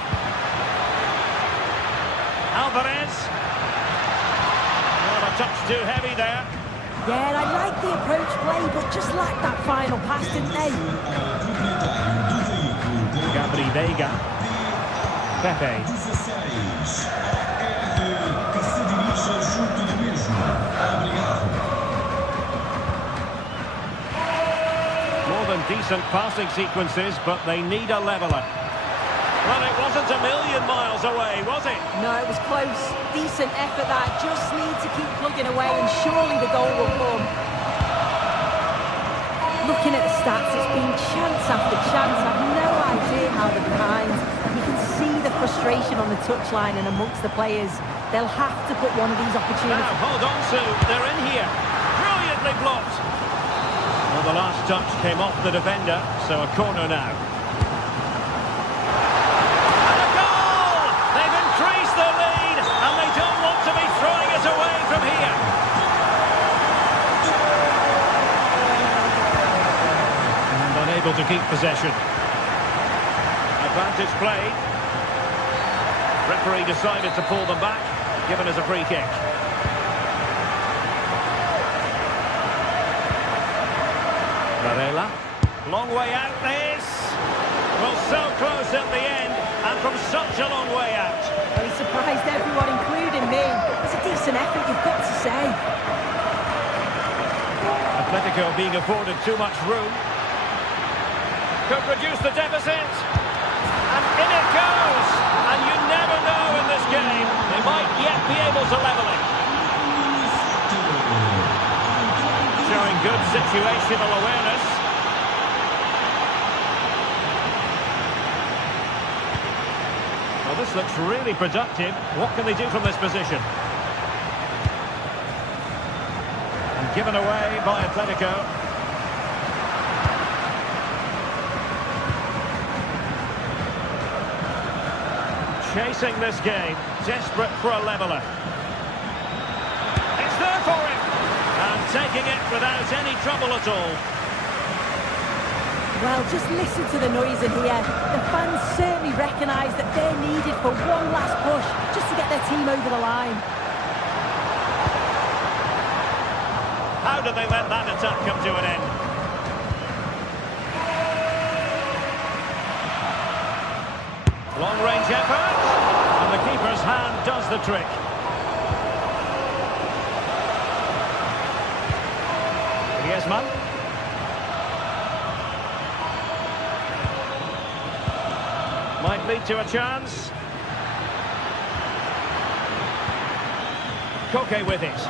Alvarez. Well, a touch too heavy there. Yeah, I like the approach play, but just lacked that final pass, didn't they? Gabri Veiga. Pepe. More than decent passing sequences, but they need a leveller. Well, it wasn't a million miles away, was it? No, it was close. Decent effort that. Just need to keep plugging away and surely the goal will come. Looking at the stats, it's been chance after chance. I've no idea how they're behind. You can see the frustration on the touchline and amongst the players. They'll have to put one of these opportunities. Now, hold on, Sue. They're in here. Brilliantly blocked. Well, the last touch came off the defender, so a corner now. And a goal! They've increased their lead, and they don't want to be throwing it away from here. And unable to keep possession. Advantage played. Referee decided to pull them back, given as a free kick. Varela. Long way out this. Well, so close at the end, and from such a long way out. Well, he surprised everyone, including me. It's a decent effort, you've got to say. Atletico being afforded too much room. Could reduce the deficit. And in it goes. And you never know in this game. They might yet be able to level it. Showing good situational awareness. Well, this looks really productive. What can they do from this position? And given away by Atletico. Chasing this game, desperate for a leveller. It's there for him, and taking it without any trouble at all. Well, just listen to the noise in here. The fans certainly recognise that they're needed for one last push, just to get their team over the line. How do they let that attack come to an end? Long-range effort, and the keeper's hand does the trick. Griezmann. Might lead to a chance. Koke with it.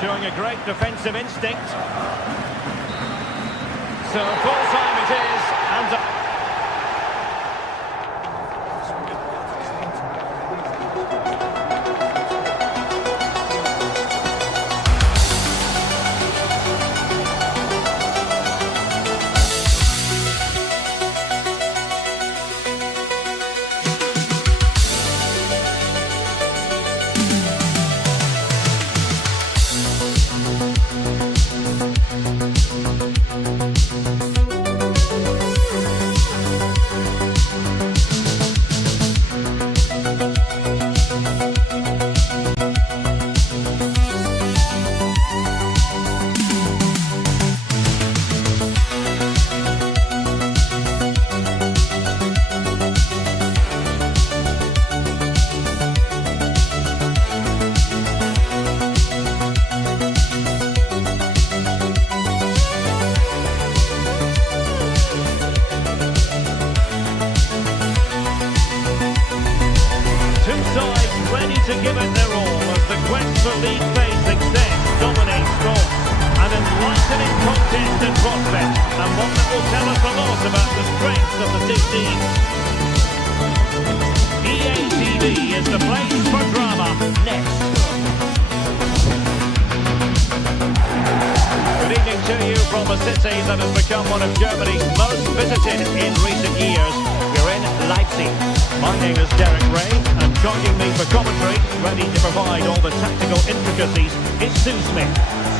Showing a great defensive instinct. So full time it is, and... to give it their all as the quest for league phase extends, dominates sports. An enlightening contest in prospect, and one that will tell us a lot about the strengths of the two teams. EA TV is the place for drama. Next. Good evening to you from a city that has become one of Germany's most visited in recent years. We're in Leipzig. My name is Derek Ray, and joining me for commentary, ready to provide all the tactical intricacies, is Sue Smith.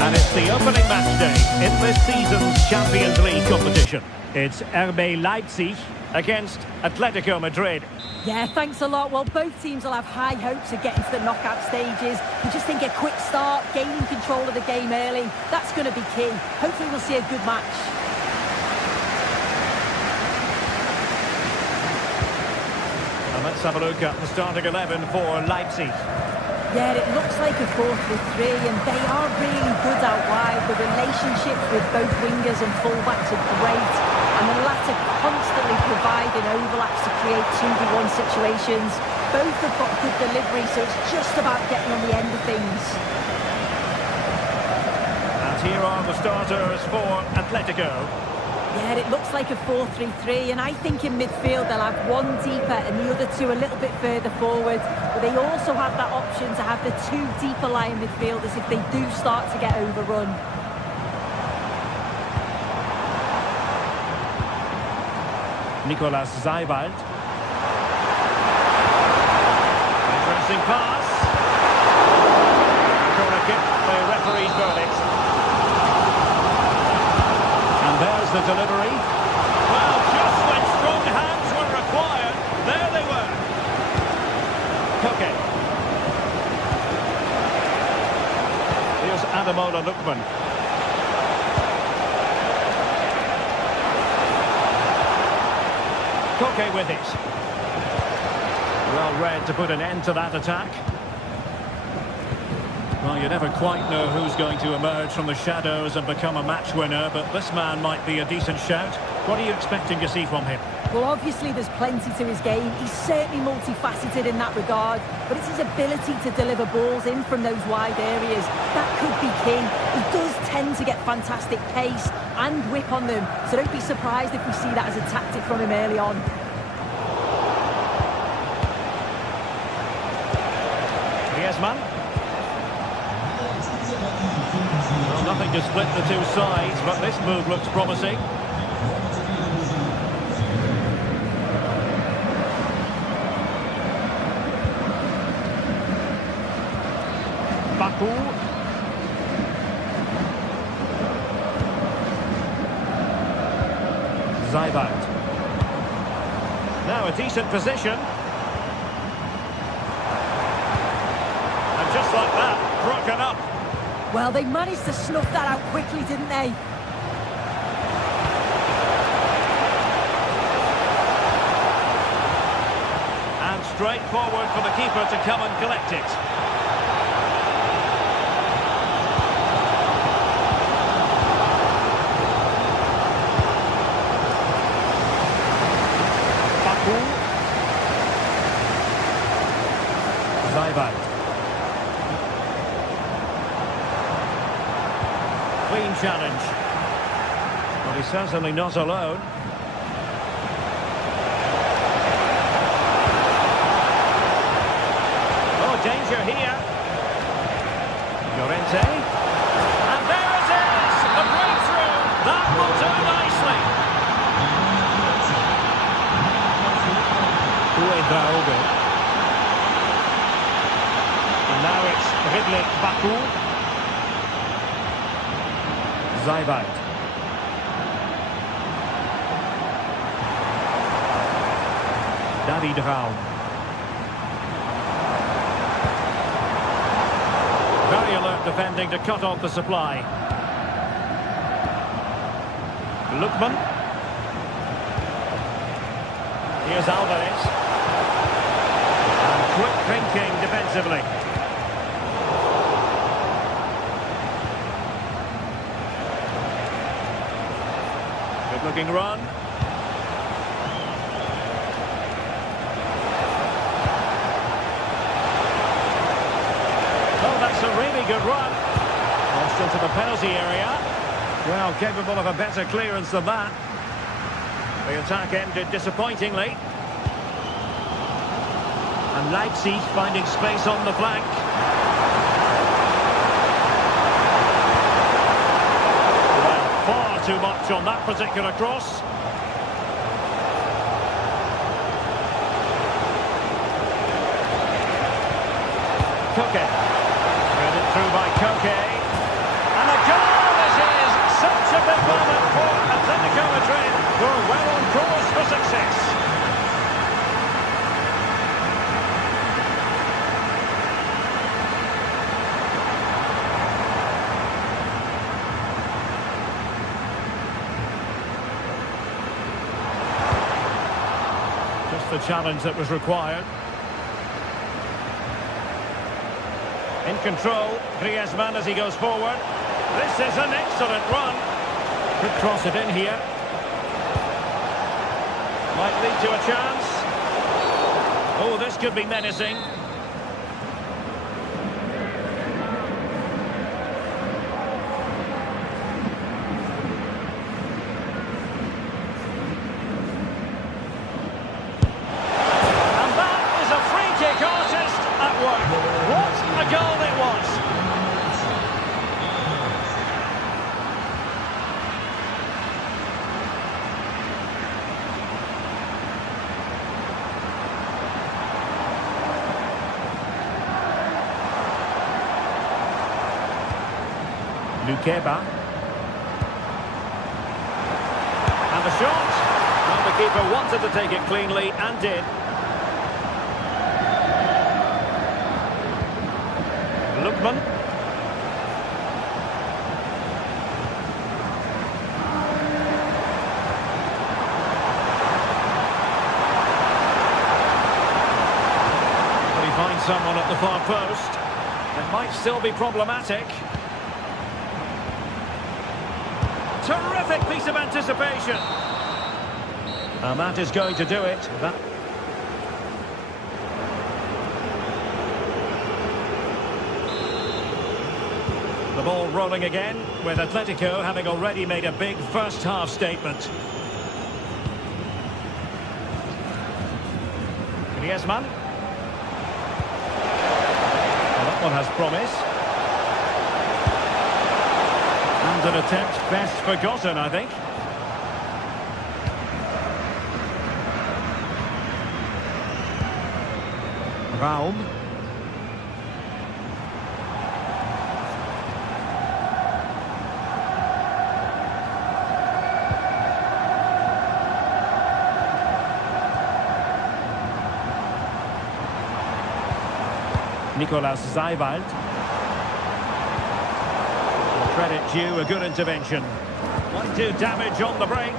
And it's the opening match day in this season's Champions League competition. It's RB Leipzig against Atletico Madrid. Yeah, thanks a lot. Well, both teams will have high hopes of getting to the knockout stages. We just think a quick start, gaining control of the game early, that's going to be key. Hopefully we'll see a good match. And let's have a look at the starting 11 for Leipzig. Yeah, it looks like a 4-3-3, and they are really good out wide. The relationships with both wingers and fullbacks are great, and the latter constantly providing overlaps to create 2v1 situations. Both have got good delivery, so it's just about getting on the end of things. And here are the starters for Atletico. Yeah, it looks like a 4-3-3, and I think in midfield they'll have one deeper and the other two a little bit further forward. But they also have that option to have the two deeper lying midfielders if they do start to get overrun. Nicolas Seibald. Interesting pass. Corner kick, the referee's verdict. And there's the delivery. Well, just when strong hands were required, there they were. Koke. Here's Ademola Lookman. Koke with it. Well read to put an end to that attack. Well, you never quite know who's going to emerge from the shadows and become a match winner, but this man might be a decent shout. What are you expecting to see from him? Well, obviously there's plenty to his game. He's certainly multifaceted in that regard, but it's his ability to deliver balls in from those wide areas. That could be key. He does tend to get fantastic pace and whip on them, so don't be surprised if we see that as a tactic from him early on. Griezmann. Well, nothing to split the two sides, but this move looks promising. Baku. Seibald. Now a decent position. And just like that, broken up. Well, they managed to snuff that out quickly, didn't they? And straight forward for the keeper to come and collect it. Baku. Seibald. Clean challenge. But he's certainly not alone. Oh, danger here. Llorente. And there it is! A breakthrough! That will do nicely. And now it's Ridley Baku. Seibald. David Raum. Very alert defending to cut off the supply. Lookman. Here's Alvarez. And quick thinking defensively. Looking run. Oh, that's a really good run. Lost into the penalty area. Well, capable of a better clearance than that. The attack ended disappointingly. And Leipzig finding space on the flank. Far too much on that particular cross. Koke. Threaded through by Koke. And a big moment for Atletico Madrid, who are well on course for success. Just the challenge that was required. In control, Griezmann as he goes forward. This is an excellent run. Could cross it in here. Might lead to a chance. Oh, this could be menacing. And that is a free kick artist at work. What a goal it was. Lukeba. And the shot. Well, the keeper wanted to take it cleanly and did. Lookman. But he finds someone at the far post. It might still be problematic. Terrific piece of anticipation. And that is going to do it. The ball rolling again, with Atletico having already made a big first-half statement. Griezmann. Well, that one has promise. And an attempt best forgotten, I think. Raum. Nicolas Zeiwald. Credit due, a good intervention. Might do damage on the break.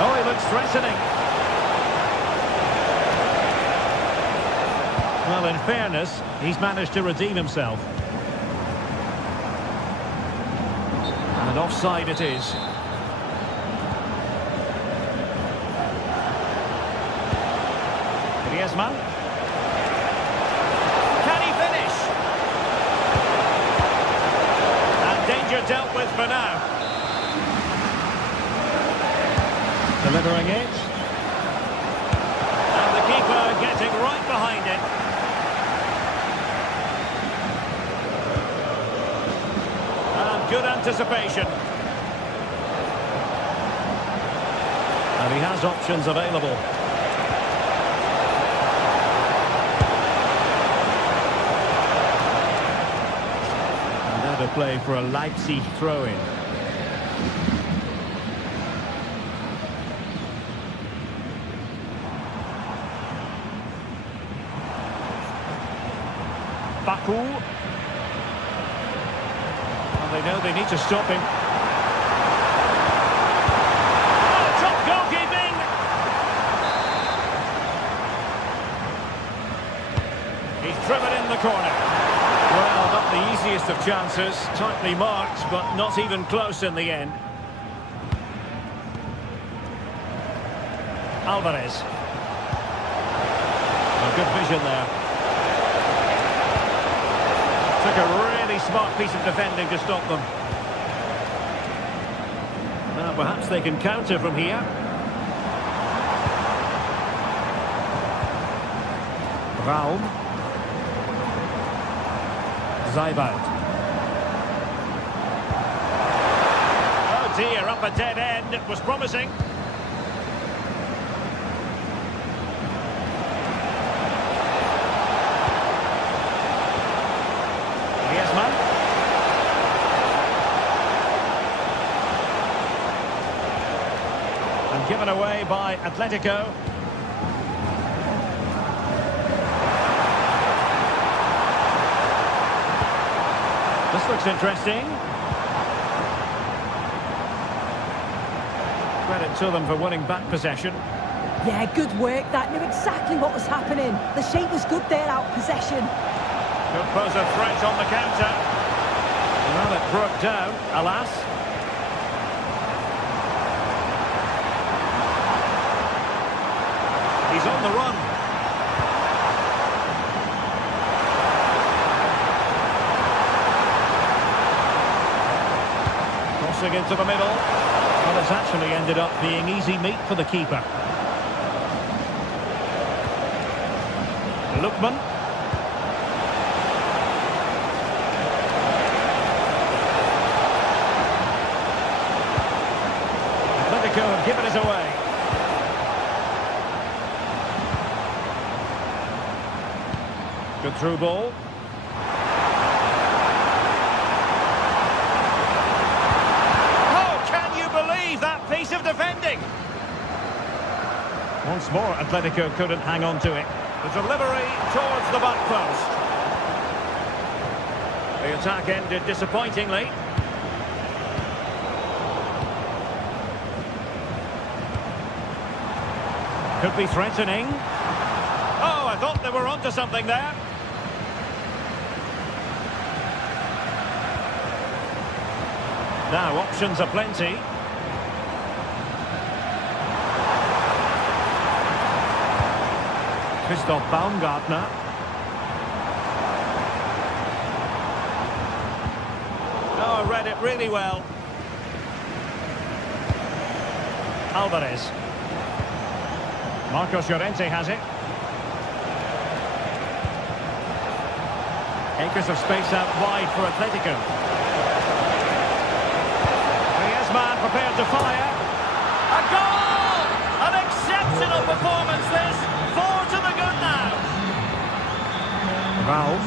Oh, he looks threatening. Well, in fairness, he's managed to redeem himself. And offside it is. Griezmann. Can he finish? And danger dealt with for now. Delivering it. And the keeper getting right behind it. And good anticipation. And he has options available. To play for a Leipzig throw-in. Baku. And they know they need to stop him. Oh, top goalkeeping! He's driven in the corner. Well, not the easiest of chances, tightly marked, but not even close in the end. Alvarez. A good vision there. Took a really smart piece of defending to stop them. Now perhaps they can counter from here. Raum. Zeiwald. Oh dear, up a dead end. It was promising. given away by Atletico. This looks interesting. Credit to them for winning back possession. Yeah, good work. That knew exactly what was happening. The shape was good there, out possession. Could pose a threat on the counter. Well, it broke down, alas. He's on the run. Crossing into the middle. Well, it's actually ended up being easy meat for the keeper. Lookman. Atletico have given it away. Good through ball. Oh, can you believe that piece of defending? Once more, Atletico couldn't hang on to it. The delivery towards the back post. The attack ended disappointingly. Could be threatening. Oh, I thought they were onto something there. Now, options are plenty. Christoph Baumgartner. Oh, read it really well. Alvarez. Marcos Llorente has it. Acres of space out wide for Atletico. Griezmann prepared to fire. A goal! An exceptional performance this. 4 to the good now. Valve.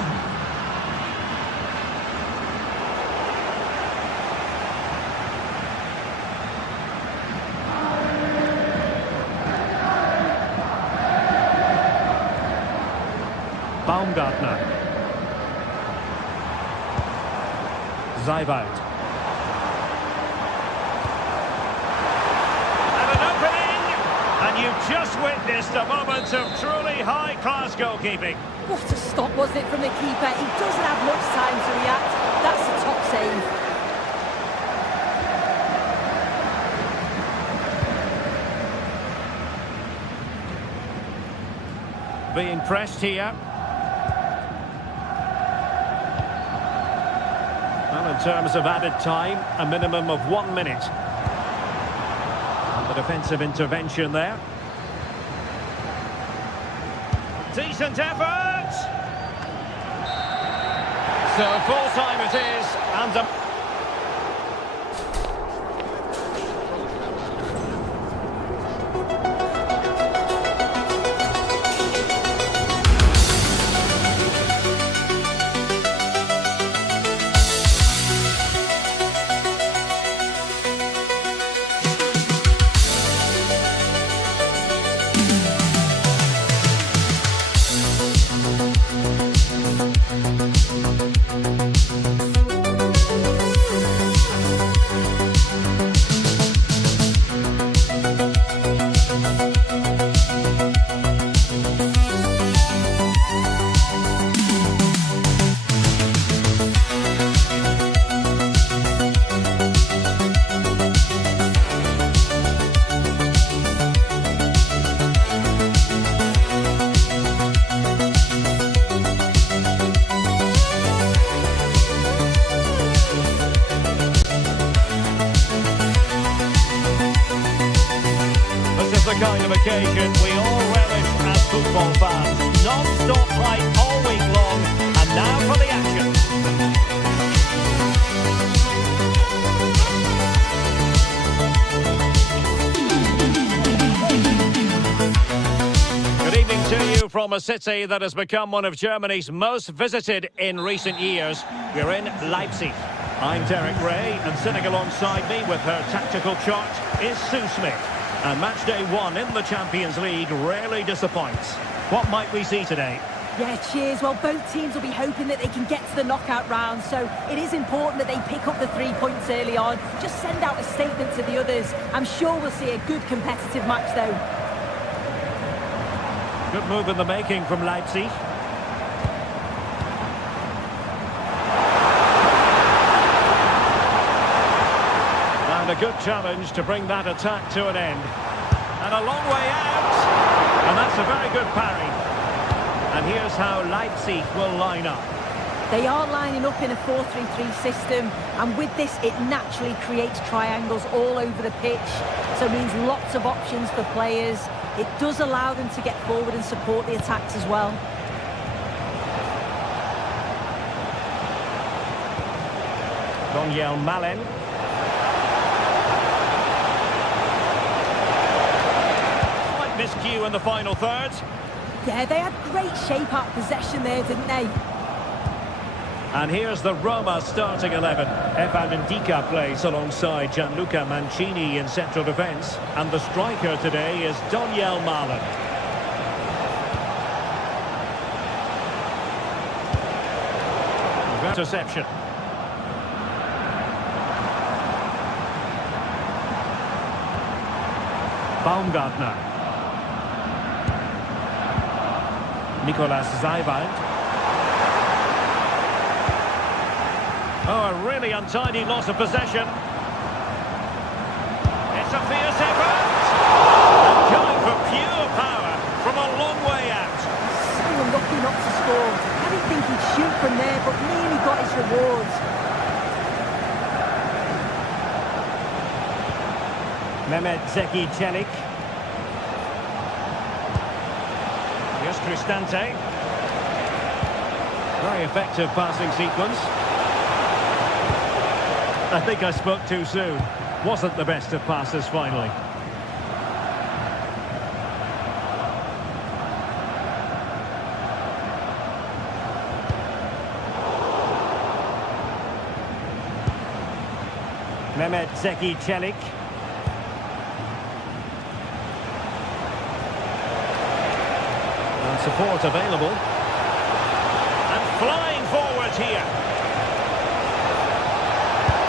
Baumgartner. Zeibold. And an opening! And you've just witnessed a moment of truly high-class goalkeeping. What a stop, wasn't it, from the keeper? He doesn't have much time to react. That's a top save. Being pressed here. Well, in terms of added time, a minimum of 1 minute. And the defensive intervention there. Decent effort! So full time it is, and a... The kind of occasion we all relish as football fans. Non-stop fight all week long, and now for the action. Good evening to you from a city that has become one of Germany's most visited in recent years. We're in Leipzig. I'm Derek Ray, and sitting alongside me with her tactical chart is Sue Smith. And match day 1 in the Champions League rarely disappoints. What might we see today? Yeah, cheers. Well, both teams will be hoping that they can get to the knockout round, so it is important that they pick up the 3 points early on. Just send out a statement to the others. I'm sure we'll see a good competitive match, though. Good move in the making from Leipzig. And a good challenge to bring that attack to an end. And a long way out. And that's a very good parry. And here's how Leipzig will line up. They are lining up in a 4-3-3 system, and with this it naturally creates triangles all over the pitch, so it means lots of options for players. It does allow them to get forward and support the attacks as well. Daniel Malen. Slight miscue in the final third. Yeah, they had great shape out possession there, didn't they? And here's the Roma starting 11. Evan Ndika plays alongside Gianluca Mancini in central defence. And the striker today is Daniel Malen. Interception. Baumgartner. Nicolas Zeiwald. Oh, a really untidy loss of possession. It's a fierce effort. And going for pure power from a long way out. So unlucky not to score. I didn't think he'd shoot from there, but nearly got his rewards. Mehmet Zeki Çelik. Here's Cristante. Very effective passing sequence. I think I spoke too soon. Wasn't the best of passes finally. Mehmet Zeki Çelik. And support available. And flying forward here.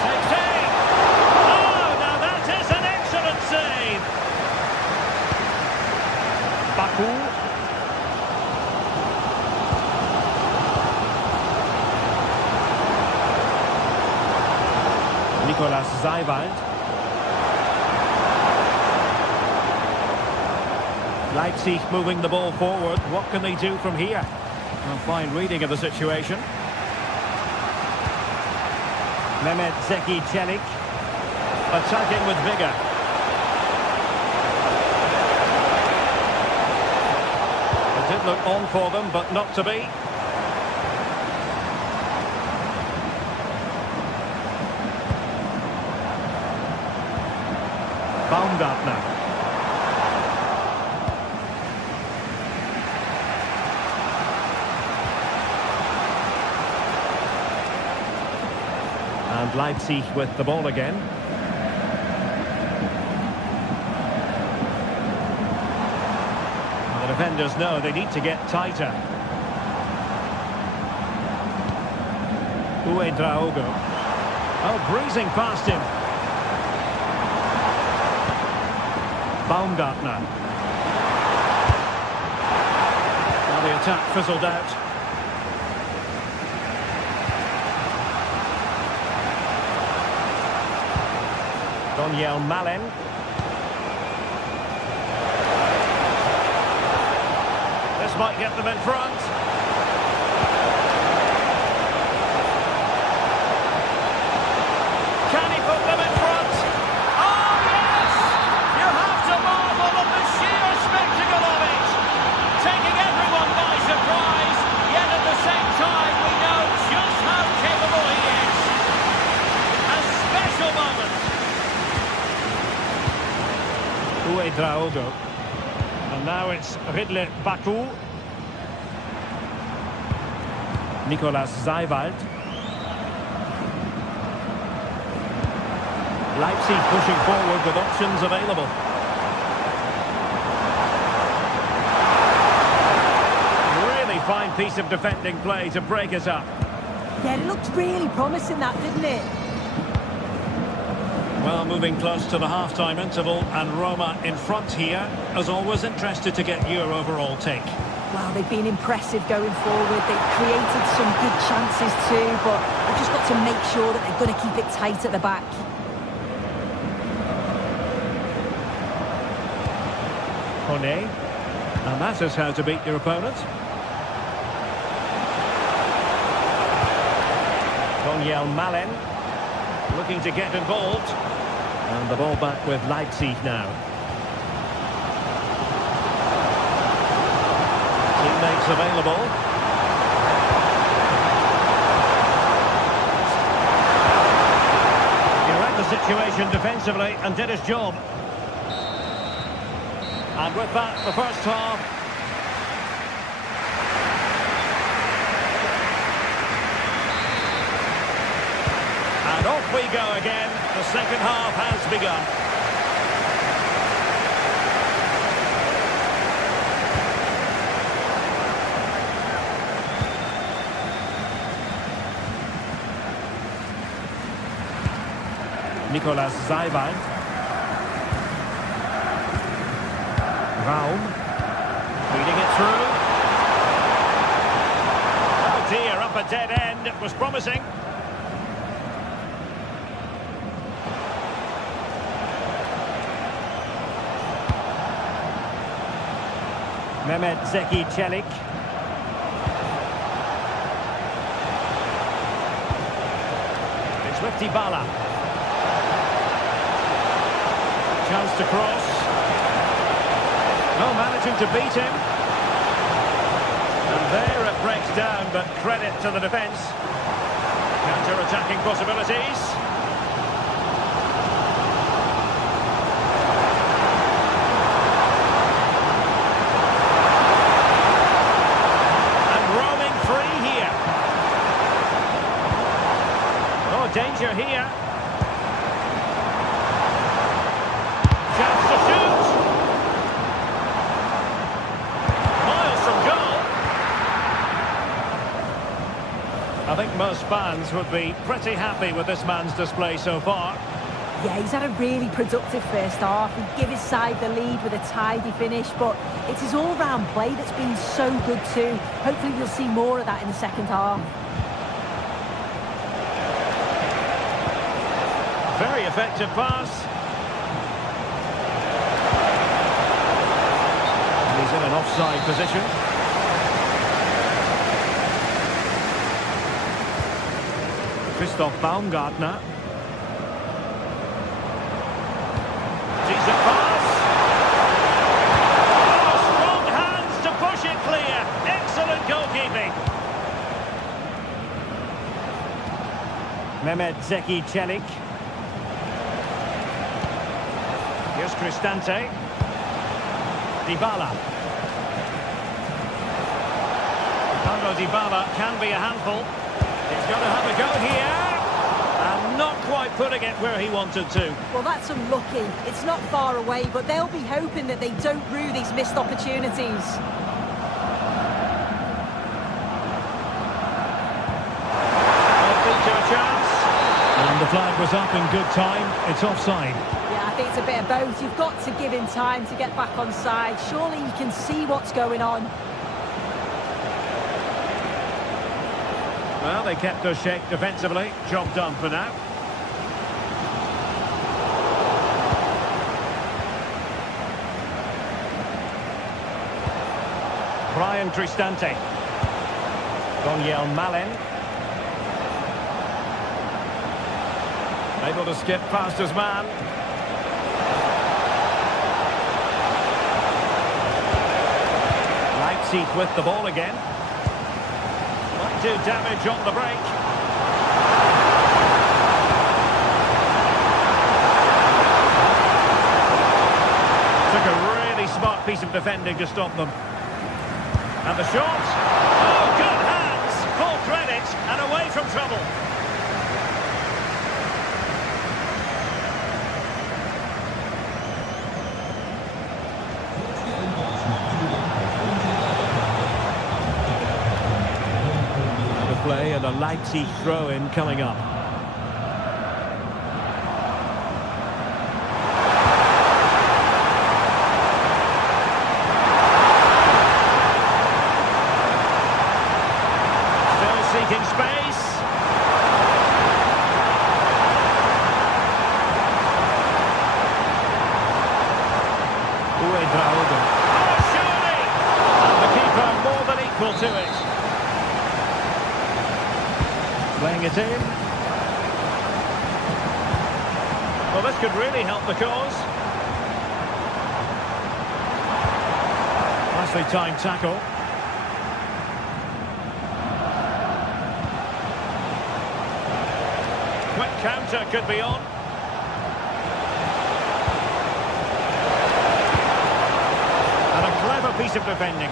Takes aim. Oh, now that is an excellent save. Baku. Nicolas Zeiwald. Leipzig moving the ball forward. What can they do from here? A fine reading of the situation. Mehmet Zeki Çelik attacking with vigour. It did look on for them, but not to be. Baumgartner. And Leipzig with the ball again. The defenders know they need to get tighter. Uedraogo. Oh, breezing past him. Baumgartner. Well, the attack fizzled out. Daniel Malen. This might get them in front. Can he put them in front? Oh, yes! You have to marvel at the sheer spectacle of it. Taking everyone by surprise, yet at the same time we know just how capable he is. A special moment. Uedraogo. And now it's Ridle Baku. Nicolas Zeiwald. Leipzig pushing forward with options available. piece of defending play to break us up. Yeah, it looked really promising, that, didn't it? Well, moving close to the half-time interval, and Roma in front here. As always, interested to get your overall take. Well, they've been impressive going forward. They've created some good chances too, but they've just got to make sure that they're going to keep it tight at the back. Kone. And that is how to beat your opponent. Malen looking to get involved. And the ball back with Leipzig now. Teammates available. He read the situation defensively and did his job. And with that, the first half. And off we go again. The second half has begun. Nicolas Zaibal. Raum. Feeding it through. Oh dear, up a dead end. It was promising. Mehmet Zeki Çelik. It's with Dybala. Chance to cross. Oh, managing to beat him. And there it breaks down, but credit to the defence. Counter-attacking possibilities. Danger here. Chance to shoot. Miles from goal. I think most fans would be pretty happy with this man's display so far. Yeah, he's had a really productive first half. He gave his side the lead with a tidy finish, but it's his all-round play that's been so good too. Hopefully we'll see more of that in the second half. Very effective pass. He's in an offside position. Christoph Baumgartner. Decent pass. Oh, strong hands to push it clear. Excellent goalkeeping. Mehmet Zeki Çelik. Here's Cristante. Dybala. Paulo Dybala can be a handful. He's going to have a go here. And not quite putting it where he wanted to. Well, that's unlucky. It's not far away, but they'll be hoping that they don't rue these missed opportunities. To a chance. And the flag was up in good time. It's offside. I think it's a bit of both. You've got to give him time to get back on side. Surely you can see what's going on. Well, they kept us shape defensively. Job done for now. Brian Cristante. Malen. Able to skip past his man. Leipzig with the ball again. Might do damage on the break. Took a really smart piece of defending to stop them. And the shot. Oh, good hands. Full credit and away from trouble. play and a Leipzig throw-in coming up. Still seeking space. Oh, surely! And the keeper more than equal to it. Playing it in. Well, this could really help the cause. Nicely timed tackle. Quick counter could be on. And a clever piece of defending.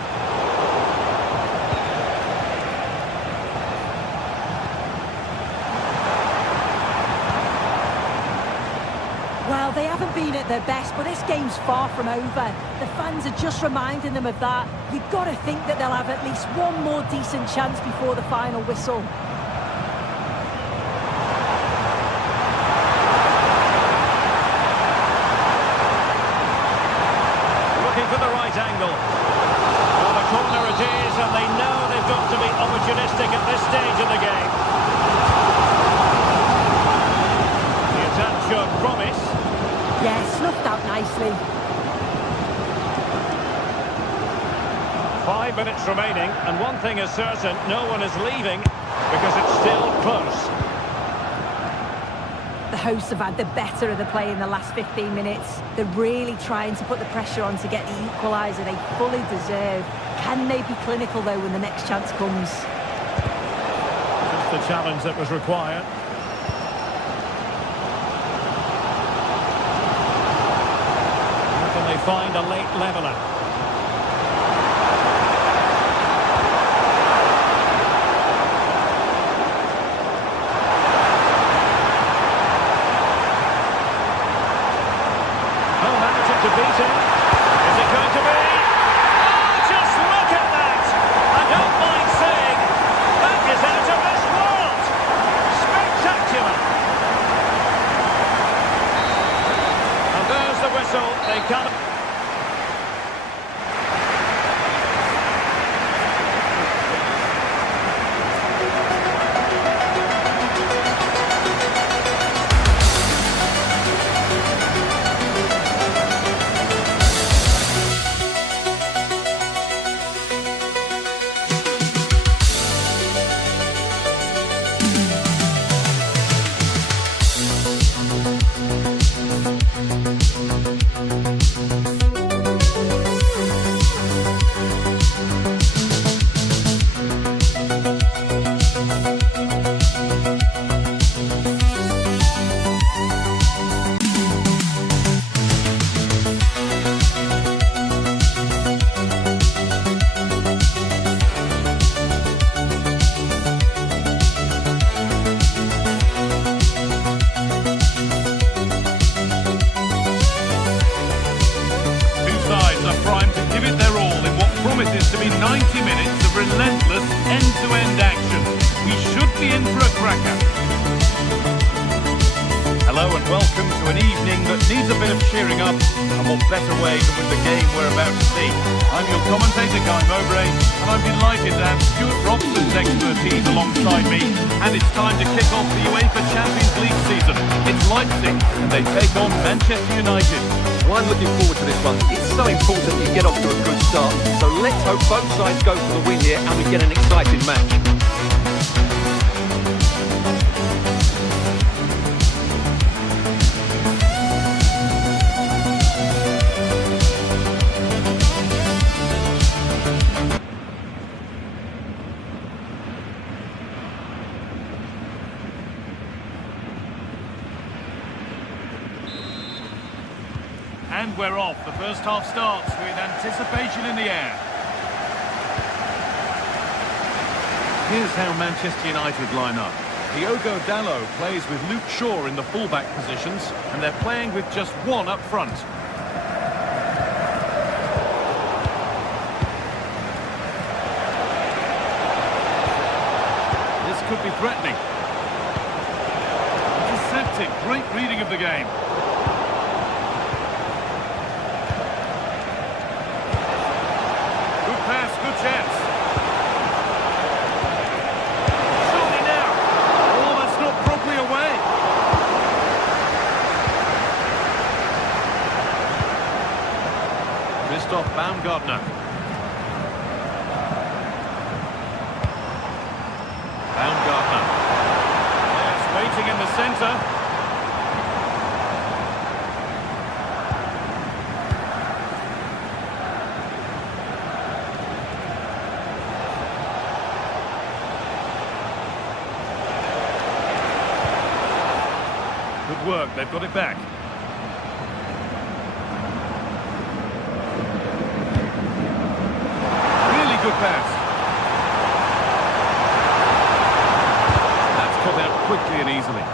Well, they haven't been at their best, but this game's far from over. The fans are just reminding them of that. You've got to think that they'll have at least one more decent chance before the final whistle. Looking for the right angle. Well, the corner it is, and they know they've got to be opportunistic at this stage of the game. The attack showed promise. Yeah, snuffed out nicely. 5 minutes remaining, and one thing is certain, no one is leaving because it's still close. The hosts have had the better of the play in the last 15 minutes. They're really trying to put the pressure on to get the equaliser they fully deserve. Can they be clinical, though, when the next chance comes? Just the challenge that was required. Can they find a late leveller? To beat him. Is it going to be? Oh, just look at that! I don't mind saying, that is out of this world! Spectacular! And there's the whistle. They come. promises to be 90 minutes of relentless end-to-end action. We should be in for a cracker. Hello and welcome to an evening that needs a bit of cheering up, and what better way than with the game we're about to see. I'm your commentator, Guy Mowbray, and I'm delighted to have Stuart Robson's expertise alongside me, and it's time to kick off the UEFA Champions League season. It's Leipzig, and they take on Manchester United. Well, I'm looking forward to this one. It's so important you get off to a good start, so let's hope both sides go for the win here and we get an exciting match. And we're off. The first half starts with anticipation in the air. Here's how Manchester United line up. Diogo Dalot plays with Luke Shaw in the fullback positions, and they're playing with just one up front. This could be threatening. Deceptive, great reading of the game. Good pass, good chance. Surely now. Oh, that's not properly away. Christoph Baumgartner. Baumgartner. Yes, waiting in the centre. Good work, they've got it back. Really good pass. That's cut out quickly and easily.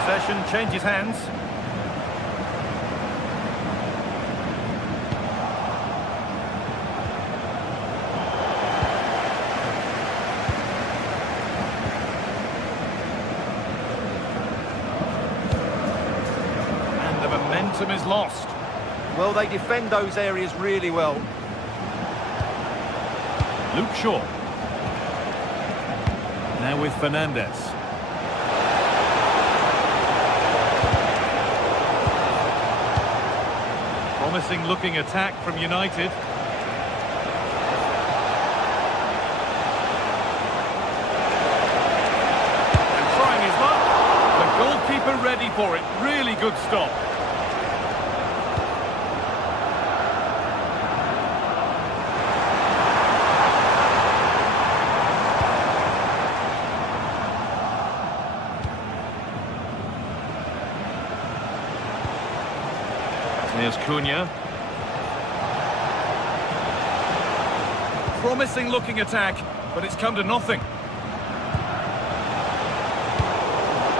Possession changes hands. Momentum is lost. Well, they defend those areas really well. Luke Shaw. Now with Fernandez. Promising looking attack from United. And trying his luck. The goalkeeper ready for it. Really good stop. Here's Cunha. Promising looking attack, but it's come to nothing.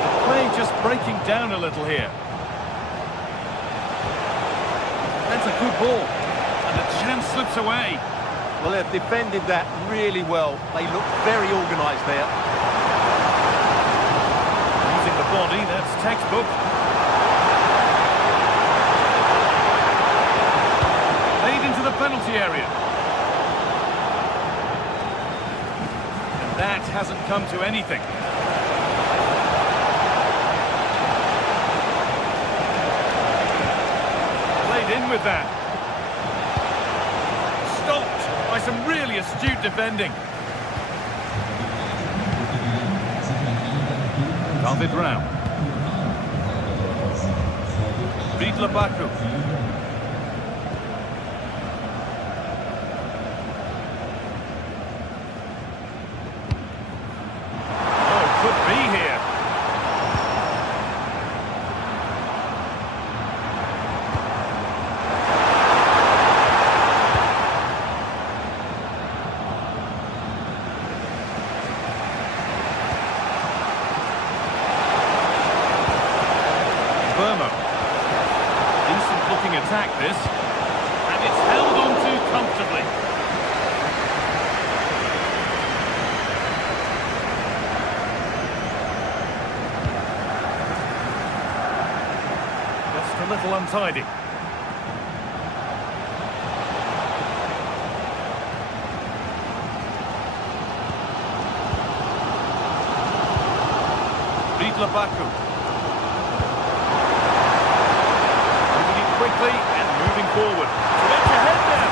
The play just breaking down a little here. That's a good ball, and the chance slips away. Well, they've defended that really well. They look very organised there. Using the body, that's textbook. Into the penalty area. And that hasn't come to anything. Played in with that. Stopped by some really astute defending. David Rao. Ridla Baku. Decent looking attack this, and it's held on to comfortably. Just a little untidy. Ridla Baku. Quickly and moving forward. So that's your head now.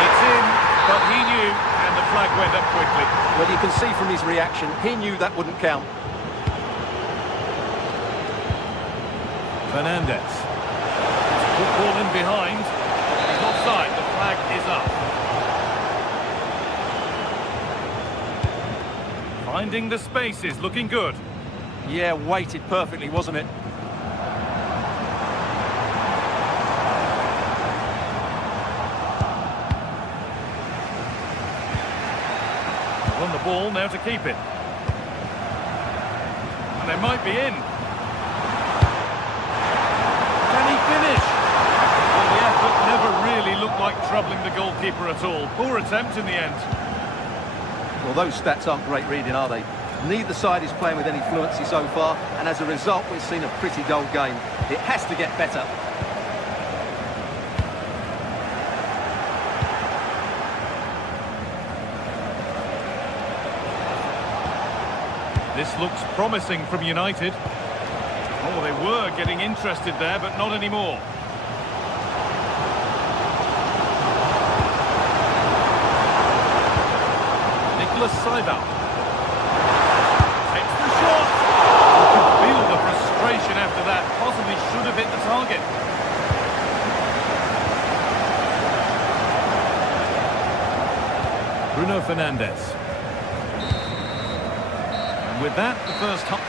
It's in, but he knew, and the flag went up quickly. Well, you can see from his reaction, he knew that wouldn't count. Fernandez. Good ball in behind. He's offside. The flag is up. Finding the spaces, looking good. Yeah, weighted perfectly, wasn't it? On the ball, now to keep it. And they might be in. Can he finish? Well, the effort never really looked goalkeeper at all. Poor attempt in the end. Well, those stats aren't great reading, are they? Neither side is playing with any fluency so far, and as a result, we've seen a pretty dull game. It has to get better. This looks promising from United. Oh, they were getting interested there, but not anymore. Saiba takes the shot. You can feel the frustration after that. Possibly should have hit the target. Bruno Fernandes. And with that, the first half.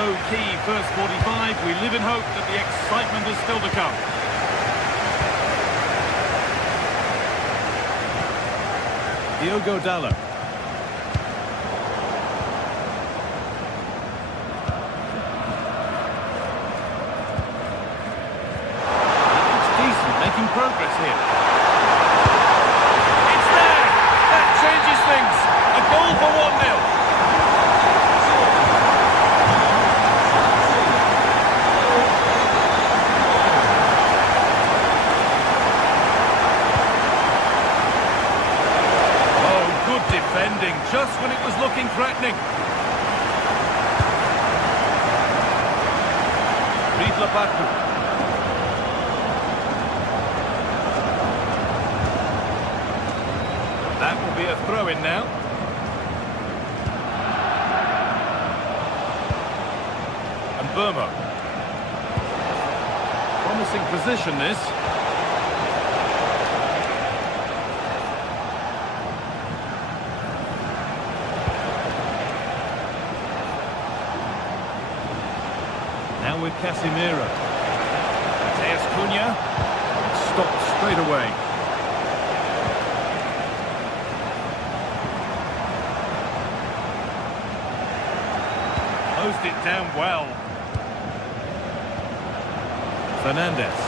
Low-key first 45, we live in hope that the excitement is still to come. Diogo Dalot. Looks decent, making progress here. It's there! That changes things. A goal for 1-0. Defending just when it was looking threatening. Baku. That will be a throw-in now. And Burma. Promising position this. Now with Casemiro. Mateus Cunha. Stopped straight away. Closed it down well. Fernandes.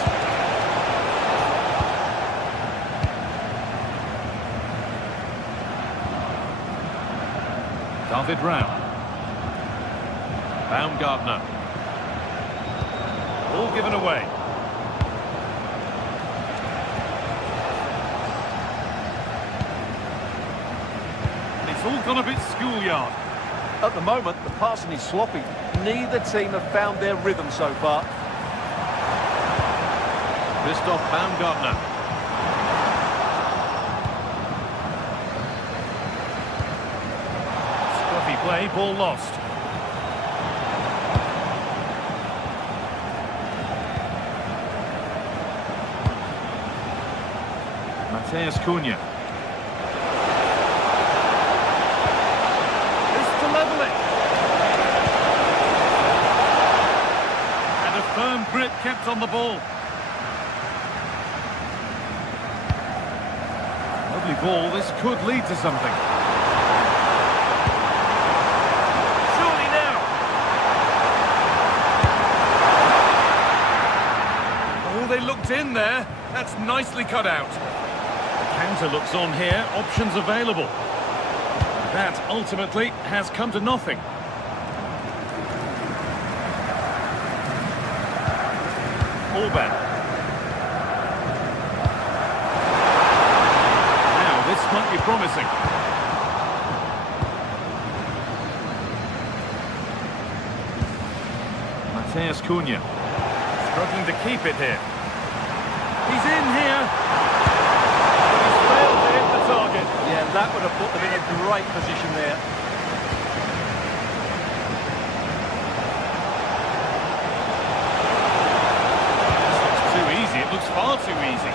David Rao. Baumgartner. All given away. And it's all gone a bit schoolyard. At the moment, the passing is sloppy. Neither team have found their rhythm so far. Christoph Baumgartner. Scruffy play, ball lost. Mateus Cunha. This to level it. And a firm grip kept on the ball. Lovely ball, this could lead to something. Surely now. Oh, they looked in there. That's nicely cut out. Counter looks on here, options available. That ultimately has come to nothing. Orban. Now this might be promising. Mateus Cunha. Struggling to keep it here. He's in here. Target. Yeah, that would have put them in a great position there. This looks too easy. It looks far too easy.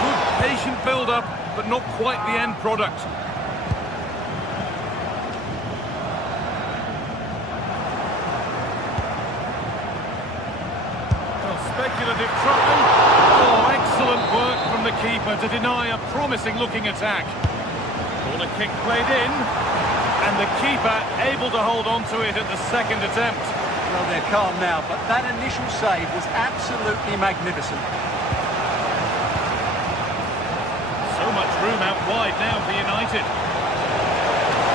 Good patient build-up, but not quite the end product. Well, speculative trouble. Oh, excellent work from the keeper to deny a promising-looking attack. Corner kick played in. And the keeper able to hold on to it at the second attempt. Well, they're calm now, but that initial save was absolutely magnificent. So much room out wide now for United.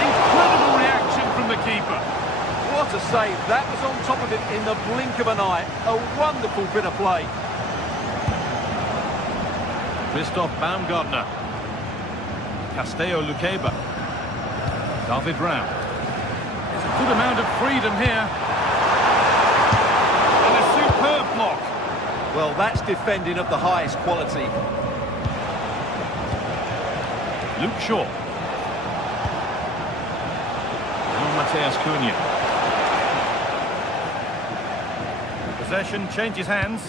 Incredible reaction from the keeper. What a save. That was on top of it in the blink of an eye. A wonderful bit of play. Christoph Baumgartner. Castello Luqueba. David Rao. There's a good amount of freedom here. And a superb block. Well, that's defending of the highest quality. Luke Shaw. Now Mateus Cunha. Possession changes hands.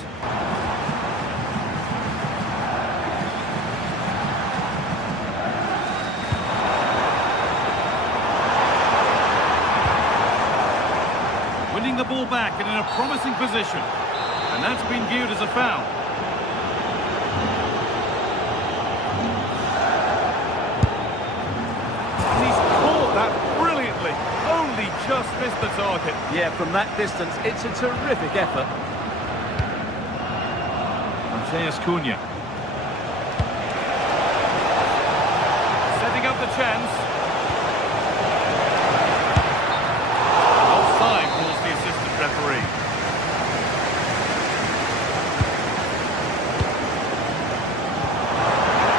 Winning the ball back and in a promising position. And that's been viewed as a foul. And he's caught that brilliantly. Only just missed the target. Yeah, from that distance, it's a terrific effort. Mateus Cunha. Setting up the chance. Offside calls the assistant referee.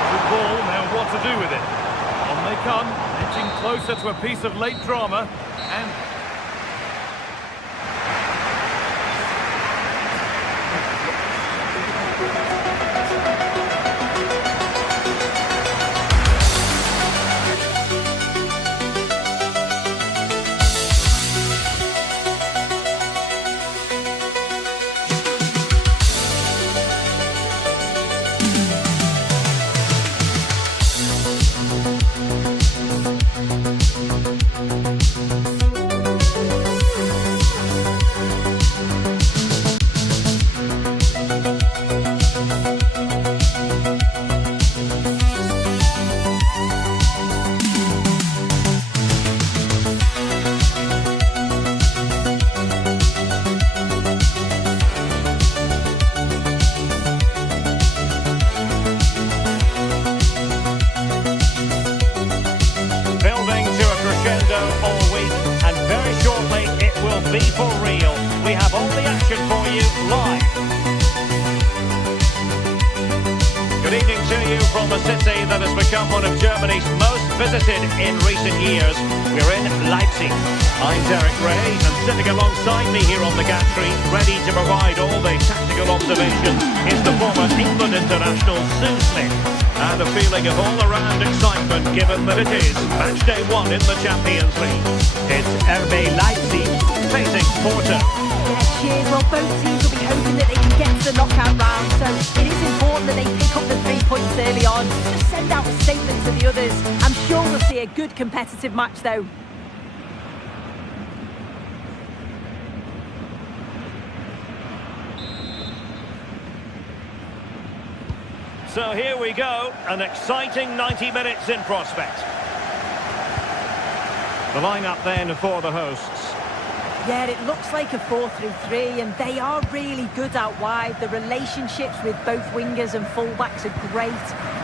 Good ball, now what to do with it? On they come, edging closer to a piece of late drama, and all week, and very shortly it will be for real. We have all the action for you live. Good evening to you from a city that has become one of Germany's most visited in recent years. We're in Leipzig. I'm Derek Ray, and sitting alongside me here on the gantry, ready to provide all the tactical observations, is the former England international Sue Smith. And a feeling of all-around excitement, given that it is match day 1 in the Champions League. It's RB Leipzig facing Porto. Yeah, cheers. Well, both teams will be hoping that they can get to the knockout round, so it is important that they pick up the 3 points early on. Just send out a statement to the others. I'm sure we'll see a good competitive match, though. So here we go, an exciting 90 minutes in prospect. The lineup then for the hosts. Yeah, it looks like a 4-3-3, and they are really good out wide. The relationships with both wingers and fullbacks are great,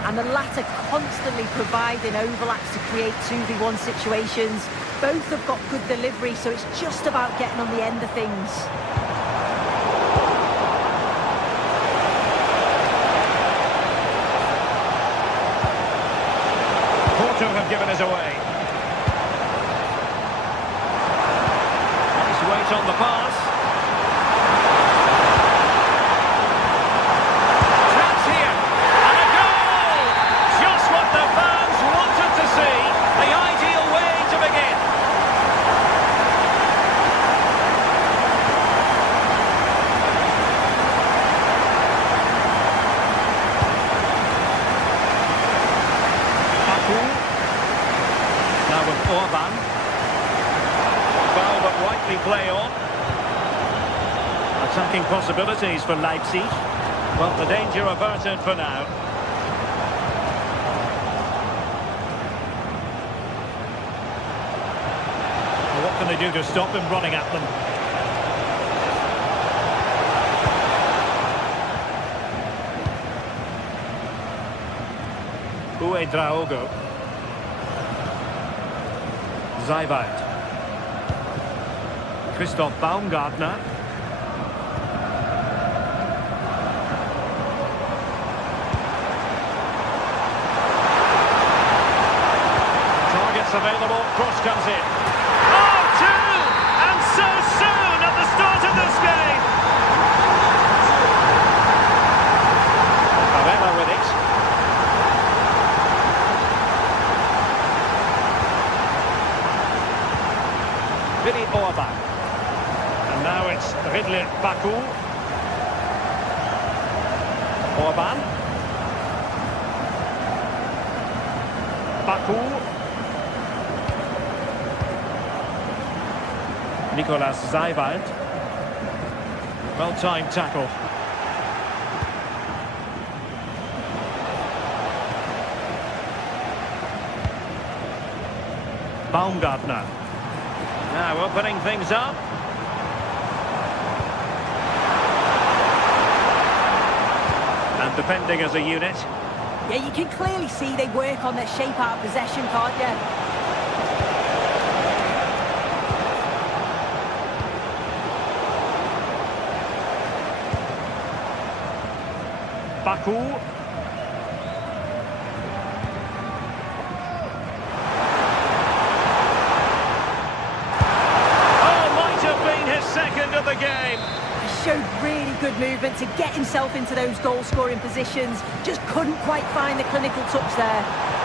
and the latter constantly providing overlaps to create 2v1 situations. Both have got good delivery, so it's just about getting on the end of things. Porto have given us away. Nice weight on the pass. Chance here, and a goal! Just what the fans wanted to see. The ideal way to begin. Now with Orban. Foul but rightly play on. Attacking possibilities for Leipzig. But the danger averted for now. What can they do to stop him running at them? Draogo. Zaiwald. Christoph Baumgartner. Targets available, cross comes in. Oh, two! And so soon at the start of this game! Varela with it. Vinny Orban. And now it's Ridley Baku. Orban. Baku. Nicolas Zaiwald. Well-timed tackle. Baumgartner. Now opening things up. And defending as a unit. Yeah, you can clearly see they work on their shape out of possession, can't you? Baku. Second of the game. He showed really good movement to get himself into those goal-scoring positions. Just couldn't quite find the clinical touch there.